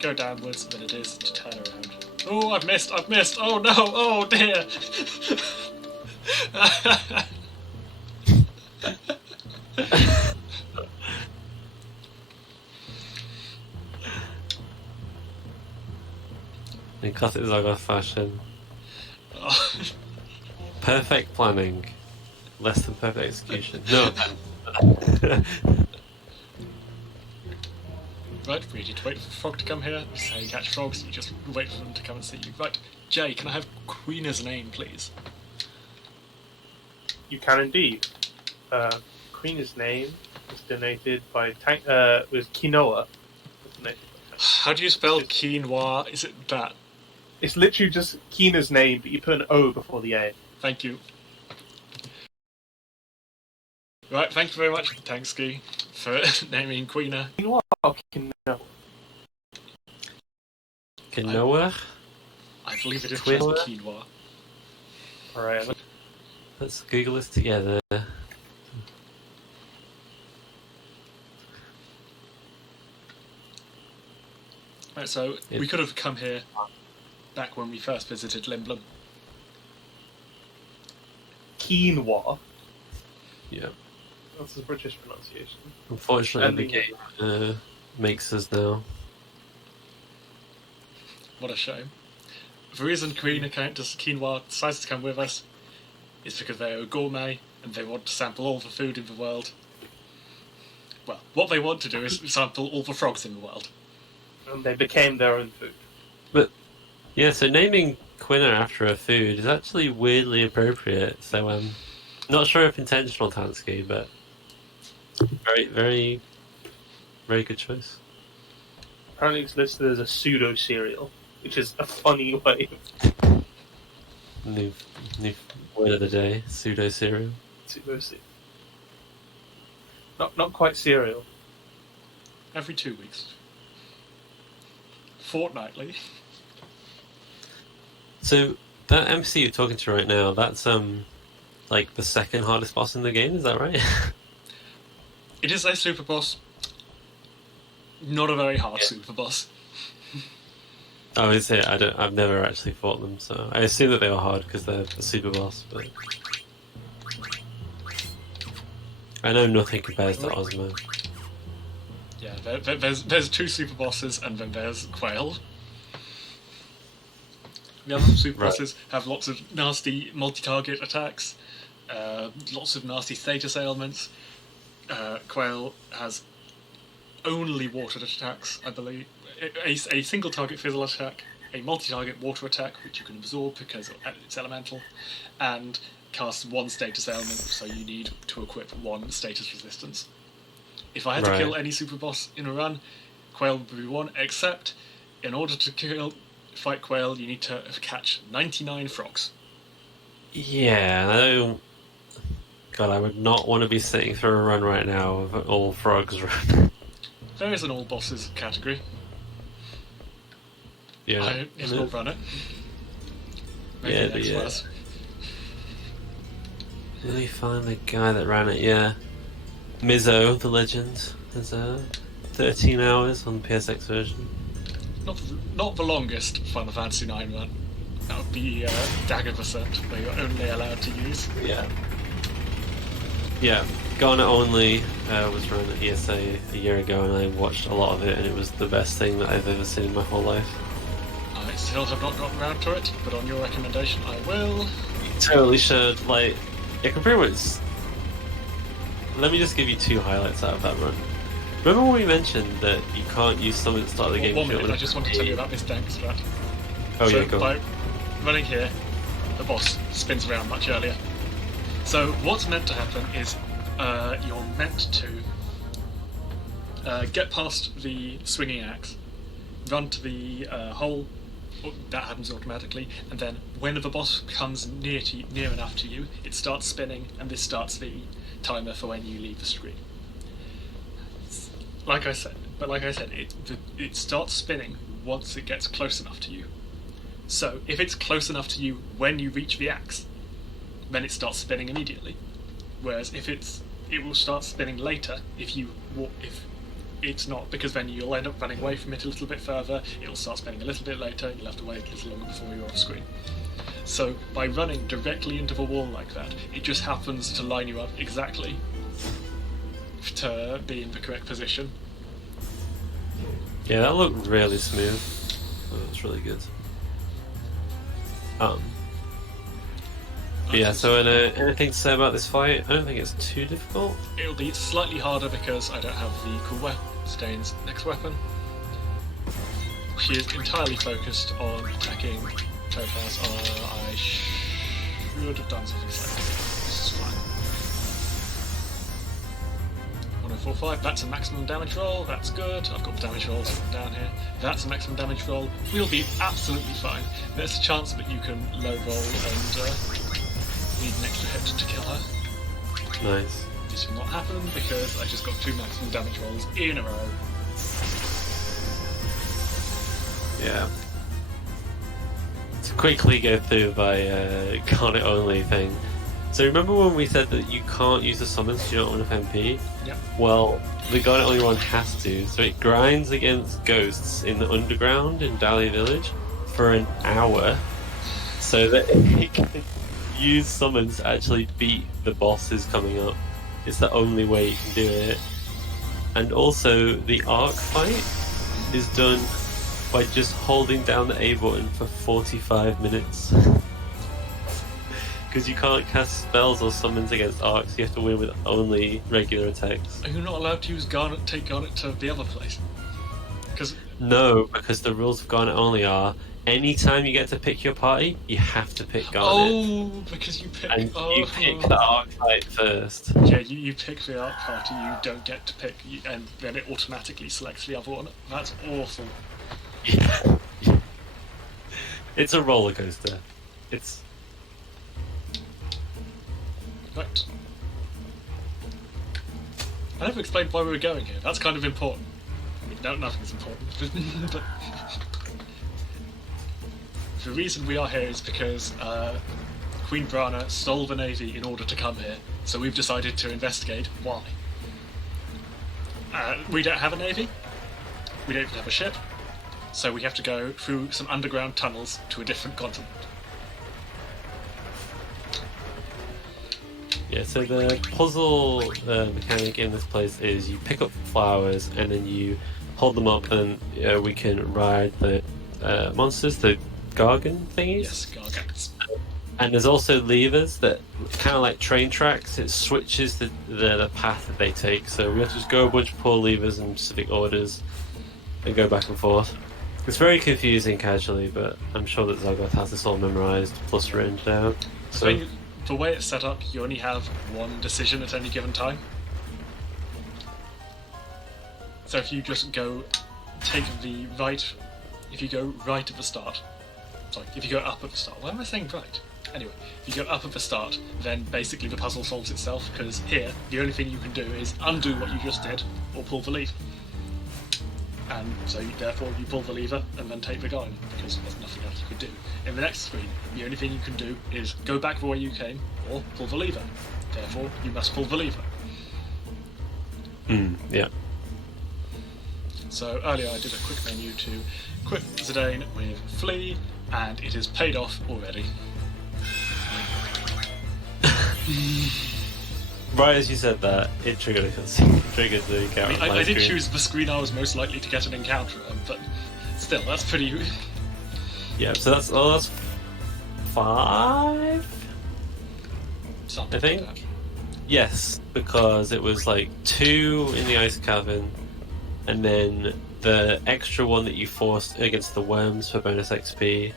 go downwards than it is to turn around. Oh, I've missed! Oh no! Oh dear! In classic Zoggoth fashion. Oh. perfect planning, less than perfect execution. No. Right, we need to wait for the frog to come here. This is how you catch frogs, you just wait for them to come and see you. Right, Jay, can I have Queena's name, please? You can indeed. Queen's name was donated by was quinoa. How do you spell quinoa? Is it that? It's literally just Keena's name, but you put an O before the A. Thank you. Right, thank you very much, Tanksky, for naming Queena. Quinoa or quinoa? Quinoa? I believe it is Quinoa? just quinoa. Alright. Let's Google this together. Right, so we could have come here back when we first visited Limblum. Quinoa. Yeah. That's the British pronunciation. Unfortunately, the game makes us now. What a shame. The reason Quinoa decides to come with us is because they're a gourmet and they want to sample all the food in the world. Well, what they want to do is sample all the frogs in the world. And they became their own food. But yeah, so naming Quina after a food is actually weirdly appropriate. So not sure if intentional, Tansky, but very, very, very good choice. Apparently, it's listed as a pseudo cereal, which is a funny way. New word of the day: pseudo cereal. Pseudo cereal. Not quite cereal. Every 2 weeks. Fortnightly. So that MC you're talking to right now, that's like the second hardest boss in the game, is that right? It is a super boss. Not a very hard super boss. Oh, is it? I've never actually fought them, so I assume that they were hard because they're a super boss, but I know nothing compares to Ozma. Yeah, there's 2 super bosses and then there's Quail. The other super bosses have lots of nasty multi-target attacks, lots of nasty status ailments. Quail has only water attacks, I believe. A single target fizzle attack, a multi-target water attack, which you can absorb because it's elemental, and casts 1 status ailment, so you need to equip 1 status resistance. If I had to kill any super boss in a run, Quail would be one, except in order to fight Quail, you need to catch 99 frogs. Yeah, God, I would not want to be sitting through a run right now with all frogs run. There is an all bosses category. Yeah, I will run it. Maybe next class. Let me find the guy that ran it, yeah. Mizzo, the legend, has 13 hours on the PSX version. Not the longest Final Fantasy IX run. That would be Dagger Percent, where you're only allowed to use. Yeah. Yeah, Garnet Only was run at ESA a year ago, and I watched a lot of it, and it was the best thing that I've ever seen in my whole life. I still have not gotten around to it, but on your recommendation I will. You totally should. Like, it can pretty much... Let me just give you 2 highlights out of that run. Remember when we mentioned that you can't use something at the start of the game? 1 minute, I just want to tell you about this dank strat. Oh so yeah, go by on. running here, the boss spins around much earlier. So what's meant to happen is you're meant to get past the swinging axe, run to the hole. That happens automatically, and then when the boss comes near enough to you, it starts spinning, and this starts the timer for when you leave the screen. Like I said, it starts spinning once it gets close enough to you. So if it's close enough to you when you reach the axe, then it starts spinning immediately. Whereas if it will start spinning later if it's not, because then you'll end up running away from it a little bit further, it'll start spinning a little bit later, you'll have to wait a little longer before you're off screen. So by running directly into the wall like that, it just happens to line you up exactly to be in the correct position. Yeah, that looked really smooth. That was really good. Yeah, so anything to say about this fight? I don't think it's too difficult. It'll be slightly harder because I don't have the cool Stain's next weapon. She is entirely focused on attacking Topaz. I should have done something slightly different. This is fine. 1045, that's a maximum damage roll, that's good. I've got the damage rolls down here. That's a maximum damage roll. We'll be absolutely fine. There's a chance that you can low roll and need an extra hit to kill her. Nice. This will not happen because I just got 2 maximum damage rolls in a row. Yeah. To quickly go through my Garnet only thing. So remember when we said that you can't use the summons if you don't have enough MP? Yep. Well, the Garnet only one has to, so it grinds against ghosts in the underground in Dahlia Village for an hour, so that it can use summons to actually beat the bosses coming up. It's the only way you can do it. And also, the arc fight is done by just holding down the A button for 45 minutes. Because you can't cast spells or summons against arcs, you have to win with only regular attacks. Are you not allowed to use Garnet, take Garnet to the other place? No, because the rules of Garnet only are, anytime you get to pick your party, you have to pick Garnet. Oh, because you pick... And you pick the arc fight first. Yeah, you pick the arc party, you don't get to pick, and then it automatically selects the other one. That's awful. Yeah. It's a roller coaster. It's... Right. I never explained why we were going here. That's kind of important. I mean, no, nothing's important. But the reason we are here is because Queen Brana stole the Navy in order to come here, so we've decided to investigate why. We don't have a Navy, we don't even have a ship, so we have to go through some underground tunnels to a different continent. Yeah, so the puzzle mechanic in this place is you pick up flowers and then you hold them up and we can ride the monsters, the Gargan thingies. Yes, Gargants. And there's also levers that kind of like train tracks. It switches the path that they take. So we have to just go a bunch of pull levers in specific orders and go back and forth. It's very confusing casually, but I'm sure that Zoggoth has this all memorized plus written down. So the way it's set up, you only have one decision at any given time. So if you just go take the right, if you go right at the start, sorry, if you go up at the start, why am I saying right? Anyway, if you go up at the start, then basically the puzzle solves itself, because here, the only thing you can do is undo what you just did, or pull the lever. And so therefore you pull the lever and then take the gun, because there's nothing else you could do. In the next screen, the only thing you can do is go back the way you came, or pull the lever. Therefore, you must pull the lever. Yeah. So earlier I did a quick menu to equip Zidane with Flee, and it is paid off already. Right as you said that, it triggered a cutscene. Triggered the character. I did choose the screen I was most likely to get an encounter on, but still, that's pretty... Yeah, so that's 5? Something I think. like that. Yes, because it was like 2 in the ice cavern, and then the extra one that you forced against the worms for bonus XP.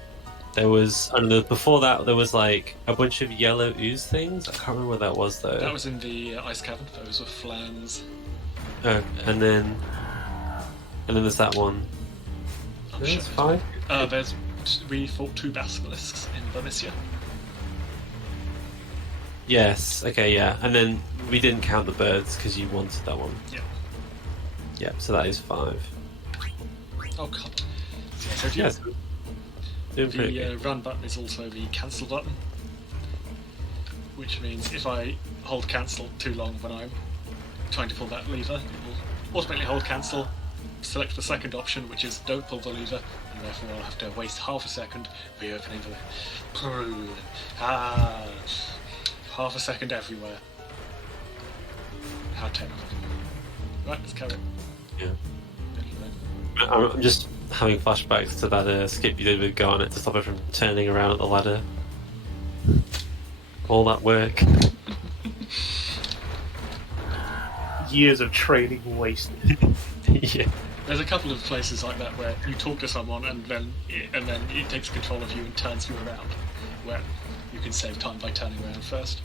There was, before that, there was like a bunch of yellow ooze things. I can't remember what that was though. That was in the ice cavern. Those were flans. And then there's that one. There's 5. We fought 2 basilisks in Bernicia. Yes. Okay. Yeah. And then we didn't count the birds because you wanted that one. Yeah. Yeah. So that is 5. Oh come on. So if you, Yes. the run button is also the cancel button, which means if I hold cancel too long when I'm trying to pull that lever, it will automatically hold cancel, select the second option, which is don't pull the lever, and therefore I'll have to waste half a second reopening the... half a second everywhere. How terrible. Right, let's carry on. Yeah. I'm just having flashbacks to that skip you did with Garnet to stop her from turning around at the ladder. All that work. Years of training wasted. Yeah. There's a couple of places like that where you talk to someone and then it takes control of you and turns you around, where you can save time by turning around first.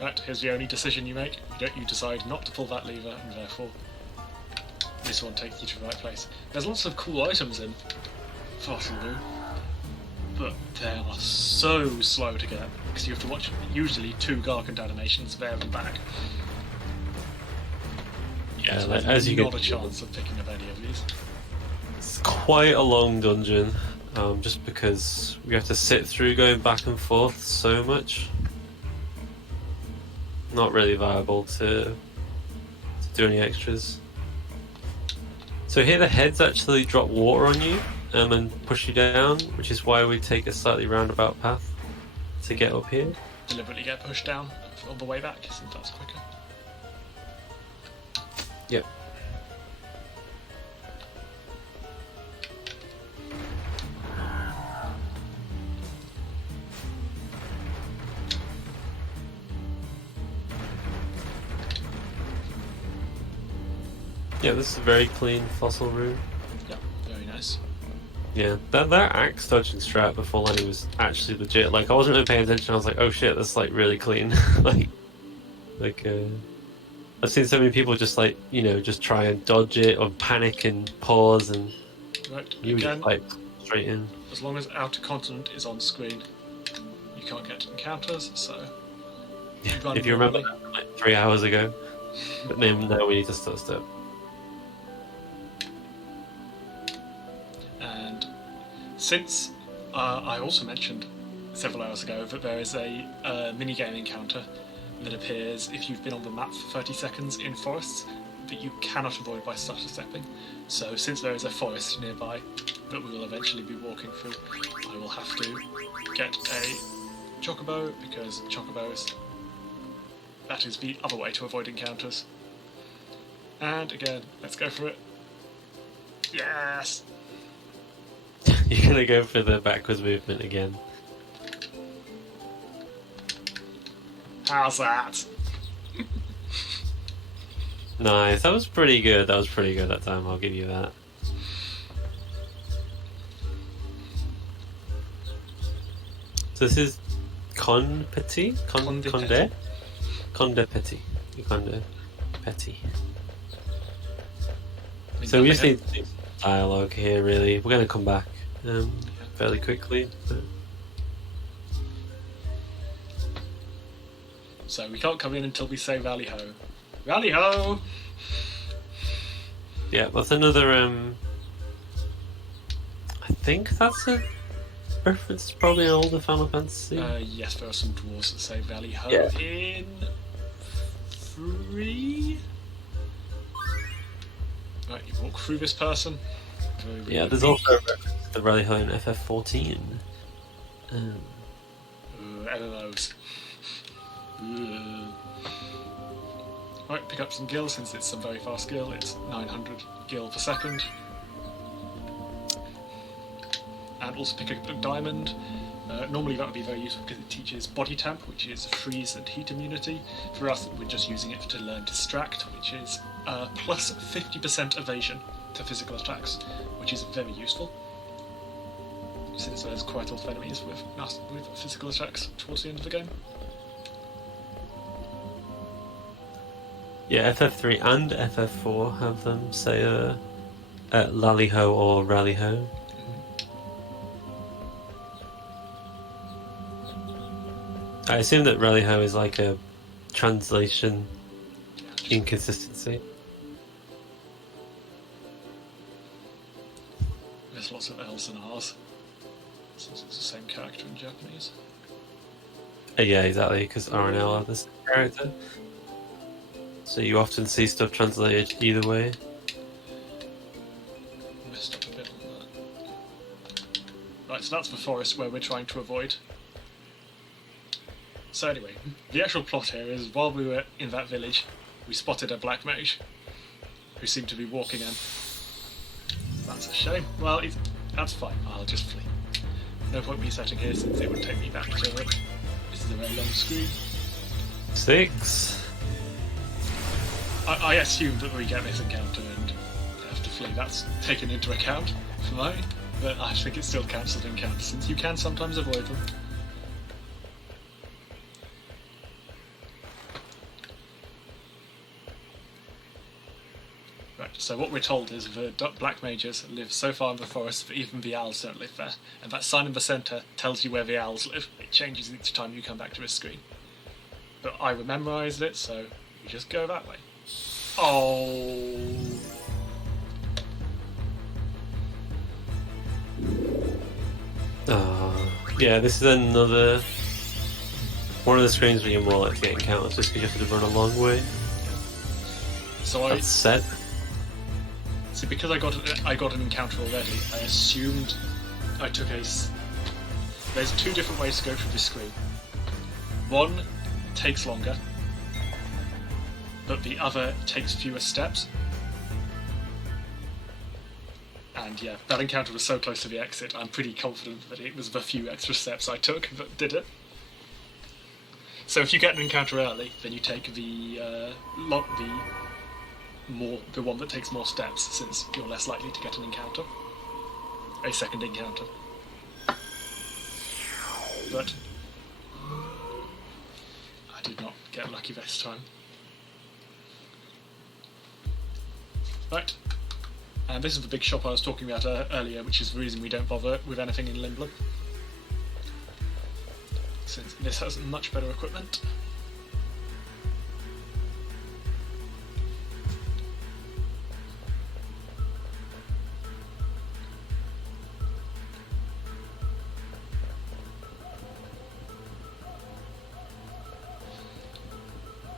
Right, here's the only decision you make. You decide not to pull that lever, and therefore this one takes you to the right place. There's lots of cool items in Fossil Room, but they are so slow to get, because you have to watch usually 2 Gargant animations there and back. Yeah, So like, there's as you not get, a chance of picking up any of these. it's quite a long dungeon, just because we have to sit through going back and forth so much. Not really viable to do any extras. So here the heads actually drop water on you and push you down, which is why we take a slightly roundabout path to get up here. Deliberately get pushed down on the way back, since that's quicker. Yep. Yeah, this is a very clean fossil room. Yeah, very nice. Yeah, that axe dodging strat before Lenny was actually legit. Like, I wasn't really paying attention. I was like, oh shit, that's like really clean. like, I've seen so many people just like, just try and dodge it or panic and pause, and Right, you again, just like straight in. as long as Outer Continent is on screen, you can't get encounters, so... run If you remember normally. that, like 3 hours ago, but then now we need to start step. And since I also mentioned several hours ago that there is a minigame encounter that appears if you've been on the map for 30 seconds in forests that you cannot avoid by stutter stepping. So since there is a forest nearby that we will eventually be walking through, I will have to get a chocobo, because chocobos, that is the other way to avoid encounters. And again, let's go for it. Yes! You're gonna go for the backwards movement again. How's that? Nice, that was pretty good. That was pretty good that time, I'll give you that. So this is Conde Petit? Conde Conde? Petit. Conde Petit. Conde Petit. I mean, So we just nothing- need to do some dialogue here, really. We're going to come back fairly quickly. But... So we can't come in until we say Rally Ho. Rally Ho! Yeah, that's another. I think that's a reference to probably an older Final Fantasy. Yes, there are some dwarves that say Rally Ho Yeah. in 3. Right, you walk through this person. Very Yeah, there's also a reference to the Rally Ho in FF14. MMOs. Right, pick up some gil since it's some very fast gil. It's 900 gil per second. And also pick up a diamond. Normally that would be very useful because it teaches body temp, which is freeze and heat immunity. For us, we're just using it to learn distract, which is plus 50% evasion to physical attacks, which is very useful, since there's quite a lot of enemies with physical attacks towards the end of the game. Yeah, FF3 and FF4 have them say Lally-Ho or Rally-Ho. I assume that Rally-Ho is like a translation inconsistency. There's lots of L's and R's, since it's the same character in Japanese. Yeah, exactly, because R and L are the same character. So you often see stuff translated either way. Messed up a bit on that. Right, so that's the forest where we're trying to avoid. So anyway, the actual plot here is while we were in that village, we spotted a black mage who seemed to be walking in that That's a shame. Well, that's fine. I'll just flee. No point resetting here since it would take me back to it. This is a very long screen. 6. I assume that we get this encounter and have to flee. That's taken into account for mine, but I think it still counts as an encounter since you can sometimes avoid them. Right, so what we're told is the black mages live so far in the forest that even the owls don't live there, and that sign in the centre tells you where the owls live. It changes each time you come back to this screen. But I memorised it, so we just go that way. Oh. Yeah, this is another one of the screens where you're more likely to get encounters just because you have to run a long way. So That's set. See, because I got an encounter already, I assumed I took There's 2 different ways to go through this screen. One takes longer, but the other takes fewer steps. And yeah, that encounter was so close to the exit, I'm pretty confident that it was the few extra steps I took that did it. So if you get an encounter early, then you take the one that takes more steps, since you're less likely to get an encounter. A second encounter. But I did not get lucky this time. Right. And this is the big shop I was talking about earlier, which is the reason we don't bother with anything in Limblom. Since this has much better equipment.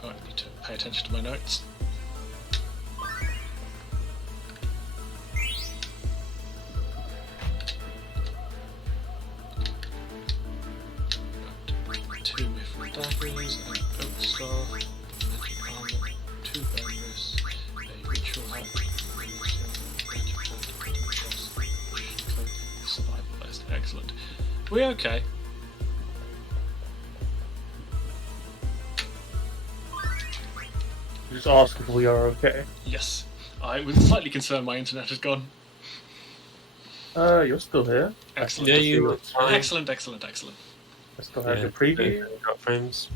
Oh, I need to pay attention to my notes. Daggers, an oak staff, magic armor, 2 bonus, a ritual hat, survival vest. Excellent. We okay? Just ask if we are okay. Yes. I was slightly concerned my internet has gone. You're still here. Excellent. Yeah, you were fine. Excellent, excellent, excellent. I still have the preview. Drop frames.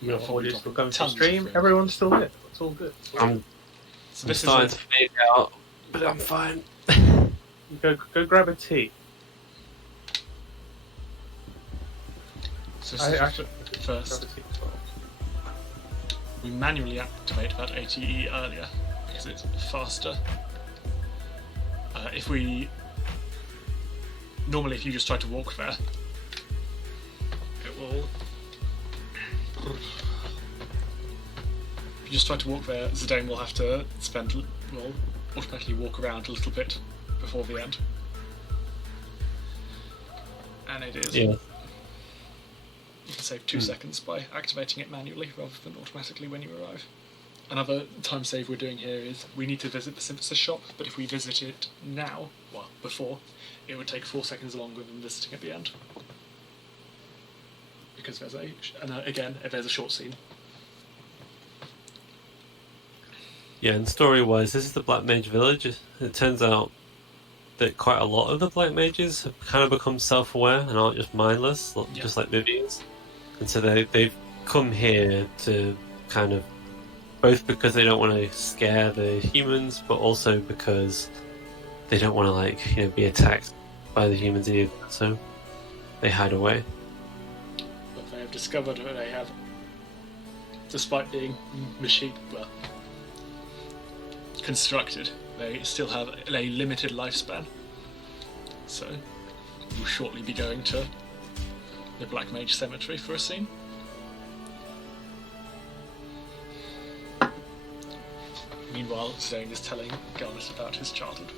Your Probably audio still comes to tons of stream. frames. Everyone's still here. It's all good. I'm So this starting is to fade out, but I'm fine. Go grab a tea. so I actually first. grab a tea as well. We manually activate that ATE earlier because it's faster. Normally if you just try to walk there, it will... If you just try to walk there, Zidane will have to will automatically walk around a little bit before the end. And it is. Yeah. You can save 2 seconds by activating it manually rather than automatically when you arrive. Another time save we're doing here is we need to visit the synthesis shop, but if we visit it now, well, before, it would take 4 seconds longer than visiting at the end. Because there's there's a short scene. Yeah, and story-wise, this is the Black Mage Village. It turns out that quite a lot of the Black Mages have kind of become self-aware and aren't just mindless, just like Vivians. And so they've come here to kind of, both because they don't want to scare the humans, but also because they don't want to be attacked by the humans either. So they hide away. But they have discovered that they have, despite being constructed, they still have a limited lifespan. So we'll shortly be going to the Black Mage Cemetery for a scene. Meanwhile, Zane is telling Garnet about his childhood.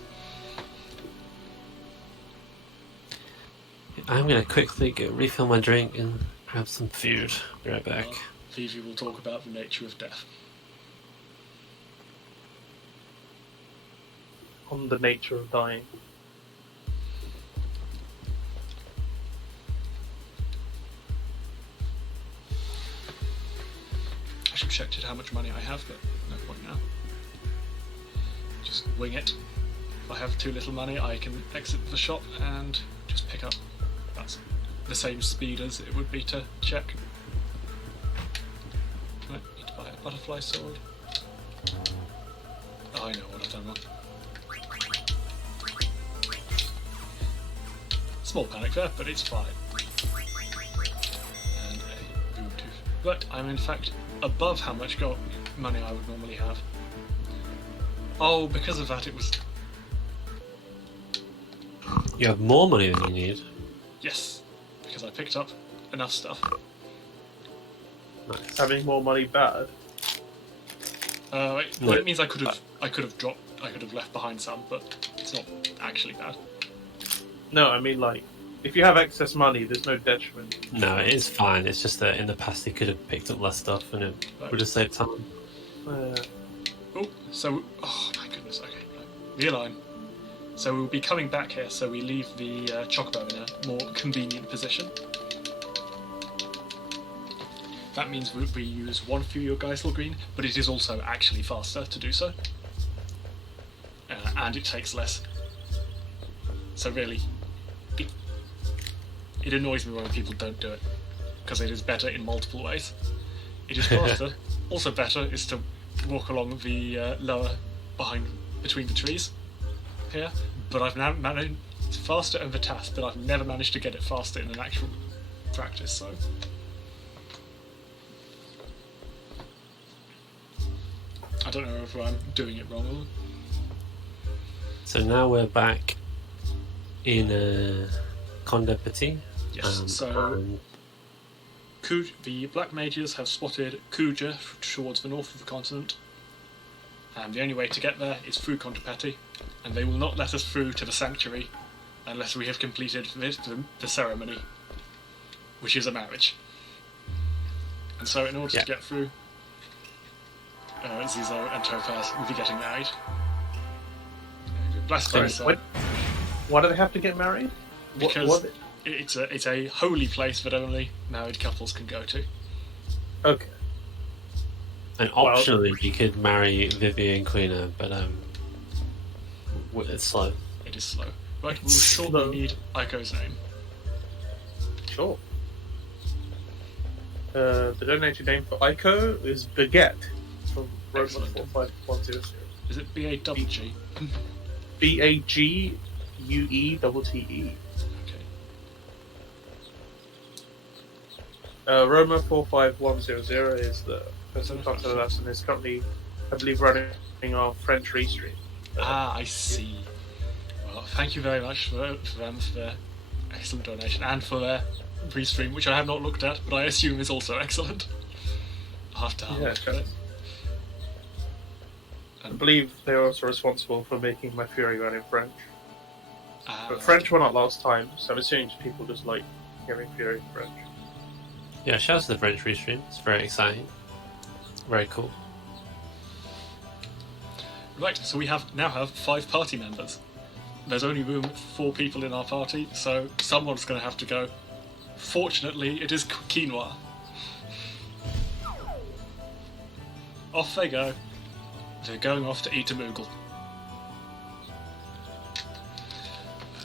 I'm going to quickly refill my drink and grab some food. Be right back. Vivi will talk about the nature of death. on the nature of dying. I should check how much money I have, but no point now. Just wing it. If I have too little money, I can exit the shop and just pick up. That's the same speed as it would be to check. Right, need to buy a butterfly sword. Oh, I know what I've done wrong. Small panic there, but it's fine. And a boom tooth. But I'm in fact above how much money I would normally have. Oh, because of that it was... You have more money than you need. Yes, because I picked up enough stuff. Nice. Having more money bad? Well, it means I could have left behind some, but it's not actually bad. No, I mean like, if you have excess money, there's no detriment. No, it is fine. It's just that in the past he could have picked up less stuff and it would have saved time. Oh my goodness, okay, right. Realign. So we'll be coming back here, so we leave the chocobo in a more convenient position. That means we use one fuel Geisel green, but it is also actually faster to do so. And it takes less. So really, it annoys me when people don't do it, because it is better in multiple ways. It is faster. Also better is to walk along the lower between the trees here, but I've now managed it's faster in the task, but I've never managed to get it faster in an actual practice, so... I don't know if I'm doing it wrong. So now we're back in Conde Petit. Yes, so the Black Mages have spotted Kuja towards the north of the continent, and the only way to get there is through Conde Petit, and they will not let us through to the sanctuary unless we have completed the ceremony, which is a marriage. And so in order to get through, Zizo and Topaz will be getting married. Blessed by so, why do they have to get married? Because it's a holy place that only married couples can go to. Okay. And optionally you could marry Vivian Queener, but it's slow. It is slow. Right, we'll shortly need Aiko's name. Sure. The donated name for Aiko is Baguette from Roman 45100. Is it B-A-double-G? B-A-G-U-E-T-T-E. Okay. Roma 45100 is the person who contacted us and is currently, I believe, running our French restream. I see. Well, thank you very much for them for their excellent donation and for their restream, which I have not looked at, but I assume is also excellent. I'll have to have a look at it. I believe they're also responsible for making my Fury run in French. But French were not last time, so I'm assuming people just like hearing Fury in French. Yeah, shout out to the French restream. It's very exciting. Very cool. Right, so we now have 5 party members. There's only room for 4 people in our party, so someone's going to have to go. Fortunately, it is quinoa. Off they go. They're going off to eat a Moogle.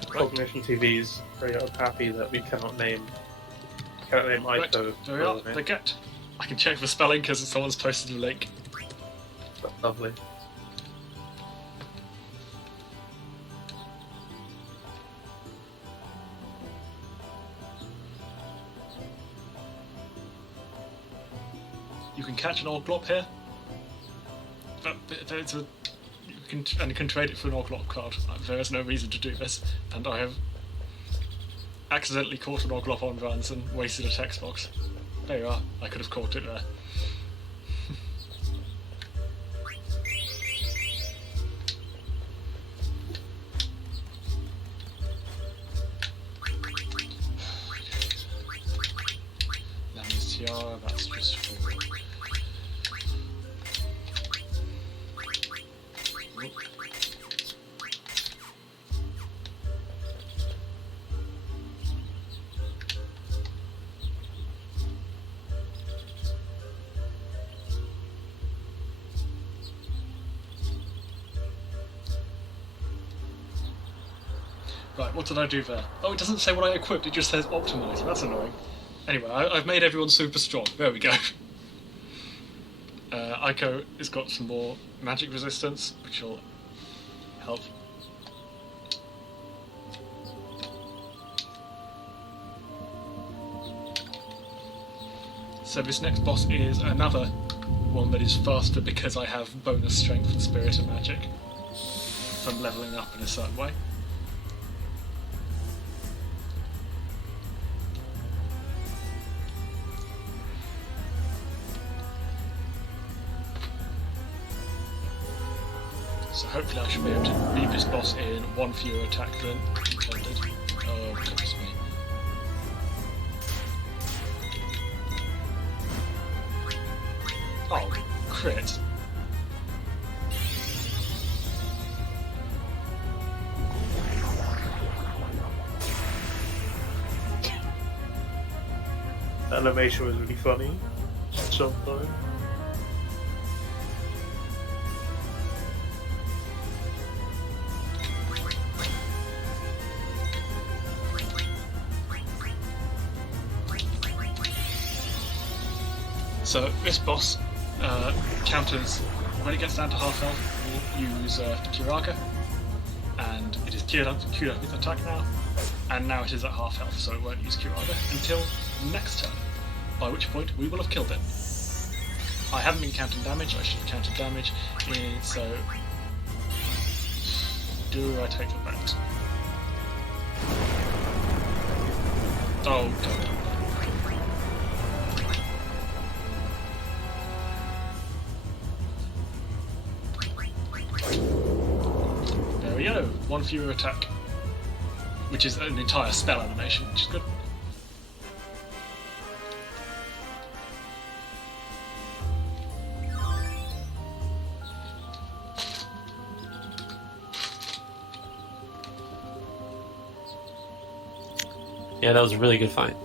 Cognition TV is very unhappy that we cannot name Aiko. There we are. They get. I can check the spelling because someone's posted the link. Lovely. You can catch an Orglop here. But you can trade it for an Orglop card. There is no reason to do this, and I have accidentally caught an Orglop on runs and wasted a text box. There you are. I could have caught it there. Lamb's Tiara, that's just for... Right, what did I do there? Oh, it doesn't say what I equipped, it just says optimize. That's annoying. Anyway, I've made everyone super strong. There we go. Ico has got some more magic resistance, which will help. So this next boss is another one that is faster because I have bonus strength and spirit and magic from levelling up in a certain way. So hopefully I should be able to beat this boss in one fewer attack than intended. Oh, goodness me. Oh, crit. The animation was really funny. Sometimes. So this boss counters, when it gets down to half health, we'll use Kiraga, and it is queued up with attack now, and now it is at half health, so it won't use Kiraga until next turn, by which point we will have killed it. I haven't been counting damage, I should have counted damage, so do I take the bet? Oh god. There we go, one fewer attack, which is an entire spell animation, which is good. Yeah, that was a really good fight.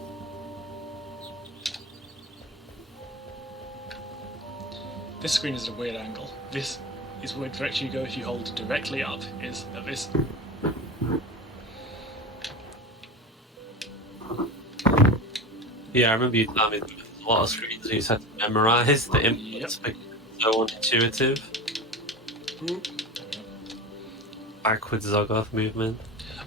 This screen is at a weird angle. This is where direction you go if you hold directly up, is at this. Yeah, I remember you telling me there was a lot of screens where you just had to memorize the inputs because it's so unintuitive. Backwards Zoggoth movement.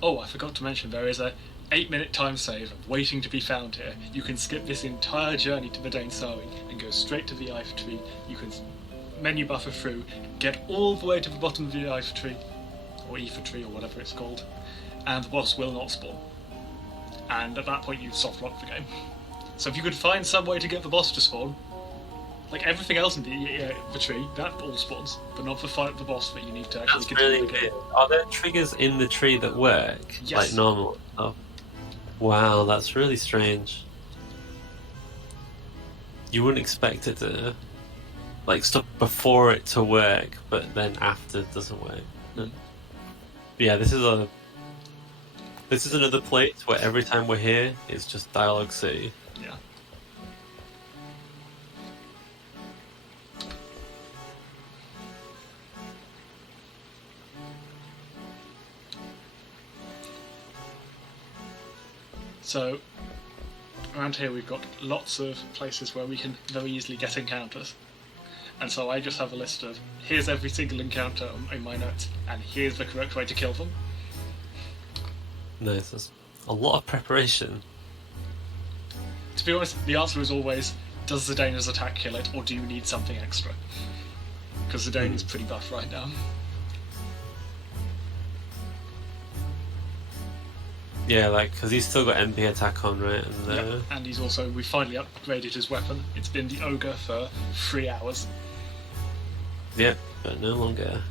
Oh, I forgot to mention there is a 8-minute time save waiting to be found here. You can skip this entire journey to Verdane Sowing and go straight to the Eiffel Tree. You can menu buffer through, get all the way to the bottom of the Eiffel Tree, or Eiffel Tree, or whatever it's called, and the boss will not spawn. And at that point you've soft locked the game. So if you could find some way to get the boss to spawn, like everything else in the tree, that all spawns, but not for fight the boss that you need to actually That's continue really the game. weird. Are there triggers in the tree that work? Yes. Like normal? Oh. Wow, that's really strange. You wouldn't expect it to like stop before it to work, but then after it doesn't work. Mm. Yeah, this is another place where every time we're here, it's just Dialogue City. Yeah. So, around here we've got lots of places where we can very easily get encounters. And so I just have a list of, here's every single encounter in my notes, and here's the correct way to kill them. Nice, that's a lot of preparation. To be honest, the answer is always, does Zidane's attack kill it, or do you need something extra? Because Zidane is pretty buff right now. Yeah, like, because he's still got MP attack on, right? And, Yep. And he's also, we finally upgraded his weapon. It's been the Ogre for 3 hours. Yep, but no longer.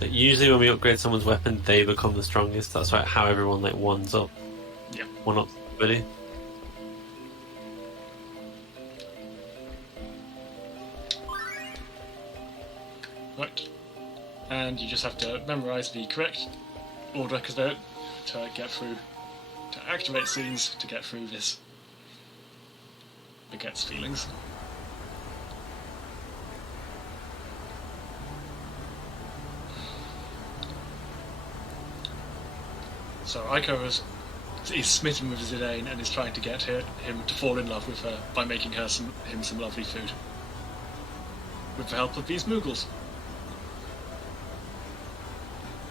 Like, usually when we upgrade someone's weapon, they become the strongest. That's right, how everyone like ones up. Yep. One up everybody. Right. And you just have to memorize the correct order to get through, to activate scenes, to get through this begets feelings. So Aiko is smitten with Zidane and is trying to get him to fall in love with her by making him some lovely food. With the help of these Moogles.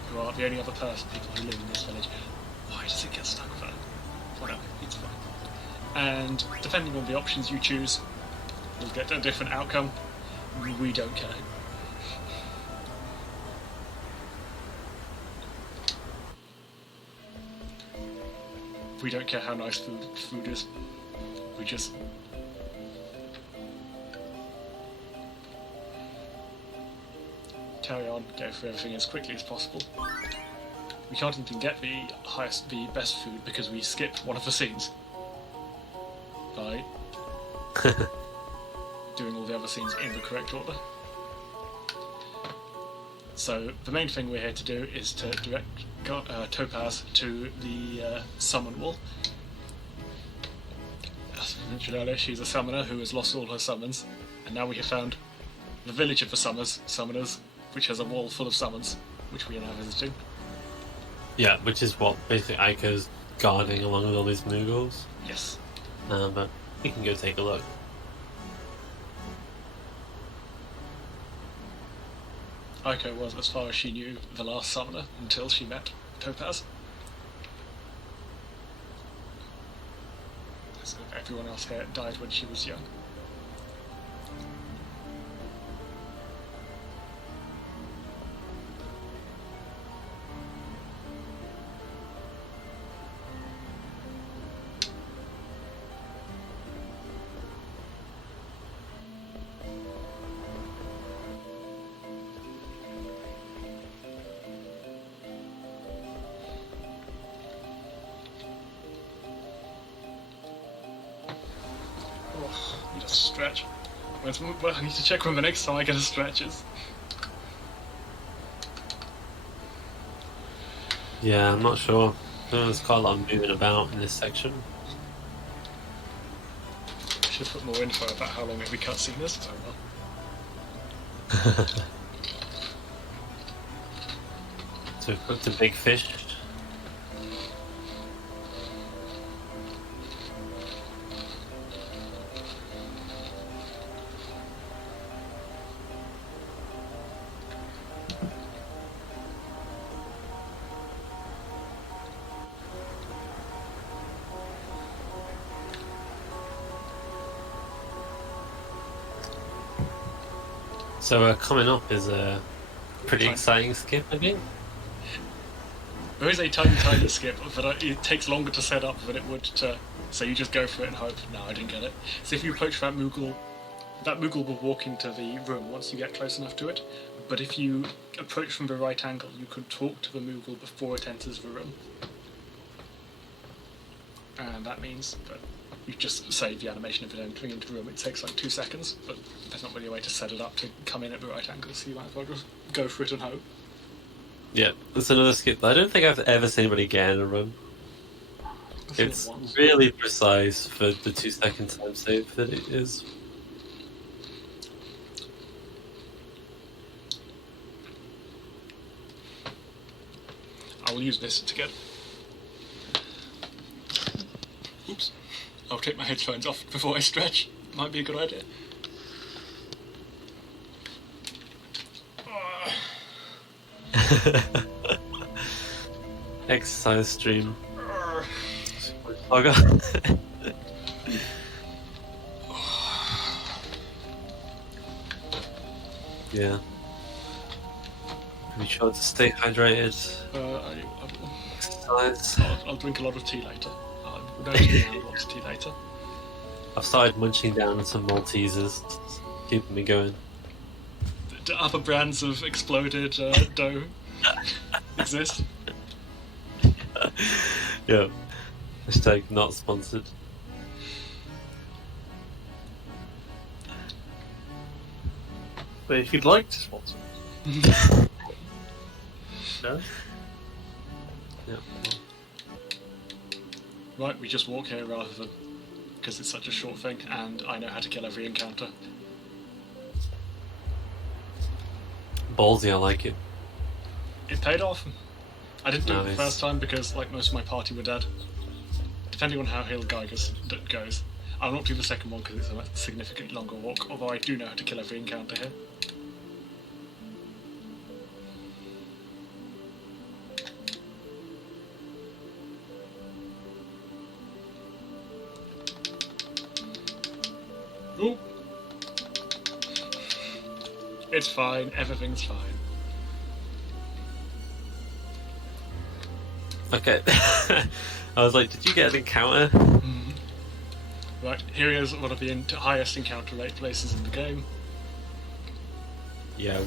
Who are the only other people who live in this village. Why does it get stuck with that? Whatever, it's fine. And depending on the options you choose, you'll get a different outcome. We don't care. We don't care how nice food is. We just... carry on, go through everything as quickly as possible. We can't even get the best food because we skipped one of the scenes. By doing all the other scenes in the correct order. So the main thing we're here to do is to direct Topaz to the summon wall. As I mentioned earlier, she's a summoner who has lost all her summons, and now we have found the village of the summoners, which has a wall full of summons, which we are now visiting. Yeah, which is what basically Aiko's guarding along with all these Moogles. Yes. But we can go take a look. Aiko was, as far as she knew, the last summoner until she met Topaz. So everyone else here died when she was young. Oh, I need a stretch. Well, I need to check when the next time I get a stretch is. Yeah, I'm not sure. There's quite a lot of moving about in this section. I should put more info about how long every cutscene is. Oh well. So we've cooked a big fish. So coming up is a pretty exciting skip, I think. There is a tiny skip, but it takes longer to set up than it would to... So you just go for it and hope. No, I didn't get it. So if you approach that Moogle will walk into the room once you get close enough to it. But if you approach from the right angle, you can talk to the Moogle before it enters the room. And that means that you just save the animation of it entering into the room. It takes like 2 seconds, but there's not really a way to set it up to come in at the right angle, so you might as well just go for it and hope. Yeah, there's another skip. I don't think I've ever seen anybody get in a run. It's really precise for the 2 second time save that it is. I will use this to get... Oops. I'll take my headphones off before I stretch. Might be a good idea. Exercise stream. Yeah. Be sure to stay hydrated. Exercise. I'll drink a lot of tea later. No tea now, lots of tea later. I've started munching down some Maltesers, keeping me going. Do other brands of exploded dough exist? Yeah. Hashtag not sponsored. But if you'd like to sponsor no? Yeah. Right, we just walk here rather than... because it's such a short thing, and I know how to kill every encounter. Ballsy, I like it. It paid off. I didn't do it the Nice. first time because, like, most of my party were dead. Depending on how Hill Geiger's goes. I'll not do the second one because it's a significantly longer walk, although I do know how to kill every encounter here. Ooh. It's fine, everything's fine. Okay. I was like, did you get an encounter? Right, here is one of the highest encounter rate places in the game. Yeah,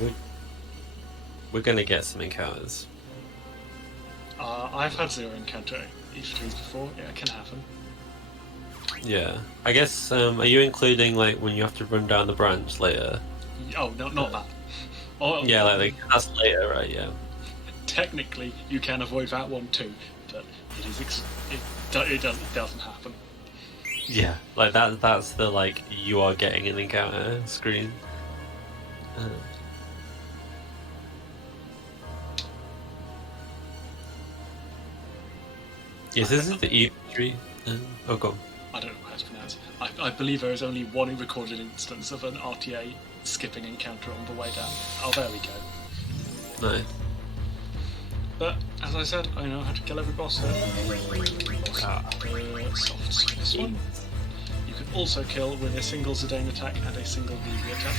we're gonna get some encounters. I've had 0 encounter E3s before, yeah, it can happen. Yeah. I guess, are you including, like, when you have to run down the branch later? Oh, no, not that. Oh, Yeah, like, that's later, right, yeah. technically, you can avoid that one too, but it doesn't happen. Yeah, like, that's the, like, you are getting an encounter screen. Yes, this is the E3. Oh, go on. I don't know how it's pronounced. I believe there is only one recorded instance of an RTA skipping encounter on the way down. Oh, there we go. Nice. But, as I said, I know how to kill every boss here. Soft. This one. You can also kill with a single Zidane attack and a single VV attack.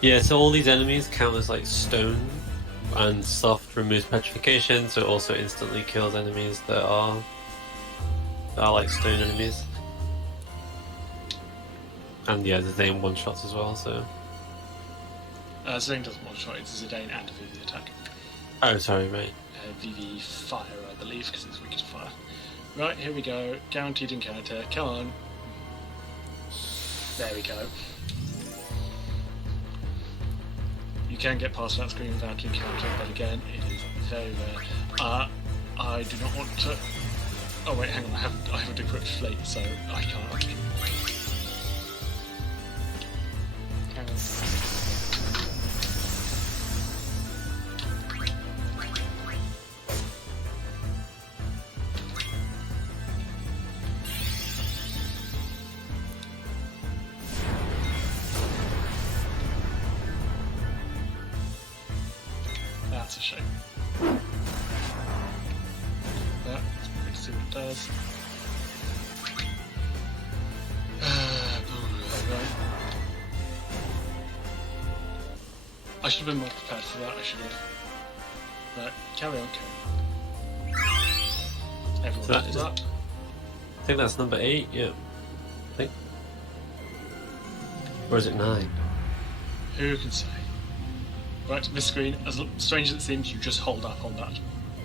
Yeah, so all these enemies count as, like, stone, and soft removes petrification, so it also instantly kills enemies that are like stone enemies. And yeah, the Zidane one-shots as well, so... Zidane doesn't one-shot, it's Zidane and a VV attack. Oh, sorry, right. VV fire, I believe, because it's weak to fire. Right, here we go. Guaranteed encounter. Come on. There we go. You can get past that screen without an encounter, but again, it is very rare. I do not want to... Oh wait, hang on, I haven't equipped Fleet, so I can't. Hang on. That's a shame. But let's see what it does. Right. I should have been more prepared for that, I should have. Right, carry on, Everyone So does that. I think that's number 8, yeah. I think. Or is it 9? Who can say? Right, this screen, as strange as it seems, you just hold up on that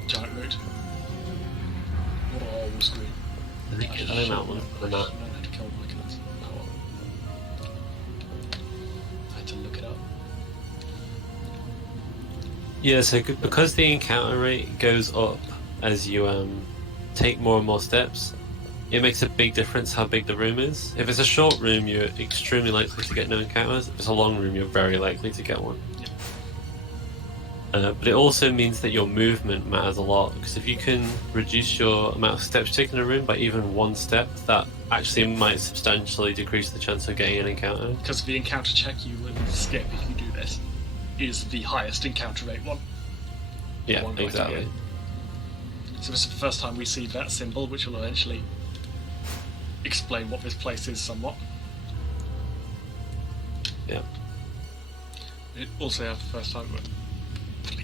giant root. What a horrible screen. I think should I'm out one. I I'm out. should know how to kill my killers. Oh well. I had to look it up. Yeah, so because the encounter rate goes up as you take more and more steps, it makes a big difference how big the room is. If it's a short room, you're extremely likely to get no encounters. If it's a long room, you're very likely to get one. But it also means that your movement matters a lot, because if you can reduce your amount of steps taken in a room by even 1 step, that actually might substantially decrease the chance of getting an encounter. Because the encounter check you will skip if you do this is the highest encounter rate one. Yeah, One right exactly. here. So this is the first time we see that symbol, which will eventually explain what this place is somewhat. Yeah. It also have the first time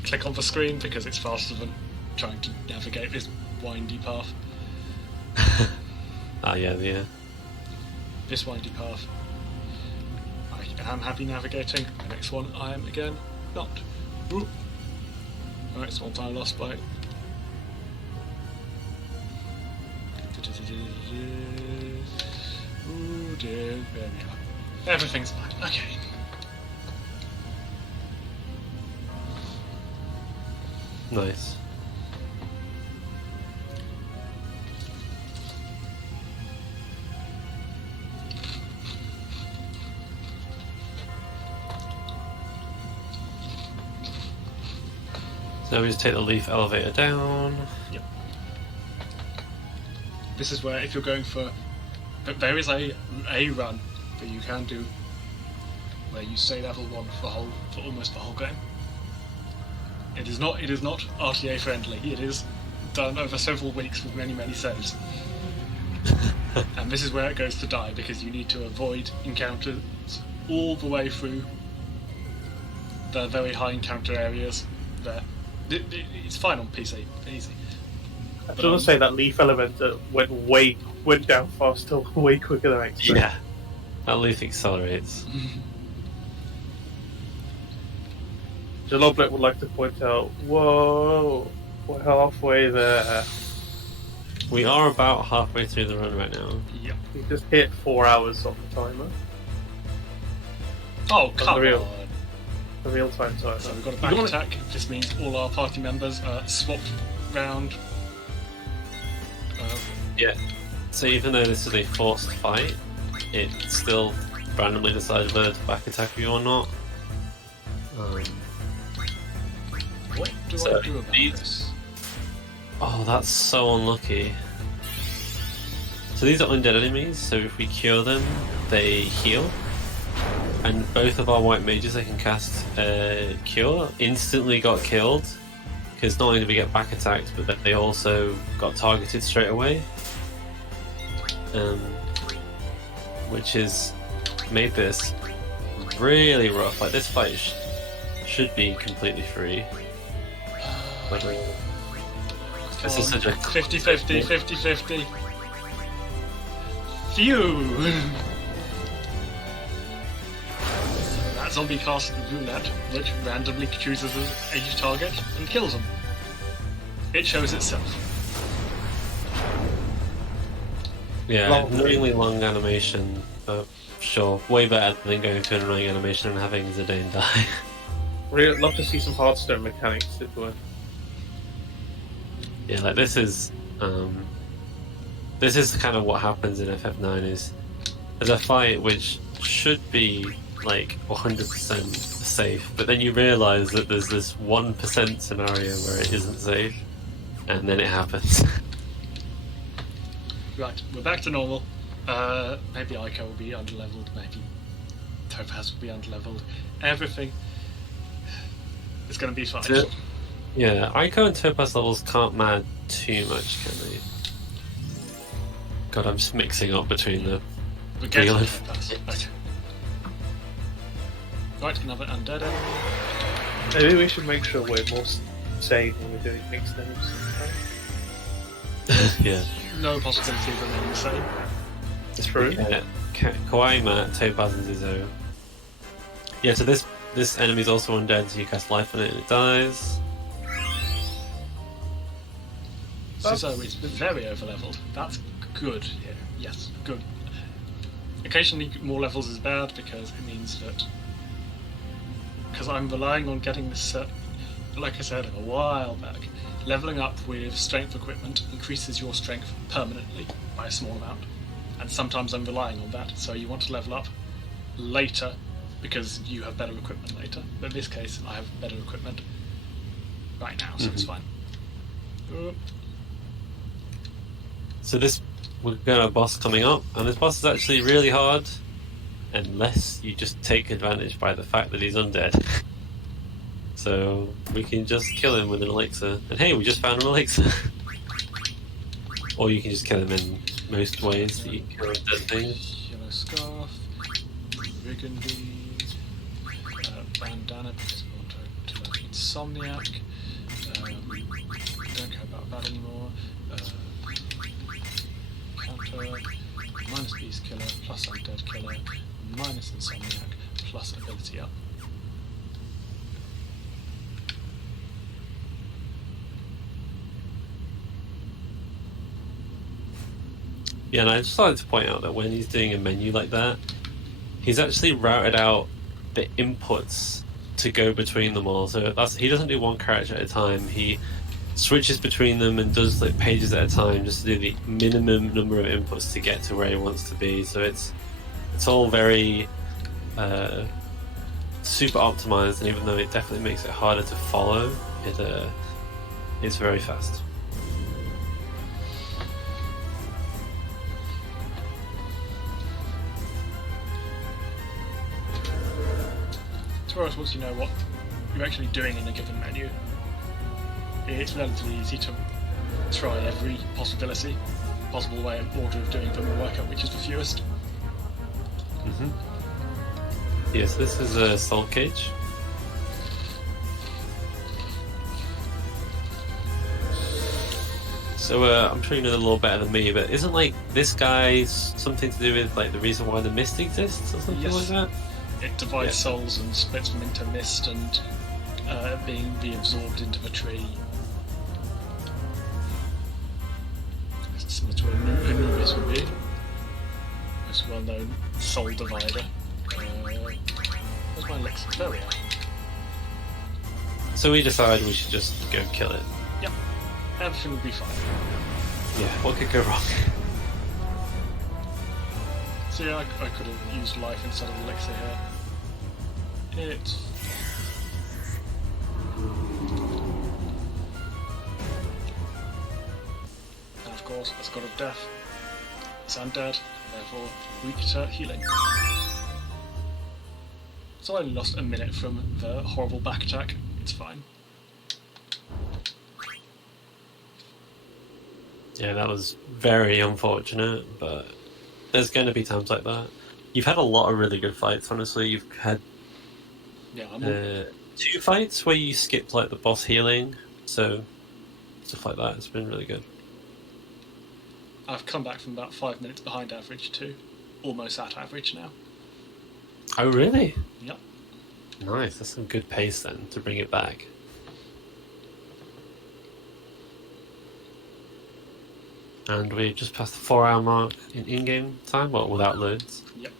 click on the screen because it's faster than trying to navigate this windy path. Yeah. This windy path. I am happy navigating. The next one I am again not. Ooh. Alright, small time lost by. Ooh dear, there we go. Everything's fine. Okay. Nice. So So we just take the leaf elevator down. Yep. This is where, if you're going for, but there is a run that you can do where you stay level 1 for almost the whole game. It is not RTA friendly. It is done over several weeks with many saves. And this is where it goes to die, because you need to avoid encounters all the way through the very high encounter areas there. It's fine on PC, easy. I was going to say that leaf elevator went down faster, way quicker than I expected. Yeah, that leaf accelerates. Jaloblet would like to point out, whoa, we're halfway there. We are about halfway through the run right now. Yep. We just hit 4 hours on the timer. Oh, come real. on. The real-time timer. So we've got a back attack. This means all our party members are swapped round. Yeah. So even though this is a forced fight, it still randomly decides whether to back attack you or not. What do So I do about these- this? Oh, that's so unlucky. So these are undead enemies, so if we cure them, they heal. And both of our white mages they can cast Cure instantly got killed, because not only did we get back attacked, but then they also got targeted straight away. Which has made this really rough. Like, this fight should be completely free. But this is such a 50-50, 50-50. Phew! That zombie casts roulette, which randomly chooses a target and kills them. It shows itself. Yeah, Long- annoyingly long animation, but sure, way better than going to an annoying animation and having Zidane die. Really love to see some Hearthstone mechanics if we're... Yeah, like this is kind of what happens in FF9 is there's a fight which should be like 100% safe, but then you realise that there's this 1% scenario where it isn't safe, and then it happens. Right, we're back to normal. Maybe Ico will be underleveled, maybe Topaz will be underleveled. Everything is going to be fine. Yeah, Ico and Topaz levels can't mad too much, can they? God, I'm just mixing up between the We're getting real to and- Topaz. Right, another undead enemy. Maybe we should make sure we're more sane when we're doing mixed names. Yeah. No possibility of remaining sane. It's true. Yeah, Kawaii, Topaz, and Zizo. Yeah, so this enemy's also undead, so you cast life on it and it dies. So it's very overleveled. That's good here. Yes, good. Occasionally more levels is bad because it means that... Because I'm relying on getting this set, like I said a while back, leveling up with strength equipment increases your strength permanently by a small amount. And sometimes I'm relying on that, so you want to level up later because you have better equipment later. But in this case, I have better equipment right now, so it's fine. So we've got a boss coming up, and this boss is actually really hard, unless you just take advantage by the fact that he's undead. So we can just kill him with an elixir, and hey, we just found an elixir. Or you can just kill him in most ways that you can kill undead things. Yellow scarf, Rigandy, bandana because we want to learn Insomniac. Don't care about that anymore. Counter, minus Beast Killer, plus Undead Killer, minus Insomniac, plus Ability Up. Yeah, and I just wanted to point out that when he's doing a menu like that, he's actually routed out the inputs to go between them all. So he doesn't do one character at a time. He switches between them and does like pages at a time just to do the minimum number of inputs to get to where he wants to be. So it's all very super optimized, and even though it definitely makes it harder to follow, It's very fast. Whereas once you know what you're actually doing in a given menu, it's relatively easy to try every possible way and order of doing them and work out which is the fewest. Yes, this is a soul cage. So I'm sure you know the law better than me, but isn't like this guy something to do with like the reason why the mist exists or something like that? It divides souls and splits them into mist and being reabsorbed into the tree. It's similar to Anubis would be. It's a well-known soul divider. Where's my elixir? There we are. So we decided we should just go kill it. Yep. Everything will be fine. Yeah, what could go wrong? So yeah, I could have used life instead of elixir here. It's... And of course, as God of Death, it's undead, therefore weak to healing. So I only lost a minute from the horrible back attack. It's fine. Yeah, that was very unfortunate, but there's going to be times like that. You've had a lot of really good fights, honestly. You've had 2 fights where you skipped like the boss healing, so stuff like that. It's been really good. I've come back from about 5 minutes behind average to almost at average now. Oh, really? Yep. Nice. That's some good pace then to bring it back. And we just passed the 4-hour mark in game time, well, without loads. Yep.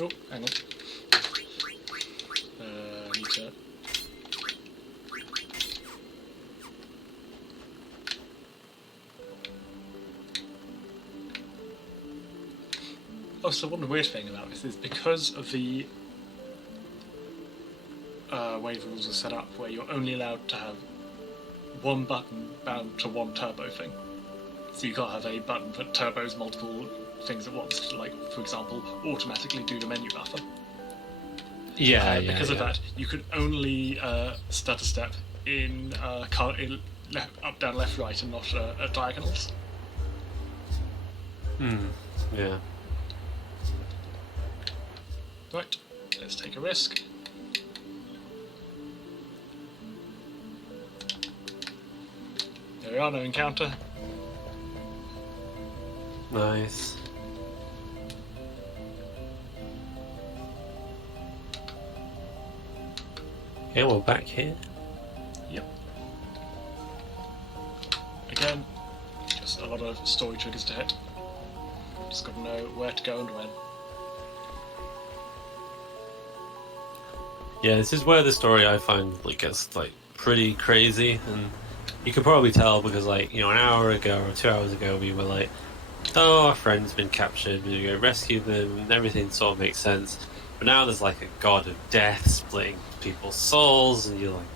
Oh, hang on. Need to... Oh, so one weird thing about this is because of the way the rules are set up, where you're only allowed to have one button bound to one turbo thing. So you can't have a button that turbos multiple things at once, like, for example, automatically do the menu buffer. Because of that, you could only stutter step in up, down, left, right, and not at diagonals. Yeah. Right, let's take a risk. There we are, no encounter. Nice. Okay, we're back here. Yep. Again, just a lot of story triggers to hit. Just got to know where to go and when. Yeah, this is where the story I find like gets like pretty crazy, and you can probably tell because like, you know, an hour ago or 2 hours ago we were like, oh, our friend's been captured, we go rescue them, and everything sort of makes sense. But now there's like a god of death splitting people's souls, and you're like,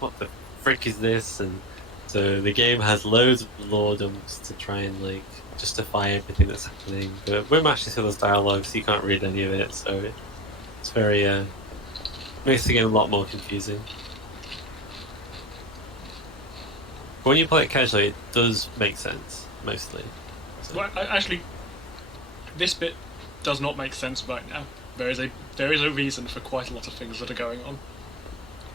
what the frick is this? And so the game has loads of lore dumps to try and like justify everything that's happening. But we're matching through those dialogues, so you can't read any of it, so it's very makes the game a lot more confusing. But when you play it casually, it does make sense, mostly. So. Well, actually, this bit does not make sense right now. There is a reason for quite a lot of things that are going on.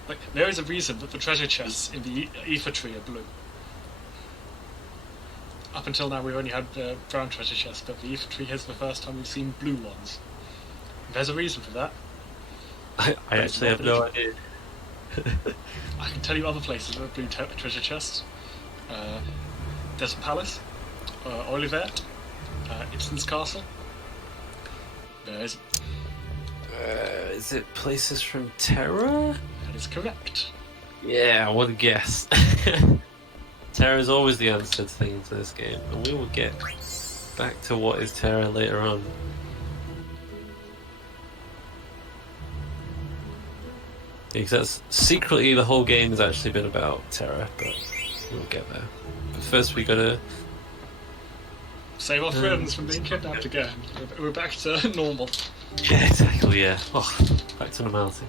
Like, there is a reason that the treasure chests in the ether tree are blue. Up until now, we've only had brown treasure chests, but the ether tree is the first time we've seen blue ones. There's a reason for that. I actually have no idea. I can tell you other places with blue treasure chests. There's a palace, Olivet, Ibsen's castle. There's Is it places from Terra? That is correct. Yeah, I would guess. Terra is always the answer to things in this game, and we will get back to what is Terra later on. Because that's secretly the whole game has actually been about Terra, but we'll get there. But first we gotta Save our friends from being kidnapped again. We're back to normal. Yeah, exactly, yeah. Oh, back to normality.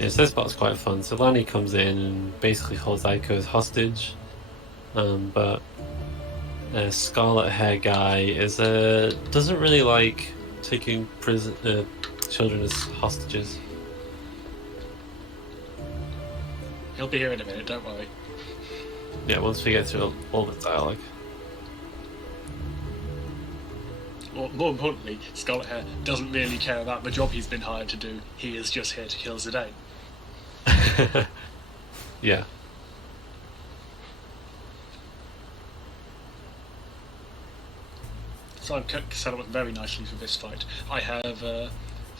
Yeah, so this part's quite fun. So Lani comes in and basically holds Aiko as hostage. But a scarlet hair guy doesn't really like taking children as hostages. He'll be here in a minute, don't worry. Yeah, once we get through all the dialogue. Or more importantly, Scarlet Hair doesn't really care about the job he's been hired to do. He is just here to kill Zidane. Yeah. So I've set up very nicely for this fight. I have a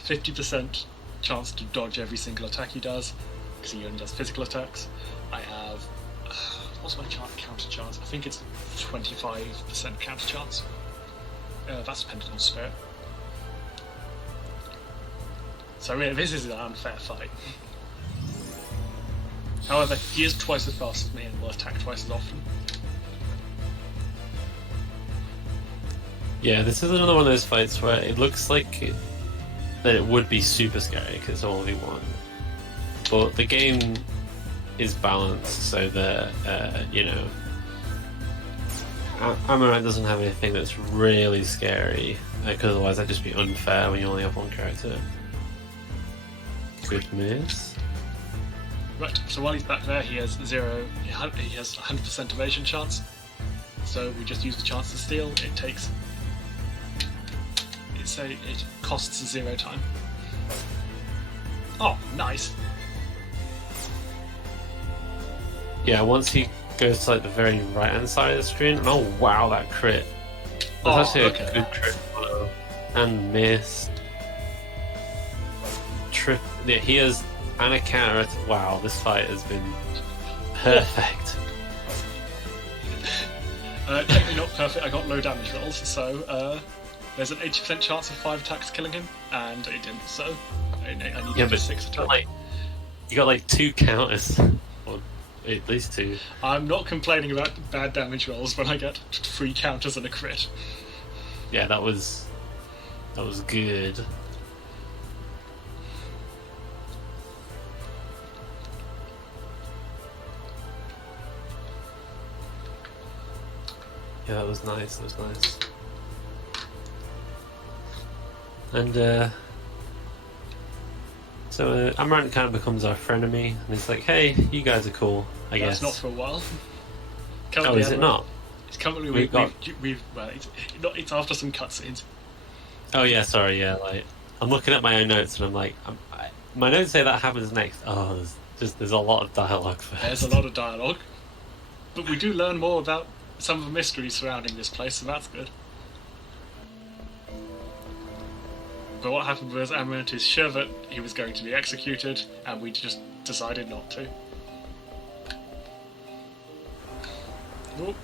50% chance to dodge every single attack he does, because he only does physical attacks. I have... what's my counter chance? I think it's 25% counter chance. That's dependent on spirit. So really, this is an unfair fight. However, he is twice as fast as me and will attack twice as often. Yeah, this is another one of those fights where it looks like that it would be super scary because it's only one. But the game is balanced so that, you know, Amaranth doesn't have anything that's really scary, because otherwise that'd just be unfair when you only have one character. Good miss. Right, so while he's back there, he has 100% evasion chance. So we just use the chance to steal. It costs 0 time. Oh, nice. Yeah, once he goes to like the very right hand side of the screen, and oh wow, that crit. That's actually a good crit follow. And miss. Yeah, he has and a counter. Wow, this fight has been perfect. Technically not perfect, I got low damage rolls, so there's an 80% chance of 5 attacks killing him, and it didn't, so I need to do 6 attacks. You got like 2 counters. Or at least 2. I'm not complaining about bad damage rolls when I get 3 counters and a crit. Yeah, that was good. Yeah, that was nice. That was nice. And so Amaranth kind of becomes our frenemy, and he's like, "Hey, you guys are cool, I guess." That's not for a while. Oh, is it not? It's currently it's after some cutscenes. Oh yeah, sorry. Yeah, like I'm looking at my own notes, and I'm like, my notes say that happens next. Oh, there's a lot of dialogue first. There's a lot of dialogue, but we do learn more about some of the mysteries surrounding this place, so that's good. But what happened was Amaranth is sure that he was going to be executed, and we just decided not to. Oop.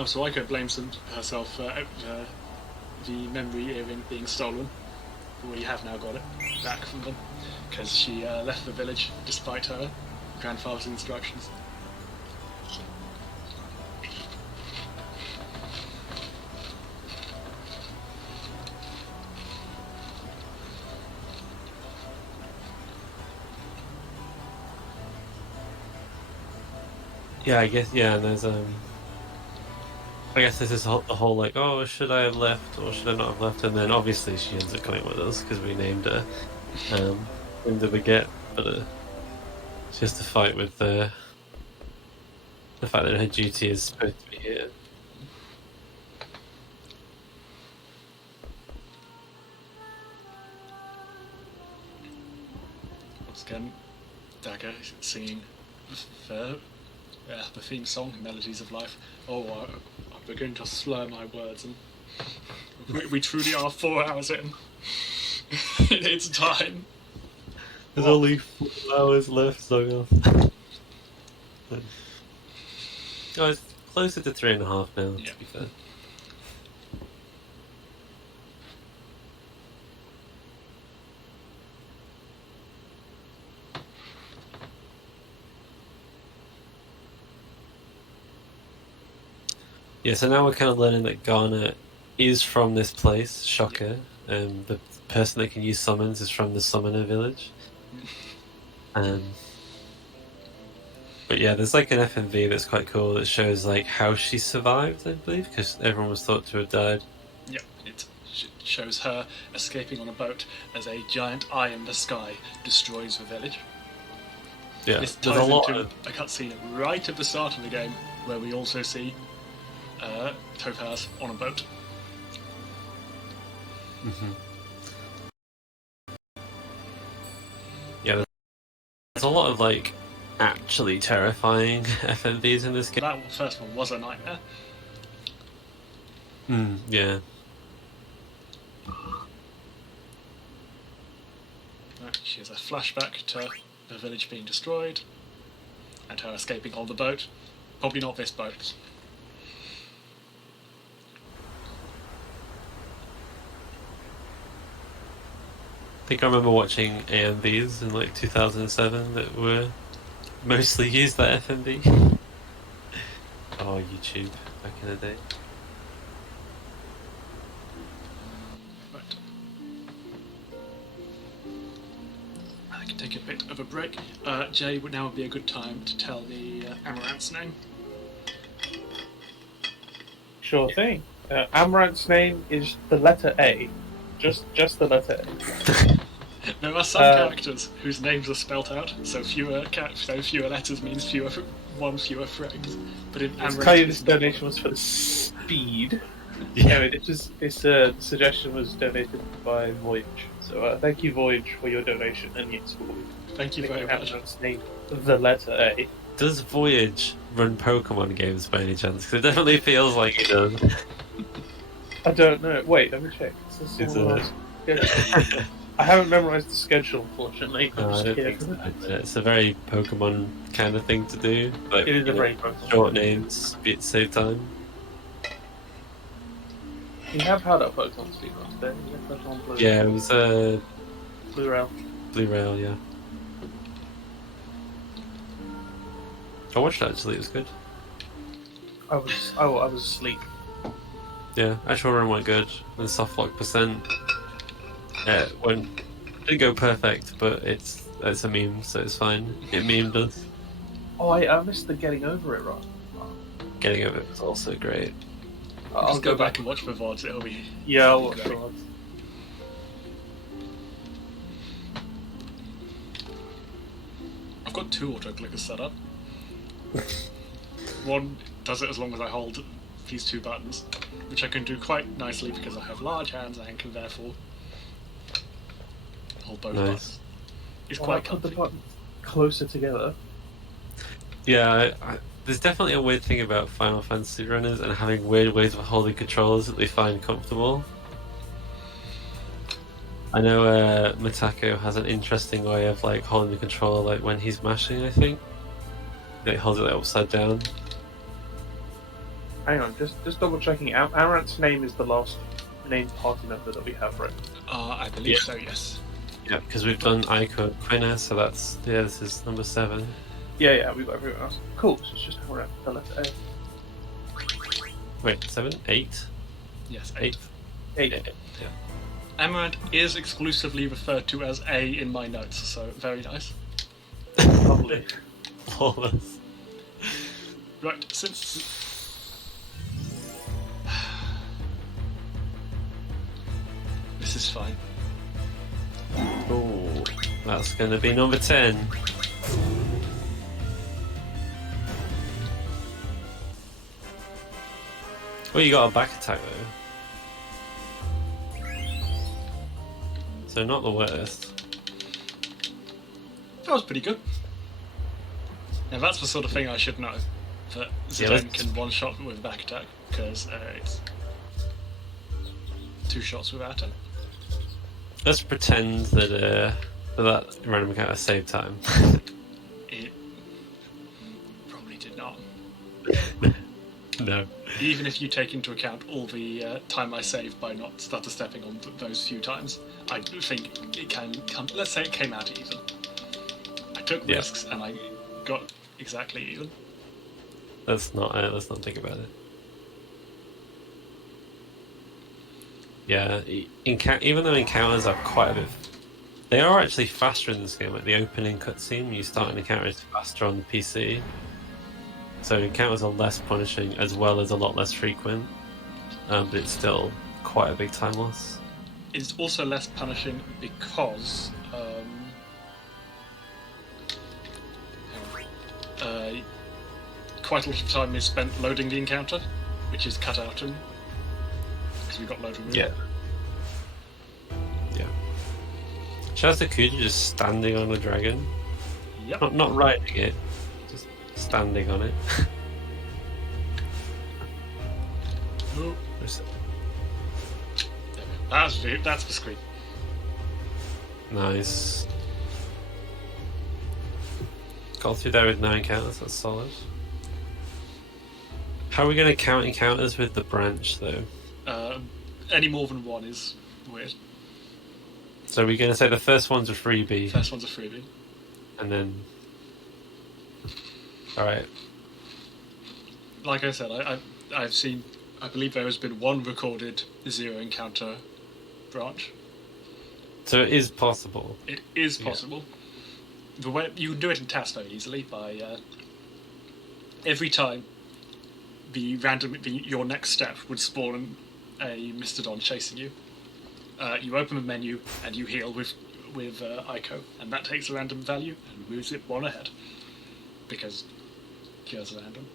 Oh, so Aiko blames herself for the memory earring being stolen. We have now got it back from them, because she left the village despite her grandfather's instructions. Yeah, I guess. Yeah, and there's I guess this is the whole like, oh, should I have left or should I not have left? And then obviously she ends up coming with us because we named her. Named her Baguette, but she has to fight with the fact that her duty is supposed to be here. Once again, Dagger singing the theme song, Melodies of Life. Oh, I'm beginning to slur my words, and we truly are 4 hours in. It's time. There's only 4 hours left, Zoggoth. Oh, it's closer to 3.5 now, Yeah. to be fair. Yeah, so now we're kind of learning that Garnet is from this place, Shocker. The person that can use summons is from the Summoner Village. But yeah, there's like an FMV that's quite cool that shows like how she survived, I believe, because everyone was thought to have died. Yeah, it shows her escaping on a boat as a giant eye in the sky destroys the village. Yeah, This there's ties a lot into of... a cutscene right at the start of the game where we also see Topaz on a boat. Mm-hmm. Yeah, there's a lot of like actually terrifying FMVs in this game. That first one was a nightmare. Yeah. She has a flashback to the village being destroyed and her escaping on the boat. Probably not this boat. I think I remember watching AMVs in like 2007 that were mostly used that FMV. Oh, YouTube back in the day. Right. I can take a bit of a break. Jay, would now be a good time to tell the Amaranth's name. Sure thing. Amaranth's name is the letter A. Just the letter A. There are some characters whose names are spelt out, so fewer letters means one fewer frames. But in Let's Amaranth, tell you this donation was for the speed. Anyway, this suggestion was donated by Voyage. So thank you, Voyage, for your donation, and yes, thank you very much. Amaranth's name, the letter A. Does Voyage run Pokemon games by any chance? Because it definitely feels like he does. I don't know. Wait, let me check. I haven't memorized the schedule, unfortunately. No, I don't think so. It's a very Pokemon kind of thing to do. Like, It is a very Pokemon. short names, save time. You have had our Pokemon speedruns, don't you? Pokemon Blue. Yeah, it was Blue Rail. Blue Rail, yeah. I watched it actually, it was good. I was asleep. Yeah, actual run went good. The softlock percent didn't go perfect, but it's a meme, so it's fine. It memed us. Oh, I missed the getting over it run. Getting over it was also great. I'll go back and watch the VODs, it'll be... Yeah, I'll watch great. VODs. I've got 2 auto-clickers set up. One does it as long as I hold these 2 buttons, which I can do quite nicely because I have large hands and can therefore hold both buttons. It's quite put the comfy. buttons closer together. Yeah, there's definitely a weird thing about Final Fantasy runners and having weird ways of holding controllers that they find comfortable. I know Matako has an interesting way of like holding the controller, like when he's mashing, I think. He holds it like, upside down. Hang on, just double checking. Amaranth's name is the last named party member that we have, right? I believe so, yes. Yeah, because we've done Aiko and Quina, so that's this is number 7. Yeah, we've got everyone else. Cool, so it's just Amaranth, the letter A. Wait, 7? 8? Yes, 8? 8. Yeah. Amaranth is exclusively referred to as A in my notes, so very nice. Lovely. Flawless. Right, since This is fine. Oh, that's going to be number 10. Well, you got a back attack though. So not the worst. That was pretty good. Now that's the sort of thing I should know. That Yeah, Zidane can one-shot with a back attack, because it's 2 shots without it. Let's pretend that that random encounter saved time. It probably did not. No. Even if you take into account all the time I saved by not stutter stepping on those few times, I think it can come. Let's say it came out even. I took risks and I got exactly even. Let's not think about it. Yeah, even though encounters are quite a bit, they are actually faster in this game. Like the opening cutscene, you start an encounter is faster on the PC. So encounters are less punishing as well as a lot less frequent, but it's still quite a big time loss. It's also less punishing because quite a lot of time is spent loading the encounter, which is cut out in because we've got loading room. Yeah. Shouts to Kuja just standing on a dragon. Yep. Not riding it, just standing on it. Oh. That's the screen. Nice. Got through there with 9 encounters, that's solid. How are we going to count encounters with the branch, though? Any more than 1 is weird. So we're going to say the first one's a freebie. First one's a freebie. And then... Alright. Like I said, I've seen... I believe there has been 1 recorded 0 encounter branch. So it is possible. It is possible. The way you can do it in tasks very easily by every time your next step would spawn a Mastodon chasing you. You open the menu and you heal with Ico, and that takes a random value and moves it 1 ahead because here's random.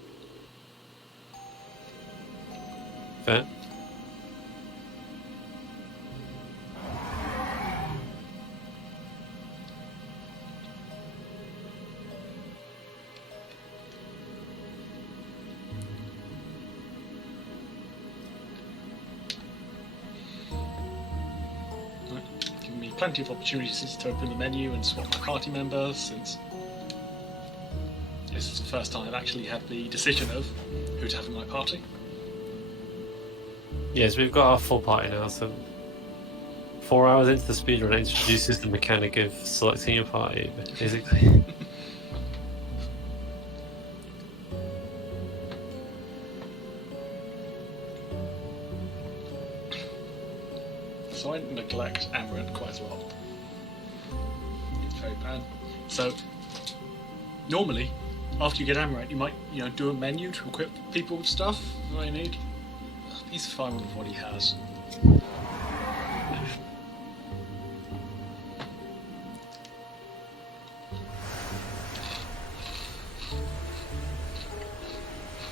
Fair. Giving me plenty of opportunities to open the menu and swap my party members, since this is the first time I've actually had the decision of who to have in my party. Yes, we've got our full party now, so 4 hours into the speedrun it introduces the mechanic of selecting your party, basically. So I neglect Amaranth quite a lot. It's very bad. So normally, after you get Amaranth, you might do a menu to equip people with stuff that they need. He's fine with what he has.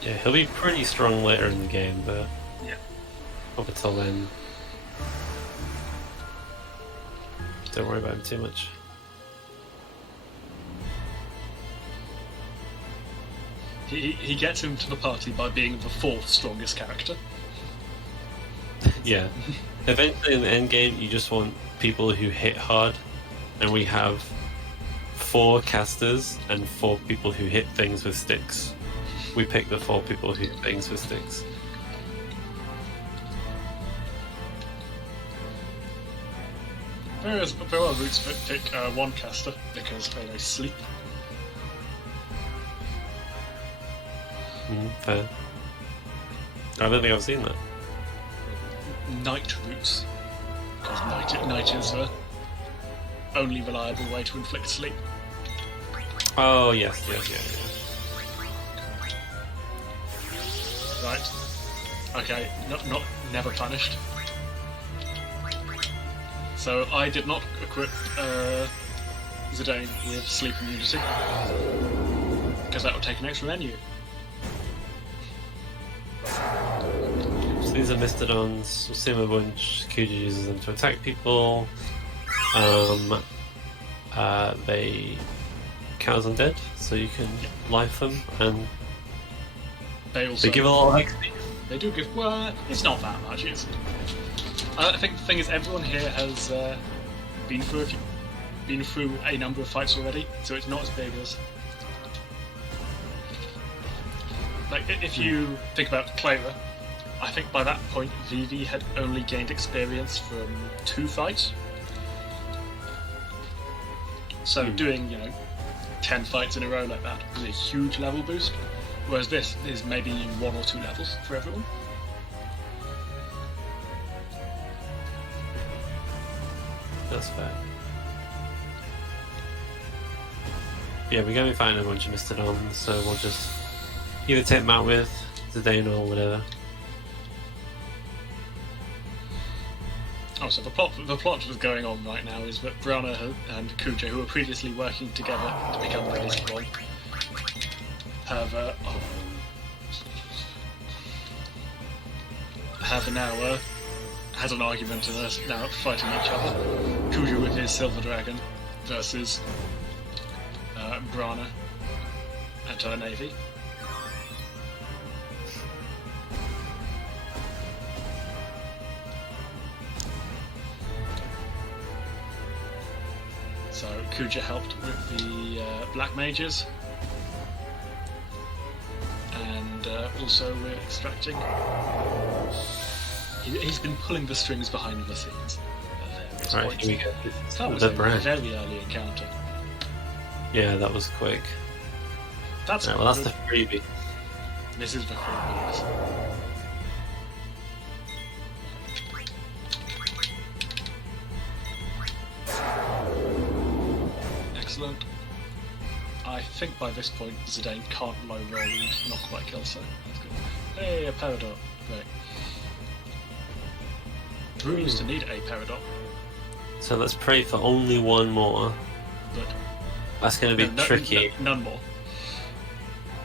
Yeah, he'll be pretty strong later in the game, but Yeah. up until then, don't worry about him too much. He gets him to the party by being the 4th strongest character. Yeah. Eventually in the end game, you just want people who hit hard, and we have 4 casters and 4 people who hit things with sticks. We pick the 4 people who hit things with sticks. There are routes that pick 1 caster because they sleep. Fair. I don't think I've seen that. Night routes, because night is the only reliable way to inflict sleep. Oh, yes. Right. Okay, not never punished. So I did not equip Zidane with sleep immunity because that would take an extra menu. So these are Mastodons, similar bunch. Kuja uses them to attack people. They count as undead, so you can life them, and They give a lot of XP. They do give. Well, it's not that much. I think the thing is, everyone here has been through a number of fights already, so it's not as big as. Like, if you think about Clara, I think by that point Vivi had only gained experience from 2 fights. So doing, 10 fights in a row like that is a huge level boost, whereas this is maybe 1 or 2 levels for everyone. That's fair. Yeah, we're going to be finding a bunch of Mastodons, so we'll just either take them out with Zidane or whatever. Oh, so the plot that's going on right now is that Brana and Kuja, who were previously working together to become the Lazy Boy, have now had an argument and are now fighting each other. Kuja with his Silver Dragon versus Brana and her Navy. So Kuja helped with the Black Mages, and also we're extracting. He's been pulling the strings behind the scenes. Right, here we go. That was The a brand. very early encounter. Yeah, that was quick. That's Right, well, that's the freebie. This is the freebie. Excellent. I think by this point Zidane can't low roll and not quite kill, so that's good. Hey, a Peridot. Great. Drew used to need a Peridot, So let's pray for only one more. but That's going to be tricky. None more.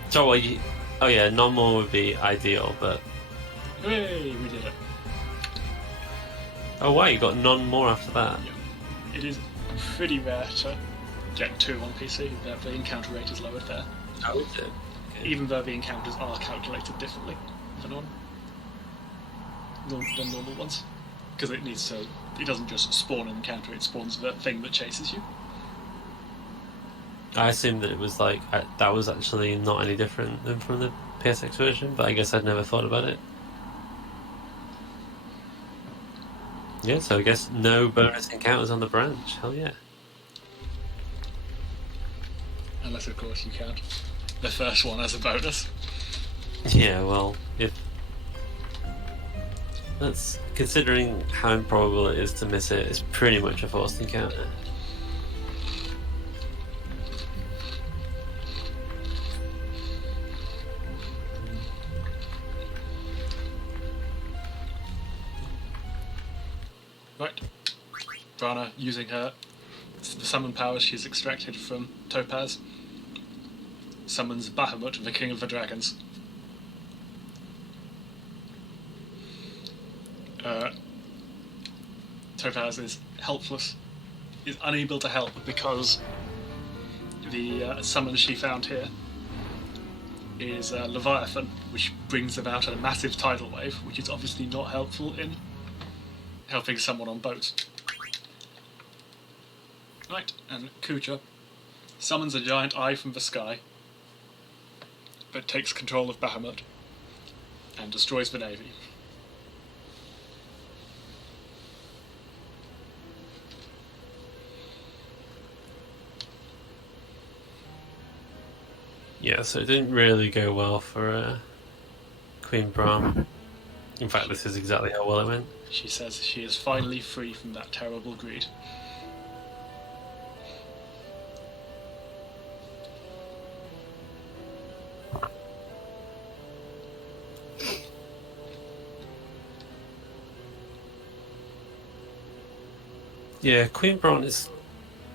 So what? Oh yeah, none more would be ideal, but Hey, we did it. oh wow, you got none more after that. It is pretty rare to get 2 on PC, that the encounter rate is lowered there. Oh, is it? Even though the encounters are calculated differently than normal ones. Because it doesn't just spawn an encounter, it spawns the thing that chases you. I assumed that it was like that was actually not any different than from the PSX version, but I guess I'd never thought about it. Yeah, so I guess no bonus encounters on the branch. Hell yeah. Unless, of course, you count the first one as a bonus. Yeah, well, if that's considering how improbable it is to miss it, it's pretty much a forced encounter. Right. Brana, using the summon powers she's extracted from Topaz, summons Bahamut, the King of the Dragons. Topaz is helpless, is unable to help because the summon she found here is Leviathan, which brings about a massive tidal wave, which is obviously not helpful in helping someone on boats. Right, and Kuja summons a giant eye from the sky, but takes control of Bahamut and destroys the navy. Yeah, so it didn't really go well for Queen Brahm. In fact, this is exactly how well it went. She says she is finally free from that terrible greed. Yeah, Queen Bron is.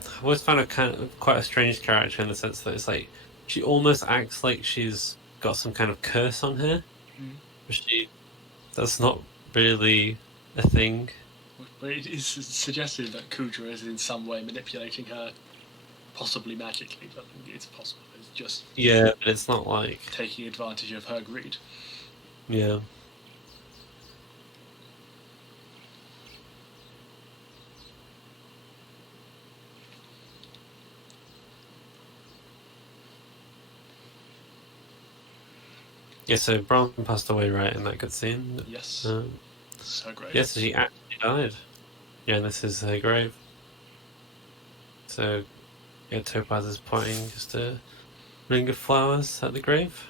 I've always found her kind of quite a strange character in the sense that it's like she almost acts like she's got some kind of curse on her. Mm. But that's not really a thing. But it is suggested that Kudra is in some way manipulating her, possibly magically, but it's possible. It's just Yeah, but it's not like taking advantage of her greed. yeah. Yeah, so Bron passed away right in that good scene. Yes. So great. Yes, she actually died. Yeah, and this is her grave. So, yeah, Topaz is pointing just a ring of flowers at the grave.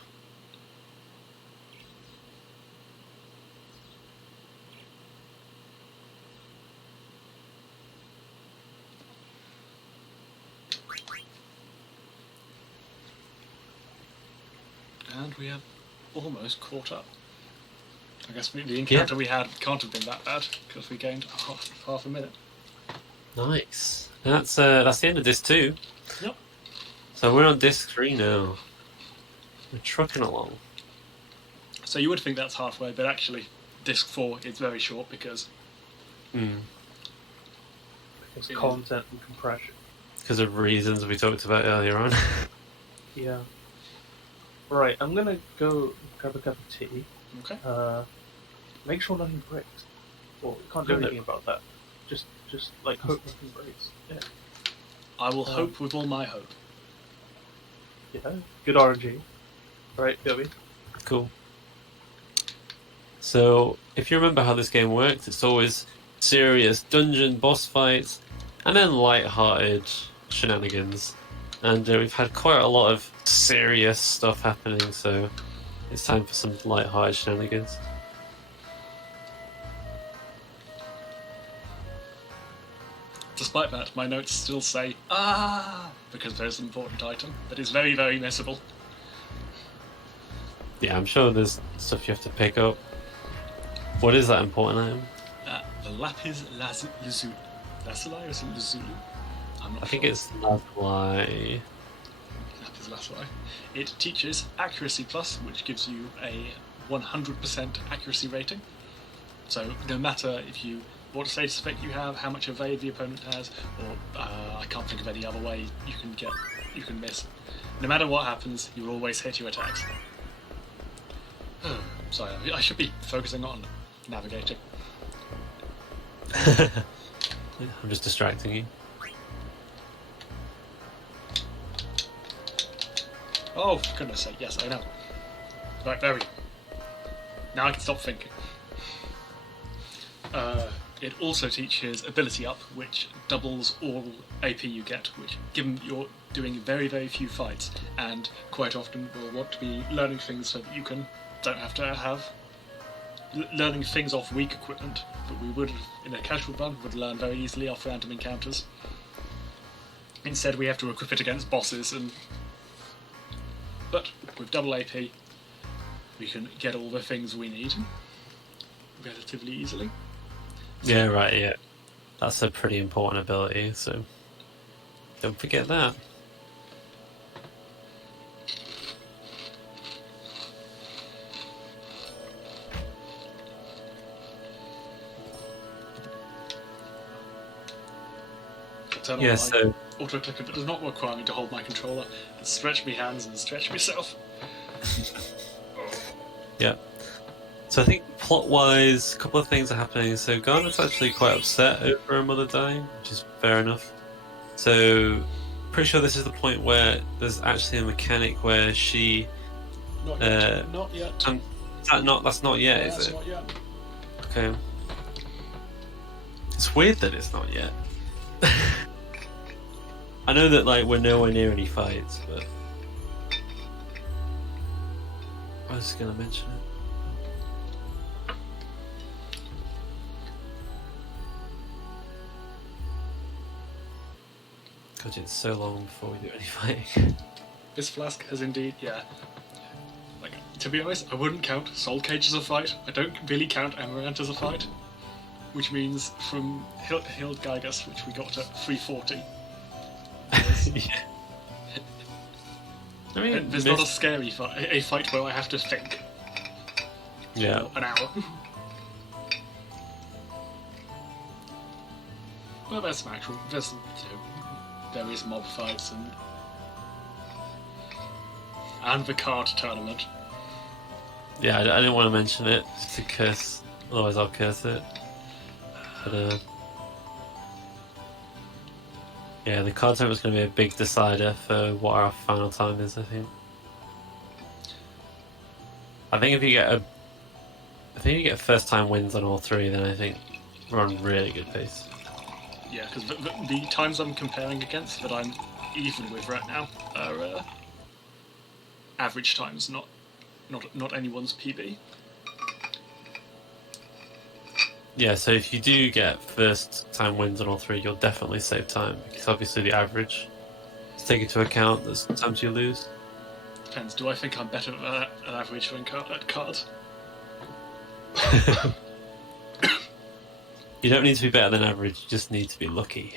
And we have almost caught up. I guess the encounter we had can't have been that bad, because we gained half a minute. Nice. And that's the end of disc 2. Yep. So we're on disc 3 now. We're trucking along. So you would think that's halfway, but actually, disc 4 is very short because... It's content and compression. Because of reasons we talked about earlier on. Yeah. Right, I'm gonna go grab a cup of tea. Okay. Make sure nothing breaks. Well, we can't do anything about that. Just like hope nothing breaks. Yeah. I will hope with all my hope. Yeah. Good RNG. Right, Gubby? Cool. So, if you remember how this game works, it's always serious dungeon boss fights, and then light-hearted shenanigans. And we've had quite a lot of serious stuff happening, so it's time for some light-hearted shenanigans. Despite that, my notes still say, because there's an important item that is very, very missable. Yeah, I'm sure there's stuff you have to pick up. What is that important item? The Lapis Lazuli. Lazuli or is it Lazuli? I'm not I sure. think it's Lazuli. Lapis Lazuli. It teaches Accuracy Plus, which gives you a 100% accuracy rating. So no matter what status effect you have, how much evade the opponent has, or I can't think of any other way you can miss. No matter what happens, you will always hit your attacks. Sorry, I should be focusing on navigating. I'm just distracting you. Oh, for goodness sake, yes, I know. Right, there we go. Now I can stop thinking. It also teaches Ability Up, which doubles all AP you get, which, given you're doing very, very few fights, and quite often will want to be learning things so that you don't have to have learning things off weak equipment, but we would, in a casual run, would learn very easily off random encounters. Instead, we have to equip it against bosses, but with double AP, we can get all the things we need relatively easily. Yeah, right, yeah. That's a pretty important ability, so don't forget that. Yeah, so auto clicker that does not require me to hold my controller and stretch my hands and stretch myself. yeah. So I think plot-wise, a couple of things are happening. So Garnet's actually quite upset over her mother dying, which is fair enough. So pretty sure this is the point where there's actually a mechanic where she. Not yet. Not yet. That's not yet, is it? Not yet. Okay. It's weird that it's not yet. I know that we're nowhere near any fights, but I was just gonna mention it. God, it's so long before we do any fighting. This flask has indeed, to be honest, I wouldn't count Soul Cage as a fight. I don't really count Amaranth as a fight. which means from Hildgeigus, which we got at 340. Yeah. I mean, There's not a scary fight, a fight where I have to think yeah. for an hour. Well, there's some actual, there's various mob fights and the card tournament. Yeah, I didn't want to mention it just to curse, otherwise I'll curse it. But yeah, the card tournament's going to be a big decider for what our final time is, I think. I think if you get first time wins on all three, then I think we're on really good pace. Yeah, because the times I'm comparing against that I'm even with right now are average times, not anyone's PB. Yeah, so if you do get first time wins on all three, you'll definitely save time, because obviously the average is taken into account that sometimes you lose. Depends, do I think I'm better at average than at cards? You don't need to be better than average, you just need to be lucky.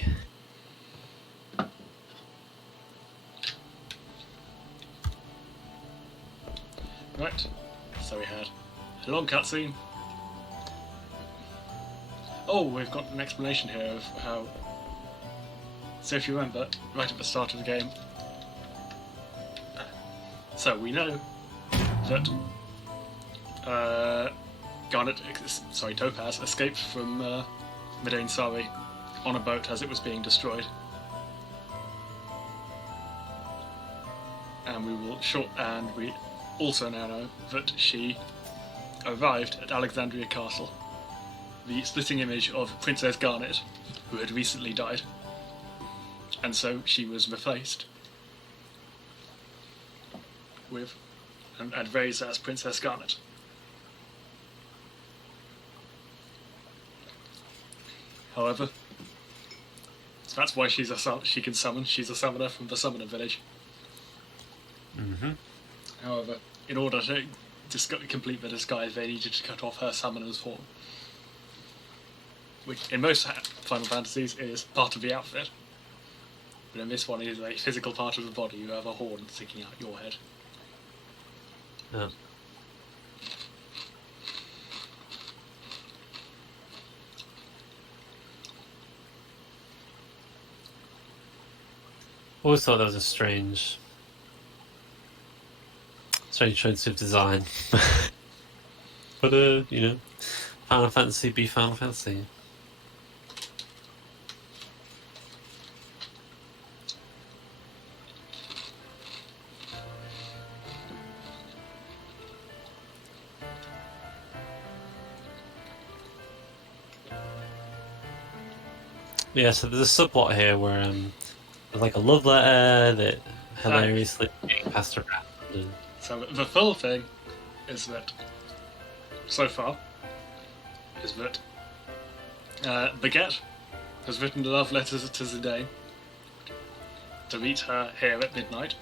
Right, so we had a long cutscene. Oh, we've got an explanation here of how... So if you remember, right at the start of the game, so we know that Topaz escaped from Madain Sari on a boat as it was being destroyed. And we also now know that she arrived at Alexandria Castle, the splitting image of Princess Garnet, who had recently died, and so she was replaced with and raised as Princess Garnet. However, so that's why she can summon. She's a summoner from the Summoner Village. Mm-hmm. However, in order to complete the disguise, they needed to cut off her summoner's horn, which in most Final Fantasies is part of the outfit, but in this one it is a physical part of the body. You have a horn sticking out your head. Yeah. Always thought that was a strange choice of design. But you know, Final Fantasy be Final Fantasy. Yeah, so there's a subplot here where there's like a love letter that hilariously being passed around. And... So the full thing is that, so far, is that Baguette has written love letters to Zidane to meet her here at midnight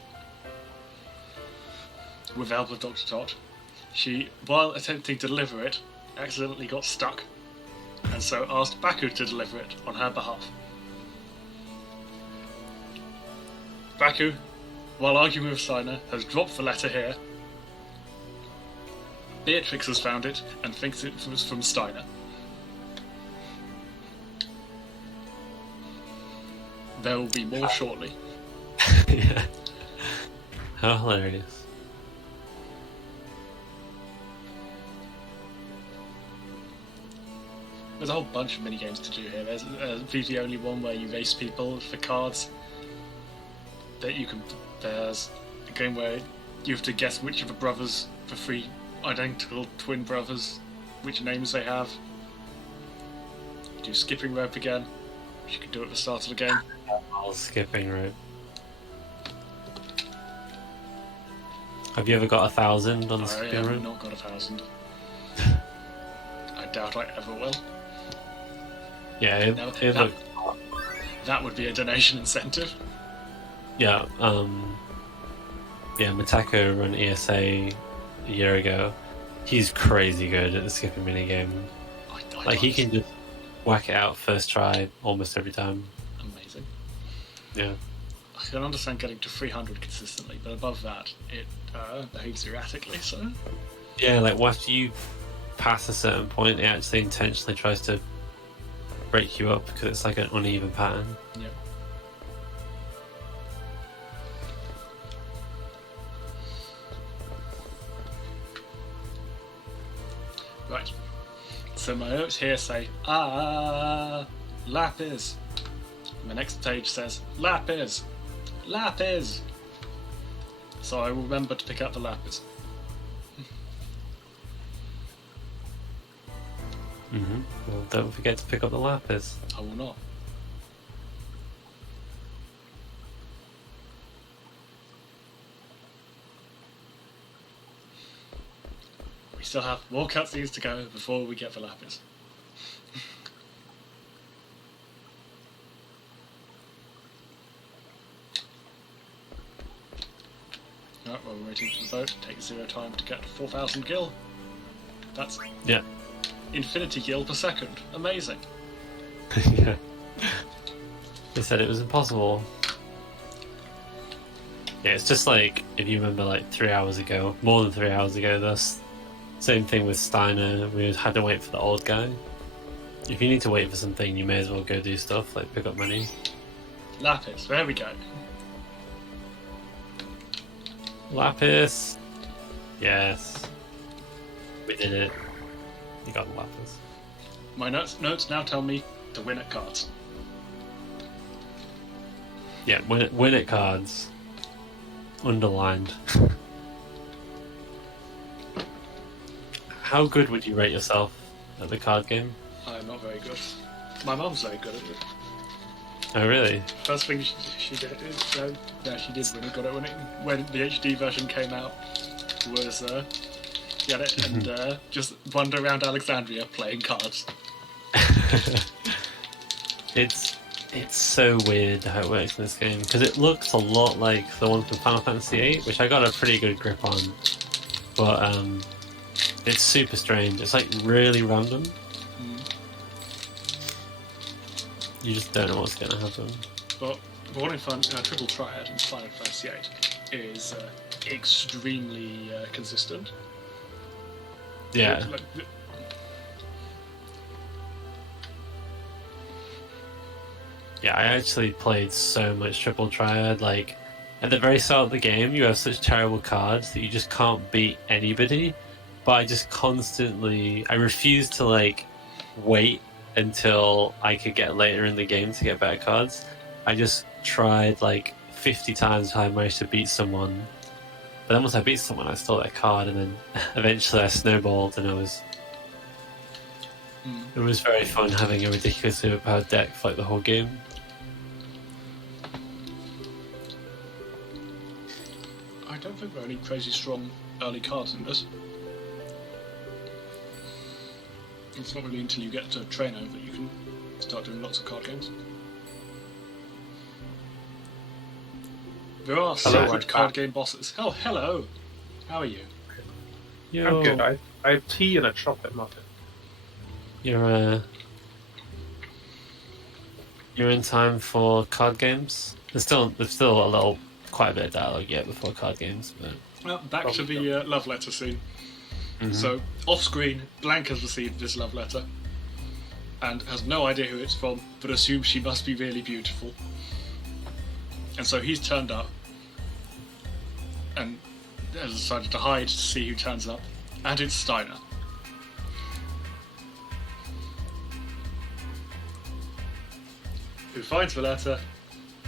with the help of Dr. Tot. She, while attempting to deliver it, accidentally got stuck, and so asked Baku to deliver it on her behalf. Baku, while arguing with Steiner, has dropped the letter here. Beatrix has found it and thinks it was from Steiner. There will be more shortly. Yeah. How hilarious. There's a whole bunch of mini-games to do here. There's the only one where you race people for cards. That you can. There's a game where you have to guess which of the brothers, the three identical twin brothers, which names they have. Do skipping rope again, which you can do at the start of the game. Skipping rope. Have you ever got 1,000 on the skipping rope? I have not got 1,000. I doubt I ever will. Yeah, that would be a donation incentive. Yeah, Matako ran ESA a year ago. He's crazy good at the skipping minigame. Like he can whack it out first try almost every time. Amazing. Yeah. I can understand getting to 300 consistently, but above that, it behaves erratically, so... Yeah, like after you pass a certain point, it actually intentionally tries to break you up because it's like an uneven pattern. Yeah. Right. So my notes here say, lapis. My next page says, lapis. Lapis. So I will remember to pick up the lapis. Well, don't forget to pick up the lapis. I will not. We still have more cutscenes to go before we get the lapis. Right, while we're waiting for the boat, it takes 0 time to get to 4,000 gil. That's Yeah. infinity gil per second. Amazing. Yeah. They said it was impossible. Yeah, it's just like, if you remember like 3 hours ago, more than 3 hours ago, that's same thing with Steiner. We had to wait for the old guy. If you need to wait for something, you may as well go do stuff, like pick up money. Lapis, there we go. Lapis! Yes. We did it. You got the lapis. My notes now tell me to win at cards. Yeah, win it cards. Underlined. How good would you rate yourself at the card game? I'm not very good. My mum's very good at it. Oh, really? First thing she did is, she did when we got it when the HD version came out was get it and just wander around Alexandria playing cards. It's so weird how it works in this game because it looks a lot like the one from Final Fantasy VIII, which I got a pretty good grip on, but it's super strange. It's like really random. You just don't know what's going to happen. But the one in Triple Triad in Final Fantasy VIII is extremely consistent. Yeah. Yeah, I actually played so much Triple Triad. Like, at the very start of the game, you have such terrible cards that you just can't beat anybody. But I just I refused to, like, wait until I could get later in the game to get better cards. I just tried, like, 50 times until I managed to beat someone. But then once I beat someone, I stole their card, and then eventually I snowballed, and it was very fun having a ridiculously overpowered deck for, like, the whole game. I don't think there are any crazy strong early cards in this. It's not really until you get to Trainer that you can start doing lots of card games. There are secret card game bosses. Oh, hello! How are you? Yo, I'm good. I have tea and a chocolate muffin. You're in time for card games. There's still quite a bit of dialogue yet before card games, but Well, back to the love letter scene. So, off-screen, Blank has received this love letter and has no idea who it's from, but assumes she must be really beautiful. And so he's turned up and has decided to hide to see who turns up, and it's Steiner. Who finds the letter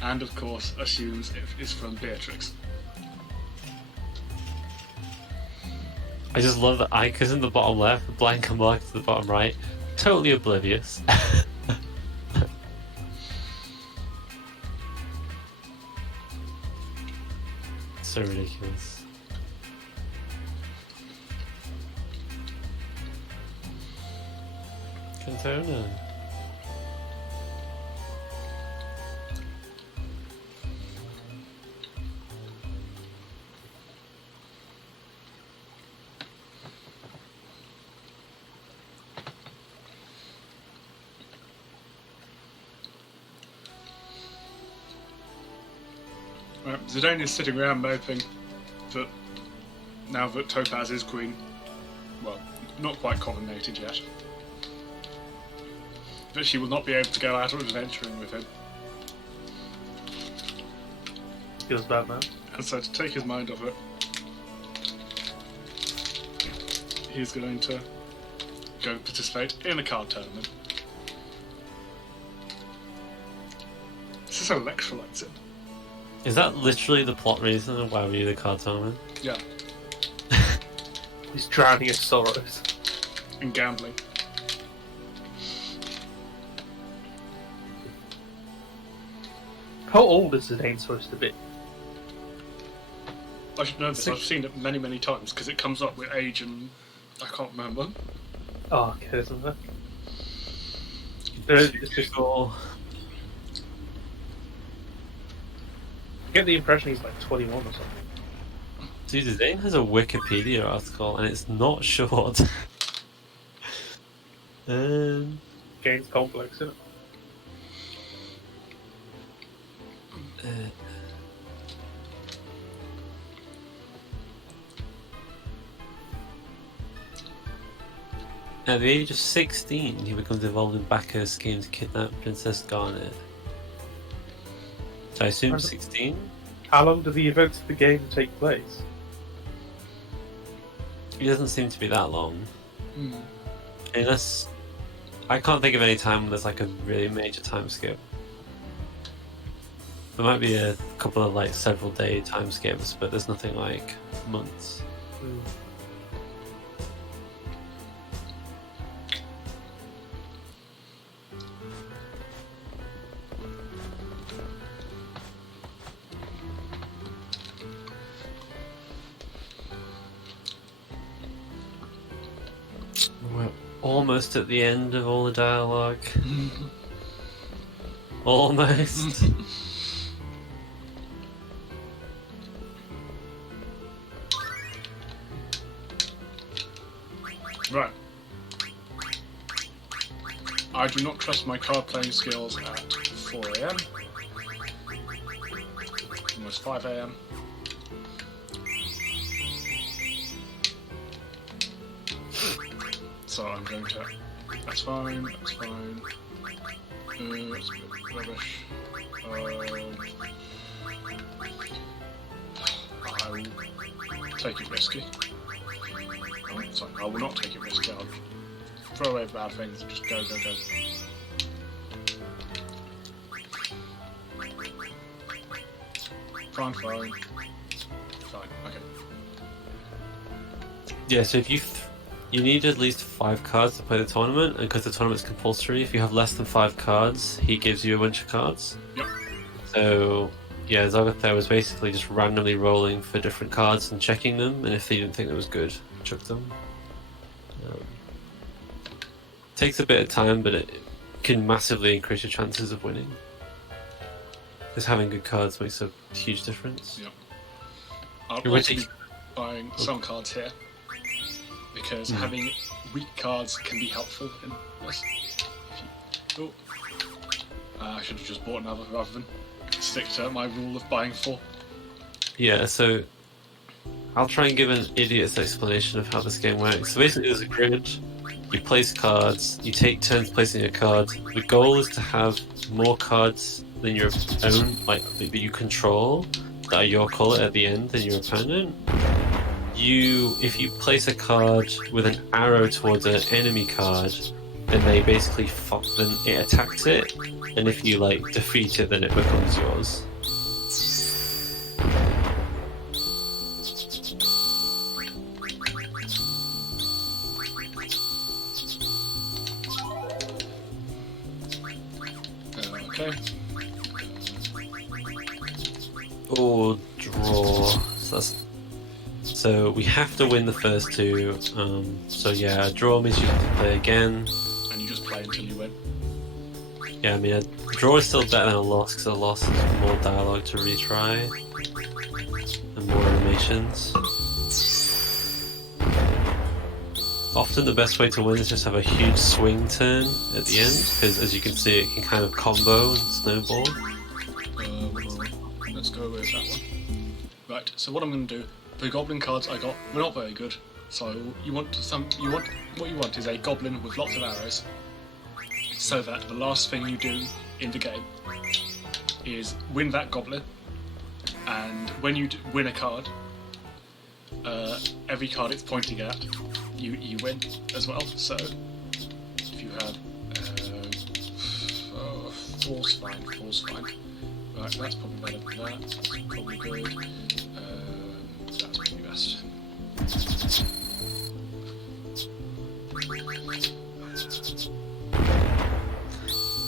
and, of course, assumes it is from Beatrix. I just love that Ika's in the bottom left, the blank and mark to the bottom right. Totally oblivious. So ridiculous. Cantona. Right, Zidane is sitting around moping that now that Topaz is queen, well, not quite coronated yet, but she will not be able to go out adventuring with him. Feels bad, man. And so to take his mind off it, he's going to go participate in a card tournament. This is how Lex likes it. Is that literally the plot reason of why we do the card tournament? Yeah. He's drowning in sorrows. And gambling. How old is Zidane supposed to be? I should know this. I've seen it many, many times because it comes up with age and I can't remember. Oh, okay, isn't it? It's just Google. I get the impression he's like 21 or something. Dude, Zidane has a Wikipedia article and it's not short. Gains complex, isn't it? At the age of 16, he becomes involved in Bacchus scheme to kidnap Princess Garnet. So I assume 16? How long do the events of the game take place? It doesn't seem to be that long. Mm. Unless... I can't think of any time when there's like a really major time skip. There might be a couple of like several day time skips, but there's nothing like months. Mm. We're almost at the end of all the dialogue. Almost. Right. I do not trust my card playing skills at 4 AM. Almost 5 AM. So I'm going to... That's fine, that's fine. That's a bit rubbish. I will take it risky. Oh, sorry, I will not take it risky. I'll throw away bad things. Just go, go, go. Fine, fine. Fine, okay. Yeah, so if you need at least 5 cards to play the tournament, and because the tournament's compulsory, if you have less than 5 cards, he gives you a bunch of cards. Yep. So, yeah, Zoggoth there was basically just randomly rolling for different cards and checking them, and if he didn't think it was good, chuck them. Takes a bit of time, but it can massively increase your chances of winning. Just having good cards makes a huge difference. Yep. I'll You're also waiting. be buying some cards here, because having weak cards can be helpful in this. I should have just bought another rather than stick to my rule of buying 4. Yeah, so I'll try and give an idiot's explanation of how this game works. So basically there's a grid, you place cards, you take turns placing a card. The goal is to have more cards than your own, like, that you control, that are your colour at the end than your opponent. If you place a card with an arrow towards an enemy card, then they basically then it attacks it, and if you like defeat it, then it becomes yours. Okay. Or draw. So we have to win the first 2. So yeah, a draw means you have to play again. And you just play until you win. Yeah, I mean, a draw is still better than a loss, because a loss is more dialogue to retry and more animations. Often the best way to win is just have a huge swing turn at the end, because as you can see, it can kind of combo and snowball. Let's go with that one. Right, so what I'm going to do, the goblin cards I got were not very good. So what you want is a goblin with lots of arrows, so that the last thing you do in the game is win that goblin, and when you win a card, every card it's pointing at, you win as well. So if you had four's fine. Right, that's probably better than that. That's probably good. That's probably best.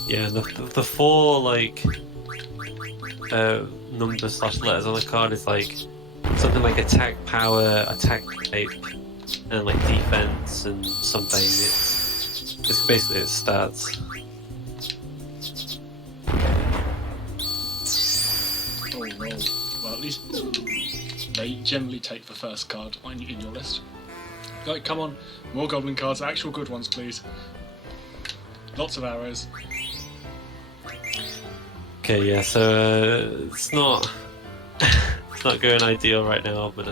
Yeah, the four like numbers / letters on the card is like something like attack power, attack type, and like defense and something. It's basically its stats. Oh no. Well, at least they generally take the first card in your list. Right, come on, more goblin cards, actual good ones, please. Lots of arrows. Okay, yeah, so it's not going ideal right now, but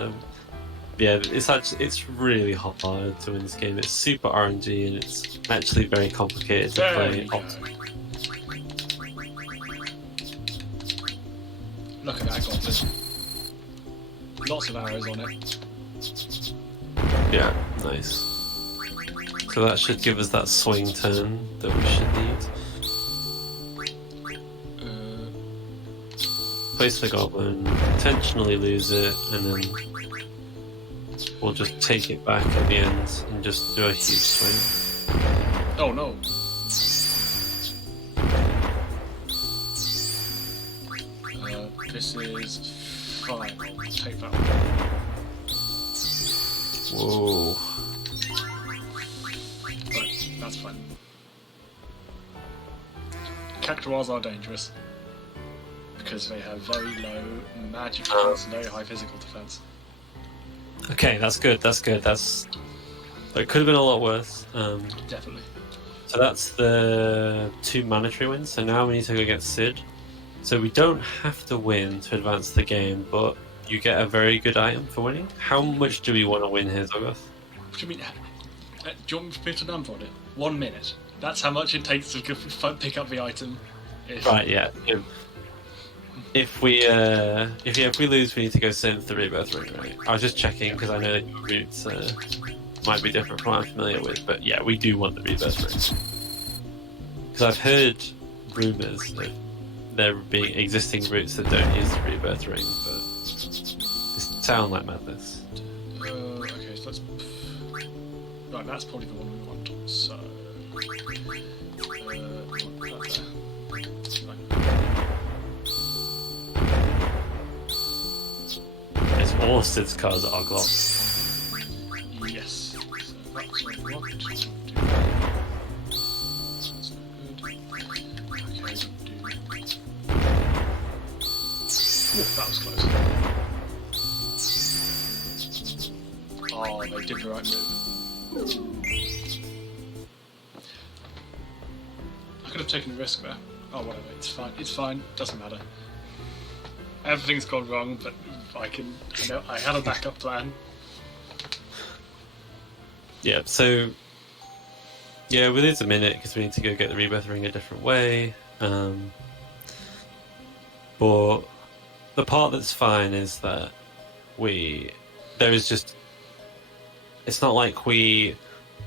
yeah, it's really hard to win this game. It's super RNG and it's actually very complicated to play. Look at that goblin. Lots of arrows on it. Yeah, nice. So that should give us that swing turn that we should need. Place the goblin, intentionally lose it, and then we'll just take it back at the end and just do a huge swing. Oh no. This is fine. I'll take that one. Whoa. Right, that's fine. Cactuars are dangerous because they have very low magic defense and very high physical defense. Okay, that's good. That could have been a lot worse. Definitely. So that's the 2 mandatory wins. So now we need to go get Sid. So we don't have to win to advance the game, but you get a very good item for winning. How much do we want to win here, Zoggoth? What do you mean? Do you want me to put a number on it? 1 minute. That's how much it takes to pick up the item. Right, yeah. If we lose, we need to go synth the rebirth ring, right? I was just checking because I know that your routes might be different from what I'm familiar with, but yeah, we do want the rebirth ring. Because I've heard rumours of there being existing routes that don't use the rebirth ring, but this sound like madness. Okay, so let's. Right, that's probably the one we want. So. It's all Sid's cards that are gloves. Yes. So that's what we want. Do that. That's not good. Okay, do. Ooh, that was close. Oh, they did the right move. I could have taken a risk there. Oh, whatever, it's fine. It's fine, doesn't matter. Everything's gone wrong, but I had a backup plan. Yeah, so yeah, we lose a minute because we need to go get the rebirth ring a different way. But the part that's fine is that it's not like we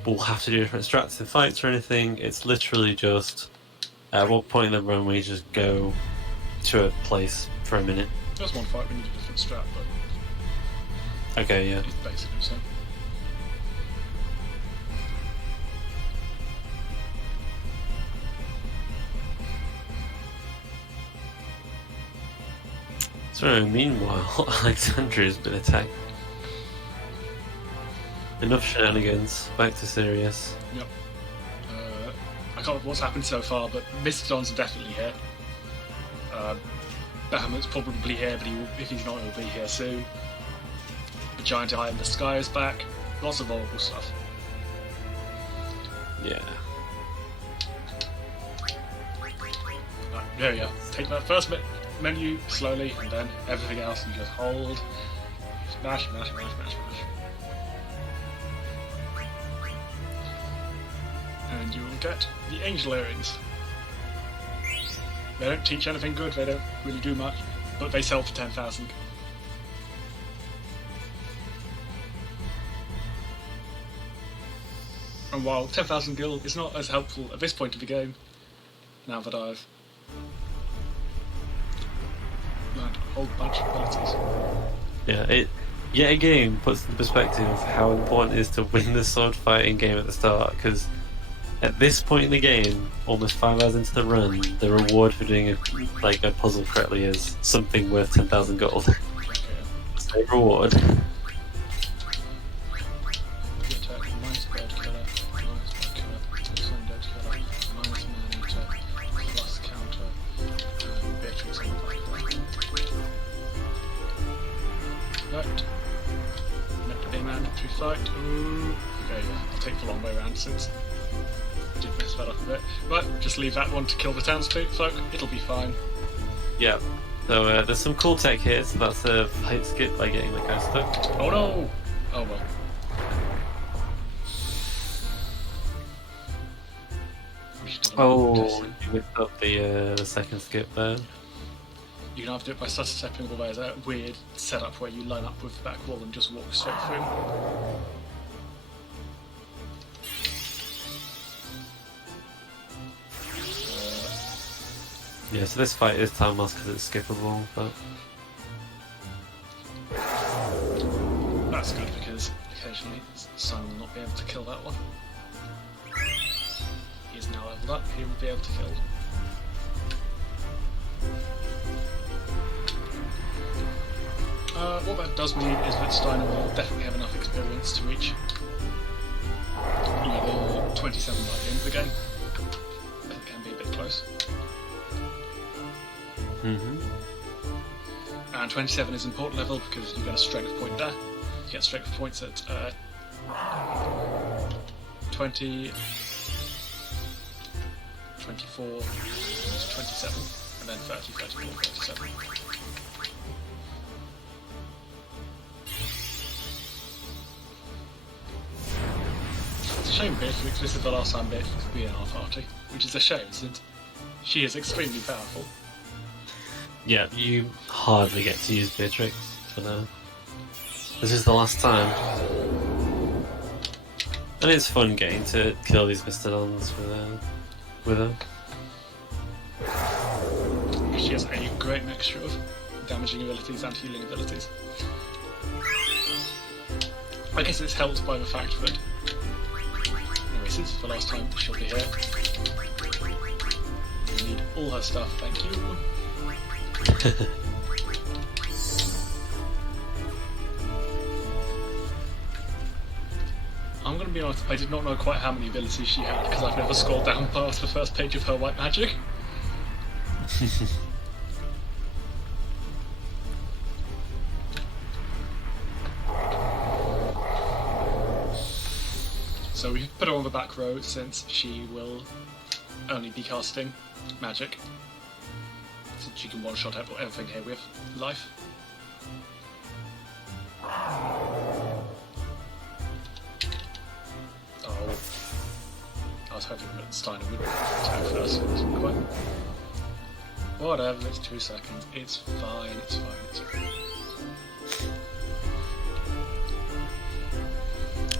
will have to do different strats in fights or anything. It's literally just at what point in the run we just go to a place for a minute. There's one fight we need a different strat, but okay, yeah. it's basically the same. So meanwhile, Alexandria's been attacked. Enough shenanigans. Back to serious. Yep. I can't remember what's happened so far, but Mistodon's definitely here. Bahamut's probably here, but if he's not, he'll be here soon. The giant eye in the sky is back. Lots of horrible stuff. Yeah. Right, there we go. Take that first bit. menu slowly, and then everything else you just hold. Mash, mash, mash, mash, mash. And you will get the angel earrings. They don't teach anything good, they don't really do much, but they sell for 10,000. And while 10,000 gil is not as helpful at this point of the game, now that I've learned a whole bunch of abilities. Yeah, it yet again puts into perspective how important it is to win the sword fighting game at the start, because at this point in the game, almost 5 hours into the run, the reward for doing a puzzle correctly is something worth 10,000 gold. It's a reward. Fight. Ooh. Okay, yeah, I'll take the long way around since I did mess that up a bit. But just leave that one to kill the townsfolk, it'll be fine. Yeah. So there's some cool tech here, so that's a fight skip by getting the guy stuck. Oh no! Oh well. Oh, you missed up the second skip there. You can either do it by stepping, or there's a weird setup where you line up with the back wall and just walk straight through. Yeah, so this fight is time lost because it's skippable, but that's good because occasionally Simon will not be able to kill that one. He's now leveled up, he will be able to kill. What that does mean is that Steiner will definitely have enough experience to reach level 27 by the end of the game. It can be a bit close. And 27 is an important level because you get a strength point there. You get strength points at 20, 24, 27, and then 30, 34, 37. It's a shame Beatrix, this is the last time Beatrix will be in our party, which is a shame since she is extremely powerful. yeah, you hardly get to use Beatrix for now. This is the last time. And it's fun getting to kill these Mastodons with her. She has a great mixture of damaging abilities and healing abilities. I guess it's helped by the fact that, anyway, since it's the last time she'll be here, we need all her stuff, thank you. I'm gonna be honest, I did not know quite how many abilities she had because I've never scrolled down past the first page of her white magic. So we put her on the back row since she will only be casting magic. Since she can one-shot everything here with life. Oh. I was hoping that Steiner would attack first. It wasn't quite. Whatever, it's 2 seconds. It's fine, it's fine, it's fine.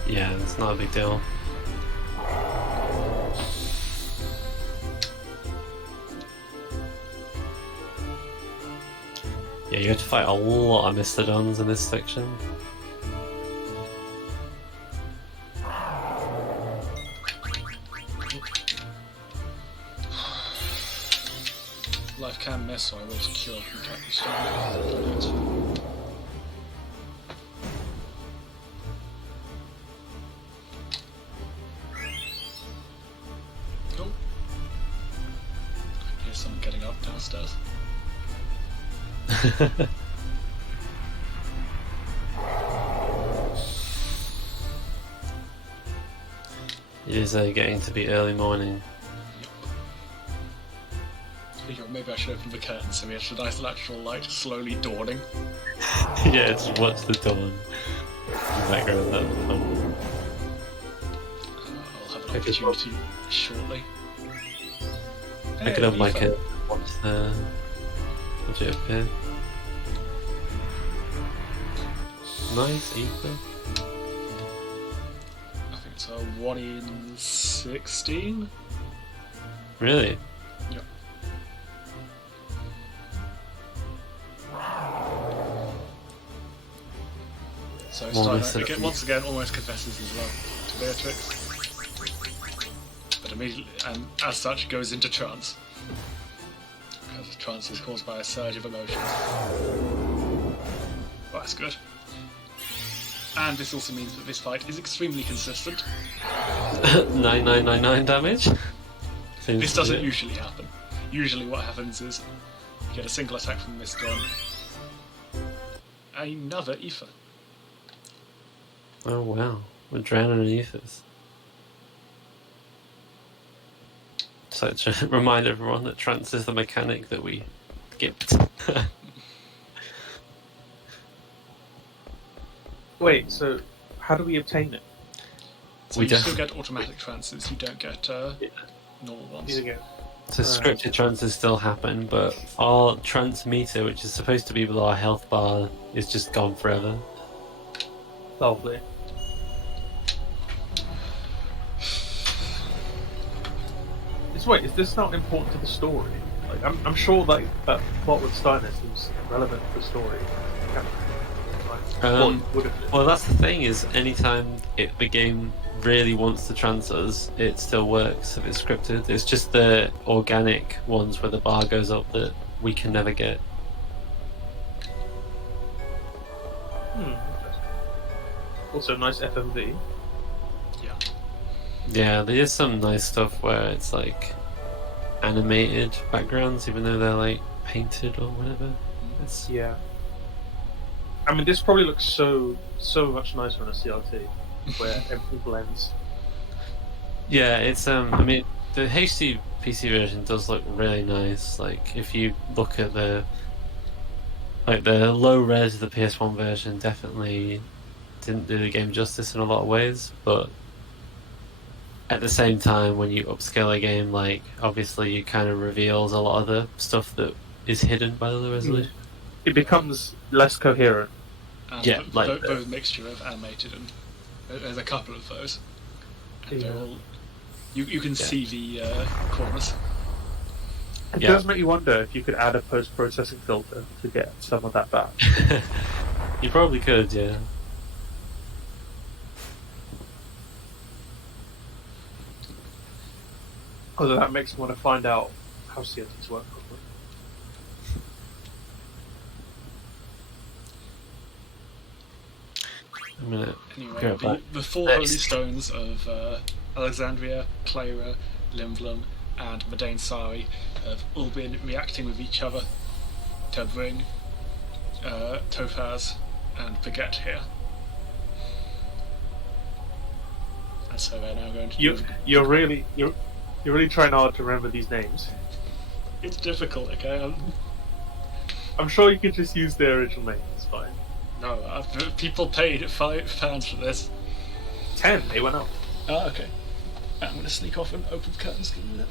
Yeah, it's not a big deal. Yeah, you have to fight a lot of Mastodons in this section. Life can miss, so I will secure from Captain Steiner. Oh. I hear someone getting up downstairs. It is getting to be early morning. Speaking of maybe I should open the curtain so we have the nice natural light slowly dawning. Yeah, just watch the dawn. In the background, that would be fun. I'll have an opportunity shortly. I could have like a watch it appear. Nice ether. I think it's a 1 in 16. Really? Yep. So Steiner, again, once again, almost confesses his love to Beatrix, but immediately, and as such, goes into trance. Because trance is caused by a surge of emotions. Well, that's good. And this also means that this fight is extremely consistent. 9999 damage? This doesn't usually happen. Usually what happens is you get a single attack from this gun. Another ether. Oh wow, we're drowning in ethers. Just like to remind everyone that trance is the mechanic that we skipped. Wait, so how do we obtain it? So you still get automatic trances, you don't get normal ones. So scripted trances still happen, but our trance meter, which is supposed to be below our health bar, is just gone forever. Lovely. Wait, is this not important to the story? Like, I'm sure that plot with Steiner seems relevant to the story. Well, that's the thing, is anytime the game really wants to trance us, it still works if it's scripted. It's just the organic ones where the bar goes up that we can never get. Also, nice FMV. Yeah. Yeah, there is some nice stuff where it's like animated backgrounds, even though they're like painted or whatever. Yeah. I mean, this probably looks so much nicer on a CRT, where everything blends. Yeah, it's I mean, the HD PC version does look really nice. Like, if you look at the low res of the PS1 version, definitely didn't do the game justice in a lot of ways, but at the same time, when you upscale a game, like, obviously it kind of reveals a lot of the stuff that is hidden by the low resolution. It becomes less coherent. And yeah, like both mixture of animated and there's a couple of those. And they're all, you can see the corners. It does make you wonder if you could add a post-processing filter to get some of that back. You probably could, yeah. Although that makes me want to find out how CRTs work properly. I'm gonna anyway, the four holy stones of Alexandria, Clara, Limblum, and Madain Sari have all been reacting with each other to bring Topaz and Baguette here. And so they're now going to You're really trying hard to remember these names. It's difficult, okay? I'm sure you could just use the original name, it's fine. No, people paid £5 for this. 10, they went up. Oh, okay. I'm going to sneak off and open the curtains in a minute.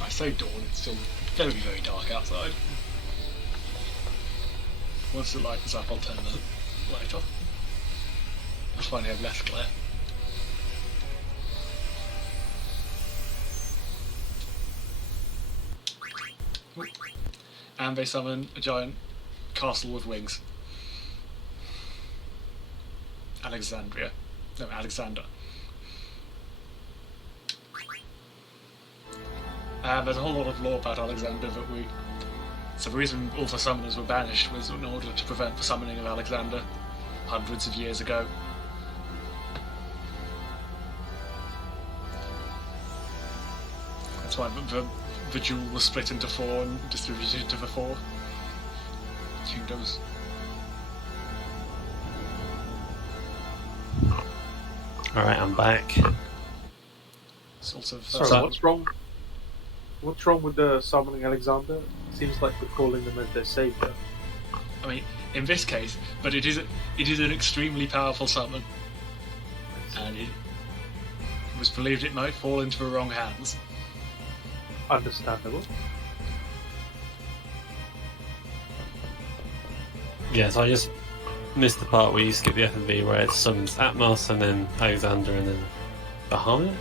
I say dawn, it's still going to be very dark outside. Once the light is up, I'll turn the light off. I'll finally have less glare. And they summon a giant castle with wings. Alexander. And there's a whole lot of lore about Alexander that So the reason all the summoners were banished was in order to prevent the summoning of Alexander hundreds of years ago. That's why the jewel was split into 4 and distributed to the 4. kingdoms. Alright, I'm back. Sort of. Sorry, So- what's wrong? What's wrong with the summoning Alexander? Seems like we're calling them as their savior. I mean, in this case, but it is an extremely powerful summon, and it was believed it might fall into the wrong hands. Understandable. Yeah, so I just missed the part where you skip the FMV where it summons Atmos and then Alexander and then Bahamut,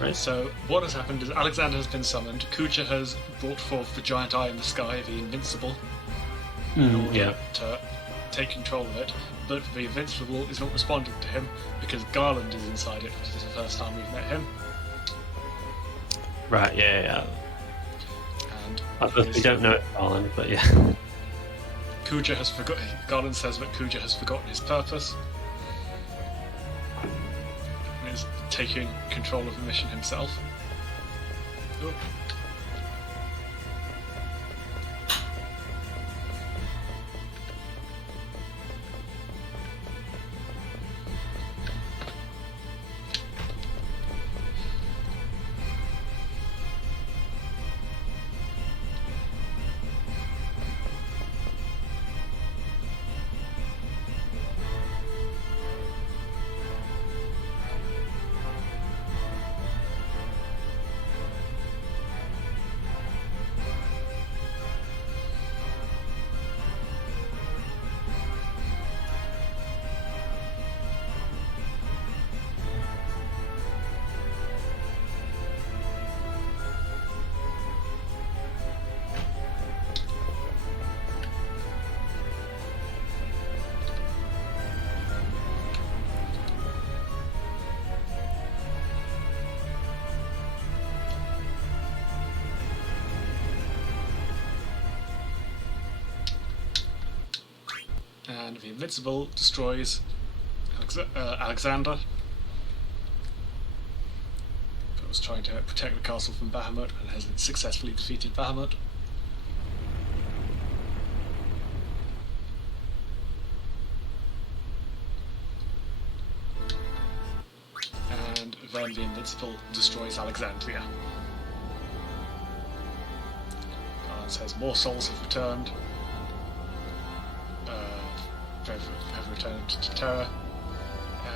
right? So what has happened is Alexander has been summoned. Kucha has brought forth the giant eye in the sky, the Invincible, in order Yeah. to take control of it. But the Invincible is not responding to him because Garland is inside it, which is the first time we've met him. Right, yeah. And I suppose we don't know it, Alan, but yeah. Kuja has forgotten. Garland says that Kuja has forgotten his purpose and is taking control of the mission himself. Oh. And the Invincible destroys Alexander, who was trying to protect the castle from Bahamut and has successfully defeated Bahamut. And then the Invincible destroys Alexandria. Garland says more souls have returned. Have returned to Terra.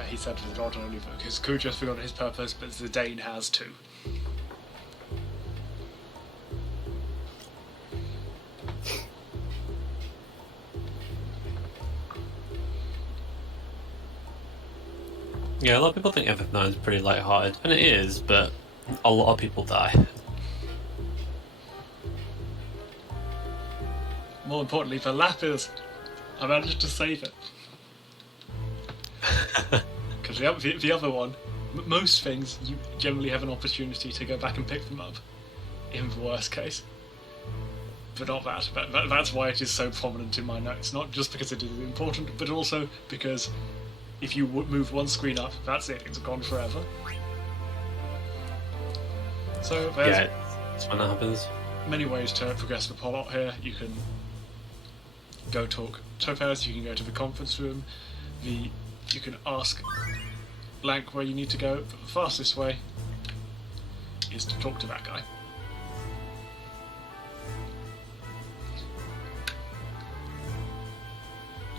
He said for the not only because Kuja has forgotten his purpose, but the Dane has too. Yeah, a lot of people think FF9 is pretty light-hearted, and it is, but a lot of people die. More importantly, for Lapis, I managed to save it. Because the other one, most things, you generally have an opportunity to go back and pick them up, in the worst case. But not that. That's why it is so prominent in my notes. Not just because it is important, but also because if you move one screen up, that's it. It's gone forever. So there's Yeah, that's when that happens. many ways to progress the plot here. You can go talk Topaz, you can go to the conference room, you can ask Blank where you need to go, but the fastest way is to talk to that guy.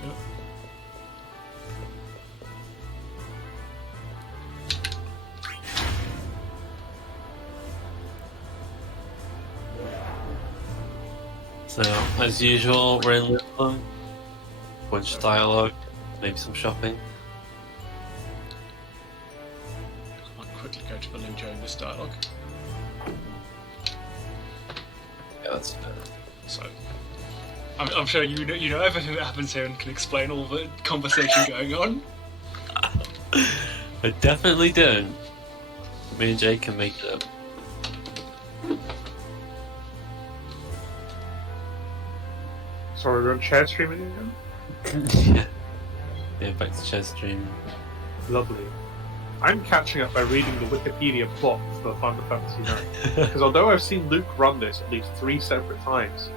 Yep. So, as usual, we're in Lisbon. Bunch of dialogue, maybe some shopping. I might quickly go to the loo during this dialogue. Yeah, that's fair. So, I'm sure you know everything that happens here and can explain all the conversation going on. I definitely don't. Me and Jay can make it up. Sorry, we're on share streaming again? Yeah. Yeah, back to chess stream. Lovely. I'm catching up by reading the Wikipedia plot for Final Fantasy IX. Because although I've seen Luke run this at least 3 separate times,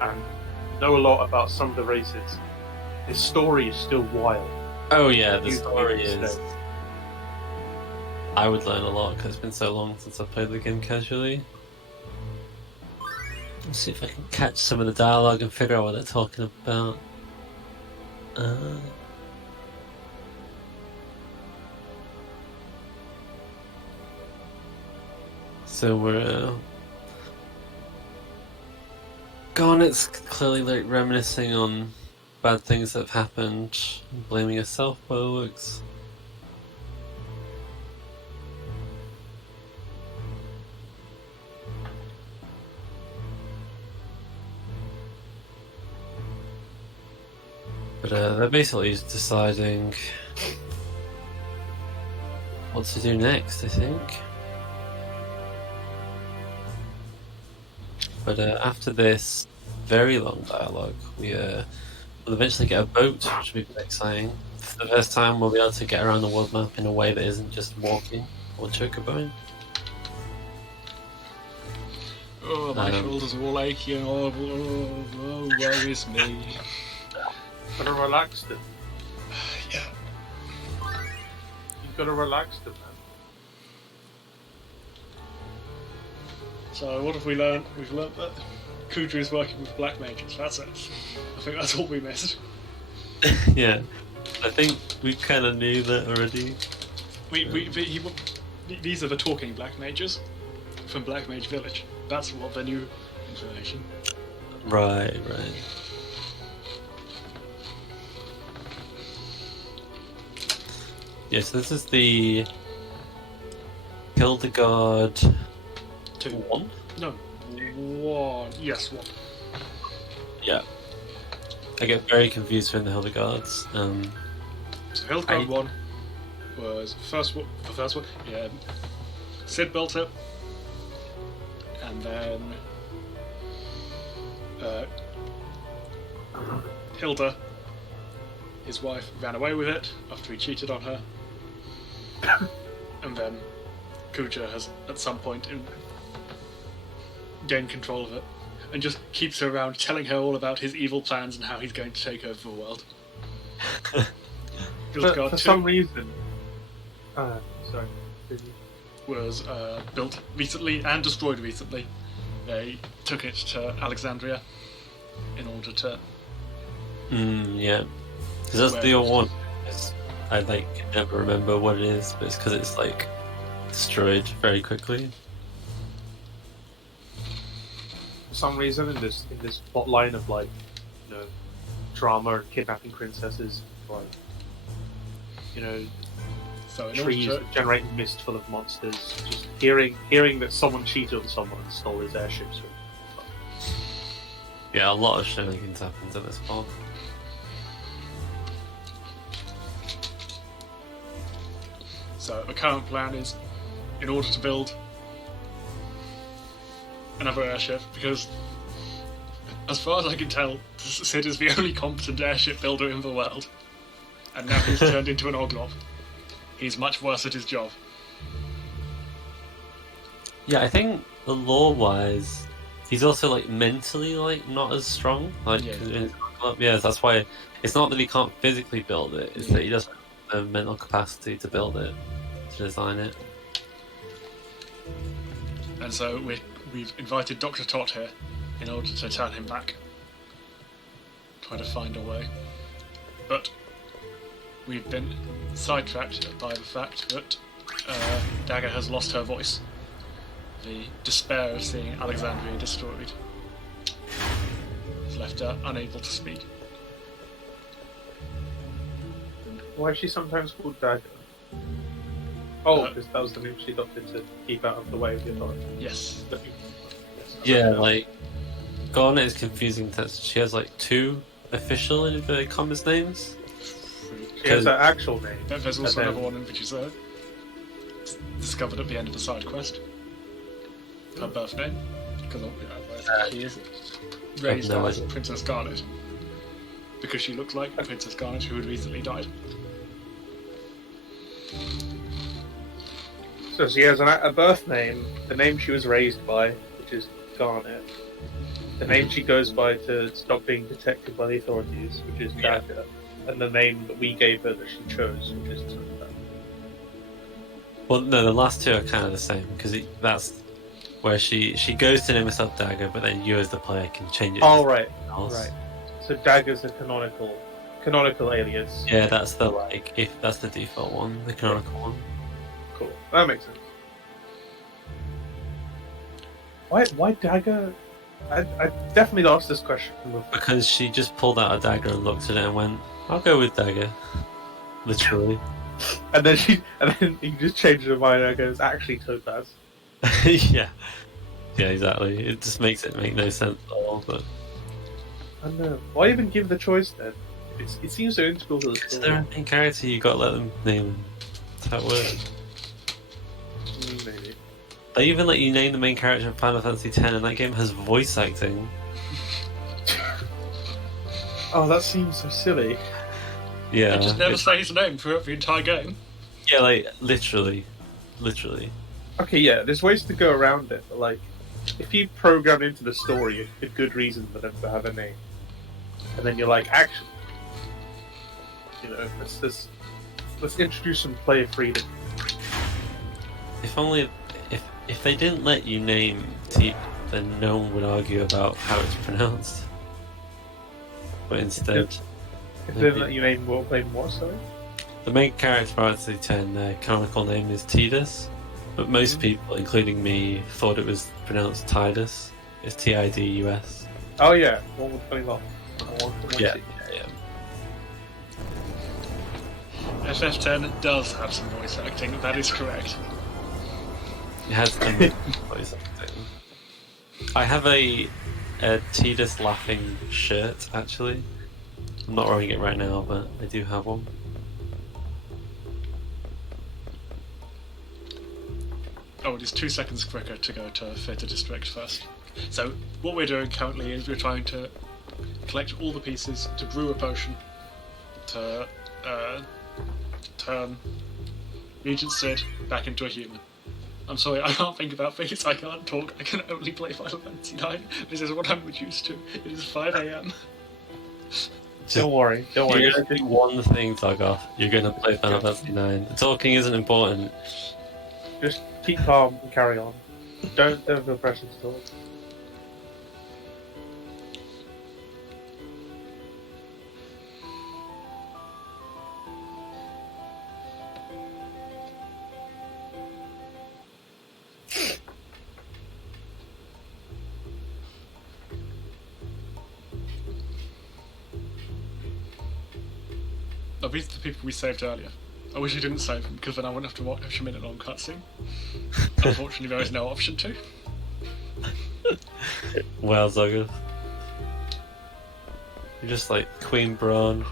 and know a lot about some of the races, his story is still wild. Oh yeah, the You- story you is. stay. I would learn a lot because it's been so long since I played the game casually. Let's see if I can catch some of the dialogue and figure out what they're talking about. So we're Garnet's clearly like reminiscing on bad things that have happened, blaming herself by the looks. But they're basically just deciding what to do next, I think. But after this very long dialogue, we'll eventually get a boat, which will be quite exciting. For the first time, we'll be able to get around the world map in a way that isn't just walking or chocoboing. Oh, my shoulders are all aching. Oh, woe is me. Gotta relax them. Yeah. You've gotta relax them, man. So what have we learned? We've learned that Kudra is working with black mages. That's it. I think that's all we missed. Yeah, I think we kind of knew that already. These are the talking black mages from Black Mage Village. That's what the new information. Right. Yes, this is the Hildegard 2. 1? No, 1. Yes, 1. Yeah. I get very confused between the Hildegards. So Hildegard 1 was the first one. Yeah, Sid built it, and then Hilda, his wife, ran away with it after he cheated on her, and then Kuja has at some point gained control of it and just keeps her around telling her all about his evil plans and how he's going to take over the world. For some reason... sorry. Was built recently and destroyed recently. They took it to Alexandria in order to... Yeah. Because that's the one. I never remember what it is, but it's because it's destroyed very quickly. For some reason, in this plot line of drama and kidnapping princesses, So in trees order to... generating mist full of monsters, just hearing that someone cheated on someone and stole his airships. Yeah, a lot of shenanigans happens at this point. So the current plan is, in order to build another airship, because as far as I can tell, Sid is the only competent airship builder in the world, and now he's turned into an Oglop. He's much worse at his job. Yeah, I think the lore-wise, he's also mentally not as strong. Yeah, that's why it's not that he can't physically build it; it's that he doesn't have the mental capacity to build it, to design it. And so we've invited Dr. Tot here in order to turn him back, try to find a way, but we've been sidetracked by the fact that Dagger has lost her voice. The despair of seeing Alexandria destroyed has left her unable to speak. Why is she sometimes called Dagger? Oh, because that was the name she adopted to keep out of the way of the authority. Yes. Yeah, Garnet is confusing that she has 2 official inverted commas names. She has her actual name. There's also another one which is discovered at the end of the side quest. Her birth name, because she is raised as Princess Garnet, because she looks like Princess Garnet who had recently died. So she has a birth name, the name she was raised by, which is Garnet, The name she goes by to stop being detected by the authorities, which is Yeah. Dagger, and the name that we gave her that she chose, which is Tundra. Well, no, the last two are kind of the same because that's where she goes to name herself Dagger, but then you as the player can change it. Oh, to right, something else. right. So Dagger's a canonical alias. Yeah, that's the if that's the default one, the canonical one. Cool. That makes sense. Why Dagger? I definitely asked this question before. Because she just pulled out a dagger and looked at it and went, "I'll go with Dagger." Literally. And then he just changed her mind and goes, actually Topaz. Yeah. Yeah, exactly. It just makes it make no sense at all. But I don't know. Why even give the choice then? It seems so integral to the because story. they're a main character, you gotta let them name them. That's how it works. Maybe. They even let you name the main character in Final Fantasy X, and that game has voice acting. Oh, that seems so silly. Yeah. I just never it's- say his name throughout the entire game. Yeah, like literally. Okay, yeah, there's ways to go around it, but like, if you program into the story a good reason for them to have a name, and then you're like, actually, you know, let's introduce some player freedom. If only if they didn't let you name T, then no one would argue about how it's pronounced. But instead, If they didn't let you name what, sorry? the main character of Final Fantasy X, their canonical name is Tidus, but most people, including me, thought it was pronounced Tidus. It's Tidus. Oh yeah, one with 20 long. Yeah. FF10 does have some voice acting, that is correct. It has some voice acting. I have a Tidus laughing shirt, actually. I'm not wearing it right now, but I do have one. Oh, it is 2 seconds quicker to go to Theatre District first. So, what we're doing currently is we're trying to collect all the pieces to brew a potion to turn Regent Sid back into a human. I'm sorry, I can't think about things, I can't talk, I can only play Final Fantasy IX. This is what I'm used to. It is 5 AM. Don't worry. You're going to do one thing, Zoggoth. You're going to play Final Fantasy IX. The talking isn't important. Just keep calm and carry on. Don't feel pressure to talk. Oh, these are the people we saved earlier. I wish I didn't save them, because then I wouldn't have to watch a minute-long cutscene. Unfortunately, there is no option to. Well, Zoggoth. You're just like Queen Braun.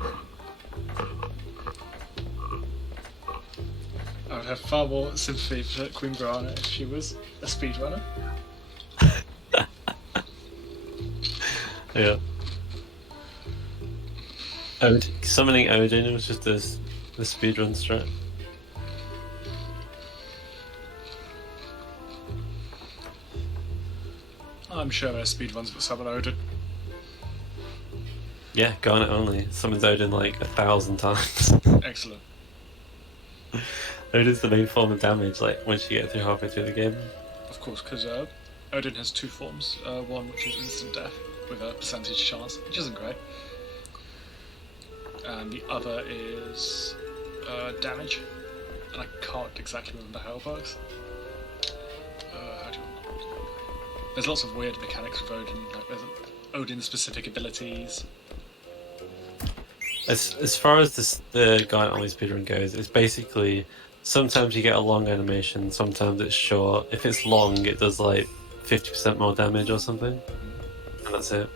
I would have far more sympathy for Queen Brana if she was a speedrunner. Yeah. Summoning Odin was just the speedrun strat. I'm sure there's speedruns that summon Odin. Yeah, Garnet only. Summons Odin like 1,000 times. Excellent. Odin's the main form of damage, like once you get through halfway through the game. Of course, because Odin has two forms. One which is instant death with a percentage chance, which isn't great. And the other is damage. And I can't exactly remember how it works. How do you... There's lots of weird mechanics with Odin, like there's Odin-specific abilities. As far as the Garnet only speedrun goes, it's basically sometimes you get a long animation, sometimes it's short. If it's long, it does like 50% more damage or something, and that's it.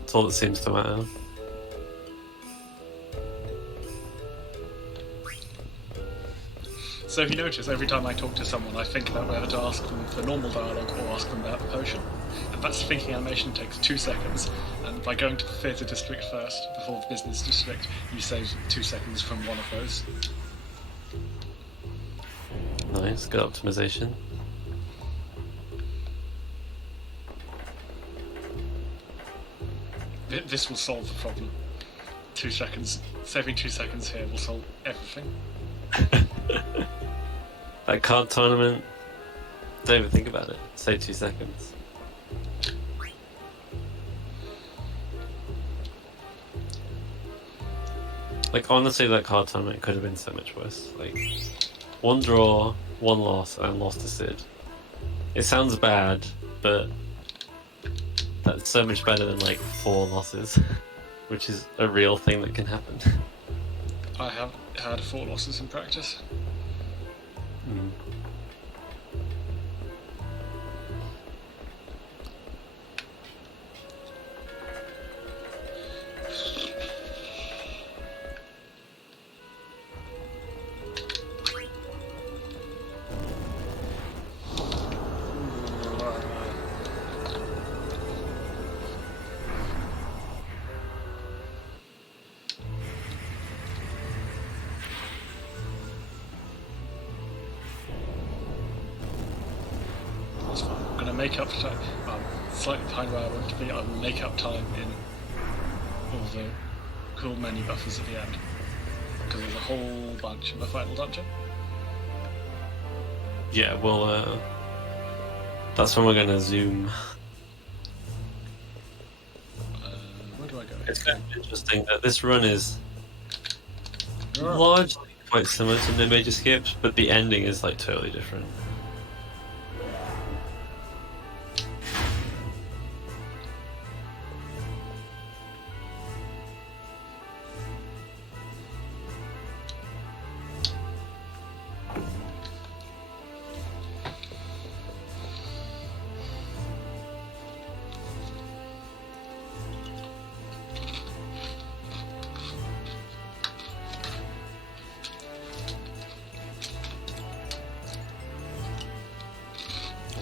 That's all that seems to matter. So if you notice, every time I talk to someone, I think about whether to ask them for normal dialogue or ask them about the potion. And that thinking animation takes 2 seconds, and by going to the theatre district first, before the business district, you save 2 seconds from one of those. Nice, good optimization. This will solve the problem. 2 seconds, saving 2 seconds here will solve everything. That card tournament, don't even think about it. Say 2 seconds. Like, honestly, that card tournament could have been so much worse. Like, 1 draw, 1 loss, and lost to Sid. It sounds bad, but that's so much better than, like, 4 losses, which is a real thing that can happen. I have had 4 losses in practice. Mm. That's fine. I'm going to make up time. Slightly behind where I want to be. I will make up time in all the cool menu buffers at the end. Because there's a whole bunch in the final dungeon. Yeah, well, that's when we're gonna zoom. Where do I go? It's kind of interesting that this run is largely quite similar to No Major Skips, but the ending is like totally different.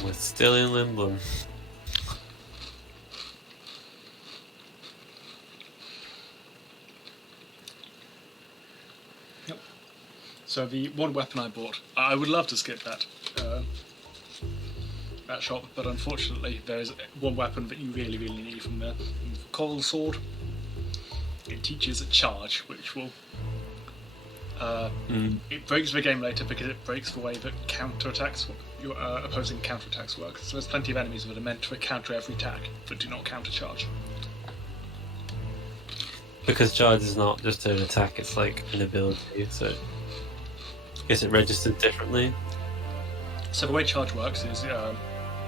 We're still in Limblom. Yep. So the one weapon I bought, I would love to skip that shop, but unfortunately there is one weapon that you really need from there. Coral Sword. It teaches a charge, which will it breaks the game later because it breaks the way that your opposing counterattacks work. So there's plenty of enemies that are meant to counter every attack, but do not counter charge. Because charge is not just an attack, it's like an ability, so I guess it registers differently. So the way charge works is when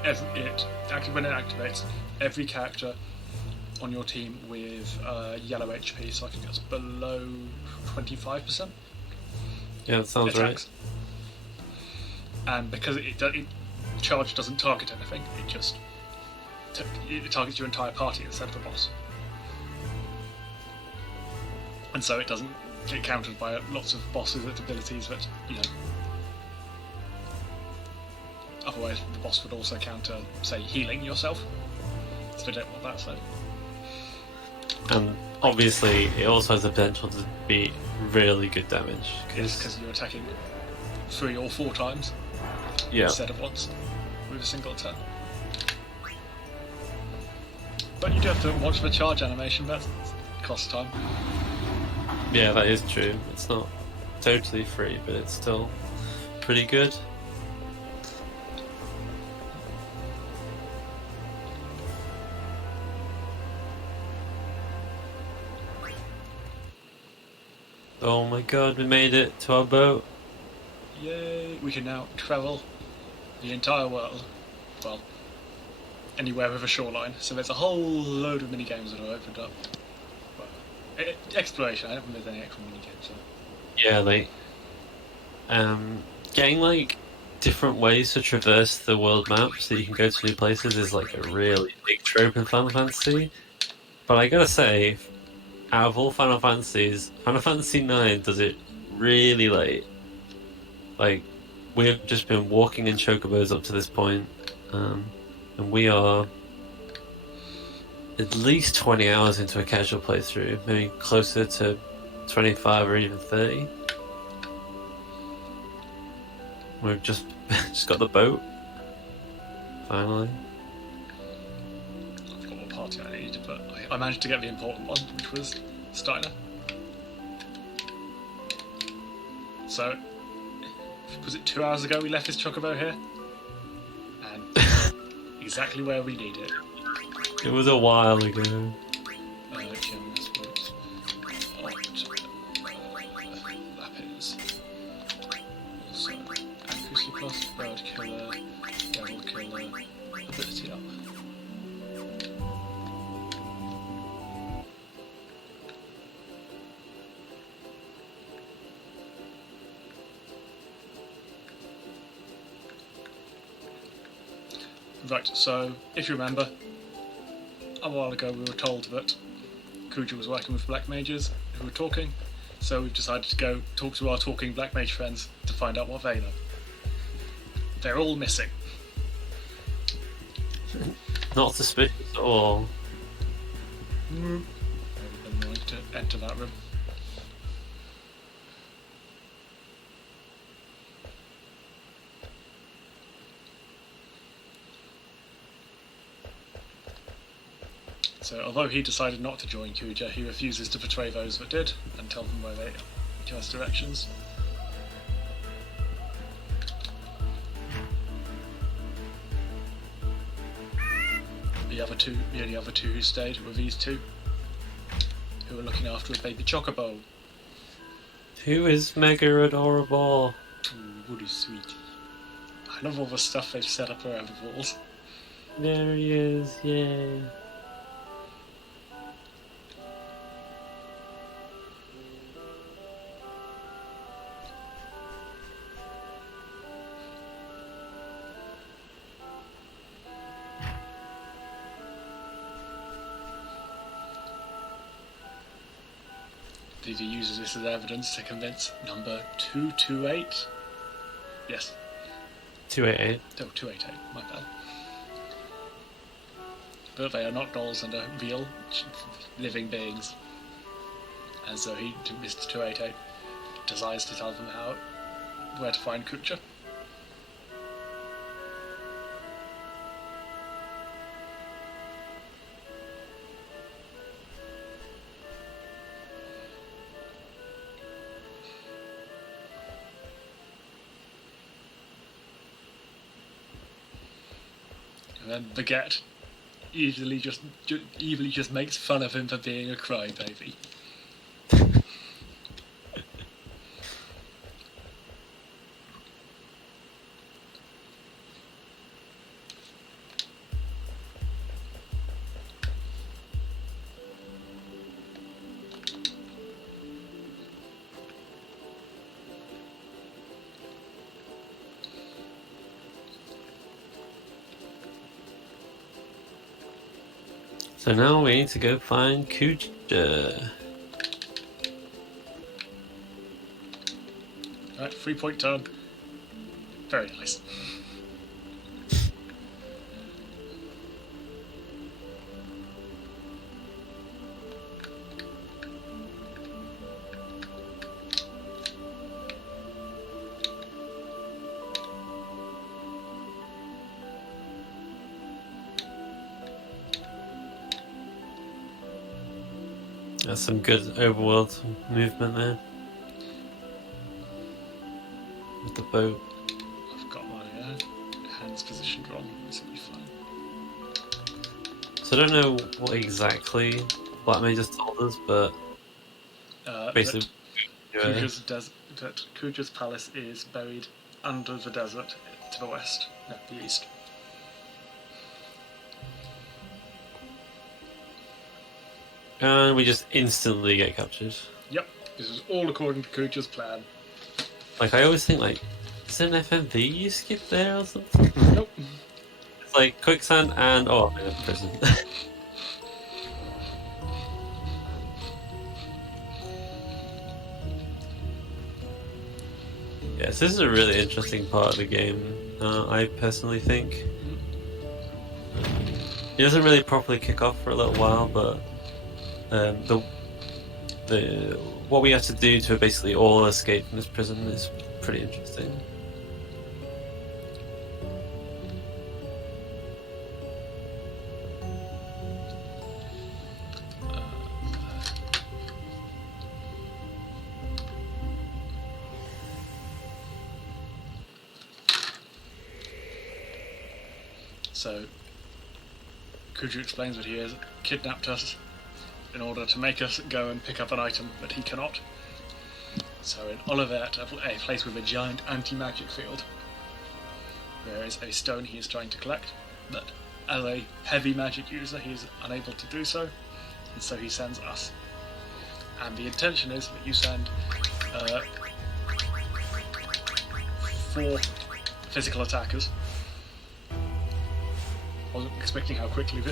it activates, every character on your team with yellow HP, so I think that's below 25%. Yeah, that sounds attacks. Right. And because charge doesn't target anything, it just it targets your entire party instead of the boss. And so it doesn't get countered by lots of bosses with abilities that, otherwise the boss would also counter, say, healing yourself. So they don't want that, so. And obviously it also has the potential to be really good damage. Because you're attacking 3 or 4 times instead of once with a single attack. But you do have to watch the charge animation, that costs time. Yeah, that is true. It's not totally free, but it's still pretty good. Oh my god, we made it to our boat. Yay! We can now travel the entire world. Well, anywhere with a shoreline. So there's a whole load of mini-games that are opened up. Well, exploration, I don't think there's any extra mini-games. So. Yeah, like, getting like different ways to traverse the world map so you can go to new places is like a really big trope in Final Fantasy. But I gotta say, out of all Final Fantasies, Final Fantasy IX does it really late. Like, we've just been walking in chocobos up to this point, and we are at least 20 hours into a casual playthrough, maybe closer to 25 or even 30. We've just got the boat, finally. I've got more party I needed, but I managed to get the important one, which was Steiner. So, was it 2 hours ago we left this chocobo here? And exactly where we need it. It was a while ago. Gymnast boots. Lapis. Also, accuracy plus, bird killer, devil killer, ability up. Right, so if you remember, a while ago we were told that Kuja was working with black mages who were talking, so we've decided to go talk to our talking black mage friends to find out what they know. They're all missing. Not suspicious at all. I'm going to enter that room. So, although he decided not to join Kuja, he refuses to betray those that did and tell them where they give us directions. The only other two who stayed were these two, who were looking after a baby chocobo. Who is mega adorable? Ooh, Woody sweetie. I love all the stuff they've set up around the walls. There he is, yay. Vivi uses this as evidence to convince number 228. Yes. 288. Oh, 288, my bad. But they are not dolls and are real, living beings. And so he, Mr. 288, decides to tell them where to find Kucha. And then Baguette evilly just makes fun of him for being a crybaby. So now we need to go find Kuja. Right, 3-point turn. Very nice. That's some good overworld movement there. With the boat. I've got my hands positioned wrong. This will be fine. So I don't know what exactly Black Mage just told us, but basically, that Kuja's palace is buried under the desert to the west, no, the east. and we just instantly get captured. Yep, this is all according to Kuja's plan. Like I always think, like, is there an FMV you skip there or something? Nope. It's like quicksand and I'm in a prison. Yes, this is a really interesting part of the game. I personally think it doesn't really properly kick off for a little while, but the what we have to do to basically all escape from this prison is pretty interesting. So Kuju explains that he has kidnapped us in order to make us go and pick up an item that he cannot. So in Olivet, a place with a giant anti-magic field, there is a stone he is trying to collect, but as a heavy magic user he is unable to do so, and so he sends us. And the intention is that you send 4 physical attackers. Wasn't expecting how quickly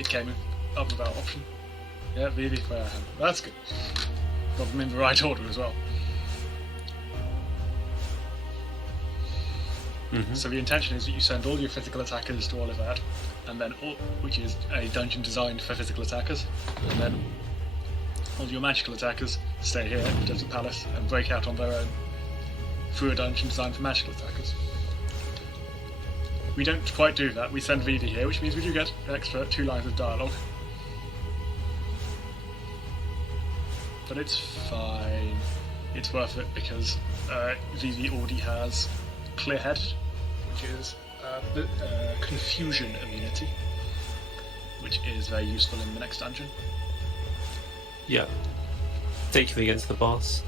it came up with that option. Yeah, Vivi, that's good. Got them in the right order as well. So the intention is that you send all your physical attackers to Olivet, and then which is a dungeon designed for physical attackers, and then all your magical attackers stay here at the Desert Palace and break out on their own through a dungeon designed for magical attackers. We don't quite do that. We send Vivi here, which means we do get an extra 2 lines of dialogue. But it's fine. It's worth it because Vivi already has Clear Head, which is confusion immunity, which is very useful in the next dungeon. Yeah, particularly against the boss.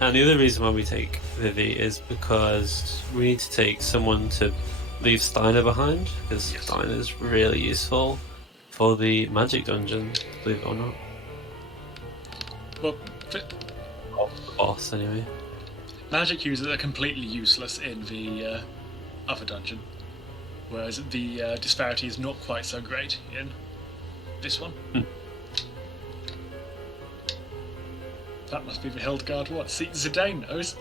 And the other reason why we take Vivi is because we need to take someone to leave Steiner behind, because Steiner is really useful for the magic dungeon, believe it or not. Well, The boss, anyway. magic users are completely useless in the other dungeon, whereas the disparity is not quite so great in this one. That must be the Hildegard what? See, Zidane knows.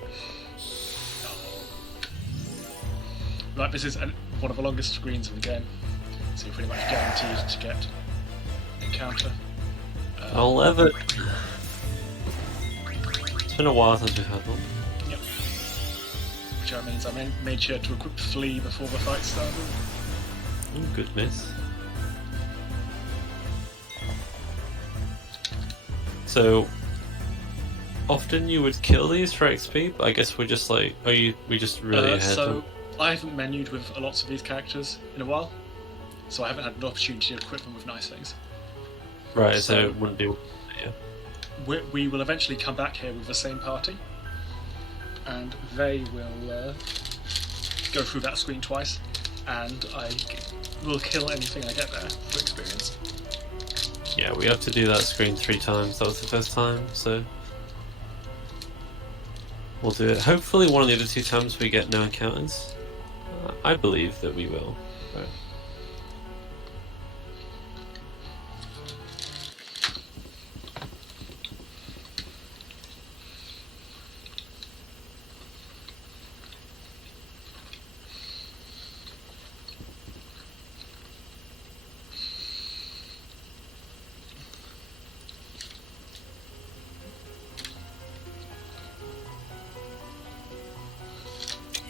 Right, this is one of the longest screens of the game, so you're pretty much guaranteed to get an encounter. I'll love it. It's been a while since we've had one. Yep. Which means I made sure to equip Flea before the fight started. Oh, good miss. So, often you would kill these for XP, but I guess we're just like, we just really ahead So, them? I haven't menued with lots of these characters in a while, so I haven't had an opportunity to equip them with nice things. Right, so it wouldn't be... yeah. We will eventually come back here with the same party, and they will go through that screen twice, and I will kill anything I get there for experience. Yeah, we have to do that screen 3 times. That was the first time, so we'll do it. Hopefully one of the other 2 times we get no encounters. I believe that we will. Right.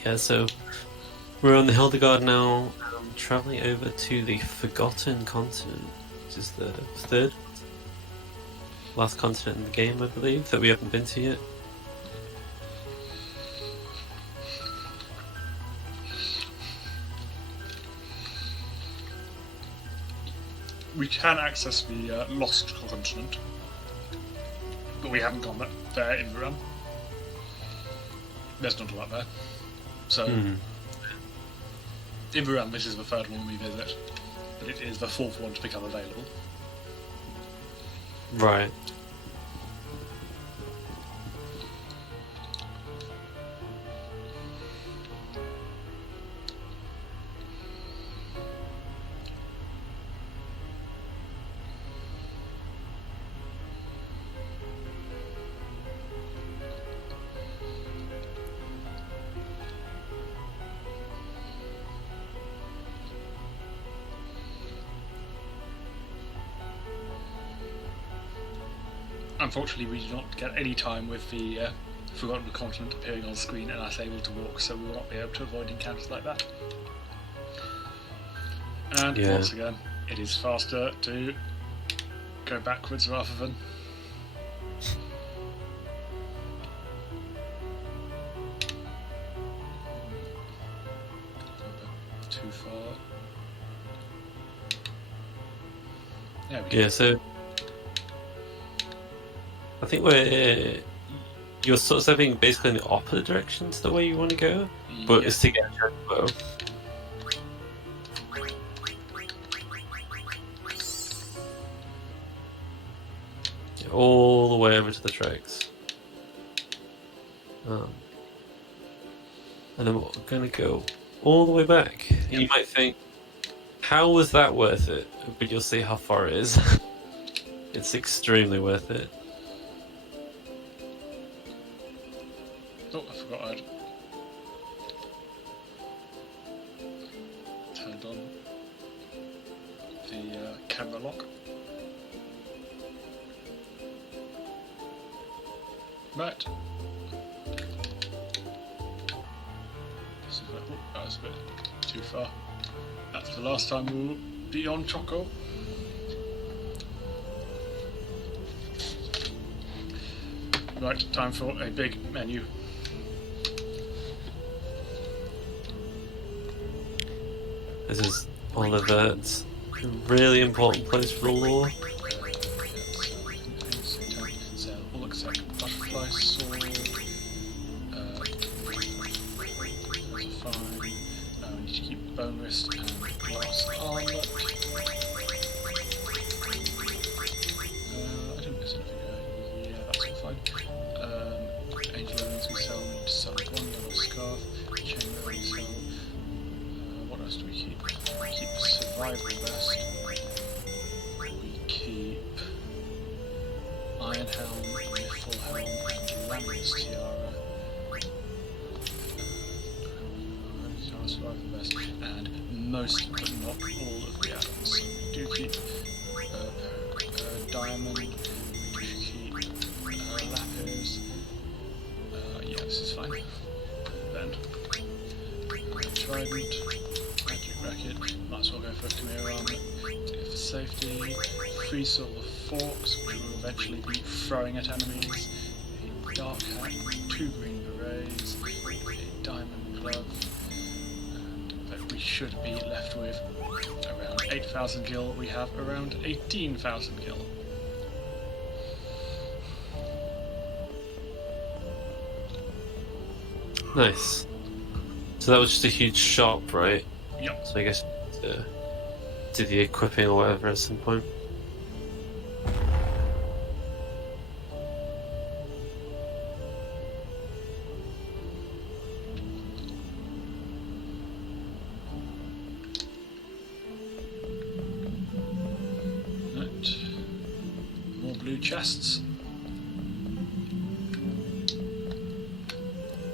Yeah, so we're on the Hildegard now, travelling over to the Forgotten Continent, which is the 3rd last continent in the game, I believe, that we haven't been to yet. We can access the Lost Continent, but we haven't gone there in the run. There's not a lot there. So, in the run, this is the 3rd one we visit, but it is the 4th one to become available. Right. Unfortunately, we do not get any time with the Forgotten Continent appearing on screen and us able to walk, so we will not be able to avoid encounters like that. And once again, it is faster to go backwards rather than too far. There we go. Yeah, so I think you're sort of stepping basically in the opposite direction to the way you want to go, but it's to get a bow. All the way over to the tracks. And then we're going to go all the way back. And you might think, how was that worth it? But you'll see how far it is. It's extremely worth it. Oh, I forgot I'd turned on the camera lock. Right. This is where, oh, that was a bit too far. That's the last time we'll be on Choco. Right, time for a big menu. This is one of the really important place for lore. So all except butterfly sword. Fine. We need to keep bone wrist and glass armlet. I didn't miss anything. Yeah, that's all fine. Angel earrings we sell. We need to sell one yellow scarf. Chainmail we sell. What else do we keep? We keep survival vest. We keep iron helm, full helm, and Lamb's tiara. Survival vest, and most but not all of the add-ons. We do keep diamond. We do keep lapis. Yeah, this is fine. Then trident, magic racket. Might as well go for a Khmer armlet. For safety, 3 silver forks, which will eventually be throwing at enemies. A dark hat, 2 green berets, a diamond glove, and we should be left with around 8,000 gil. We have around 18,000 gil. Nice. So that was just a huge shop, right? Yep. So I guess do the equipping or whatever at some point. Right. More blue chests.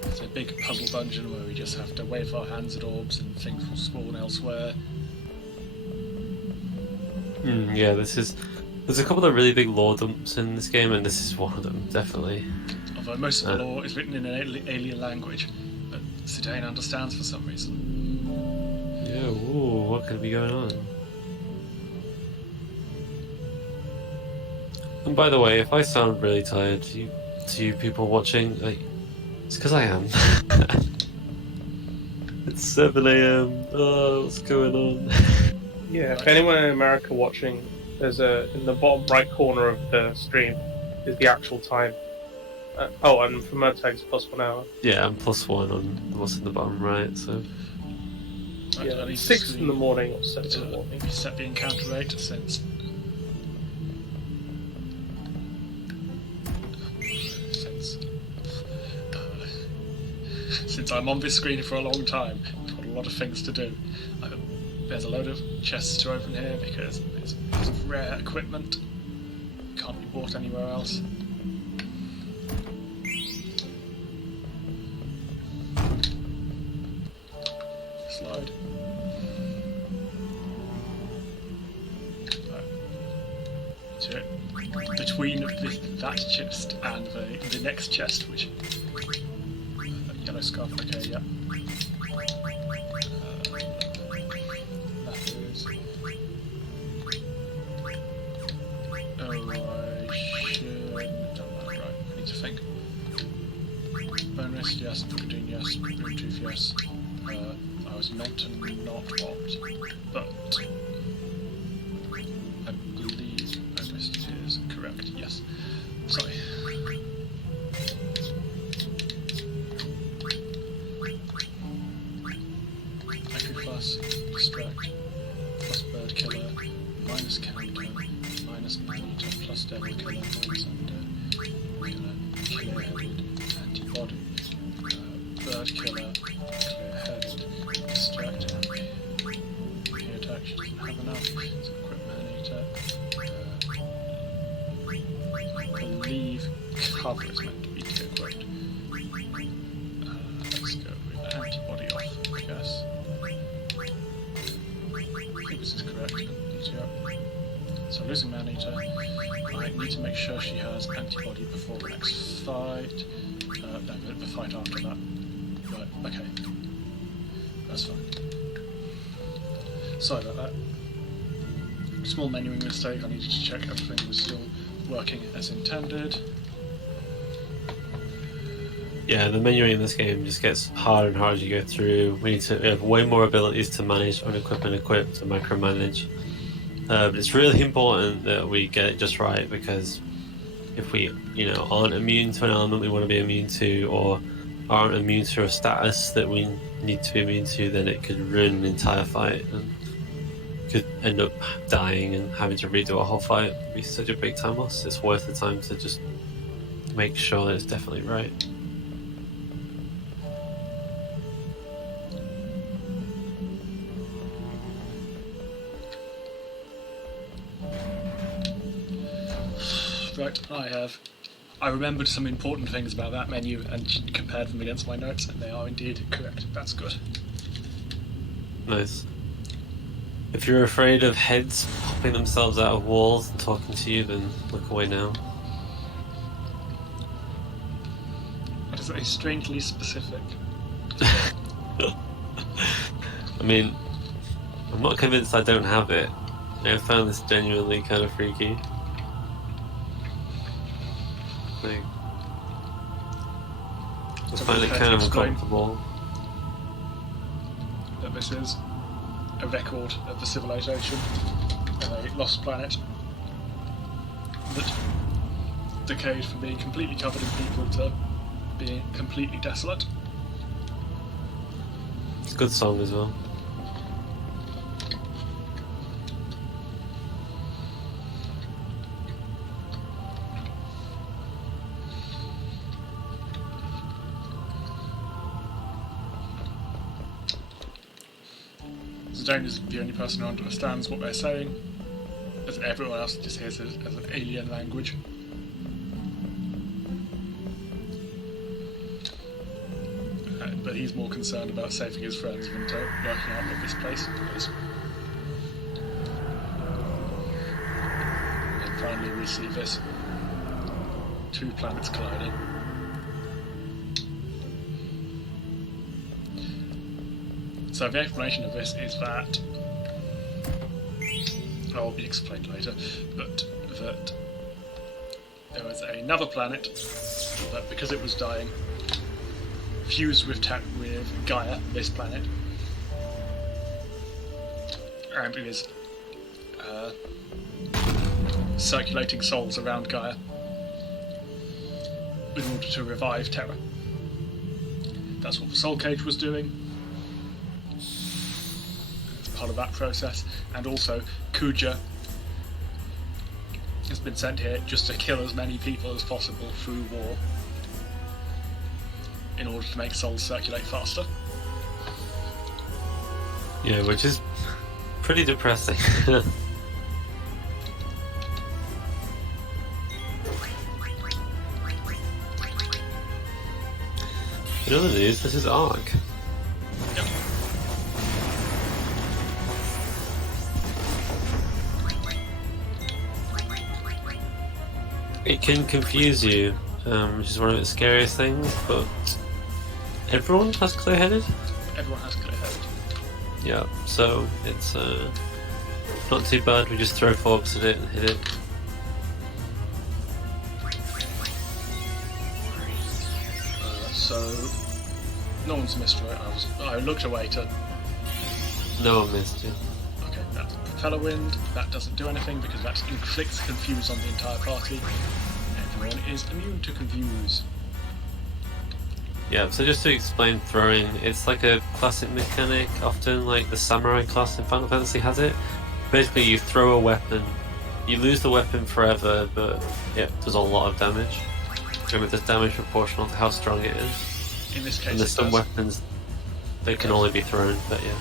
It's a big puzzle dungeon where we just have to wave our hands at orbs and things will spawn elsewhere. Yeah, there's a couple of really big lore dumps in this game, and this is one of them, definitely. Although most of the lore is written in an alien language that Zidane understands for some reason. Yeah, ooh, what could be going on? And by the way, if I sound really tired to you people watching, like, it's because I am. It's 7 AM. Oh, what's going on? Yeah, if anyone in America watching, there's in the bottom right corner of the stream is the actual time. Oh, and for Murtag's +1 hour. Yeah, I'm +1 on what's in the bottom right, so... Right, Yeah, 6 in the morning or 7 in the morning. We set the encounter rate since I'm on this screen for a long time. I've got a lot of things to do. There's a load of chests to open here because it's rare equipment. Can't be bought anywhere else. Slide. So between that chest and the next chest, which yellow scarf. Okay, yeah. Oh, I shouldn't have done that. Right, I need to think. Bone wrist, yes. Protein, yes. Root tooth, yes. I was meant to not opt, but I believe bird killer, clear headed, distracted. He attack, she doesn't have enough. It's equip man-eater. I believe cover is meant to be equipped. Let's go with antibody off, I guess. I think this is correct. So losing man-eater. I need to make sure she has antibody before the next fight. No, the fight after that. Right, okay. That's fine. Sorry about that. Small menuing mistake, I needed to check everything was still working as intended. Yeah, the menuing in this game just gets harder and harder as you go through. We have way more abilities to manage, unequip and equip, to micromanage. But it's really important that we get it just right, because if we, aren't immune to an element we want to be immune to, or aren't immune to a status that we need to be immune to, then it could ruin an entire fight and could end up dying and having to redo a whole fight. It'd be such a big time loss. It's worth the time to just make sure that it's definitely right. Right, I remembered some important things about that menu and compared them against my notes, and they are indeed correct. That's good. Nice. If you're afraid of heads popping themselves out of walls and talking to you, then look away now. That is a strangely specific. I mean, I'm not convinced I don't have it. I found this genuinely kind of freaky. I find it kind of uncomfortable. That this is a record of the civilization of a lost planet that decayed from being completely covered in people to being completely desolate. It's a good song as well. Zone is the only person who understands what they're saying, as everyone else just hears it as an alien language. But he's more concerned about saving his friends than working out what this place is. And finally we see this. Two planets colliding. So the explanation of this is that, will be explained later, but that there was another planet that, because it was dying, fused with Gaia, this planet, and it is circulating souls around Gaia in order to revive Terra. That's what the Soul Cage was doing. Part of that process, and also Kuja has been sent here just to kill as many people as possible through war in order to make souls circulate faster. Yeah, which is pretty depressing. In other news, this is Ark. Yep. It can confuse you, which is one of the scariest things, but everyone has clear-headed? Everyone has clear-headed. Yeah, so it's not too bad, we just throw forbs at it and hit it. So, no one's missed it. I looked away to... No one missed you. Okay, that's Propeller Wind. That doesn't do anything because that inflicts confuse on the entire party. Everyone is immune to confuse. Yeah, so just to explain throwing, it's like a classic mechanic, often like the samurai class in Final Fantasy has it. Basically you throw a weapon, you lose the weapon forever, but it does a lot of damage. And it does damage proportional to how strong it is. In this case, And there's some weapons that can only be thrown, but yeah.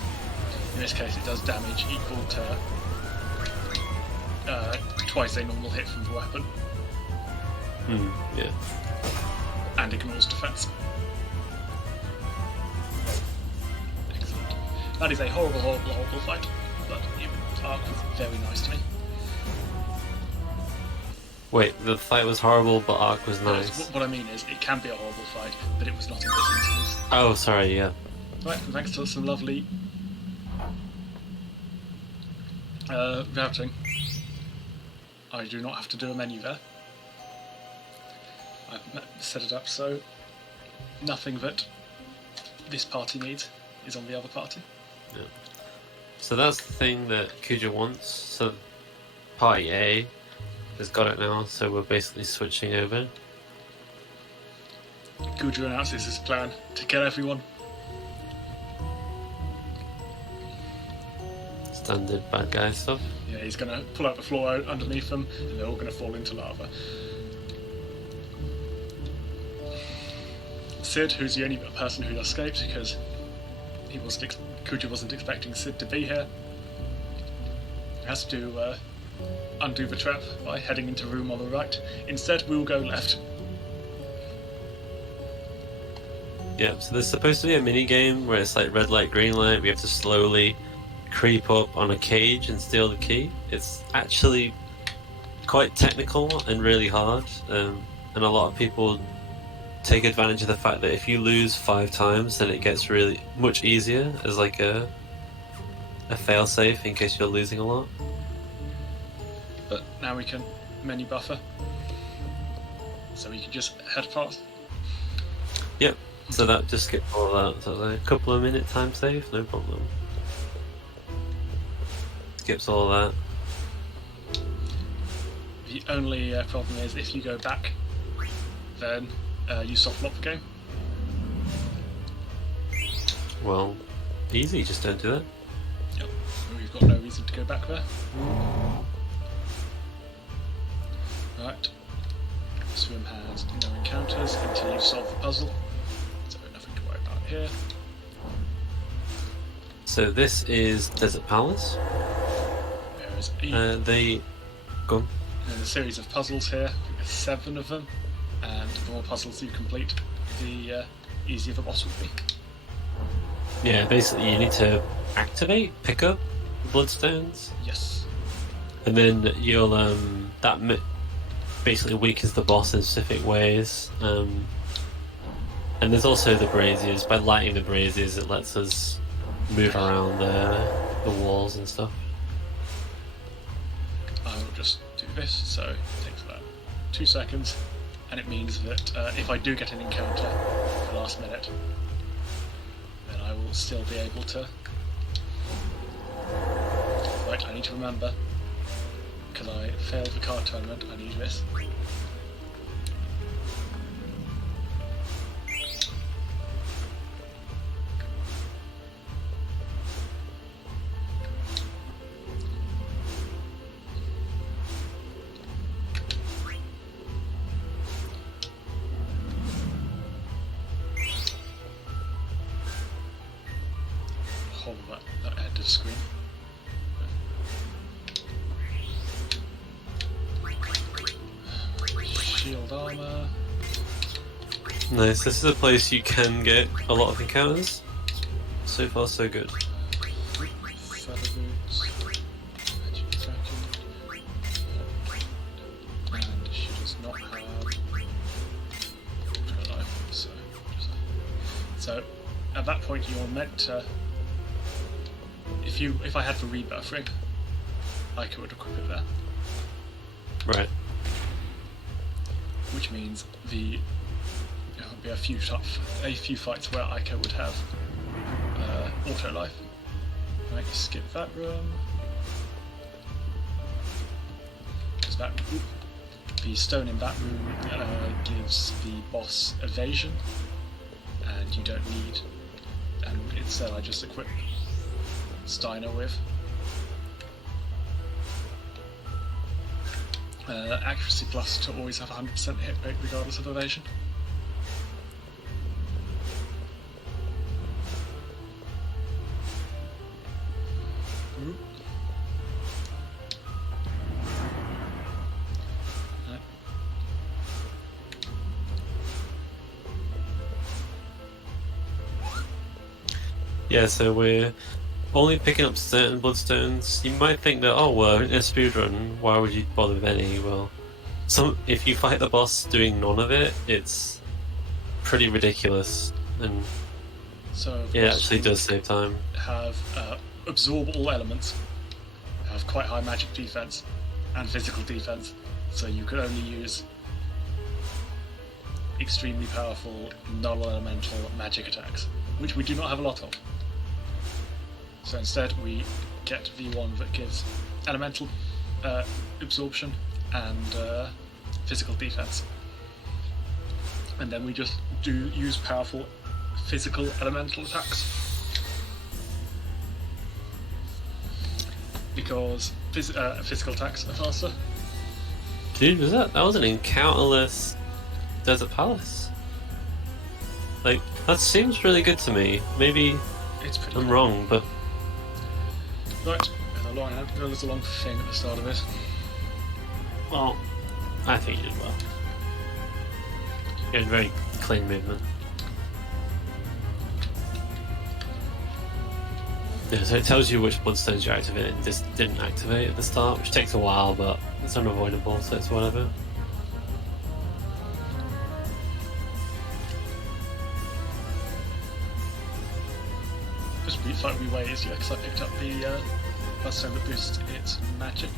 In this case, it does damage equal to twice a normal hit from the weapon, Yeah. and ignores defense. Excellent. That is a horrible, horrible, horrible fight, but Ark was very nice to me. Wait, the fight was horrible, but Ark was nice. What I mean is, it can be a horrible fight, but it was not in this instance. Oh, sorry, yeah. Right, thanks to some lovely routing. I do not have to do a menu there. I've set it up so nothing that this party needs is on the other party. Yeah. So that's the thing that Kuja wants. So Party A has got it now, so we're basically switching over. Kuja announces his plan to kill everyone. Standard bad guy stuff. Yeah, he's going to pull out the floor out underneath them, and they're all going to fall into lava. Sid, who's the only person who escaped because Kuja wasn't expecting Sid to be here, has to undo the trap by heading into room on the right. Instead, we'll go left. Yeah, so there's supposed to be a mini game where it's like red light, green light. We have to slowly creep up on a cage and steal the key. It's actually quite technical and really hard, and a lot of people take advantage of the fact that if you lose 5 times, then it gets really much easier as like a failsafe in case you're losing a lot. But now we can menu buffer, so we can just head past. Yep. So that just skipped all of that. So like a couple of minute time save, no problem. Skips all of that. The only problem is if you go back, then you soft lock the game. Well, easy, just don't do that. Yep. We've got no reason to go back there. Right. This room has no encounters until you solve the puzzle, so nothing to worry about here. So this is Desert Palace. There is Go on. There's a series of puzzles here. There's 7 of them, and the more puzzles you complete, the easier the boss will be. Yeah, basically you need to pick up bloodstones, Yes. and then you'll basically weakens the boss in specific ways. And there's also the braziers. By lighting the braziers, it lets us move around the walls and stuff. I will just do this, so it takes about 2 seconds, and it means that if I do get an encounter at the last minute, then I will still be able to... Right, I need to remember, because I failed the card tournament, I need this. Hold that end of the screen. Shield armor. Nice. This is a place you can get a lot of encounters. So far, so good. Feather boots. Magic tracking. And she does not have ultra life, so at that point you're meant to, if I had the rebirth ring, I could equip it there. Right. Which means there'll be a few fights where Ico would have auto life. Right, skip that room. The stone in that room gives the boss evasion, and you don't need. And instead, I just equip Steiner with accuracy plus to always have 100% hit rate regardless of evasion. Yeah, so we're only picking up certain bloodstones. You might think that, oh well, in a speedrun, why would you bother with any? Well, if you fight the boss doing none of it, it's pretty ridiculous, and So it actually does save time. have absorb all elements, have quite high magic defense and physical defense, so you can only use extremely powerful non-elemental magic attacks, which we do not have a lot of. So instead we get V1 that gives elemental absorption and physical defense, and then we just do use powerful physical elemental attacks, because physical attacks are faster. Dude, that was an encounterless desert palace. Like, that seems really good to me. Maybe It's pretty I'm good. wrong, but Right, there's a long thing at the start of it. well, I think you did well. You had very clean movement. Yeah, so it tells you which bloodstones you activate and this didn't activate at the start, which takes a while, but it's unavoidable, so it's whatever. Just slightly way easier because I picked up the bloodstone that boosts its magic.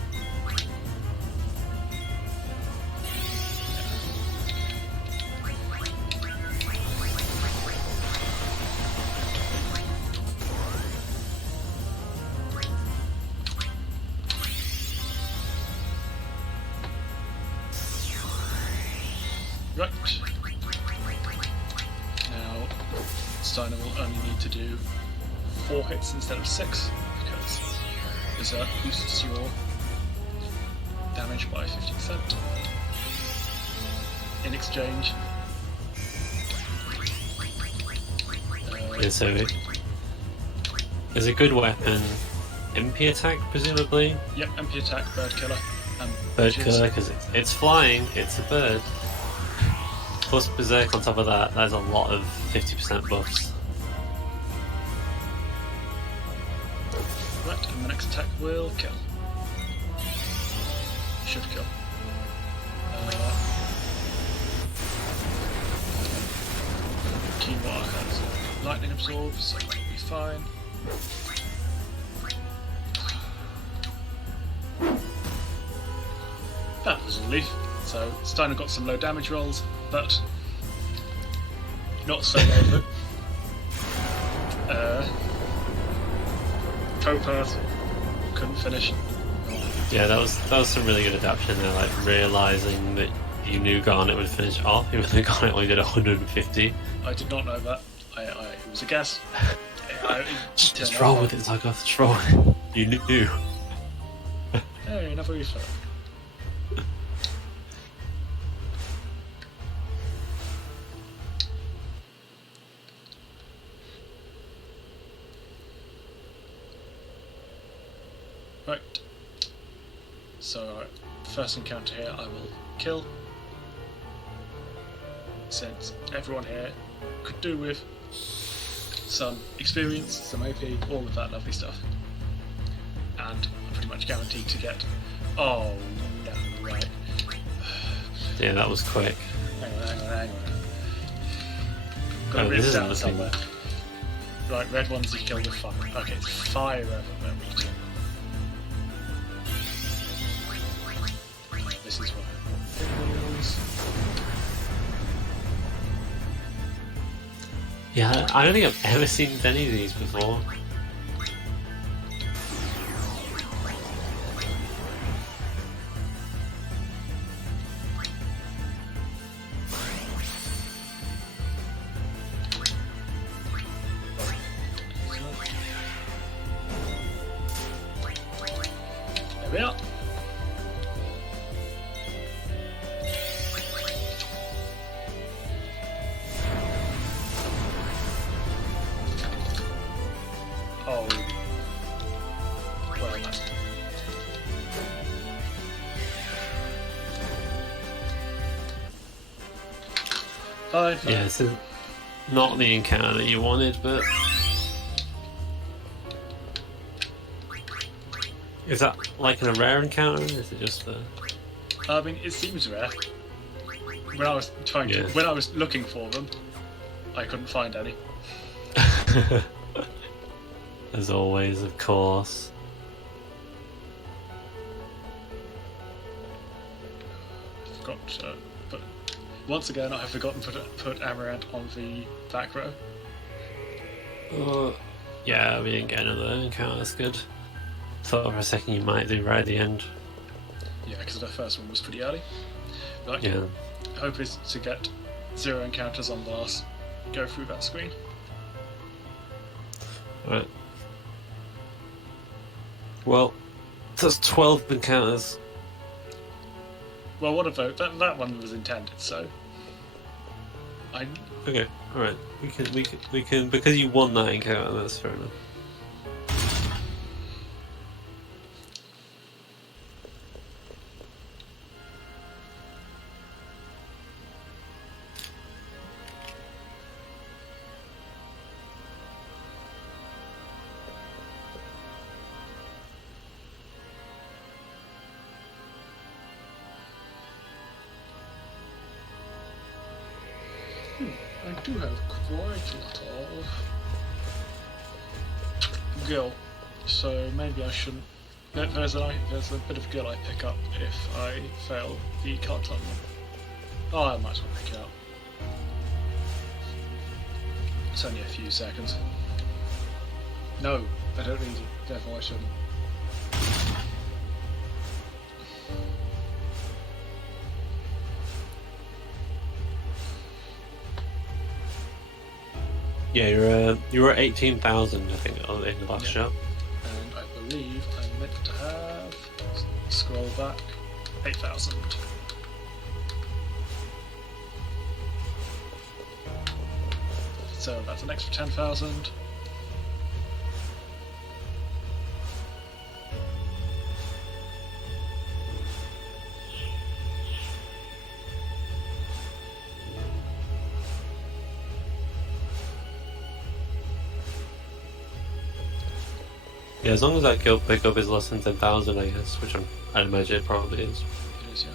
Right. Now, Steiner will only need to do 4 hits instead of 6, because Berserk boosts your damage by 50%. In exchange, Yeah, so there's a good weapon, MP attack, presumably. yep, MP attack, bird killer. Bird which is- killer, because it's flying, it's a bird. Plus Berserk on top of that, there's a lot of 50% buffs. Right, and the next attack will kill. Should kill. Quinoa has lightning absorbs, so that'll be fine. That was a relief. So Steiner got some low damage rolls, but not so low. Topaz couldn't finish. Yeah, that was some really good adaptation there, like realizing that you knew Garnet would finish off, even though Garnet only did 150. I did not know that. It was a guess. Just roll with it, Zoggoth, just roll with it. You knew. Hey, another refill. Right. So, first encounter here I will kill. Since everyone here could do with some experience, some AP, all of that lovely stuff. And I'm pretty much guaranteed to get... Oh, no, right. Yeah, that was quick. Hang on. Got Oh, to this rip isn't down looking- somewhere. Right, red ones you killed with fire. Okay, it's fire over there. This is what Yeah, I don't think I've ever seen any of these before. There we are. Oh. Well, that's... Five. Yeah, this is not the encounter that you wanted, but Is that like a rare encounter? Is it just I mean, it seems rare. When I was when I was looking for them, I couldn't find any. As always, of course. But once again, I have forgotten to put Amaranth on the back row. Yeah, we didn't get another encounter. That's good. Thought for a second you might do right at the end. Yeah, because the first one was pretty early. But Yeah. hope is to get 0 encounters on the last go through that screen. Alright. Well, that's 12 encounters. Well, what a vote! That one was intended, so Okay, alright. We can because you won that encounter. That's fair enough. I do have quite a lot of gil, so maybe I shouldn't. There's a bit of gil I pick up if I fail the card time one. Oh, I might as well pick it up. It's only a few seconds. No, I don't need it. Therefore, I shouldn't. Yeah, you're at 18,000, I think, in the last shot. And I believe I'm meant to have, scroll back, 8,000. So that's an extra 10,000. Yeah, as long as that guild pickup is less than 10,000, I guess, which I'd imagine it probably is. It is, yeah.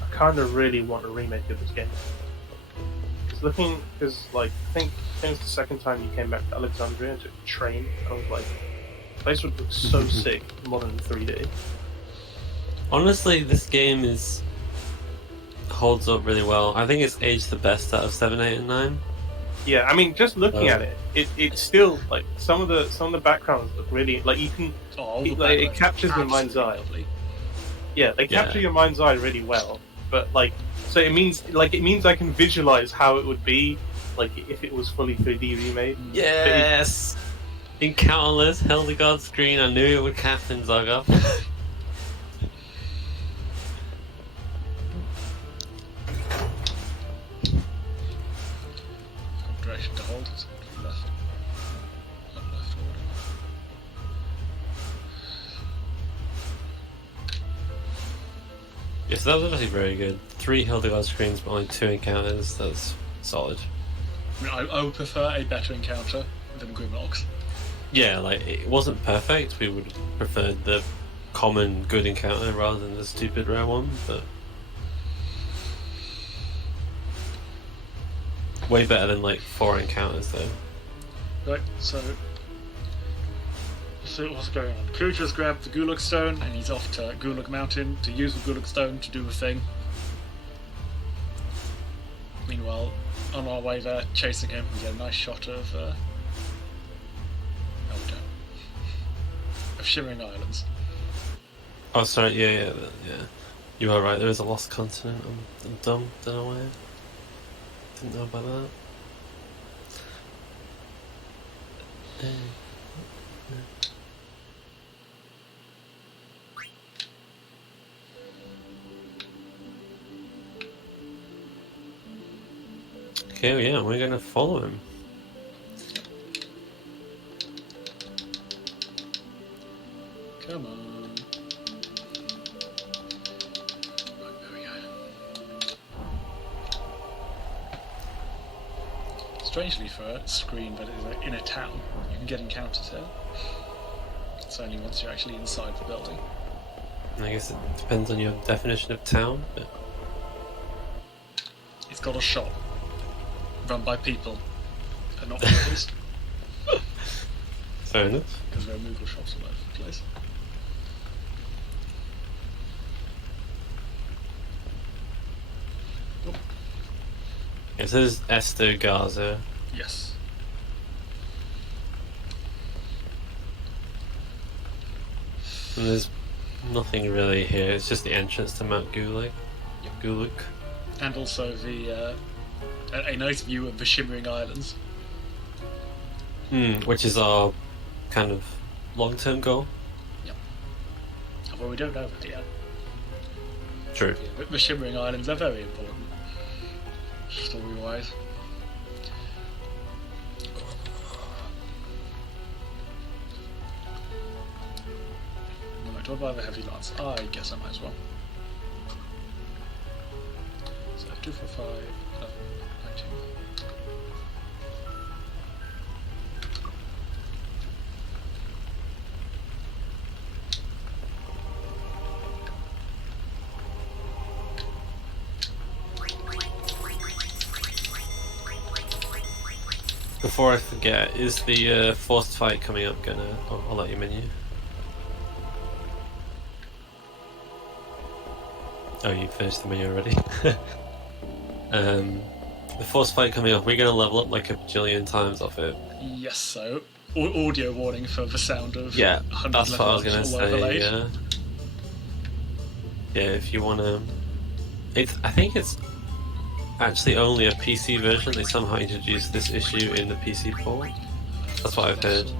I kind of really want a remake of this game. Because like I think it's the second time you came back to Alexandria and took a train. I was like, the place would look so sick modern 3D. Honestly, this game holds up really well. I think it's aged the best out of 7, 8, and 9. Yeah, I mean, just looking at it's still like some of the backgrounds look really like you can. It captures your mind's eye. Lovely. Yeah, they capture your mind's eye really well. But like, so it means I can visualize how it would be like if it was fully 3D remade. Yes. Encounterless Hildegard screen. I knew it would Captain Zoggoth. Direction to hold is left. Up, left, or whatever. Yes, that was actually very good. 3 Hildegard screens, but only 2 encounters. That's solid. I mean, I would prefer a better encounter than Grimlock's. Yeah, like it wasn't perfect. We would have preferred the common good encounter rather than the stupid rare one, but way better than like 4 encounters though. Right, so what's going on? Kuja's grabbed the Gulag Stone and he's off to Gulag Mountain to use the Gulag Stone to do a thing. Meanwhile, on our way there, chasing him, we get a nice shot of of Shimmering Islands. Oh, sorry. Yeah. You are right. There is a lost continent. I'm dumb. Don't know why. Didn't know about that. Okay, yeah, we're gonna follow him. Come on. Right, there we go. Strangely for a screen that is in a town, you can get encounters here. It's only once you're actually inside the building. I guess it depends on your definition of town. But... It's got a shop run by people and not workers. Fair enough. Because there are Moogle shops all over the place. Oh. It says Esther Garza. Yes. And there's nothing really here, it's just the entrance to Mount Gulick. Gulick. And also the a nice view of the Shimmering Islands. Which is our kind of long-term goal. Yep. Although we don't know that yet. True. Yeah, but the Shimmering Islands are very important, story-wise. Right, what about the heavy lance? I guess I might as well. So 2, 4, 5, 11, 19. Before I forget, is the forced fight coming up gonna... I'll let you menu. Oh, you finished the menu already? The forced fight coming up, we're gonna level up like a bajillion times off it. Yes, so audio warning for the sound of Yeah, 100 that's what I was gonna say, overlaid. yeah. Yeah, if you wanna... I think it's actually only a PC version. They somehow introduced this issue in the PC port. That's what I've heard.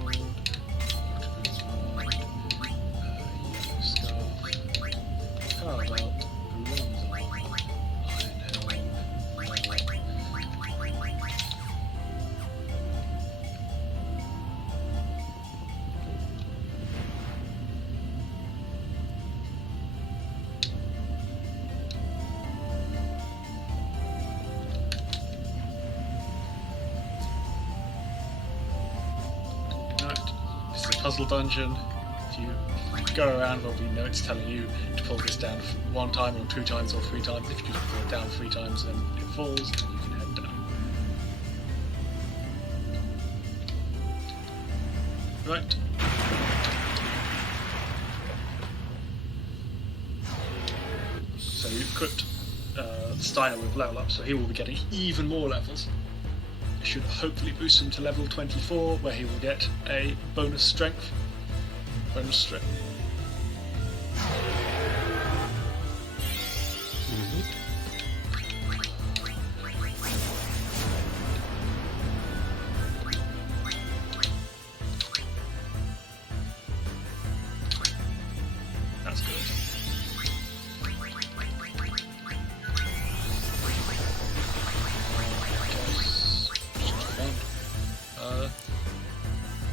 Puzzle dungeon. If you go around, there'll be notes telling you to pull this down 1 time or 2 times or 3 times. If you pull it down 3 times, then it falls and you can head down. Right. So you've equipped Steiner with level up, so he will be getting even more levels. It should hopefully boost him to level 24, where he will get a bonus strength. Bonus strength. That's good.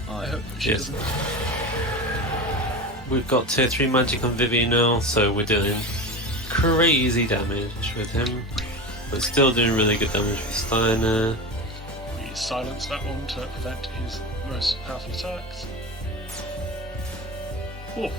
I hope she Yes. doesn't. We've got tier 3 magic on Vivian now, so we're doing crazy damage with him. But still doing really good damage with Steiner. We silence that one to prevent his most powerful attacks. Oh.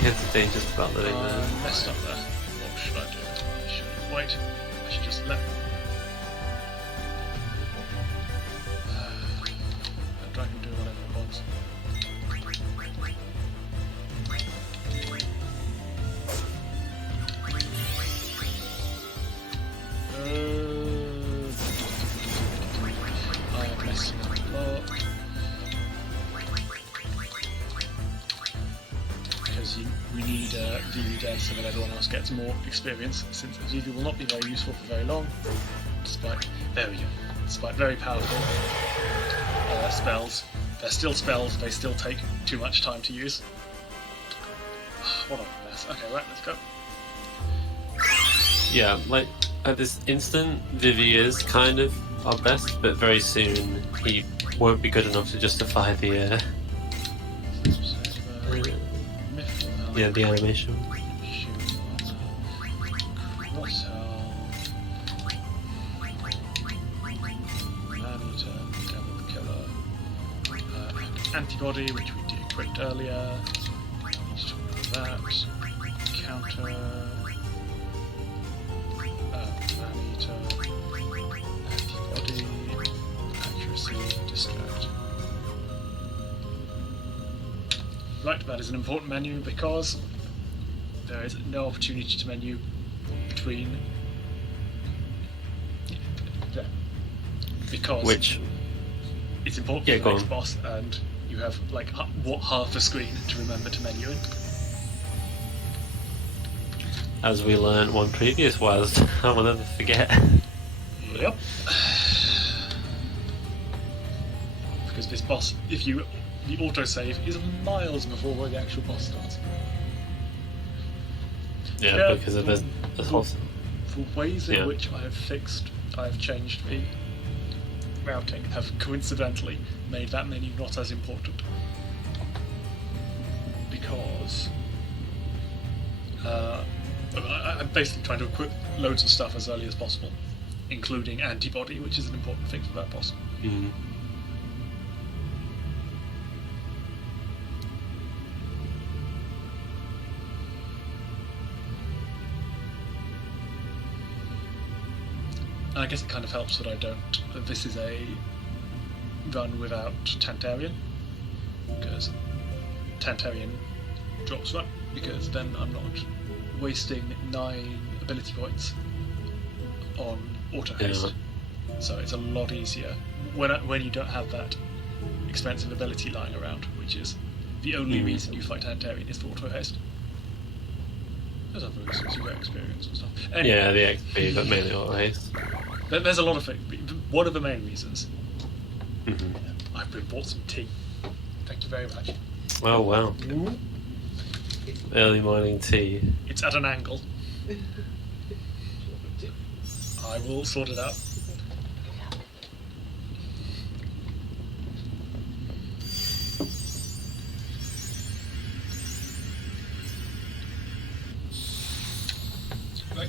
Hesitate just about letting them. Messed up there. What should I do? I should wait. I should just let. The dragon do whatever it wants. I am messing up a lot. We need Vivi dead so that everyone else gets more experience, since Vivi will not be very useful for very long, despite very powerful spells. They're still spells, they still take too much time to use. What a mess. Okay, right, let's go. Yeah, like At this instant, Vivi is kind of our best, but very soon he won't be good enough to justify the the animation. Antibody, which we equipped earlier. Let's talk about that. Counter. Man-eater. Antibody. Accuracy. Distract. Right, that is an important menu because there is no opportunity to menu between. There. Because. Which. It's important for the next boss, and you have like half a screen to remember to menu in. As we learned one previous WASD, I will never forget. Yep. Because this boss, the autosave is miles before the actual boss starts. Yeah, because of the whole. For ways in which I have changed the routing, have coincidentally made that menu not as important. Because I'm basically trying to equip loads of stuff as early as possible, including antibody, which is an important thing for that boss. Mm-hmm. And I guess it kind of helps that this is a run without Tantarian, because Tantarian drops that, because then I'm not wasting 9 ability points on auto haste. Yeah. So it's a lot easier when you don't have that expensive ability lying around, which is the only reason you fight Tantarian is for auto haste. There's other reasons, you get experience and stuff. Anyway, yeah, the XP, but mainly auto haste. There's a lot of things. One of the main reasons. Mm-hmm. I've been bought some tea. Thank you very much. Oh wow. Early morning tea. It's at an angle. I will sort it out. Right.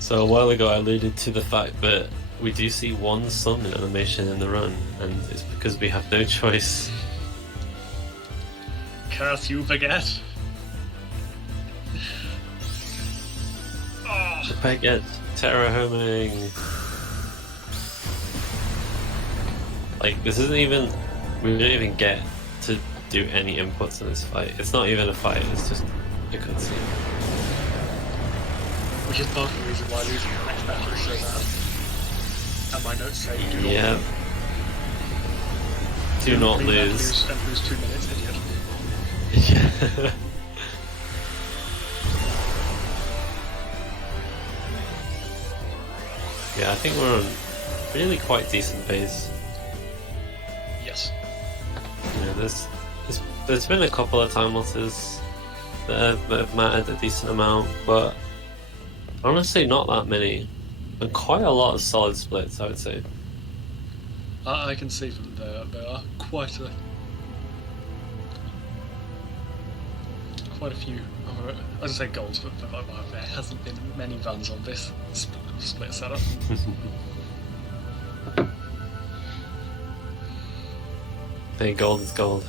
So a while ago I alluded to the fact that we do see one summon animation in the run, and it's because we have no choice. Curse you, baguette! Oh. The baguette, terror homing. Like, this isn't even. We don't even get to do any inputs in this fight. It's not even a fight, it's just a cutscene. Which is part of the reason why losing the next battle is so bad. And my notes say do not yeah. Do not lose. And lose 2 minutes, idiot. Yeah. Yeah, I think we're on really quite decent pace. Yes. Yeah, there's been a couple of time losses that have mattered a decent amount, but honestly not that many. And quite a lot of solid splits, I would say. I can see from there are quite a few. I was say goals, but there hasn't been many runs on this split setup. Hey, gold is gold.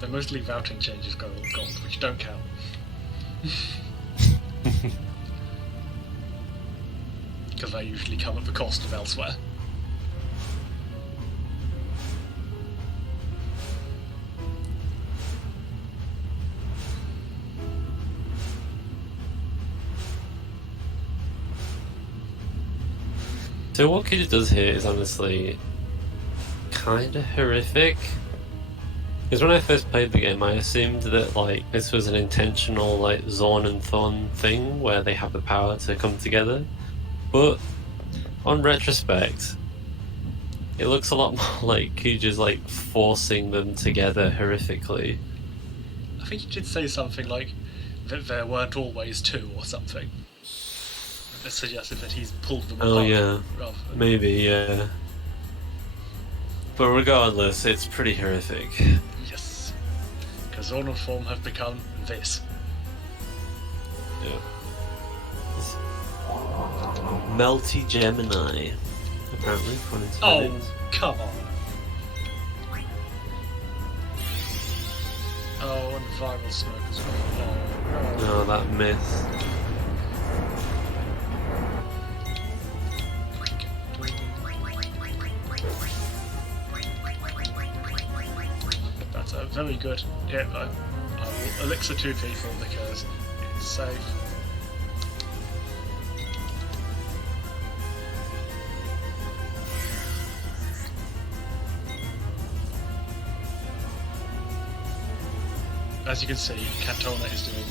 They're mostly routing changes gold, which don't count. Because they usually come at the cost of elsewhere. So what Kid does here is honestly kind of horrific. Because when I first played the game, I assumed that like this was an intentional like Zorn and Thorn thing where they have the power to come together. But on retrospect, It looks a lot more like Kuja's like forcing them together horrifically. I think you did say something like that there weren't always two or something. That suggested that he's pulled them apart. Oh yeah, Rather than... maybe, yeah. But regardless, it's pretty horrific. Yes. Because Zonal form have become this. Yeah. Melty Gemini, apparently, according to Oh, it. come on. Oh, and viral smoke as well. Oh, no. Oh, that myth. That's a very good hit. I will elixir 2 people because it's safe. As you can see, Cantona is doing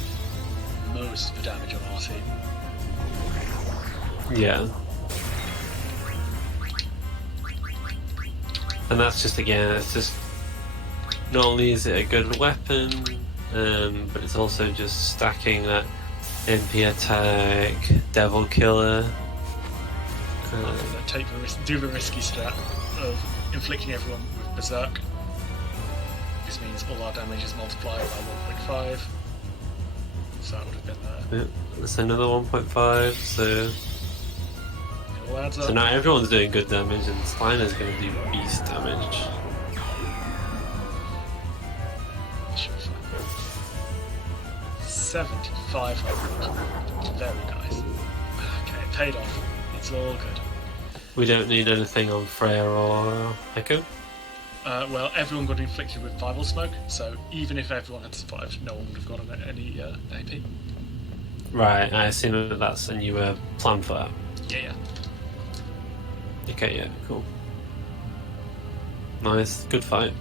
most of the damage on our team. Yeah. And that's just, again, it's just, not only is it a good weapon, but it's also just stacking that MP attack, Devil Killer. Do the risky strat of inflicting everyone with Berserk. This means all our damage is multiplied by 1.5. So that would have been there. Yeah, that's another 1.5, so... It all adds up. So now everyone's doing good damage, and Steiner's going to do beast damage. Should be fine. 7,500. Very nice. Okay, it paid off. It's all good. We don't need anything on Freya or Echo. Well, everyone got inflicted with viral smoke, so even if everyone had survived, no one would have gotten any AP. Right, I assume that that's a new plan for that. Yeah. Okay, yeah, cool. Nice, good fight.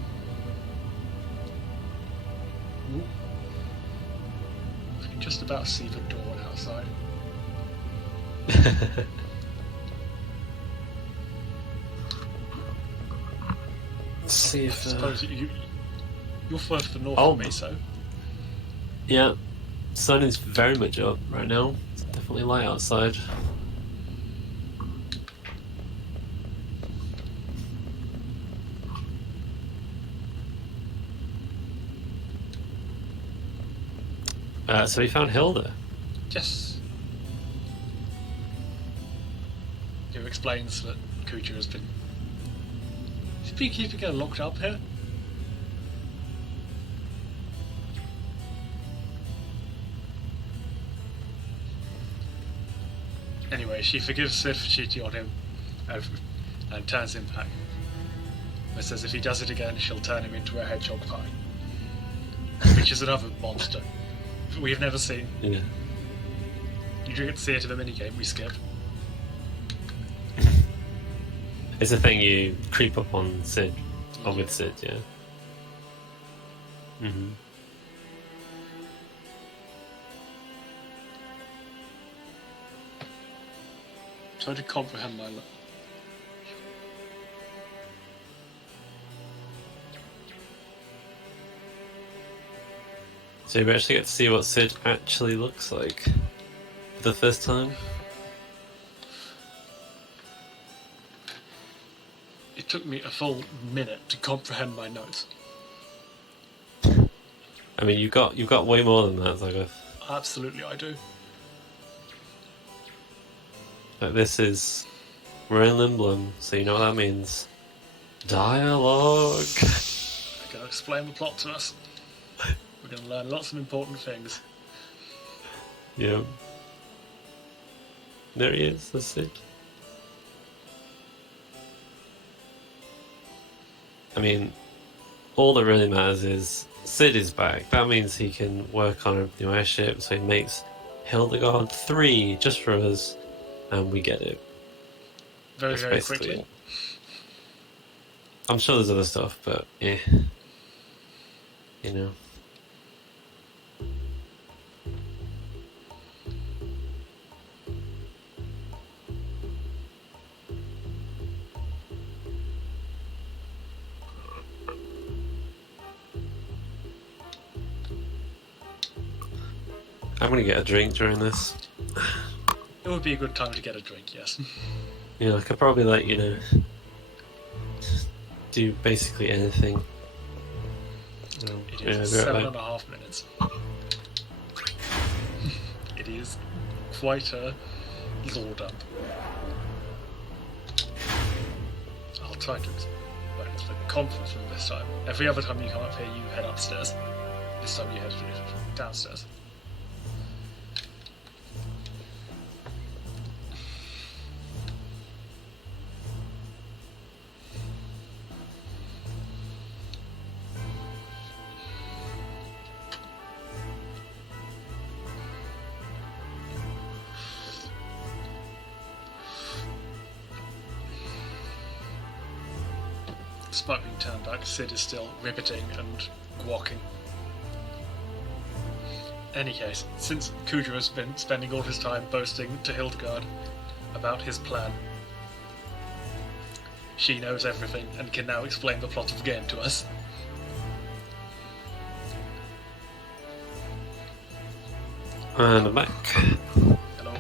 Ooh. I can just about see the dawn outside. See I if, suppose you're further north Oh. of me, so... yeah, sun is very much up right now. It's definitely light outside. So we found Hilda. Yes. Who explains that Kuja has been... Is Beekeeper getting locked up here? Anyway, she forgives Sid for cheating on him and turns him back. But says if he does it again, she'll turn him into a hedgehog pie. Which is another monster we've never seen. Yeah. You get to see it in a minigame we skip. It's a thing you creep up on Sid, or with Sid, yeah. Mm-hmm. Try to comprehend my... So we actually get to see what Sid actually looks like for the first time. It took me a full minute to comprehend my notes. I mean, you've got way more than that, Zoggoth. Absolutely, I do. Like, we're in Limblum, so you know what that means. Dialogue. They're going to explain the plot to us. We're going to learn lots of important things. Yeah. There he is. That's Sid. I mean, all that really matters is Sid is back. That means he can work on a new airship, so he makes Hildegard 3 just for us, and we get it. Very, That's very basically quickly. it. I'm sure there's other stuff, but you know. I'm gonna get a drink during this. It would be a good time to get a drink, yes. I could probably do basically anything. It Yeah, is be right 7.5 minutes. It is quite a load up. I'll try to explain the conference room this time. Every other time you come up here, you head upstairs. This time you head downstairs. Despite being turned back, Sid is still ribbiting and walking. Any case, since Kuja has been spending all his time boasting to Hildegard about his plan, she knows everything and can now explain the plot of the game to us. And I'm back. Hello.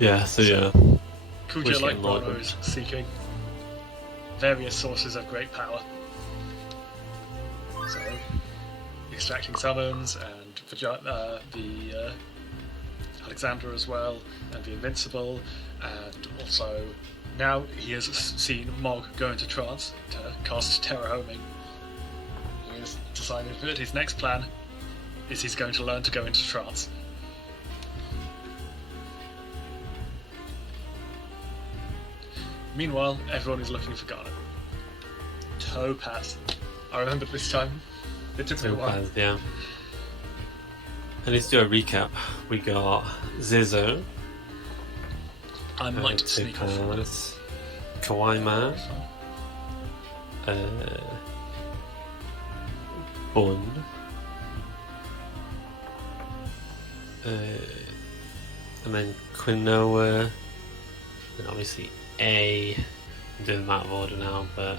Yeah, so yeah. Kuja, like Bono, is seeking various sources of great power. So, extracting summons and the Alexander as well, and the Invincible, and also now he has seen Mog go into trance to cast Terror Homing. He has decided that his next plan is he's going to learn to go into trance. Meanwhile, everyone is looking for Garnet. Topaz. I remember this time. It took me a while. Topaz, yeah. And let's do a recap. We got Zizzo. I might sneak off from it. Kawaii Man. Bun. And then Quinoa. And obviously A. I'm doing them out of order now, but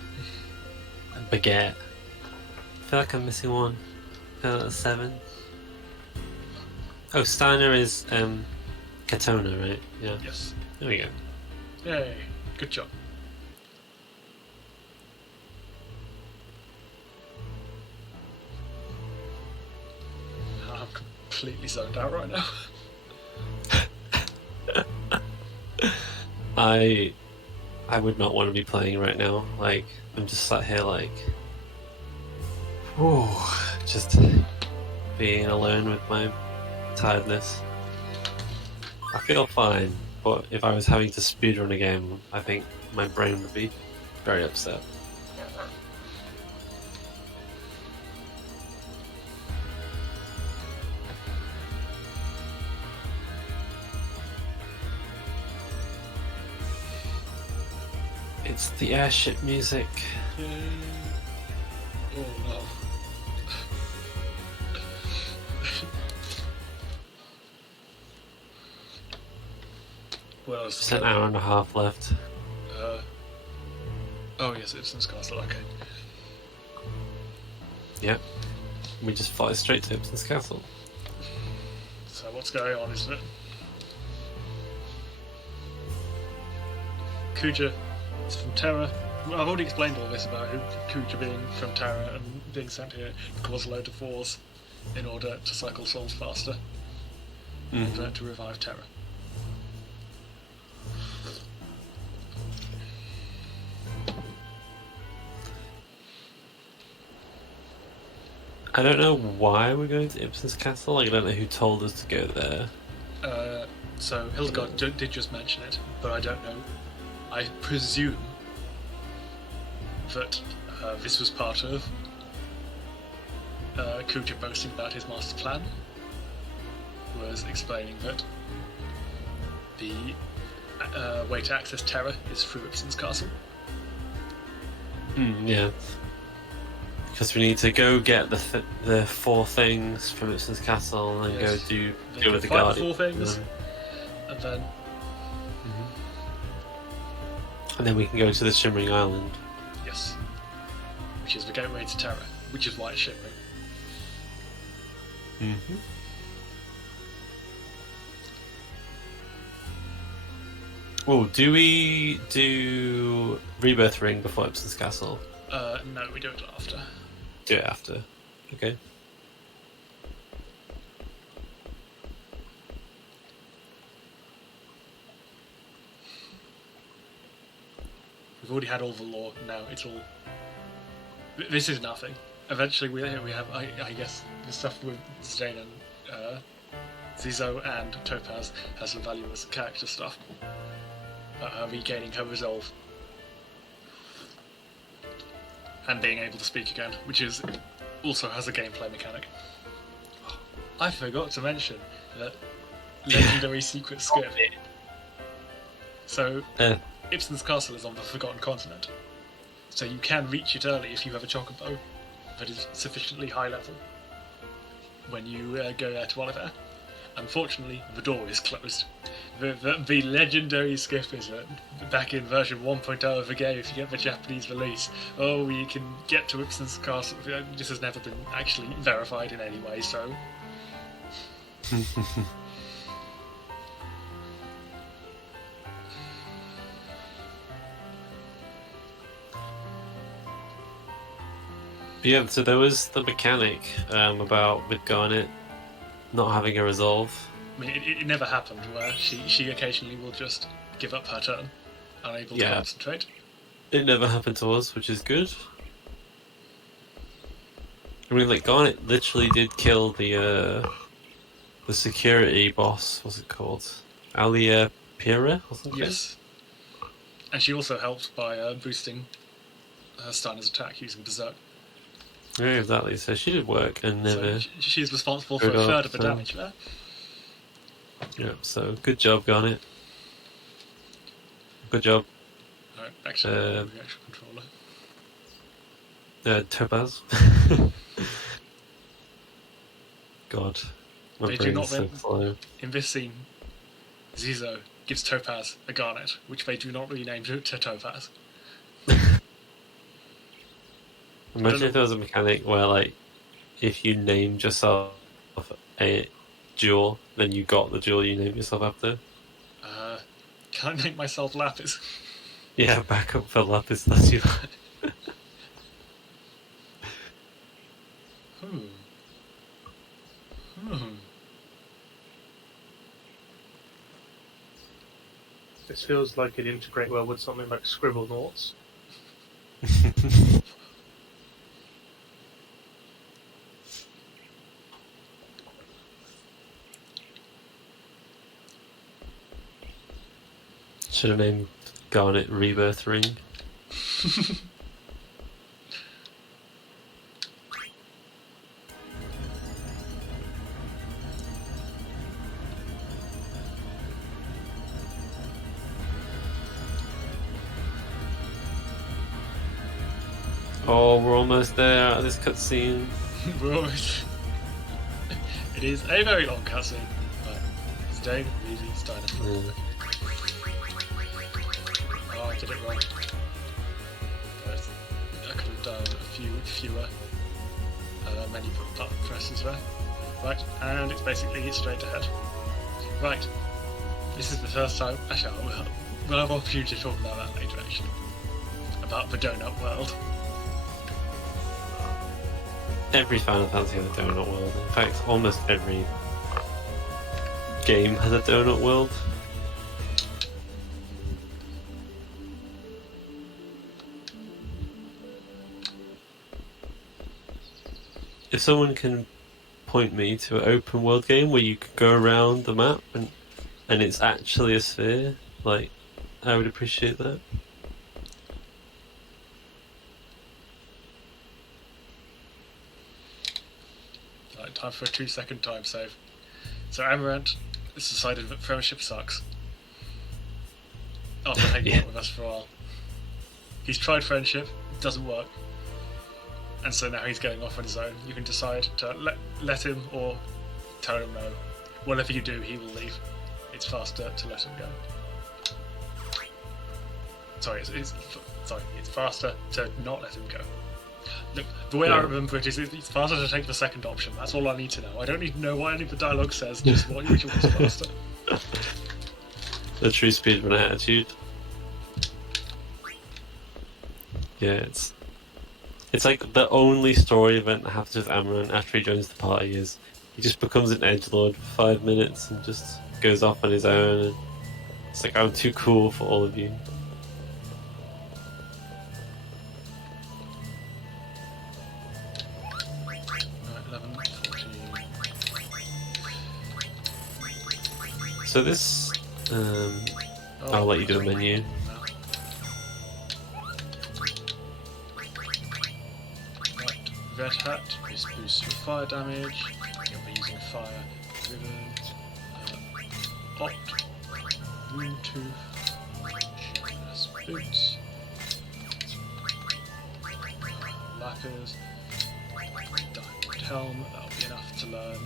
Baguette. I feel like I'm missing one. I feel like that's 7. Oh, Steiner is Katona, right? Yeah. Yes. There we go. Yay. Good job. I'm completely zoned out right now. I would not want to be playing right now. Like, I'm just sat here like, whew, just being alone with my tiredness. I feel fine, but if I was having to speedrun a game, I think my brain would be very upset. It's the airship music. Yay. Oh no. Well, Just an hour and a half left. Oh yes, Ibsen's Castle, okay. Yep. We just fly straight to Ibsen's Castle. So what's going on, isn't it? Kuja is from Terra. Well, I've already explained all this about Kuja being from Terra and being sent here to cause a load of wars in order to cycle souls faster and to revive Terra. I don't know why we're going to Ibsen's Castle. Like, I don't know who told us to go there. So Hildegard did just mention it, but I don't know. I presume that this was part of Kuja boasting about his master plan, was explaining that the way to access Terra is through Ibsen's Castle. Yeah. Because we need to go get the 4 things from Ibsen's Castle and then Yes. go with the fight Guardian. The 4 things, and then And then we can go to the Shimmering Island. yes, which is the gateway to Terra, which is why it's shimmering. Oh, do we do Rebirth Ring before Ibsen's Castle? No, we do it after. Do it after. Okay. We've already had all the lore. Now it's all. This is nothing. Eventually, we have, I guess, the stuff with Zidane and Zizo and Topaz has some value as character stuff. Regaining her resolve and being able to speak again, which is also has a gameplay mechanic. I forgot to mention that legendary secret skip. So Ibsen's Castle is on the Forgotten Continent, so you can reach it early if you have a chocobo that is sufficiently high level when you go there to Oliver. Unfortunately, the door is closed. The legendary skip is back in version 1.0 of the game if you get the Japanese release. Oh, you can get to Ibsen's Castle. This has never been actually verified in any way, so... Yeah, so there was the mechanic about with Garnet not having a resolve. I mean, it never happened where she occasionally will just give up her turn, unable to concentrate. It never happened to us, which is good. I mean, like, Garnet literally did kill the security boss, what's it called? Alia Pira or something? Yes. And she also helped by boosting Steiner's attack using Berserk. Yeah, exactly. So she did work and never... So she's responsible for a third of the damage there. Yeah, so good job, Garnet. Good job. Alright, back to the actual controller. Topaz. God. My They do brain's not so slow. In this scene, Zizo gives Topaz a Garnet, which they do not rename to Topaz. Imagine if there was a mechanic where, like, if you named yourself a jewel, then you got the jewel you named yourself after. Can I name myself Lapis? Yeah, back up for Lapis Lazuli. This feels like it'd integrate well with something like Scribble Noughts. Should have named Garnet Rebirth Ring. Oh, we're almost there out of this cutscene. We're almost... It is a very long cutscene, but it's Dane, really Steiner. Yeah. Oh, I did it wrong. But I could have done a few fewer menu button presses there. Right, and it's basically straight ahead. Right, this is the first time. Actually, we'll have opportunity to talk about that later, actually. About the donut world. Every Final Fantasy has a donut world. In fact, almost every game has a donut world. If someone can point me to an open world game where you can go around the map and it's actually a sphere, like, I would appreciate that. Right, time for a 2-second time save. So Amaranth has decided that friendship sucks. After hanging out with us for a while. He's tried friendship, it doesn't work. And so now he's going off on his own. You can decide to let him or tell him no. Whatever you do, he will leave. It's faster to let him go. Sorry, it's faster to not let him go. Look, the way I remember it is it's faster to take the second option. That's all I need to know. I don't need to know what any of the dialogue says, just which one is faster. The true speedrun attitude. Yeah, it's like the only story event that happens with Amaran after he joins the party is he just becomes an edgelord for 5 minutes and just goes off on his own. And it's like, I'm too cool for all of you. Right, 11, 14. So this, I'll let you do the menu. Right, red hat. This boosts your fire damage. You'll be using fire ribbon. Opt. Wound tooth. Boots. Lappers. Diamond helm. That'll be enough to learn.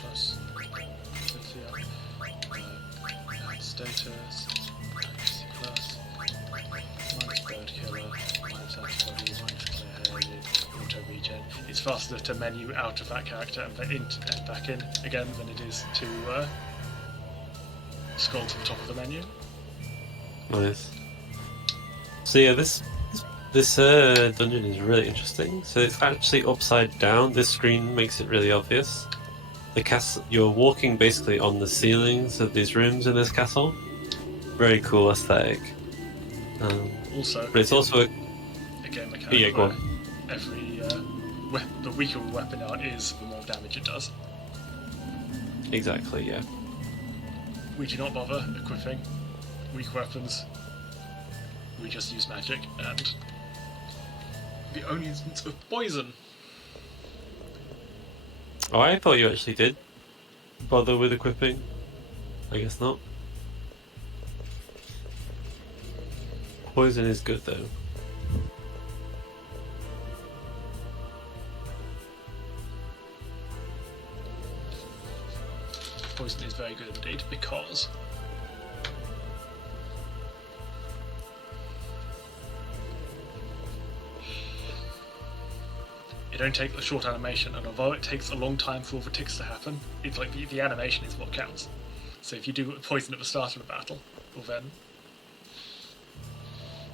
Plus ability up. Add status. Accuracy plus. Minus bird killer. Minus antibody. Minus clear headed. Auto regen. It's faster to menu out of that character and back in again than it is to scroll to the top of the menu. Nice. So yeah, this dungeon is really interesting. So it's actually upside down. This screen makes it really obvious. The castle, you're walking basically on the ceilings of these rooms in this castle. Very cool aesthetic. Also, but it's also a game mechanic yeah, go where on. every the weaker a weapon art is, the more damage it does. Exactly, yeah. We do not bother equipping weak weapons. We just use magic and the only instance of poison. Oh, I thought you actually did bother with equipping. I guess not. Poison is good though. Poison is very good indeed because it don't take a short animation, and although it takes a long time for all the ticks to happen, it's like the animation is what counts. So if you do poison at the start of the battle, well then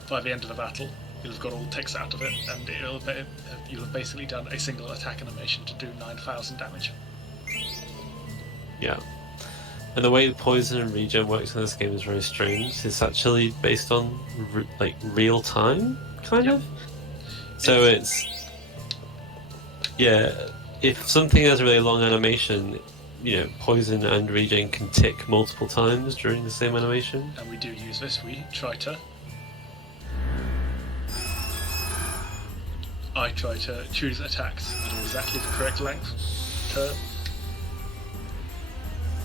by the end of the battle you'll have got all the ticks out of it, and you'll have basically done a single attack animation to do 9,000 damage. Yeah. And the way the poison and regen works in this game is very strange. It's actually based on real time, kind of. So it's yeah. If something has a really long animation, you know, poison and regen can tick multiple times during the same animation. And we do use this. I try to choose attacks that are exactly the correct length to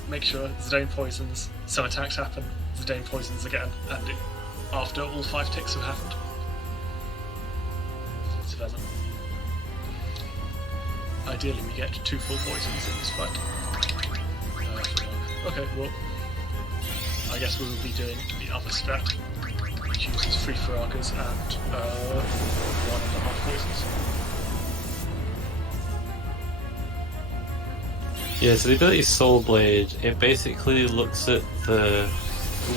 make sure Zidane poisons, some attacks happen, Zidane poisons again, and after all 5 ticks have happened. So then, ideally we get 2 full poisons in this fight. Okay, well, I guess we will be doing the other strat, which uses 3 Faragas and 1.5 poisons. Yeah, so the ability Soul Blade, it basically looks at the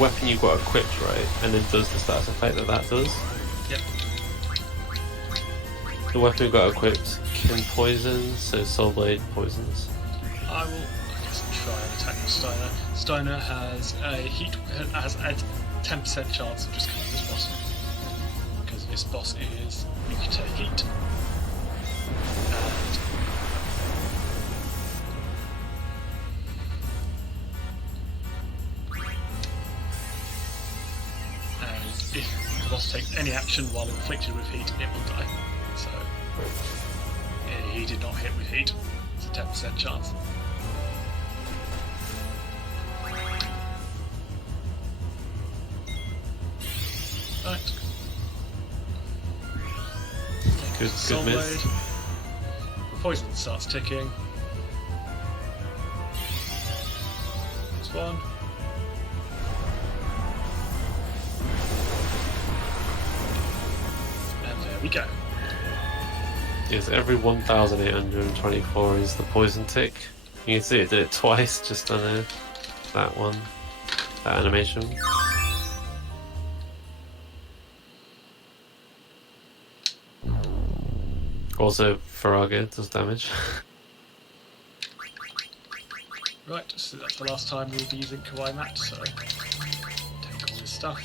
weapon you've got equipped, right, and then does the status effect that does. Yep. The weapon you've got equipped can poison, so Soul Blade poisons. I will, try and attack with Steiner. Steiner has a 10% chance of just killing this boss, because this boss is weak to heat. And if the boss takes any action while inflicted with heat, it will die. So he did not hit with heat. It's a 10% chance. Right. Good Soul miss. Blade. Poison starts ticking. That's 1. And there we go. is every 1,824 is the poison tick. You can see it did it twice just on that one, that animation. Also, Faraga does damage. Right, so that's the last time we'll be using Kawaii Mat, so take all this stuff.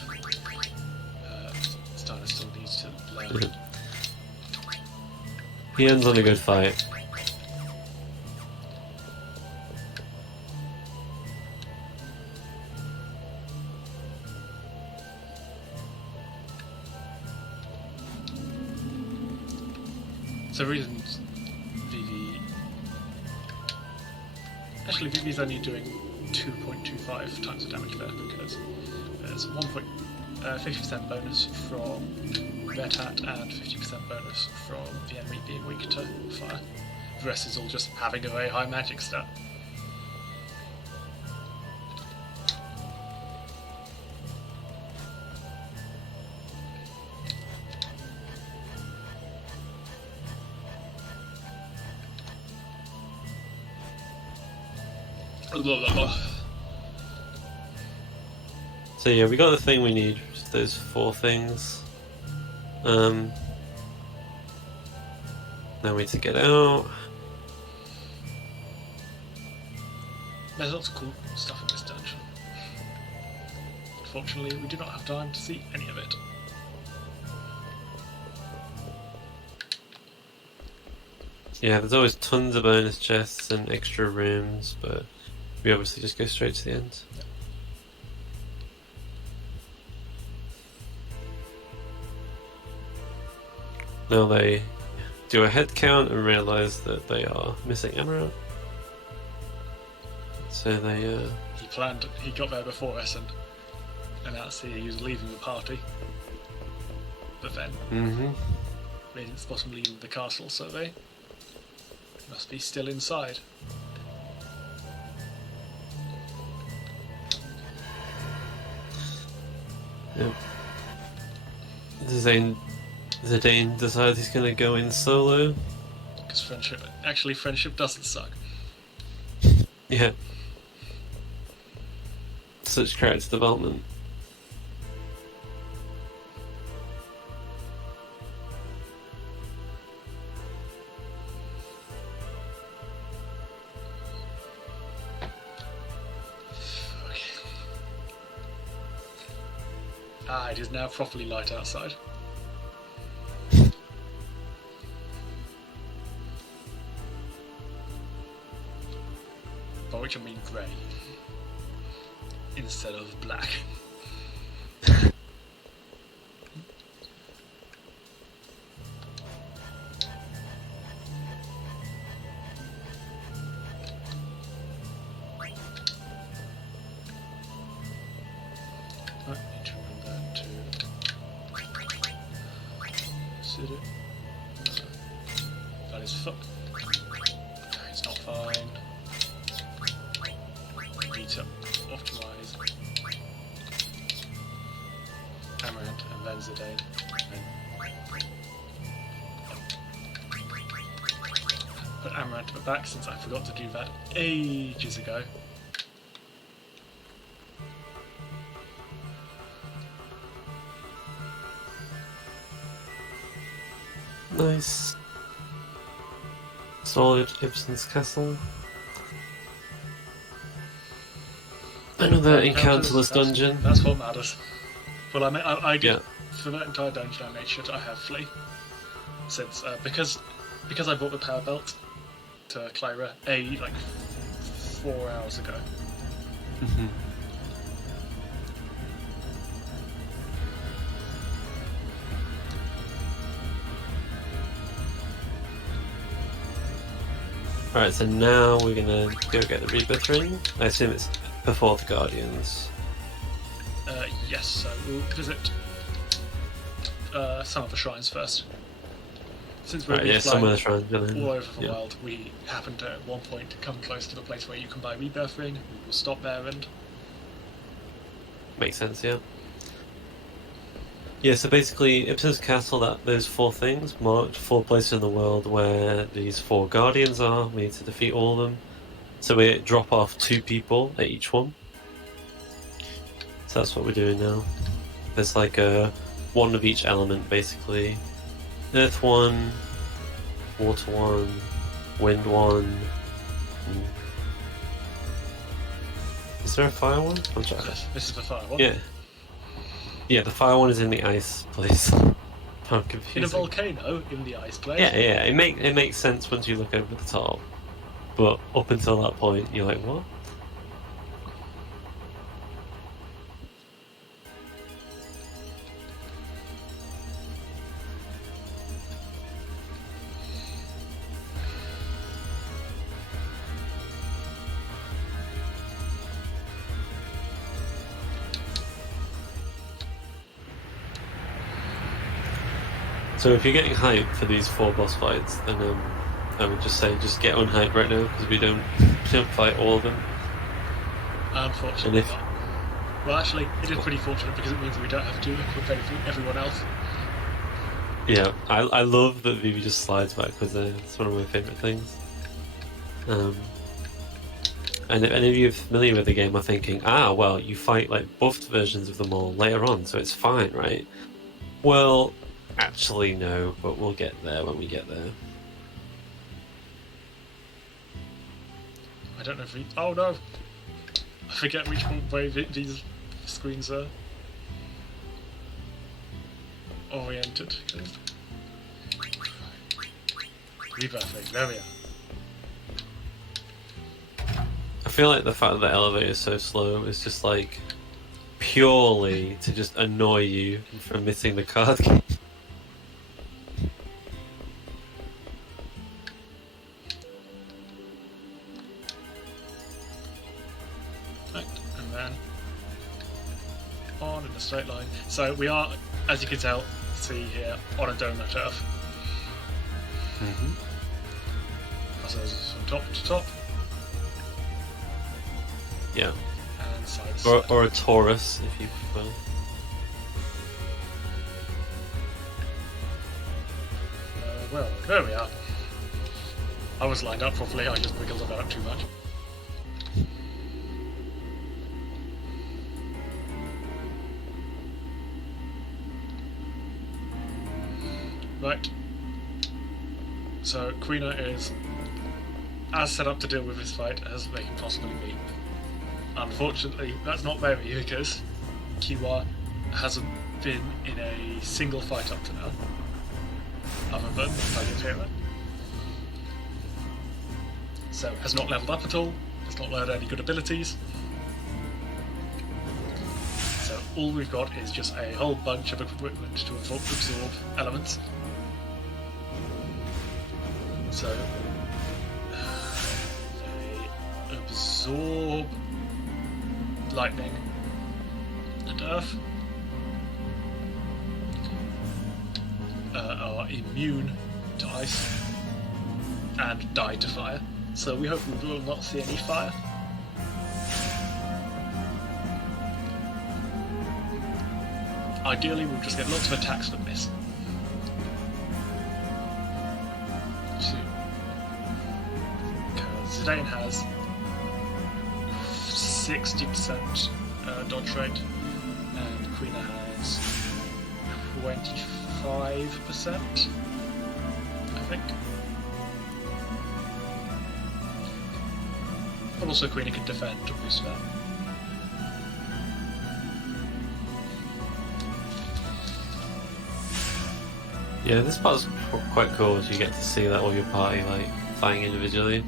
Steiner still needs to learn. He ends on a good fight. So the reason VV... Actually, VV's only doing 2.25 times the damage there, because there's 50% bonus from Red Hat and 50% bonus from the enemy being weak to fire. The rest is all just having a very high magic stat. So yeah, we got the thing we need, just those 4 things. Now we need to get out. There's lots of cool stuff in this dungeon. Unfortunately, we do not have time to see any of it. Yeah, there's always tons of bonus chests and extra rooms, but we obviously just go straight to the end. Now they do a head count and realise that they are missing Amaranth. So they He got there before us and announced he was leaving the party. But then they didn't spot him leaving the castle, so they must be still inside. Yep. Zidane decides he's gonna go in solo. Because friendship doesn't suck. Yeah. Such character development. It is now properly light outside. By which I mean grey instead of black. That is fuck. It's not fine. Need to optimize Amaranth and then Zidane. Put Amaranth back since I forgot to do that ages ago. Nice. Solid Ibsen's castle. Another encounterless dungeon. That's what matters. Well, I did, yeah. For that entire dungeon I made sure I have flee. Since, because I bought the power belt to Clyra, like 4 hours ago. Alright, so now we're gonna go get the Rebirth Ring. I assume it's before the Guardians. Yes, so we'll visit some of the shrines first. Since we're some of the shrines all over the world, we happened to at one point come close to the place where you can buy Rebirth Ring. We will stop there and... Makes sense, yeah. Yeah, so basically, Ibsen's Castle, that those 4 things marked 4 places in the world where these 4 guardians are. We need to defeat all of them. So we drop off 2 people at each one. So that's what we're doing now. There's like a 1 of each element, basically. Earth 1, water 1, wind 1. Is there a fire one? I'm sorry. This is the fire one. Yeah. Yeah, the fire one is in the ice place. I'm confused. In a volcano, in the ice place. Yeah, yeah. It makes sense once you look over the top. But up until that point, you're like, what? So if you're getting hyped for these 4 boss fights, then I would just say just get unhyped right now because we don't fight all of them. Unfortunately not. Well, actually, it is pretty fortunate because it means we don't have to equip everyone else. Yeah, I love that Vivi just slides backwards there. It's one of my favourite things. And if any of you are familiar with the game are thinking, well, you fight like buffed versions of them all later on, so it's fine, right? Well, actually no, but we'll get there when we get there. I don't know if we... Oh no! I forget which way these screens are oriented. Rebirthing, there we are. I feel like the fact that the elevator is so slow is just like purely to just annoy you from missing the card game. And then on in a straight line. So we are, as you can see here, on a donut Earth. So it's from top to top. Yeah. And side to side. Or a Taurus, if you prefer. Well, there we are. I was lined up properly, I just wiggled about too much. Right. So, Quina is as set up to deal with this fight as they can possibly be. Unfortunately, that's not very because Kiwa hasn't been in a single fight up to now, other than Pyrrha. So, has not leveled up at all, has not learned any good abilities. So, all we've got is just a whole bunch of equipment to absorb elements. So, they absorb lightning and earth, are immune to ice, and die to fire. So we hope we will not see any fire. Ideally, we'll just get lots of attacks from this. Zidane has 60% dodge rate, and Quina has 25%, I think. But also Quina can defend to boost that. Yeah, this part's quite cool as you get to see that all your party like fighting individually.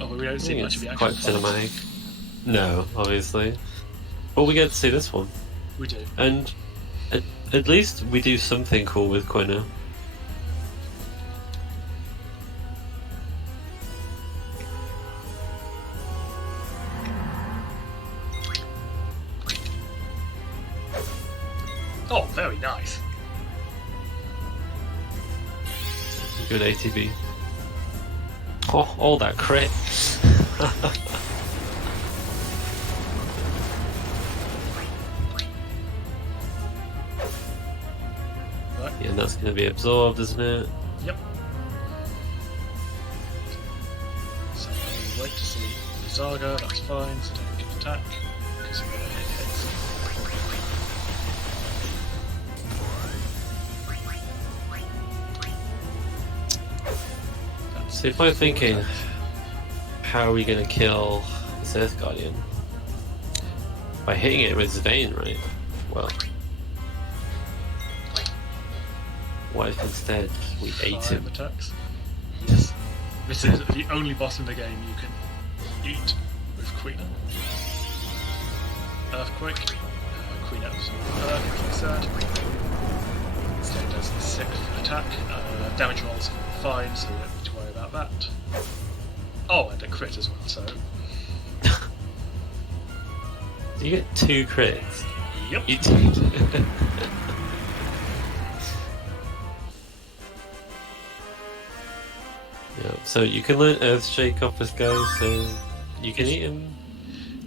Oh, but we don't see much of the It's actual quite fight. cinematic. No, obviously. But we get to see this one. We do. And at least we do something cool with Quina. Oh, very nice. Good ATB. Oh, all that crit. that's going to be absorbed, isn't it? Yep. So we wait to see the Saga, that's fine, so don't get attack, because we're going to hit hits. So if I'm thinking, how are we going to kill this Earth Guardian? By hitting it with Zidane, right? Well, what if instead we ate him? Attacks. Yes. This is the only boss in the game you can eat with Queen. Earthquake. Queen Earth. Third. Instead does the 6th attack. Damage rolls fine, so we don't need to worry about that. Oh, and a crit as well, so. You get 2 crits. Yep. You do. Yeah, so you can learn Earthshake off this guy, so you can eat him,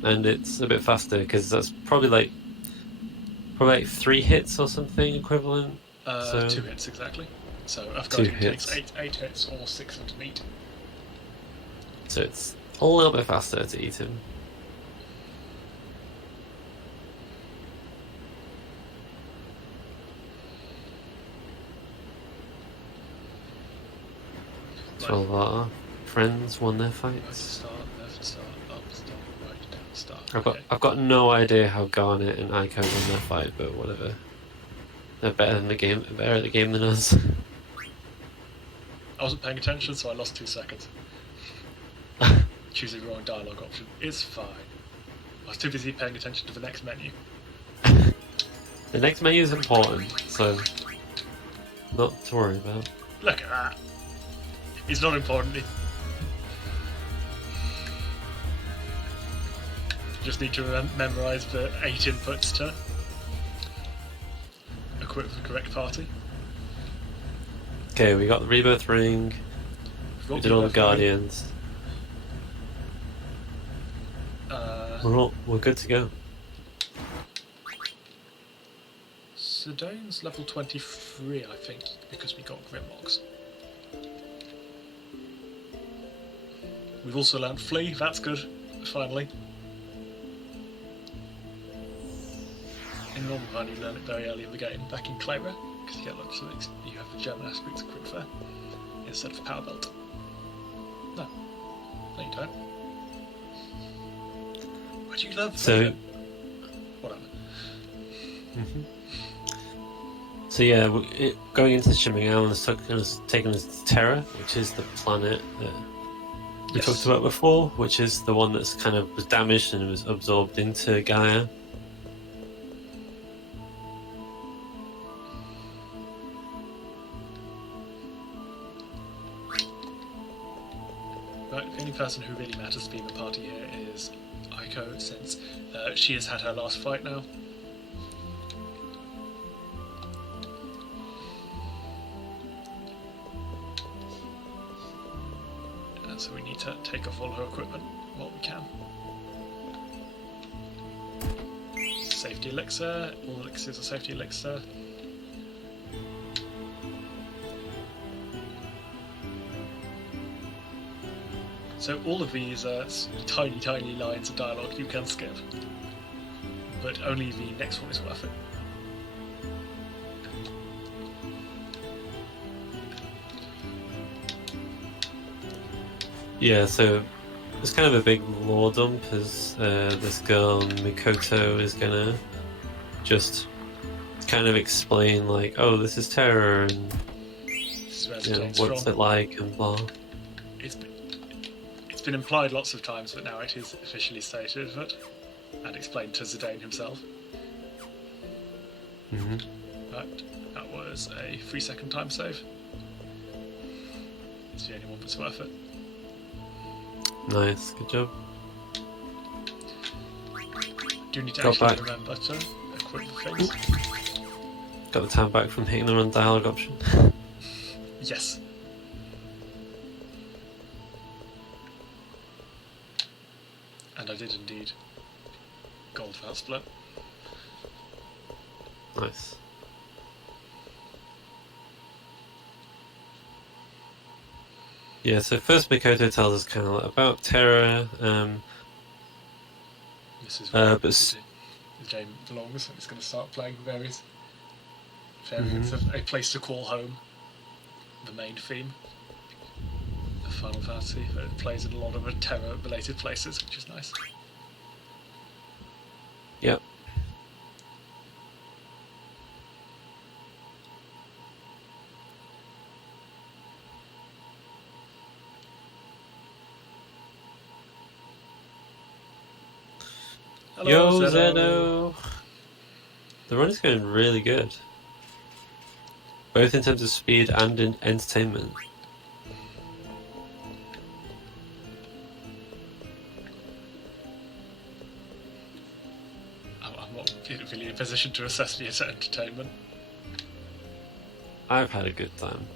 and it's a bit faster because that's probably like 3 hits or something equivalent. So 2 hits exactly. So 2 Afghan hits. takes 8 hits or 6 of them to eat. So it's a little bit faster to eat him. Right. 12 of our friends won their Right, fights. start, left, start, up, start, right, down, start. I've got no idea how Garnet and Ico won their fight, but whatever. They're better than the game. They're better at the game than us. I wasn't paying attention, so I lost 2 seconds. Choosing the wrong dialogue option. It's fine. I was too busy paying attention to the next menu. The next menu is important, so not to worry about. Look at that. It's not important. Just need to memorise the 8 inputs to equip the correct party. Okay, we got the Rebirth Ring. We did all the Guardians. We're good to go. Zidane's level 23, I think, because we got Grimlocks. We've also learned Flee, that's good, finally. In normal run you learn it very early in the game, back in Clara, because you get lots of you have the German aspects of Quick Fair instead of Power Belt. No. No you don't. Why do you learn So whatever. So yeah, going into Shimming is taking us to Terra, which is the planet that we talked about before, which is the one that's kind of was damaged and was absorbed into Gaia. Right, the only person who really matters to be in the party here is Aiko, since she has had her last fight now. And so we need to take off all her equipment while we can. Safety elixir, all elixirs are safety elixir. So all of these are tiny, tiny lines of dialogue you can skip, but only the next one is worth it. Yeah, so it's kind of a big lore dump as this girl Mikoto is gonna just kind of explain like, oh, this is Terror and what's it like and blah. It's been implied lots of times, but now it is officially stated and explained to Zidane himself. Right, that was a 3-second time save. It's the only one that's worth it. Nice, good job. Do need to Got actually back. remember to equip the things. Got the time back from hitting the wrong dialogue option. Yes. And I did indeed. Gold without split. Nice. Yeah, so first Mikoto tells us kind of about Terra. This is But the game belongs, and it's going to start playing various variants of A Place to Call Home, the main theme of Final Fantasy. It plays in a lot of Terra-related places, which is nice. Yep. Hello, Yo, Zeno. Zeno! The run is going really good. Both in terms of speed and in entertainment. I'm not really in a position to assess the entertainment. I've had a good time.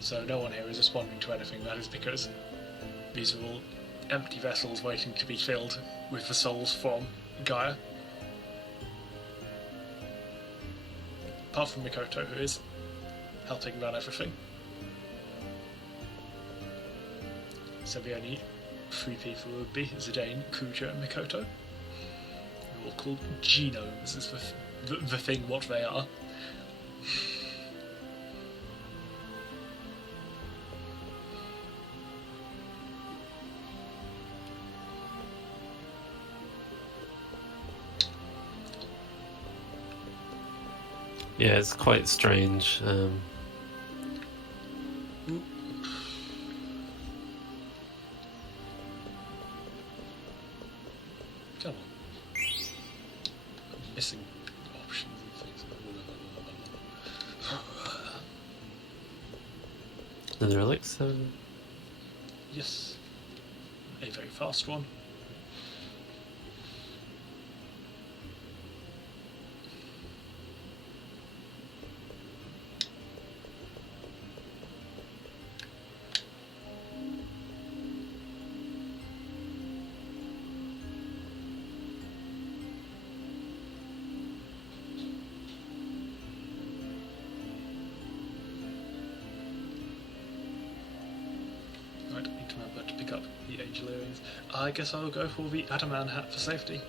So no one here is responding to anything. That is because these are all empty vessels waiting to be filled with the souls from Gaia. Apart from Mikoto, who is helping run everything. So the only 3 people would be Zidane, Kuja, and Mikoto. They're all called genomes, is the thing what they are. Yeah, it's quite strange. Come on. I'm missing options and things. Another elixir. Yes. A very fast one. Right, need to remember to pick up the angel earrings. I guess I'll go for the Adaman hat for safety.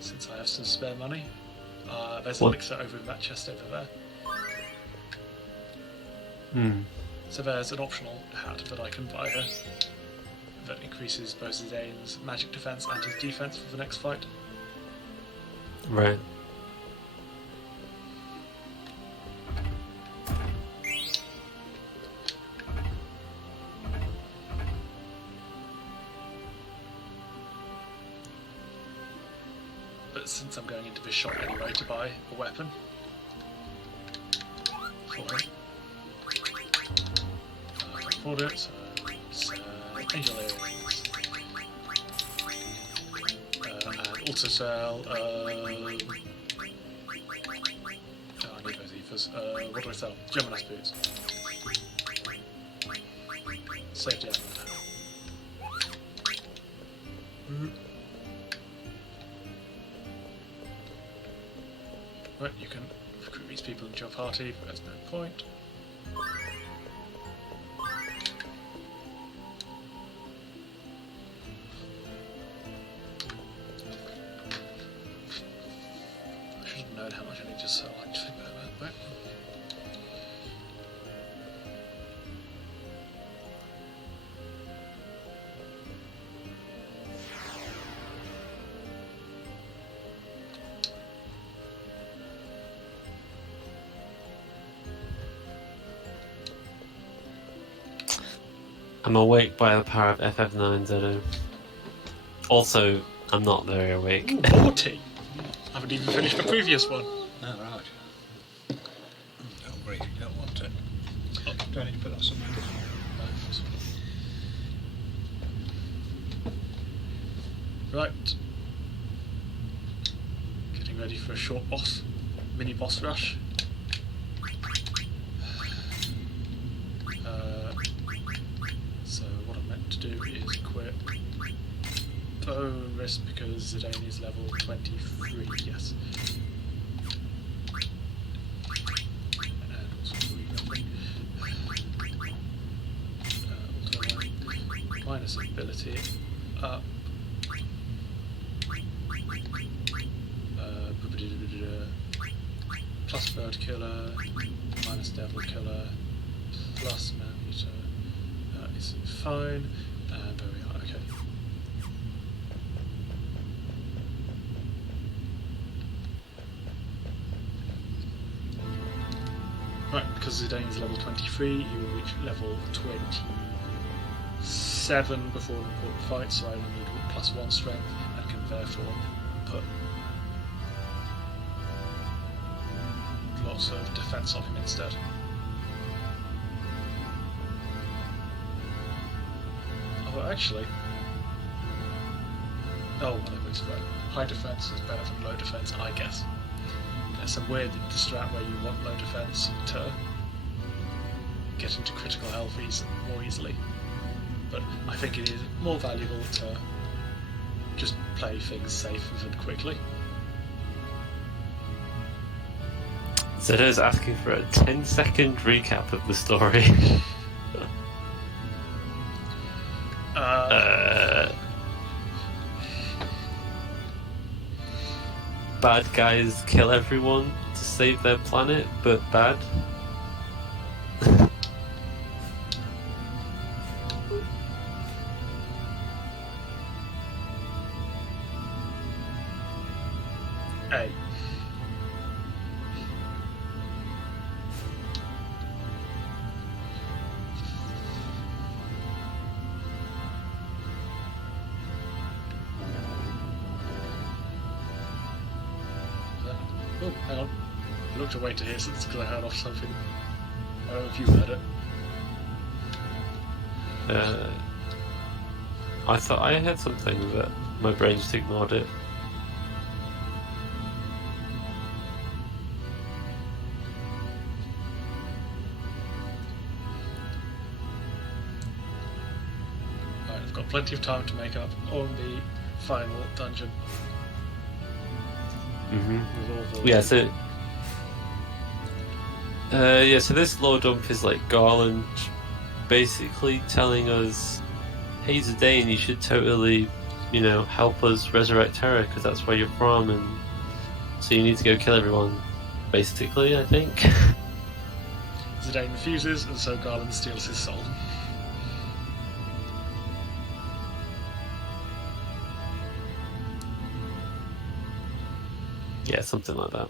Since I have some spare money. There's an elixir over in that chest over there. So there's an optional hat that I can buy here that increases both Zidane's magic defense and his defense for the next fight. Right. But since I'm going into this shop anyway to buy a weapon for him, I can afford it, so it's angel earrings. And also sell, I need those ethers. What do I sell? Gemini boots. Safety element. Right, you can recruit these people into your party, but there's no point. I should have known how much I need to sell actually, but I'm awake by the power of FF9, Zeno. Also, I'm not very awake. Ooh, 40! I haven't even finished the previous one. Oh, right. Don't worry, you don't want it. Oh, do I need to put that somewhere? Right. Getting ready for a short boss. Mini boss rush. low risk because Zidane is level 23, yes. And also minus ability up. Plus bird killer, minus devil killer, plus man eater. Is fine. And there we are. Okay. Right, because Zidane is level 23, he will reach level 27 before an important fight, so I will need +1 strength and can therefore put lots of defense on him instead. Although actually, whatever it's right. High defense is better than low defense, I guess. There's some weird strat where you want low defense to get into critical health more easily. But I think it is more valuable to just play things safe and quickly. Zedo's asking for a 10-second recap of the story. Bad guys kill everyone to save their planet, but bad. A. Oh, hang on. I looked away to hear since because I heard off something. I don't know if you heard it. I thought I had something, but my brain just ignored it. Alright, I've got plenty of time to make up on the final dungeon. Yeah, so so this lore dump is like Garland basically telling us, hey Zidane, you should totally, help us resurrect Terra because that's where you're from, and so you need to go kill everyone, basically, I think. Zidane refuses, and so Garland steals his soul. Yeah, something like that.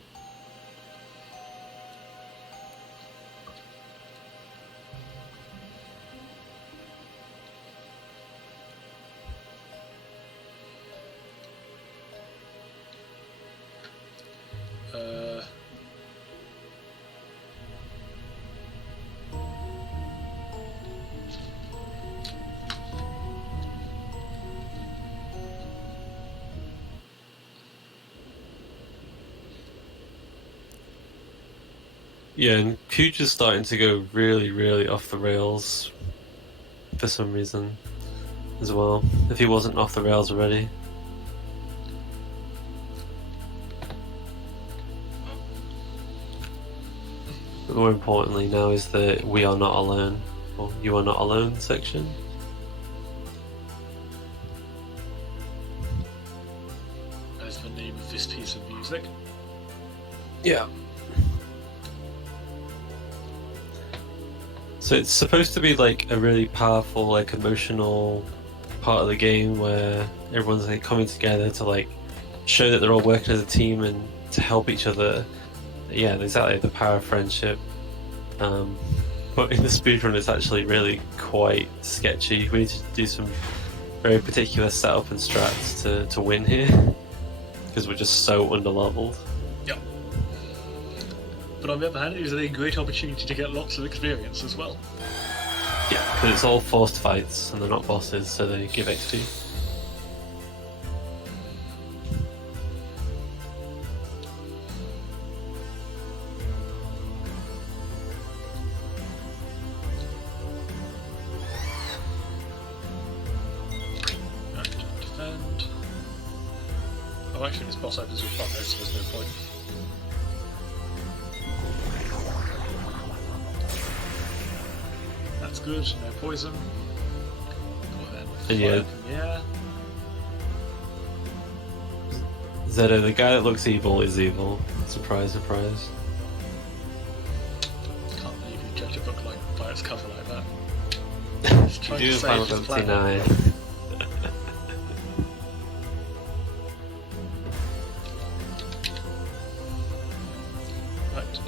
Yeah, and Future's starting to go really, really off the rails for some reason as well, if he wasn't off the rails already. But more importantly now is the "We are not alone," or "You are not alone" section. That's the name of this piece of music. Yeah. So it's supposed to be like a really powerful, like emotional part of the game where everyone's like coming together to like show that they're all working as a team and to help each other. Yeah, exactly, the power of friendship. But in the speedrun it's actually really quite sketchy. We need to do some very particular setup and strats to win here because we're just so underleveled. Yep. But on the other hand, it is a great opportunity to get lots of experience as well. Yeah, because it's all forced fights and they're not bosses, so they give XP. Right, defend. Oh, actually, this boss opens with fire, so there's no point. That's good, no poison. Go ahead. And yeah. Yeah. Zeta, the guy that looks evil is evil. Surprise, surprise. Can't believe you judge a book like by its cover like that. Just trying You to do save Final his Fantasy planet. 9. Right.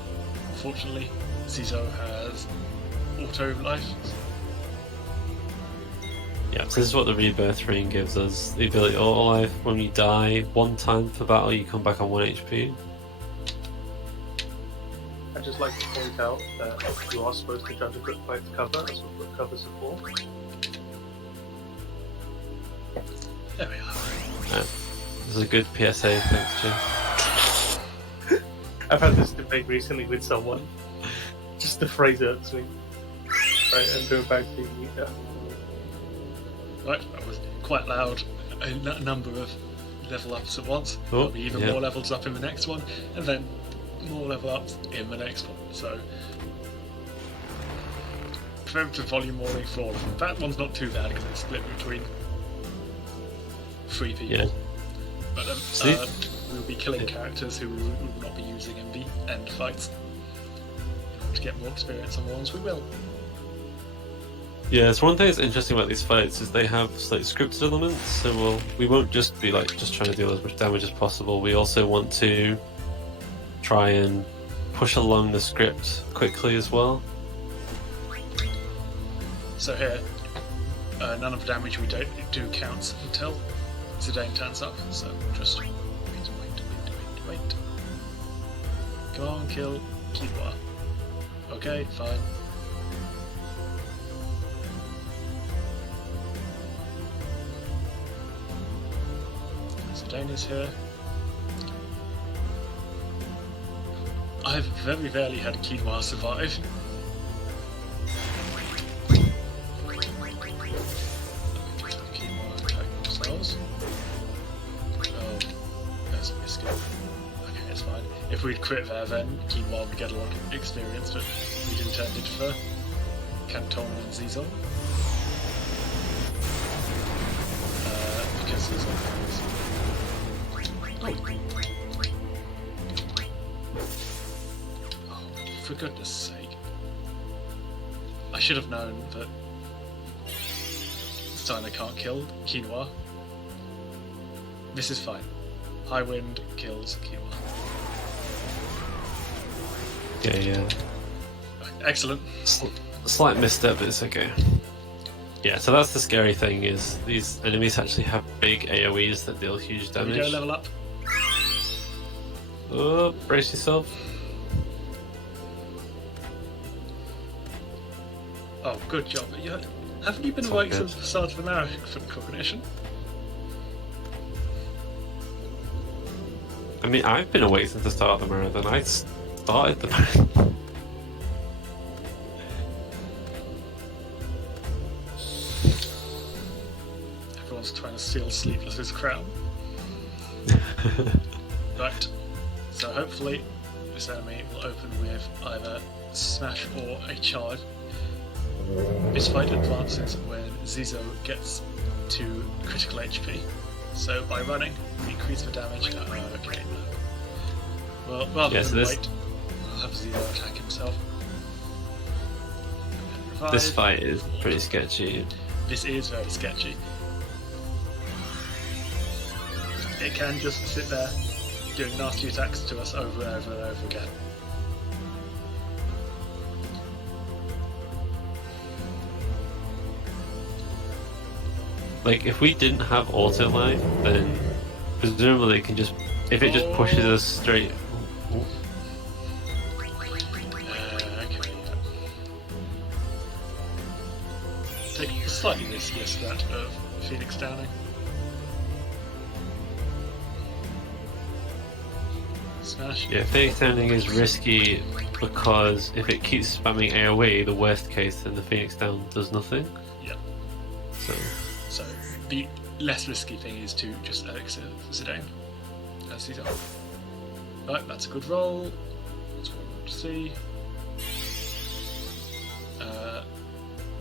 Unfortunately, Zizo has auto life. Yeah, so this is what the rebirth ring gives us. The ability to auto life. When you die one time per battle, you come back on 1 HP. I'd just like to point out that you are supposed to judge a book by its cover. That's what book covers are for. There we are. This is a good PSA, thanks, Jim. I've had this debate recently with someone. Just the phrase irks me. Right, and going back to Right, that was quite loud. A number of level ups at once. Oh, There'll be even yeah. more levels up in the next one, and then more level ups in the next one. So, preemptive volume warning for all of them. That one's not too bad because it's split between 3 people. Yeah. But See? we'll be killing characters who we will not be using in the end fights. In order to get more experience on the ones we will. Yeah, so one thing that's interesting about these fights is they have like scripted elements, so we won't just be like just trying to deal as much damage as possible. We also want to try and push along the script quickly as well. So here, none of the damage we do counts until Zidane turns up, so just wait. Come on, kill Kiwa. Okay, fine. Zidane is here. I've very rarely had a Quinoa survive. Quinoa attack themselves. Oh, that's a risk. Okay, it's fine. If we'd crit there, then Quinoa would get a lot of experience, but we didn't turn it for Canton and Zizo. Because Zizo is. Oh, for goodness sake. I should have known that this time they can't kill Quinoa. This is fine. High wind kills Quinoa. Yeah. Excellent. Slight misstep, but it's okay. Yeah, so that's the scary thing, is these enemies actually have big AoEs that deal huge There we damage. go, level up. Oh, brace yourself. Oh, good job. Haven't you been It's all awake good. since the start of the marathon for cognition? I mean, I've been awake since the start of the marathon. I started the marathon. Everyone's trying to steal Sleepless's crown. Right. So hopefully this enemy will open with either smash or a charge. This fight advances when Zizo gets to critical HP. So by running, we increase the damage. Okay. Well, rather Yeah, so than this- wait, we'll have Zizo attack himself. Revive. This fight is pretty sketchy. This is very sketchy. It can just sit there doing nasty attacks to us over and over and over again. Like, if we didn't have auto life, then presumably it can just, if it just pushes us straight. Okay, yeah. Take a slightly riskier strat of Phoenix Downing. Smash. Yeah, Phoenix Downing is risky because if it keeps spamming AoE, the worst case, then the Phoenix Down does nothing. Yeah. So, So the less risky thing is to just elixir Zidane. Caesar. Right, that's a good roll. That's what we want to see.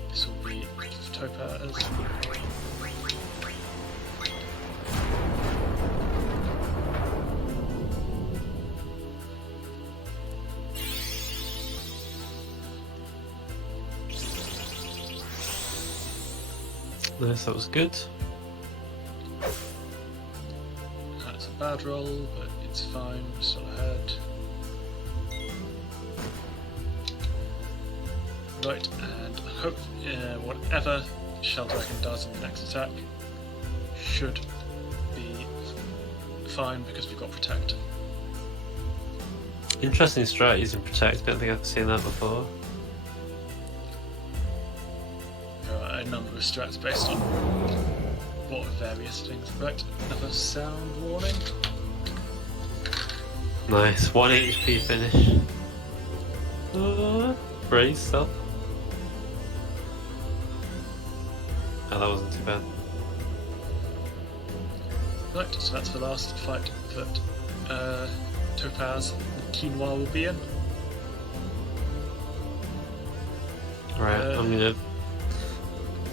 This will be Topaz. Nice, that was good. That's a bad roll, but it's fine. We're still ahead. Right, and hope whatever Shell Dragon does in the next attack should be fine because we've got Protect. Interesting strat using Protect, I don't think I've seen that before. There are a number of strats based on what various things. Right, another sound warning. Nice, 1 HP finish. Brace stuff. Oh, that wasn't too bad. Right, so that's the last fight that Topaz and Quinoa will be in. Right, I'm gonna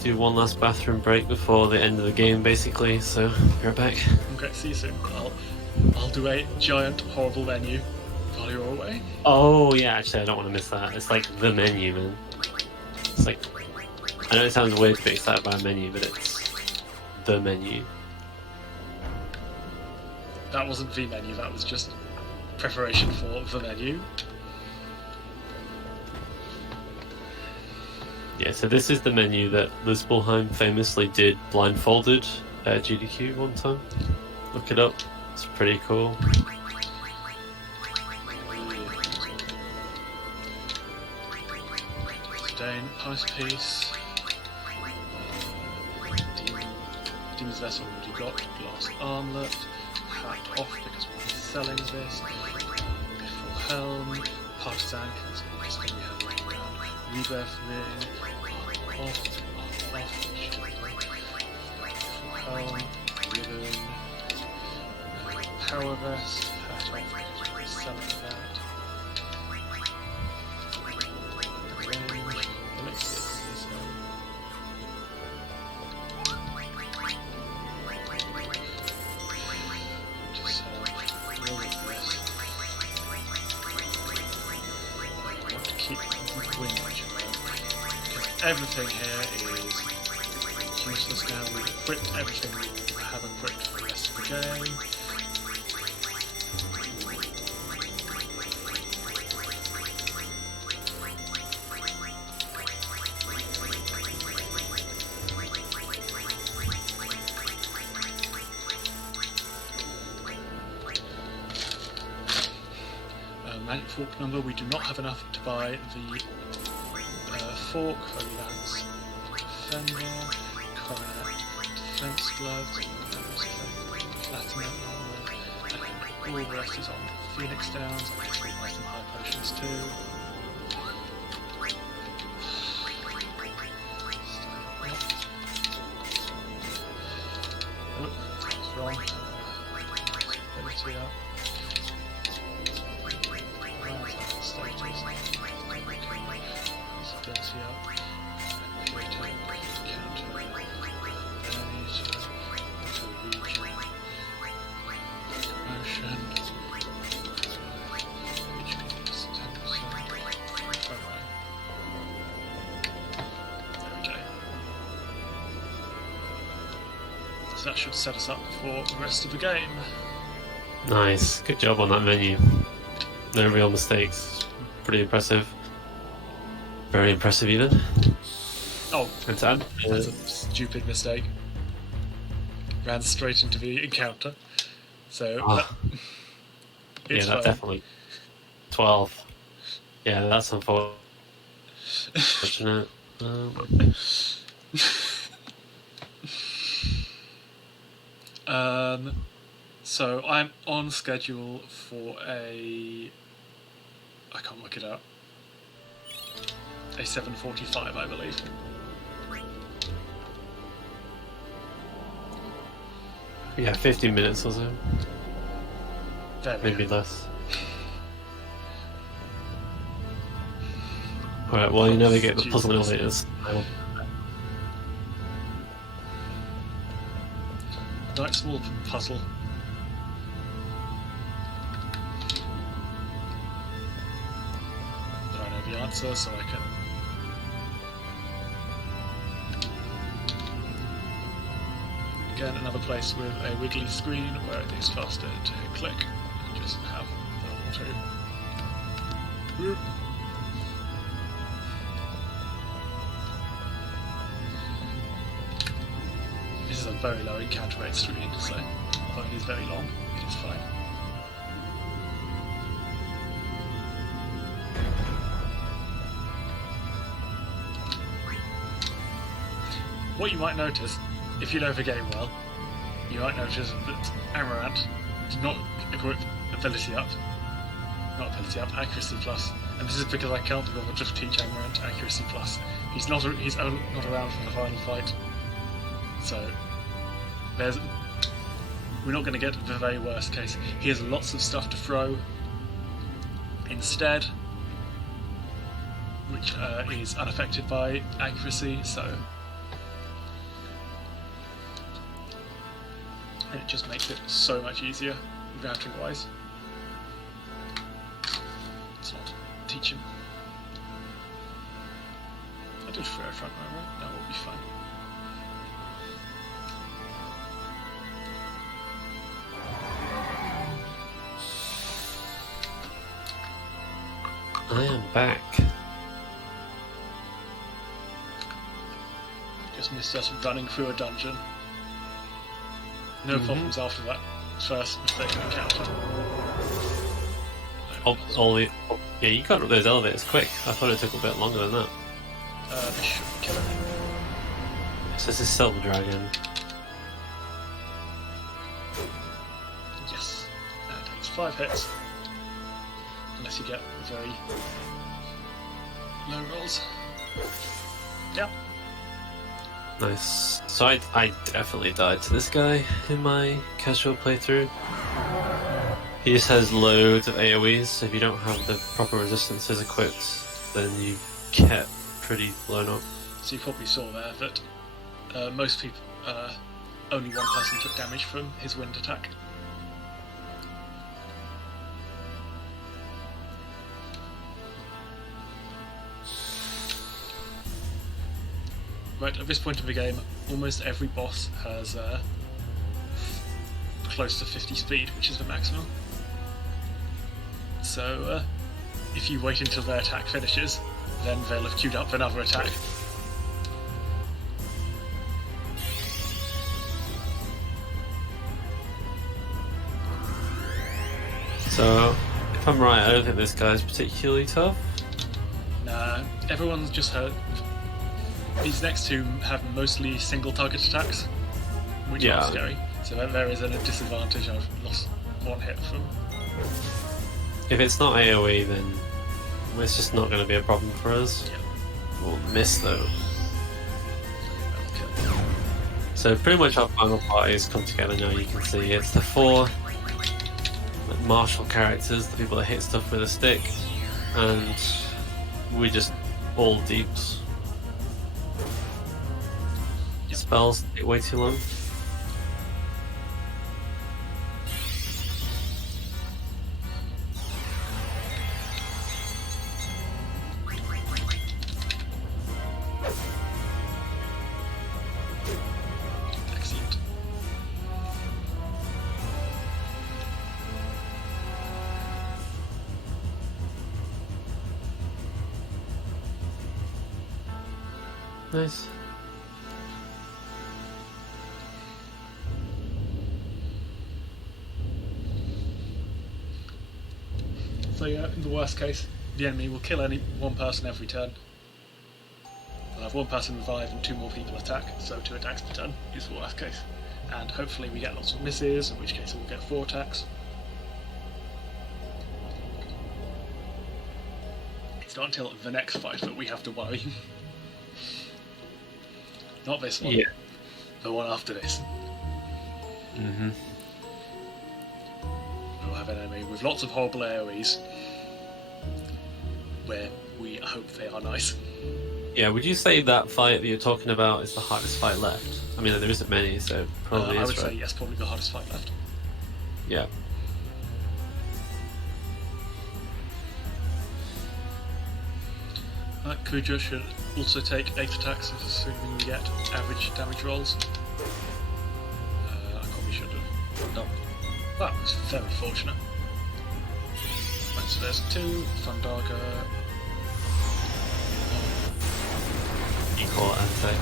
do one last bathroom break before the end of the game, basically. So be right back. Okay, see you soon. I'll do a giant horrible menu while you're away. Oh yeah, actually, I don't want to miss that. It's like the menu, man. It's like, I know it sounds weird to be excited by a menu, but it's the menu. That wasn't the menu. That was just preparation for the menu. Yeah, so this is the menu that Liz Bullheim famously did blindfolded at GDQ one time. Look it up. It's pretty cool. Dane, Ice Piece. Demon's Vessel already got. Glass Armlet. Hat off because we'll be selling this. Full Helm. Partisan because it's going to be having around. Rebirth Ring. Off. Full Helm. Ribbon. Power Vest. Hat off because we'll be selling that. Everything here is useless now. We've equipped everything we have equipped for the rest of the game. Magic Fork number, we do not have enough to buy the fork, Holy Lance, Defender, Coronet, Defense Gloves, Platinum Armor, and all the rest is on Phoenix Downs. I guess we buy some high potions too. Oh, that's wrong. Ability up. That should set us up for the rest of the game. Nice, good job on that menu. No real mistakes. Pretty impressive. Very impressive even. Oh, And to add, that's a stupid mistake. Ran straight into the encounter. So yeah, it's that fine. definitely 12. Yeah, that's unfortunate. So I'm on schedule for I can't work it out. A 7:45, I believe. Yeah, 15 minutes or so. There we maybe go. less. Alright, well you navigate the puzzle elevators. Nice small puzzle. But I know the answer, so I can. Again, another place with a wiggly screen where it is faster to click and just have the auto. This is a very low encounter rate screen, so although it is very long, it is fine. What you might notice, if you know the game well, you might notice that Amaranth did not equip Ability Up. Not Ability Up, Accuracy Plus. And this is because I can't be bothered to teach Amaranth Accuracy Plus. He's not around for the final fight. So, we're not going to get the very worst case. He has lots of stuff to throw instead, which is unaffected by accuracy, so... And it just makes it so much easier, routing-wise. Let's not teach him. I did throw a front row, right? That will be fine. I am back. Just missed us running through a dungeon. No problems after that first mistaken encounter. Yeah, you got up those elevators quick. I thought it took a bit longer than that. This should kill him. So this is Silver Dragon. Yes. That takes 5 hits. Unless you get very low rolls. Yeah. Nice. So I definitely died to this guy in my casual playthrough. He just has loads of AoEs, so if you don't have the proper resistances equipped, then you get pretty blown up. So you probably saw there that most people, only one person took damage from his wind attack. Right, at this point of the game, almost every boss has close to 50 speed, which is the maximum. So, if you wait until their attack finishes, then they'll have queued up another attack. So, if I'm right, I don't think this guy's particularly tough. Nah, everyone's just hurt. These next two have mostly single target attacks, which are scary. So there is a disadvantage. I've lost 1 hit from. If it's not AoE, then it's just not going to be a problem for us. Yeah. We'll miss though. Okay. So pretty much our final parties come together now. You can see it's the 4 martial characters, the people that hit stuff with a stick, and we just all deeps. Spells take way too long. Excellent. Nice. So yeah, in the worst case, the enemy will kill one person every turn. We'll have 1 person revive and 2 more people attack, so 2 attacks per turn is the worst case. And hopefully we get lots of misses, in which case we'll get 4 attacks. It's not until the next fight that we have to worry. Not this one. Yeah. The one after this. Mm-hmm. We'll have an enemy with lots of horrible AoEs, where we hope they are nice. Yeah, would you say that fight that you're talking about is the hardest fight left? I mean, there isn't many, so probably I is, would right? say yes, probably the hardest fight left. Yeah. Kuja should also take 8 attacks, assuming we get average damage rolls. I probably should have. No. That was very fortunate. Right, so there's 2, Fandaga. Equal ante.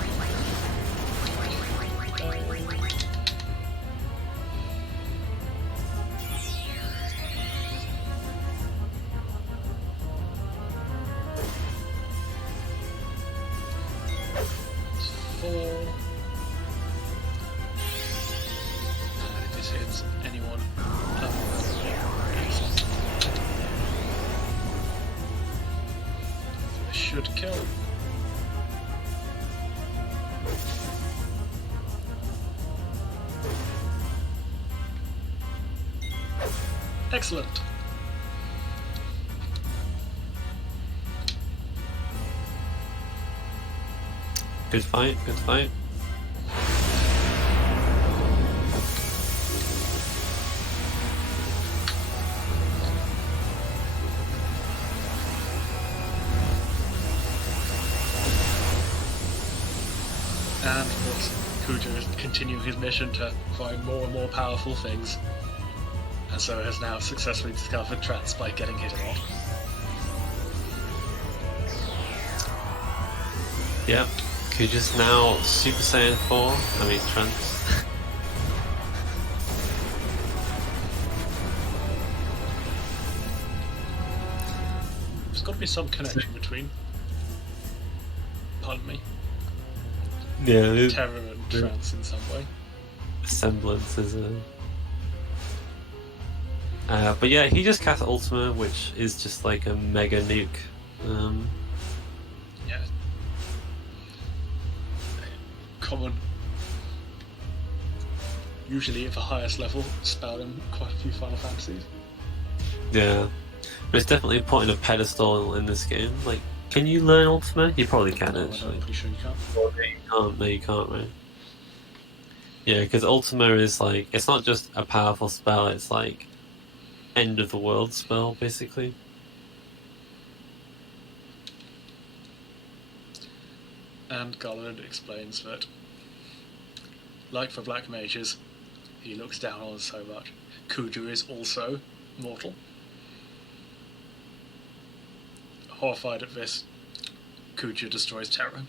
If this hits anyone, this should kill. Excellent. Good fight, good fight. And of course, Kuja is continuing his mission to find more and more powerful things, and so has now successfully discovered traps by getting hit a lot. Yep. Kuja's now Super Saiyan 4. I mean, Trunks. There's got to be some connection between. Pardon me. Yeah, Terror and trance in some way. semblance is a. But yeah, he just cast Ultima, which is just like a mega nuke. Yeah. Common. Usually at the highest level, spell in quite a few Final Fantasies. Yeah, but it's definitely put in a pedestal in this game. Like, can you learn Ultima? You probably can No, actually. I'm pretty sure you can't. No, you can't, right? Yeah, because Ultima is like, it's not just a powerful spell, it's like end of the world spell, basically. And Garland explains that, like for black mages, he looks down on so much. Kuja is also mortal. Horrified at this, Kuja destroys Terra.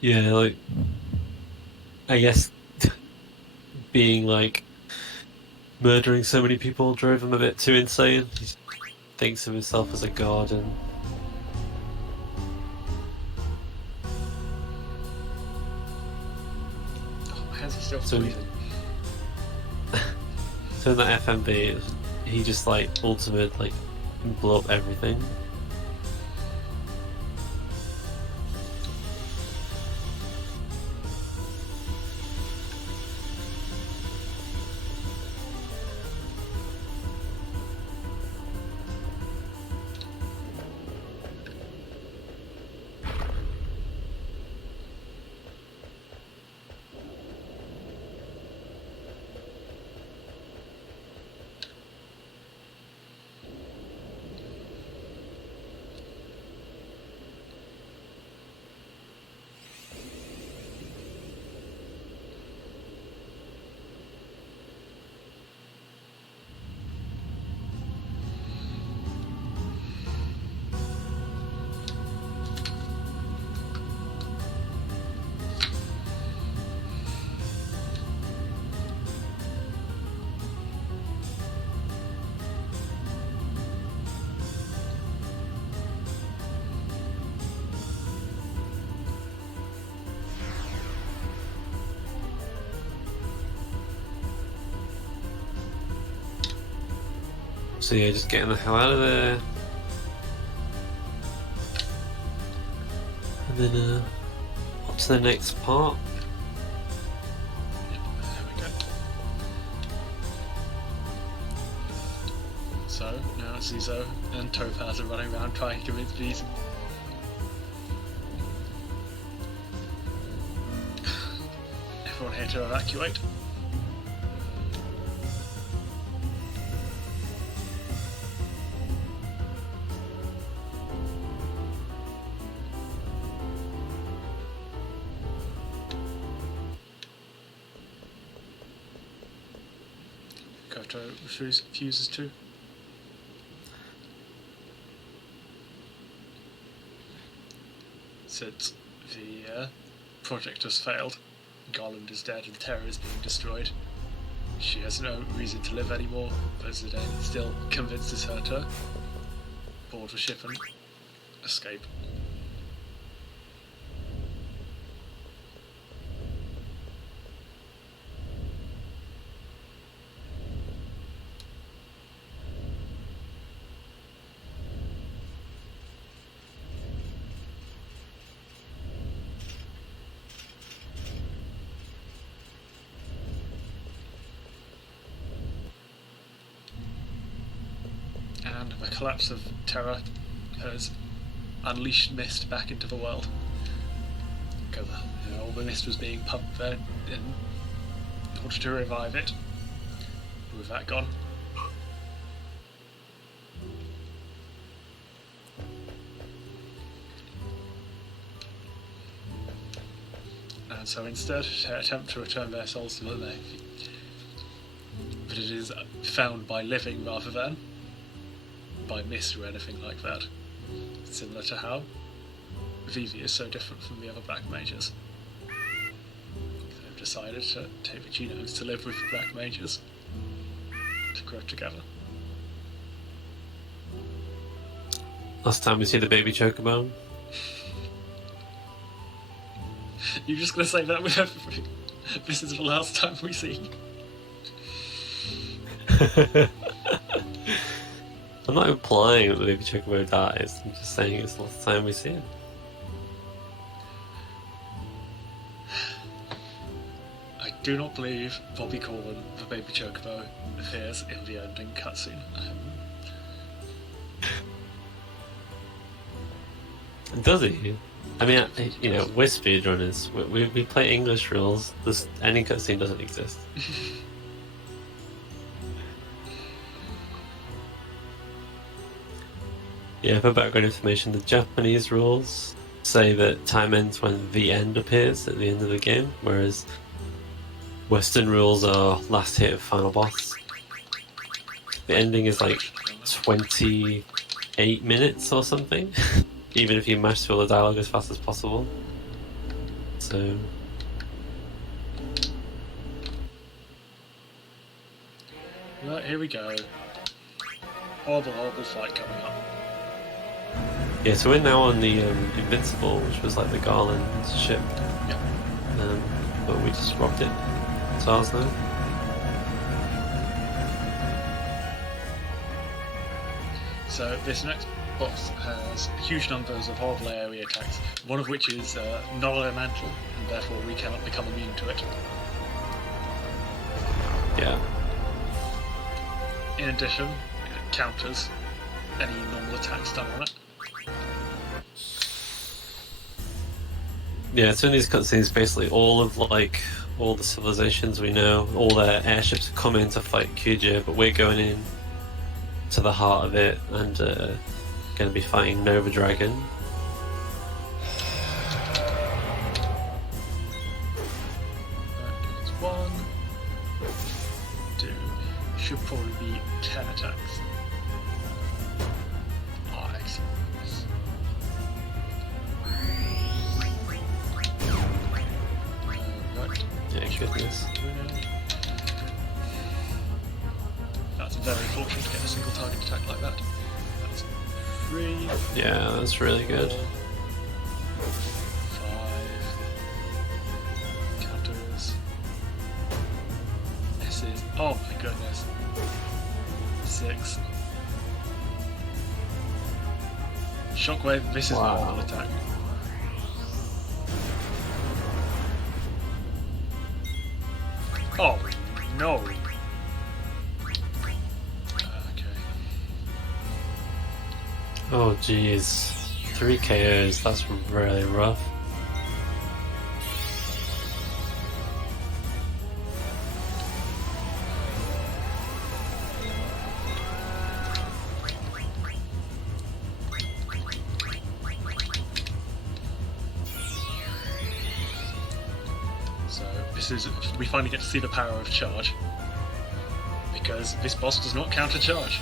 Yeah, like, I guess being like murdering so many people drove him a bit too insane. He thinks of himself as a god, and Oh, my hands are still So- bleeding. so in that FMV, he just like ultimate like blow up everything. So yeah, just getting the hell out of there. And then up to the next part. There we go. So now Zizo and Topaz are running around trying to convince Bees. Everyone here to evacuate. Koto refuses to. Since the project has failed, Garland is dead and Terra is being destroyed. She has no reason to live anymore, but Zidane still convinces her to board the ship and escape. And the collapse of Terra has unleashed mist back into the world. Because all the mist was being pumped there in order to revive it. With that gone. And so instead, they attempt to return their souls to the Navy. But it is found by living rather than by mist or anything like that. Similar to how Vivi is so different from the other black mages. They've decided to take the genomes to live with the black mages, to grow together. Last time we see the baby chocobo. You're just going to say that with everything. This is the last time we see. I'm not implying that the baby chocobo dies, I'm just saying it's the last time we see it. I do not believe Bobby Corwin, the baby chocobo, appears in the ending cutscene. Does he? I mean, we're speedrunners. We play English rules. This any cutscene doesn't exist. Yeah, for background information, the Japanese rules say that time ends when the end appears at the end of the game, whereas Western rules are last hit of final boss. The ending is like 28 minutes or something, even if you mash through all the dialogue as fast as possible. So... Right, here we go. Horrible, horrible fight coming up. Yeah, so we're now on the Invincible, which was like the Garland ship. Yeah. But we just rocked it. It's ours now. So this next boss has huge numbers of horrible area attacks, one of which is non-elemental, and therefore we cannot become immune to it. Yeah. In addition, it counters any normal attacks done on it. Yeah, so in these cutscenes, basically all the civilizations we know, all their airships are coming to fight Kuja, but we're going in to the heart of it and going to be fighting Nova Dragon. That's 1, 2, should probably be 10 attacks. Oh, excellent. Right. Yeah, goodness. That's very fortunate to get a single target attack like that. That's 3. Yeah, that's really good. 5 counters. This is, oh my goodness, 6. Shockwave, this is Wow. a normal attack. Oh, no. Okay. Oh jeez. 3 KOs, that's really rough. So this is, we finally get to see the power of charge, because this boss does not counter charge,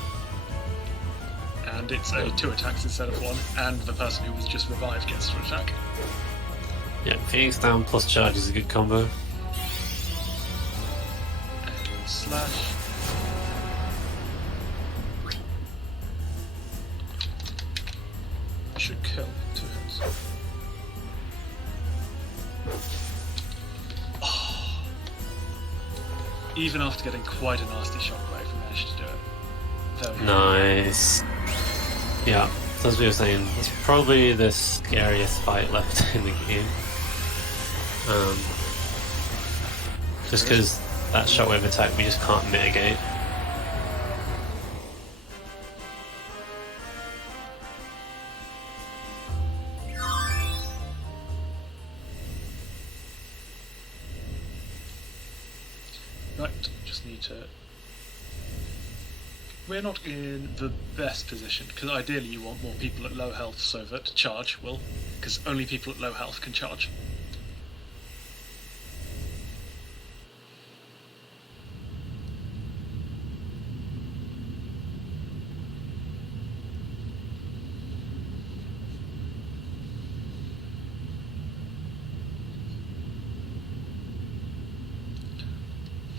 and it's only 2 attacks instead of 1, and the person who was just revived gets to attack. Yeah, Phoenix down plus charge is a good combo. And then slash. Should kill 2 hits. Oh. Even after getting quite a nasty shockwave, we managed to do it. Very Nice. Yeah, so as we were saying, it's probably the scariest fight left in the game. Just because that shockwave attack we just can't mitigate. Right, just need to... We're not in the best position, because ideally you want more people at low health so that charge will, because only people at low health can charge.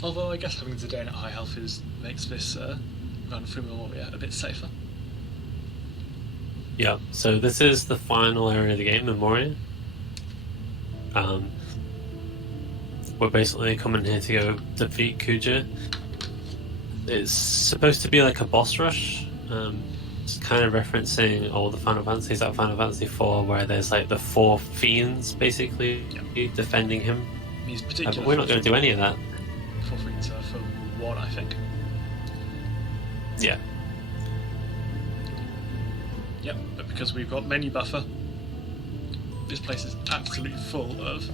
Although I guess having Zidane at high health makes this run through Memoria a bit safer. Yeah, so this is the final area of the game, Memoria. We're basically coming here to go defeat Kuja. It's supposed to be like a boss rush. It's kind of referencing all the Final Fantasies out of Final Fantasy IV, where there's like the 4 fiends basically defending him. He's But we're not going to do any of that. 4 fiends for 1, I think. Yeah. Yep, but because we've got menu buffer, this place is absolutely full of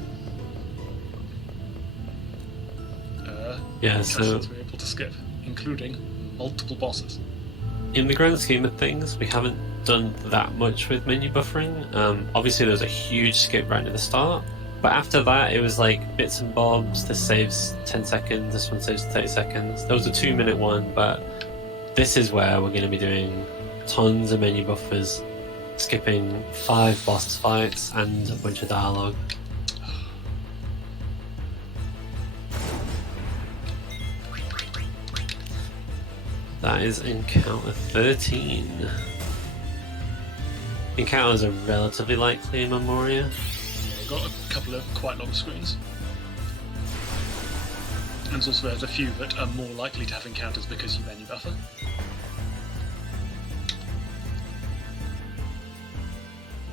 Yeah, so cutscenes we're able to skip, including multiple bosses. in the grand scheme of things, we haven't done that much with menu buffering. Obviously, there was a huge skip right at the start, but after that, it was like bits and bobs. This saves 10 seconds, this one saves 30 seconds. There was a 2-minute one, but this is where we're going to be doing tons of menu buffers, skipping 5 boss fights and a bunch of dialogue. That is encounter 13. Encounters are relatively likely in Memoria. Yeah, we've got a couple of quite long screens. And also there's a few that are more likely to have encounters because you menu buffer.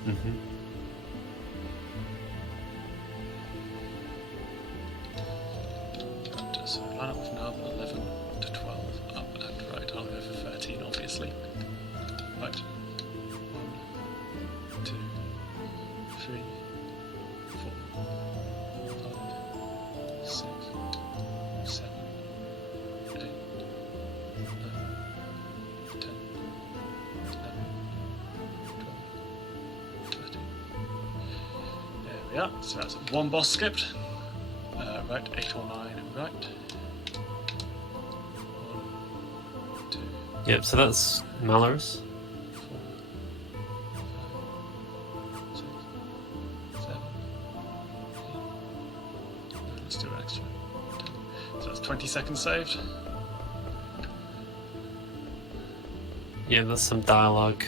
Mm-hmm. So line up with now 11 to 12 up and right. I'll go for 13 obviously. Right. 1, 2, 3, 4, 5, 6, 7, 8, 9, 10, 11, 12, 13. There we are. So that's 1 boss skipped. Right, 8 or 9, right. 1, 2, Yep, so that's Malorus. 4, 5, 6, 7, 8. Let's do an extra. 10. So that's 20 seconds saved. Yeah, that's some dialogue.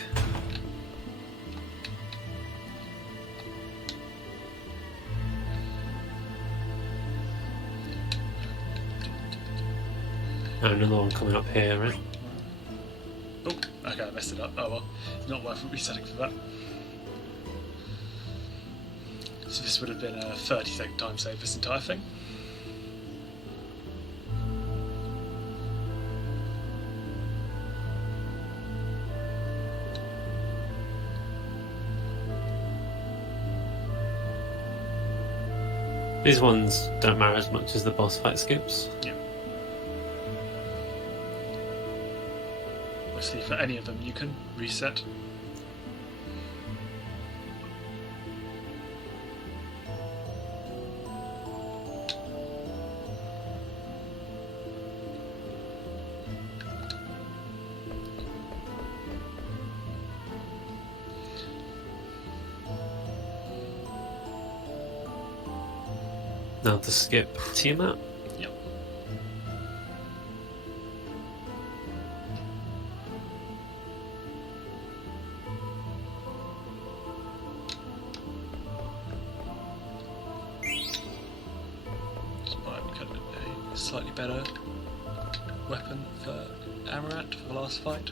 Oh, another one coming up here, right? Oh, okay, I messed it up. Oh well, it's not worth resetting for that. So this would have been a 30-second time save, this entire thing. These ones don't matter as much as the boss fight skips. Yeah. Obviously, for any of them, you can reset. Now to skip Tiamat. Yep. Just might cut a slightly better weapon for Amaranth for the last fight.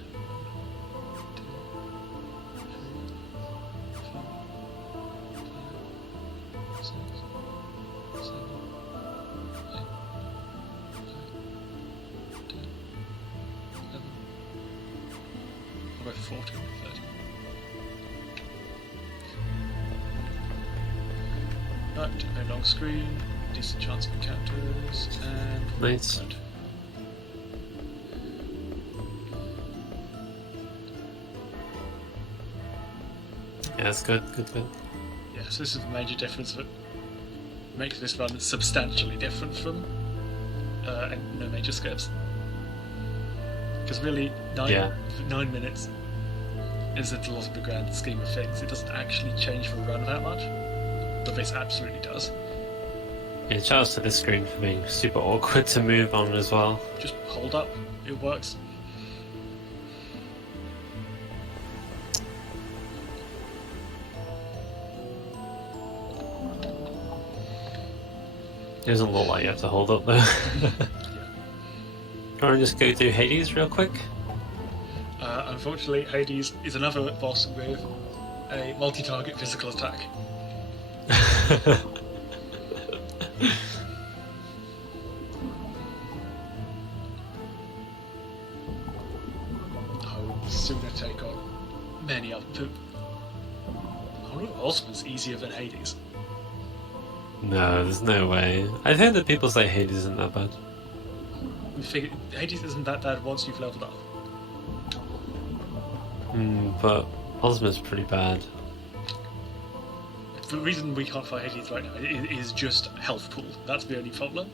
14, 13. Right, no long screen, decent chance of encounters, and Nice. Right. Yeah, that's good, good. Yeah, so this is the major difference that makes this run substantially different from no major skips. Because really, 9 minutes isn't a lot of the grand scheme of things. It doesn't actually change the run that much, but this absolutely does. Yeah, shout out to this screen for being super awkward to move on as well. Just hold up, it works. It doesn't look like you have to hold up though. Do you want to just go do Hades real quick? Unfortunately, Hades is another boss with a multi-target physical attack. I would sooner take on many of them. I wonder if Osman's easier than Hades. No, there's no way. I've heard that people say Hades isn't that bad. Hades isn't that bad once you've leveled up. But Osma's pretty bad. The reason we can't fight Hades right now is just health pool. That's the only problem.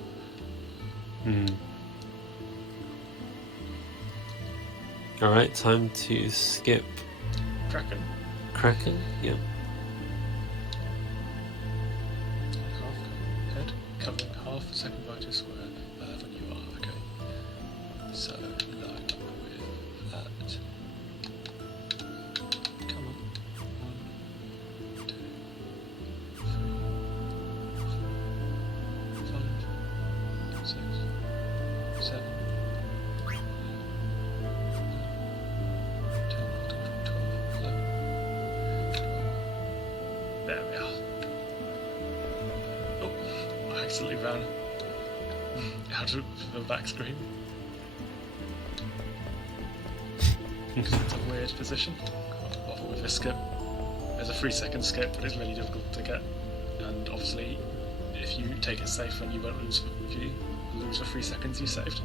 Alright, time to skip Kraken. Kraken? Yeah. Half head, covering half a second vital square when you are. Okay. So, line up with that. Come on. 1, 2, 3, 4, 5, 6, 7, 8, 9, 10, 12, 11. There we are. Oh, I accidentally ran out of the back screen. Because it's a weird position. Can't bother with this skip. There's a 3-second skip, but it's really difficult to get. And obviously, if you take it safe, then you won't lose the 3 seconds you saved.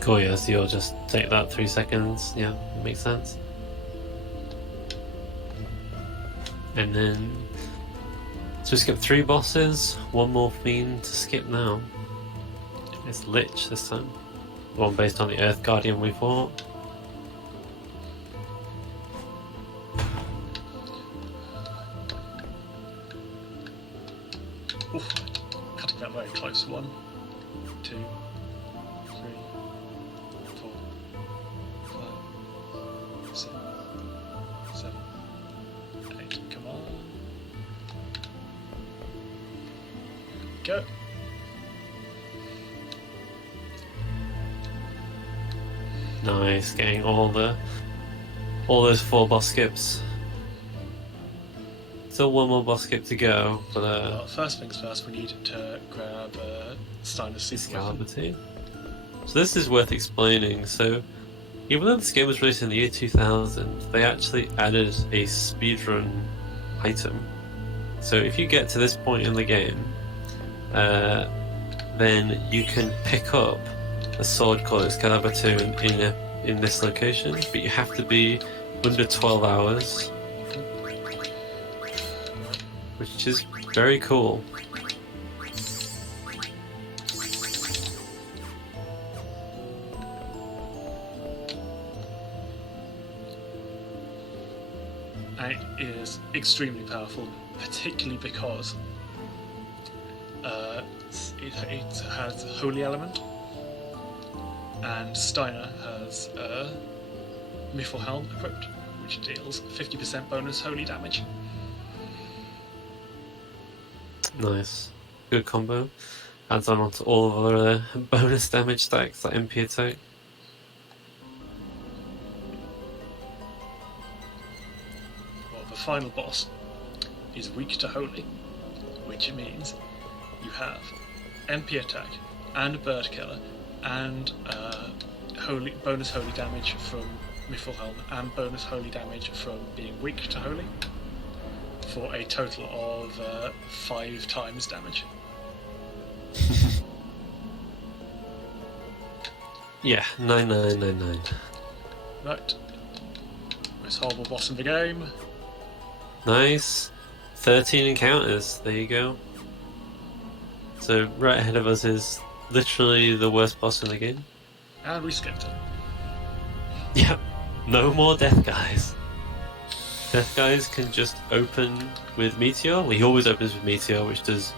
Cool, yeah, so you'll just take that 3 seconds. Yeah, makes sense. And then so we skip 3 bosses, 1 more fiend to skip now. It's Lich this time. One based on the Earth Guardian we fought. Oof, cutting that very close. 1, 2, 3, 4, 5, 6, 7, 8. Come on. Go. Nice, getting all those 4 boss skips. Still 1 more boss skip to go, but Well, first things first, we need to grab Steiner's super weapon. Excalibur 2. So this is worth explaining. So even though this game was released in the year 2000, they actually added a speedrun item So if you get to this point in the game, then you can pick up a sword called Excalibur 2 in this location, but you have to be under 12 hours, which is very cool. And it is extremely powerful, particularly because it has a holy element, and Steiner has Mithril equipped, which deals 50% bonus holy damage. Nice. Good combo. Adds on to all of other bonus damage stacks like MP attack. Well, the final boss is weak to holy, which means you have MP attack and bird killer and bonus holy damage from Mithril Helm and bonus holy damage from being weak to holy, for a total of 5 times damage. Yeah, 9999. Right. Most horrible boss in the game. Nice. 13 encounters. There you go. So right ahead of us is literally the worst boss in the game. And we skipped it. Yep. No more death guys. Death guys can just open with Meteor. Well, he always opens with Meteor, which does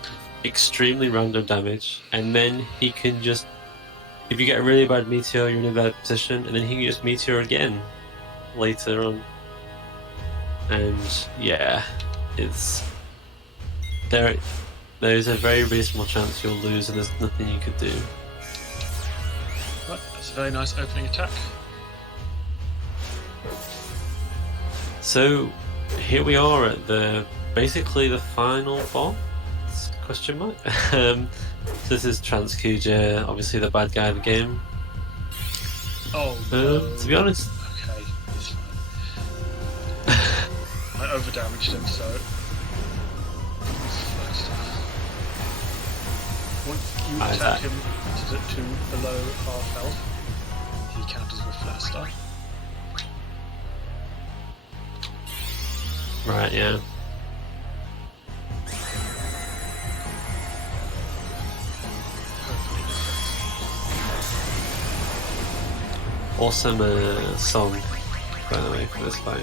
extremely random damage. And then he can just... If you get a really bad Meteor, you're in a bad position, and then he can just Meteor again later on. And yeah, it's... There's a very reasonable chance you'll lose, and there's nothing you could do. Right, that's a very nice opening attack. So here we are at basically the final boss? Question mark. So this is Transkuja, obviously the bad guy of the game. Oh, no. To be honest, Okay, he's fine. I overdamaged him, so... Once you attack him to below half health, he counters with Flare Star. right? Yeah. Awesome song, by the way, for this fight.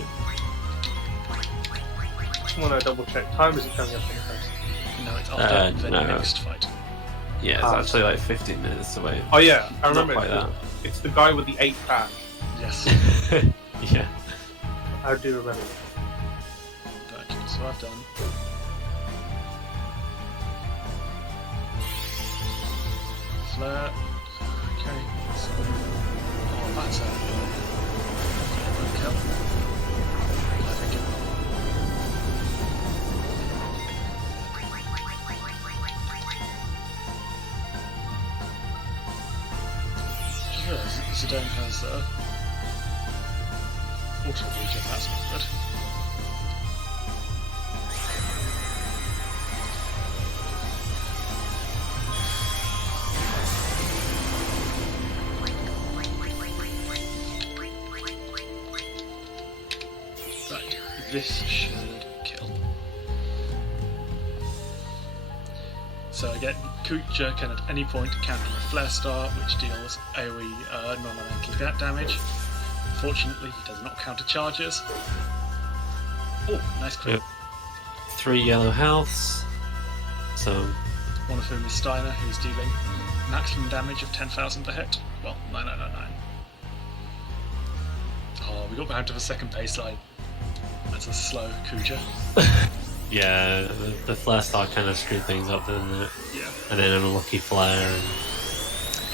Just want to double check. Time is it coming up on the first? No, it's after the no. next fight. Yeah, it's actually like 15 minutes away. Oh yeah, I Not remember. quite that. It's the guy with the 8 pack. Yes. Yeah. I do remember. Right, so I've done. Flare. Okay, so. Oh, that's a kill. I think it. Zidane has auto regen, that's not good. Right, this should kill. So again, Kuja can at any point counter a Flare Star, which deals AoE non-elemental damage. Fortunately, he does not counter charges. Oh, nice crit. Yep. 3 yellow healths. So One of whom is Steiner, who's dealing maximum damage of 10,000 per hit. Well, 9999. Oh, we got down to the second baseline. That's a slow Kuja. yeah, the flare star kind of screwed things up, didn't it? Yeah. And then an unlucky flare. And...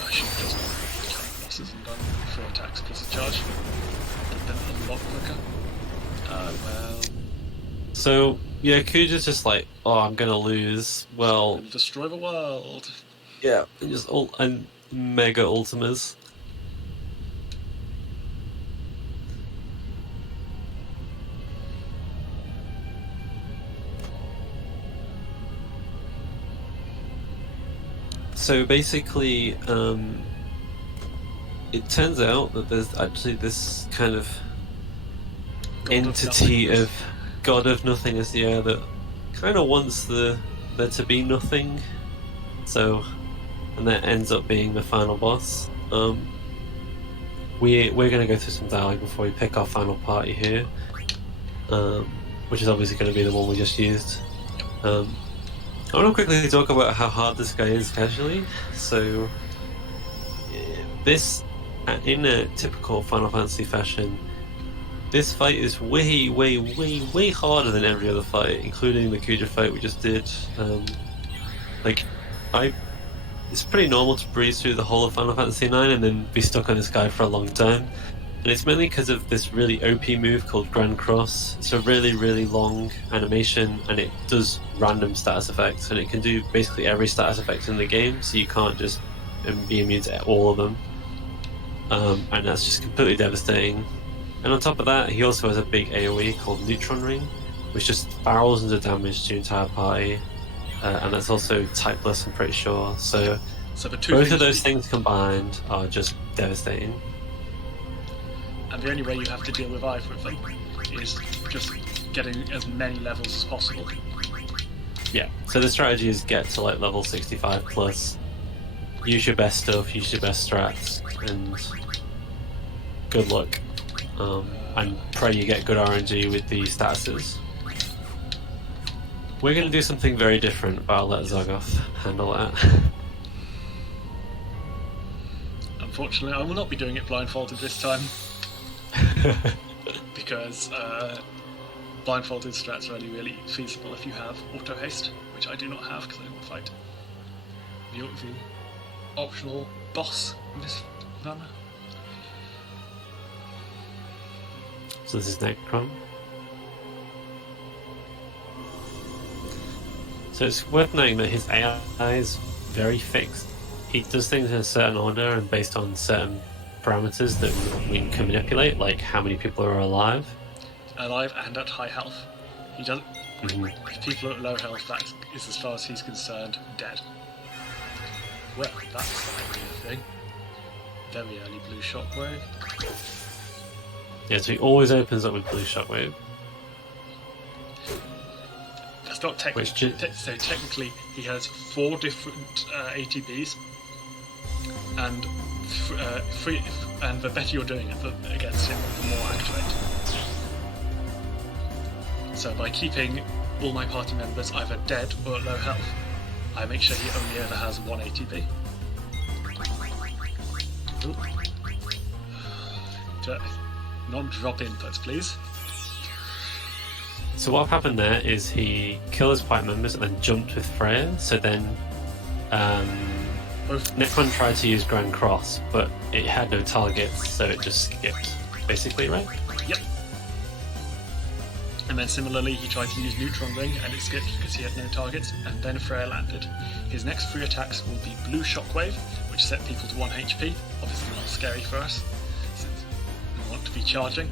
I should have just cut losses and done 3 attacks plus a charge. Then a lot quicker. Well. So yeah, Kuja's just like, oh, I'm gonna lose. Well, Destroy the world. yeah, and just and mega ultimas. So basically, it turns out that there's actually this kind of entity of God of Nothingness, yeah, that kind of wants there to be nothing. So, and that ends up being the final boss. We're going to go through some dialogue before we pick our final party here, which is obviously going to be the one we just used. I want to quickly talk about how hard this guy is casually. So, this, in a typical Final Fantasy fashion, this fight is way, way, way, way harder than every other fight, including the Kuja fight we just did. It's pretty normal to breeze through the whole of Final Fantasy IX and then be stuck on this guy for a long time. And it's mainly because of this really OP move called Grand Cross. It's a really, really long animation, and it does random status effects, and it can do basically every status effect in the game, so you can't just be immune to all of them. And that's just completely devastating. And on top of that, he also has a big AoE called Neutron Ring, which just thousands of damage to your entire party. And that's also typeless, I'm pretty sure. So both of those things combined are just devastating. And the only way you have to deal with either of them is just getting as many levels as possible. Yeah, so the strategy is get to like level 65 plus, use your best stuff, use your best strats, and good luck. And pray you get good RNG with the statuses. We're going to do something very different, but I'll let Zoggoth handle that. Unfortunately, I will not be doing it blindfolded this time. Because blindfolded strats are only really feasible if you have auto haste, which I do not have because I will fight the optional boss in this run. So this is Necron. So it's worth noting that his AI is very fixed. He does things in a certain order and based on certain parameters that we can manipulate, like how many people are alive. Alive and at high health. He doesn't. If people are at low health, that is, as far as he's concerned, dead. Well, that's might be a thing. Very early blue shockwave. Yeah, so he always opens up with blue shockwave. That's not technically. So technically, he has 4 different ATBs, and and the better you're doing it against him, the more activate. So by keeping all my party members either dead or at low health, I make sure he only ever has 1 ATB. Non-drop inputs, please. So what happened there is he killed his party members and then jumped with Freya, so then Necron tried to use Grand Cross, but it had no targets, so it just skipped, basically, right? Yep. And then similarly, he tried to use Neutron Ring, and it skipped because he had no targets, and then Freya landed. His next 3 attacks will be Blue Shockwave, which set people to 1 HP, obviously not scary for us, since we want to be charging.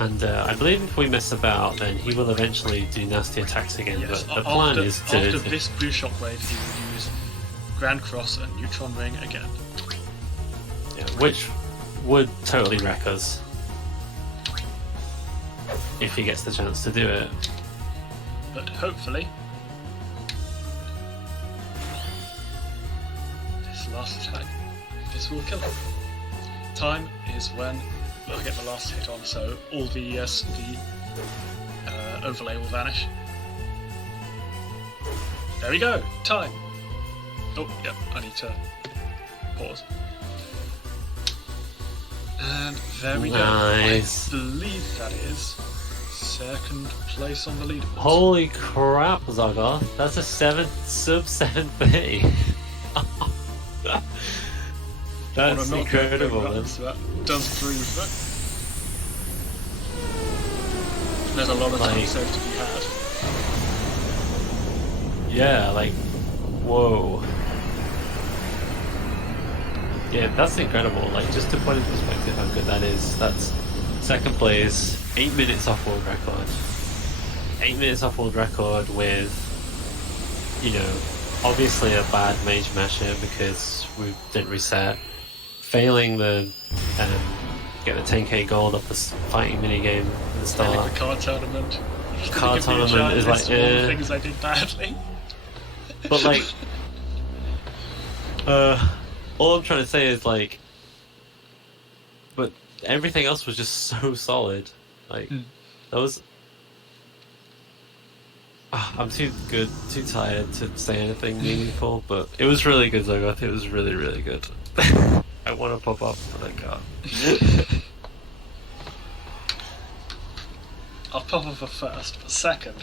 And I believe if we mess about, then he will eventually do nasty attacks again. Yes, but the plan is to... After this Blue Shockwave, he will use Grand Cross and Neutron Ring again. Yeah, which would totally wreck us. If he gets the chance to do it. But hopefully... this last attack, this will kill him. Time is when I'll get the last hit on, so all the overlay will vanish. There we go! Time! Oh, yep, I need to pause. And there we Nice. go. I believe that is second place on the leaderboard. Holy crap, Zoggoth. That's a sub 730. That's incredible, man. So that does prove that there's a lot of time saved to be had. Yeah, like, whoa. Yeah, that's incredible. Like, just to put in perspective how good that is, that's second place, 8 minutes off world record. 8 minutes off world record with, you know, obviously a bad mage measure because we didn't reset. Failing the get the 10k gold off the fighting minigame at the Failing start. the card tournament. Card tournament is like, all the things I did badly. But like, all I'm trying to say is like, but everything else was just so solid. Like, that was. I'm too tired to say anything meaningful, but it was really good, Zoggoth. It was really, really good. I want to pop up, but I can't. I'll pop off a first, but second.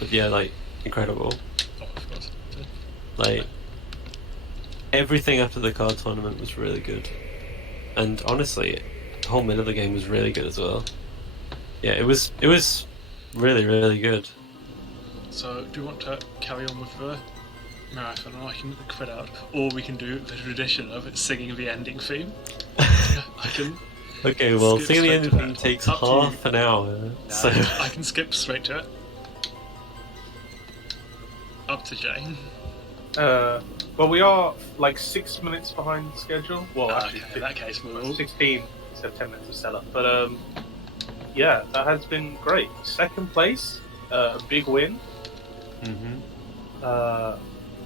But yeah, like, incredible. Oh, of course. Like, everything after the card tournament was really good. And honestly, the whole middle of the game was really good as well. Yeah, it was really, really good. So, do you want to carry on with the marathon, and I can quit out, or we can do the tradition of singing the ending theme? I can. Okay, well, skip singing the straight ending to theme that. takes Up to half you. an hour. No, So I can skip straight to it. Up to Jane. Well, we are like 6 minutes behind schedule. Well, actually, Okay, in that case, we'll 16, so 10 minutes of setup. But yeah, that has been great. Second place, a big win.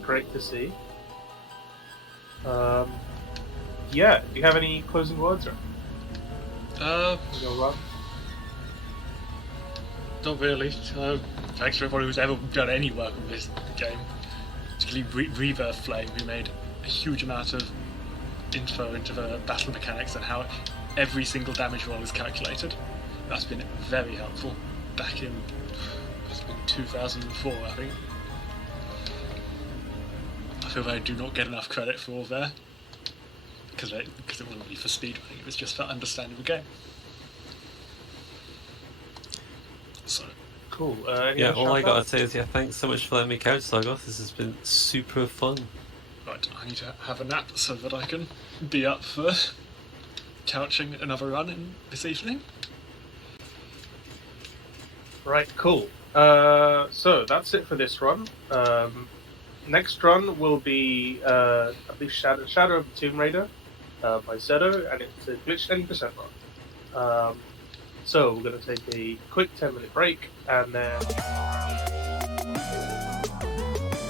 Great to see. Yeah, do you have any closing words? Or your run? Not really. Thanks for everyone who's ever done any work on this game. Particularly Rebirth Flame, who made a huge amount of info into the battle mechanics and how every single damage roll is calculated. That's been very helpful. Back in 2004, I think. I feel that I do not get enough credit for all there. Because it wasn't really for speedrunning, it was just for understanding the game. So. Cool. yeah, all I gotta say is thanks so much for letting me couch, Zoggoth. This has been super fun. Right, I need to have a nap so that I can be up for couching another run this evening. Right, cool. So that's it for this run. Next run will be, I believe, Shadow of the Tomb Raider by Zedo, and it's a glitched 80% run. So we're going to take a quick 10-minute break, and then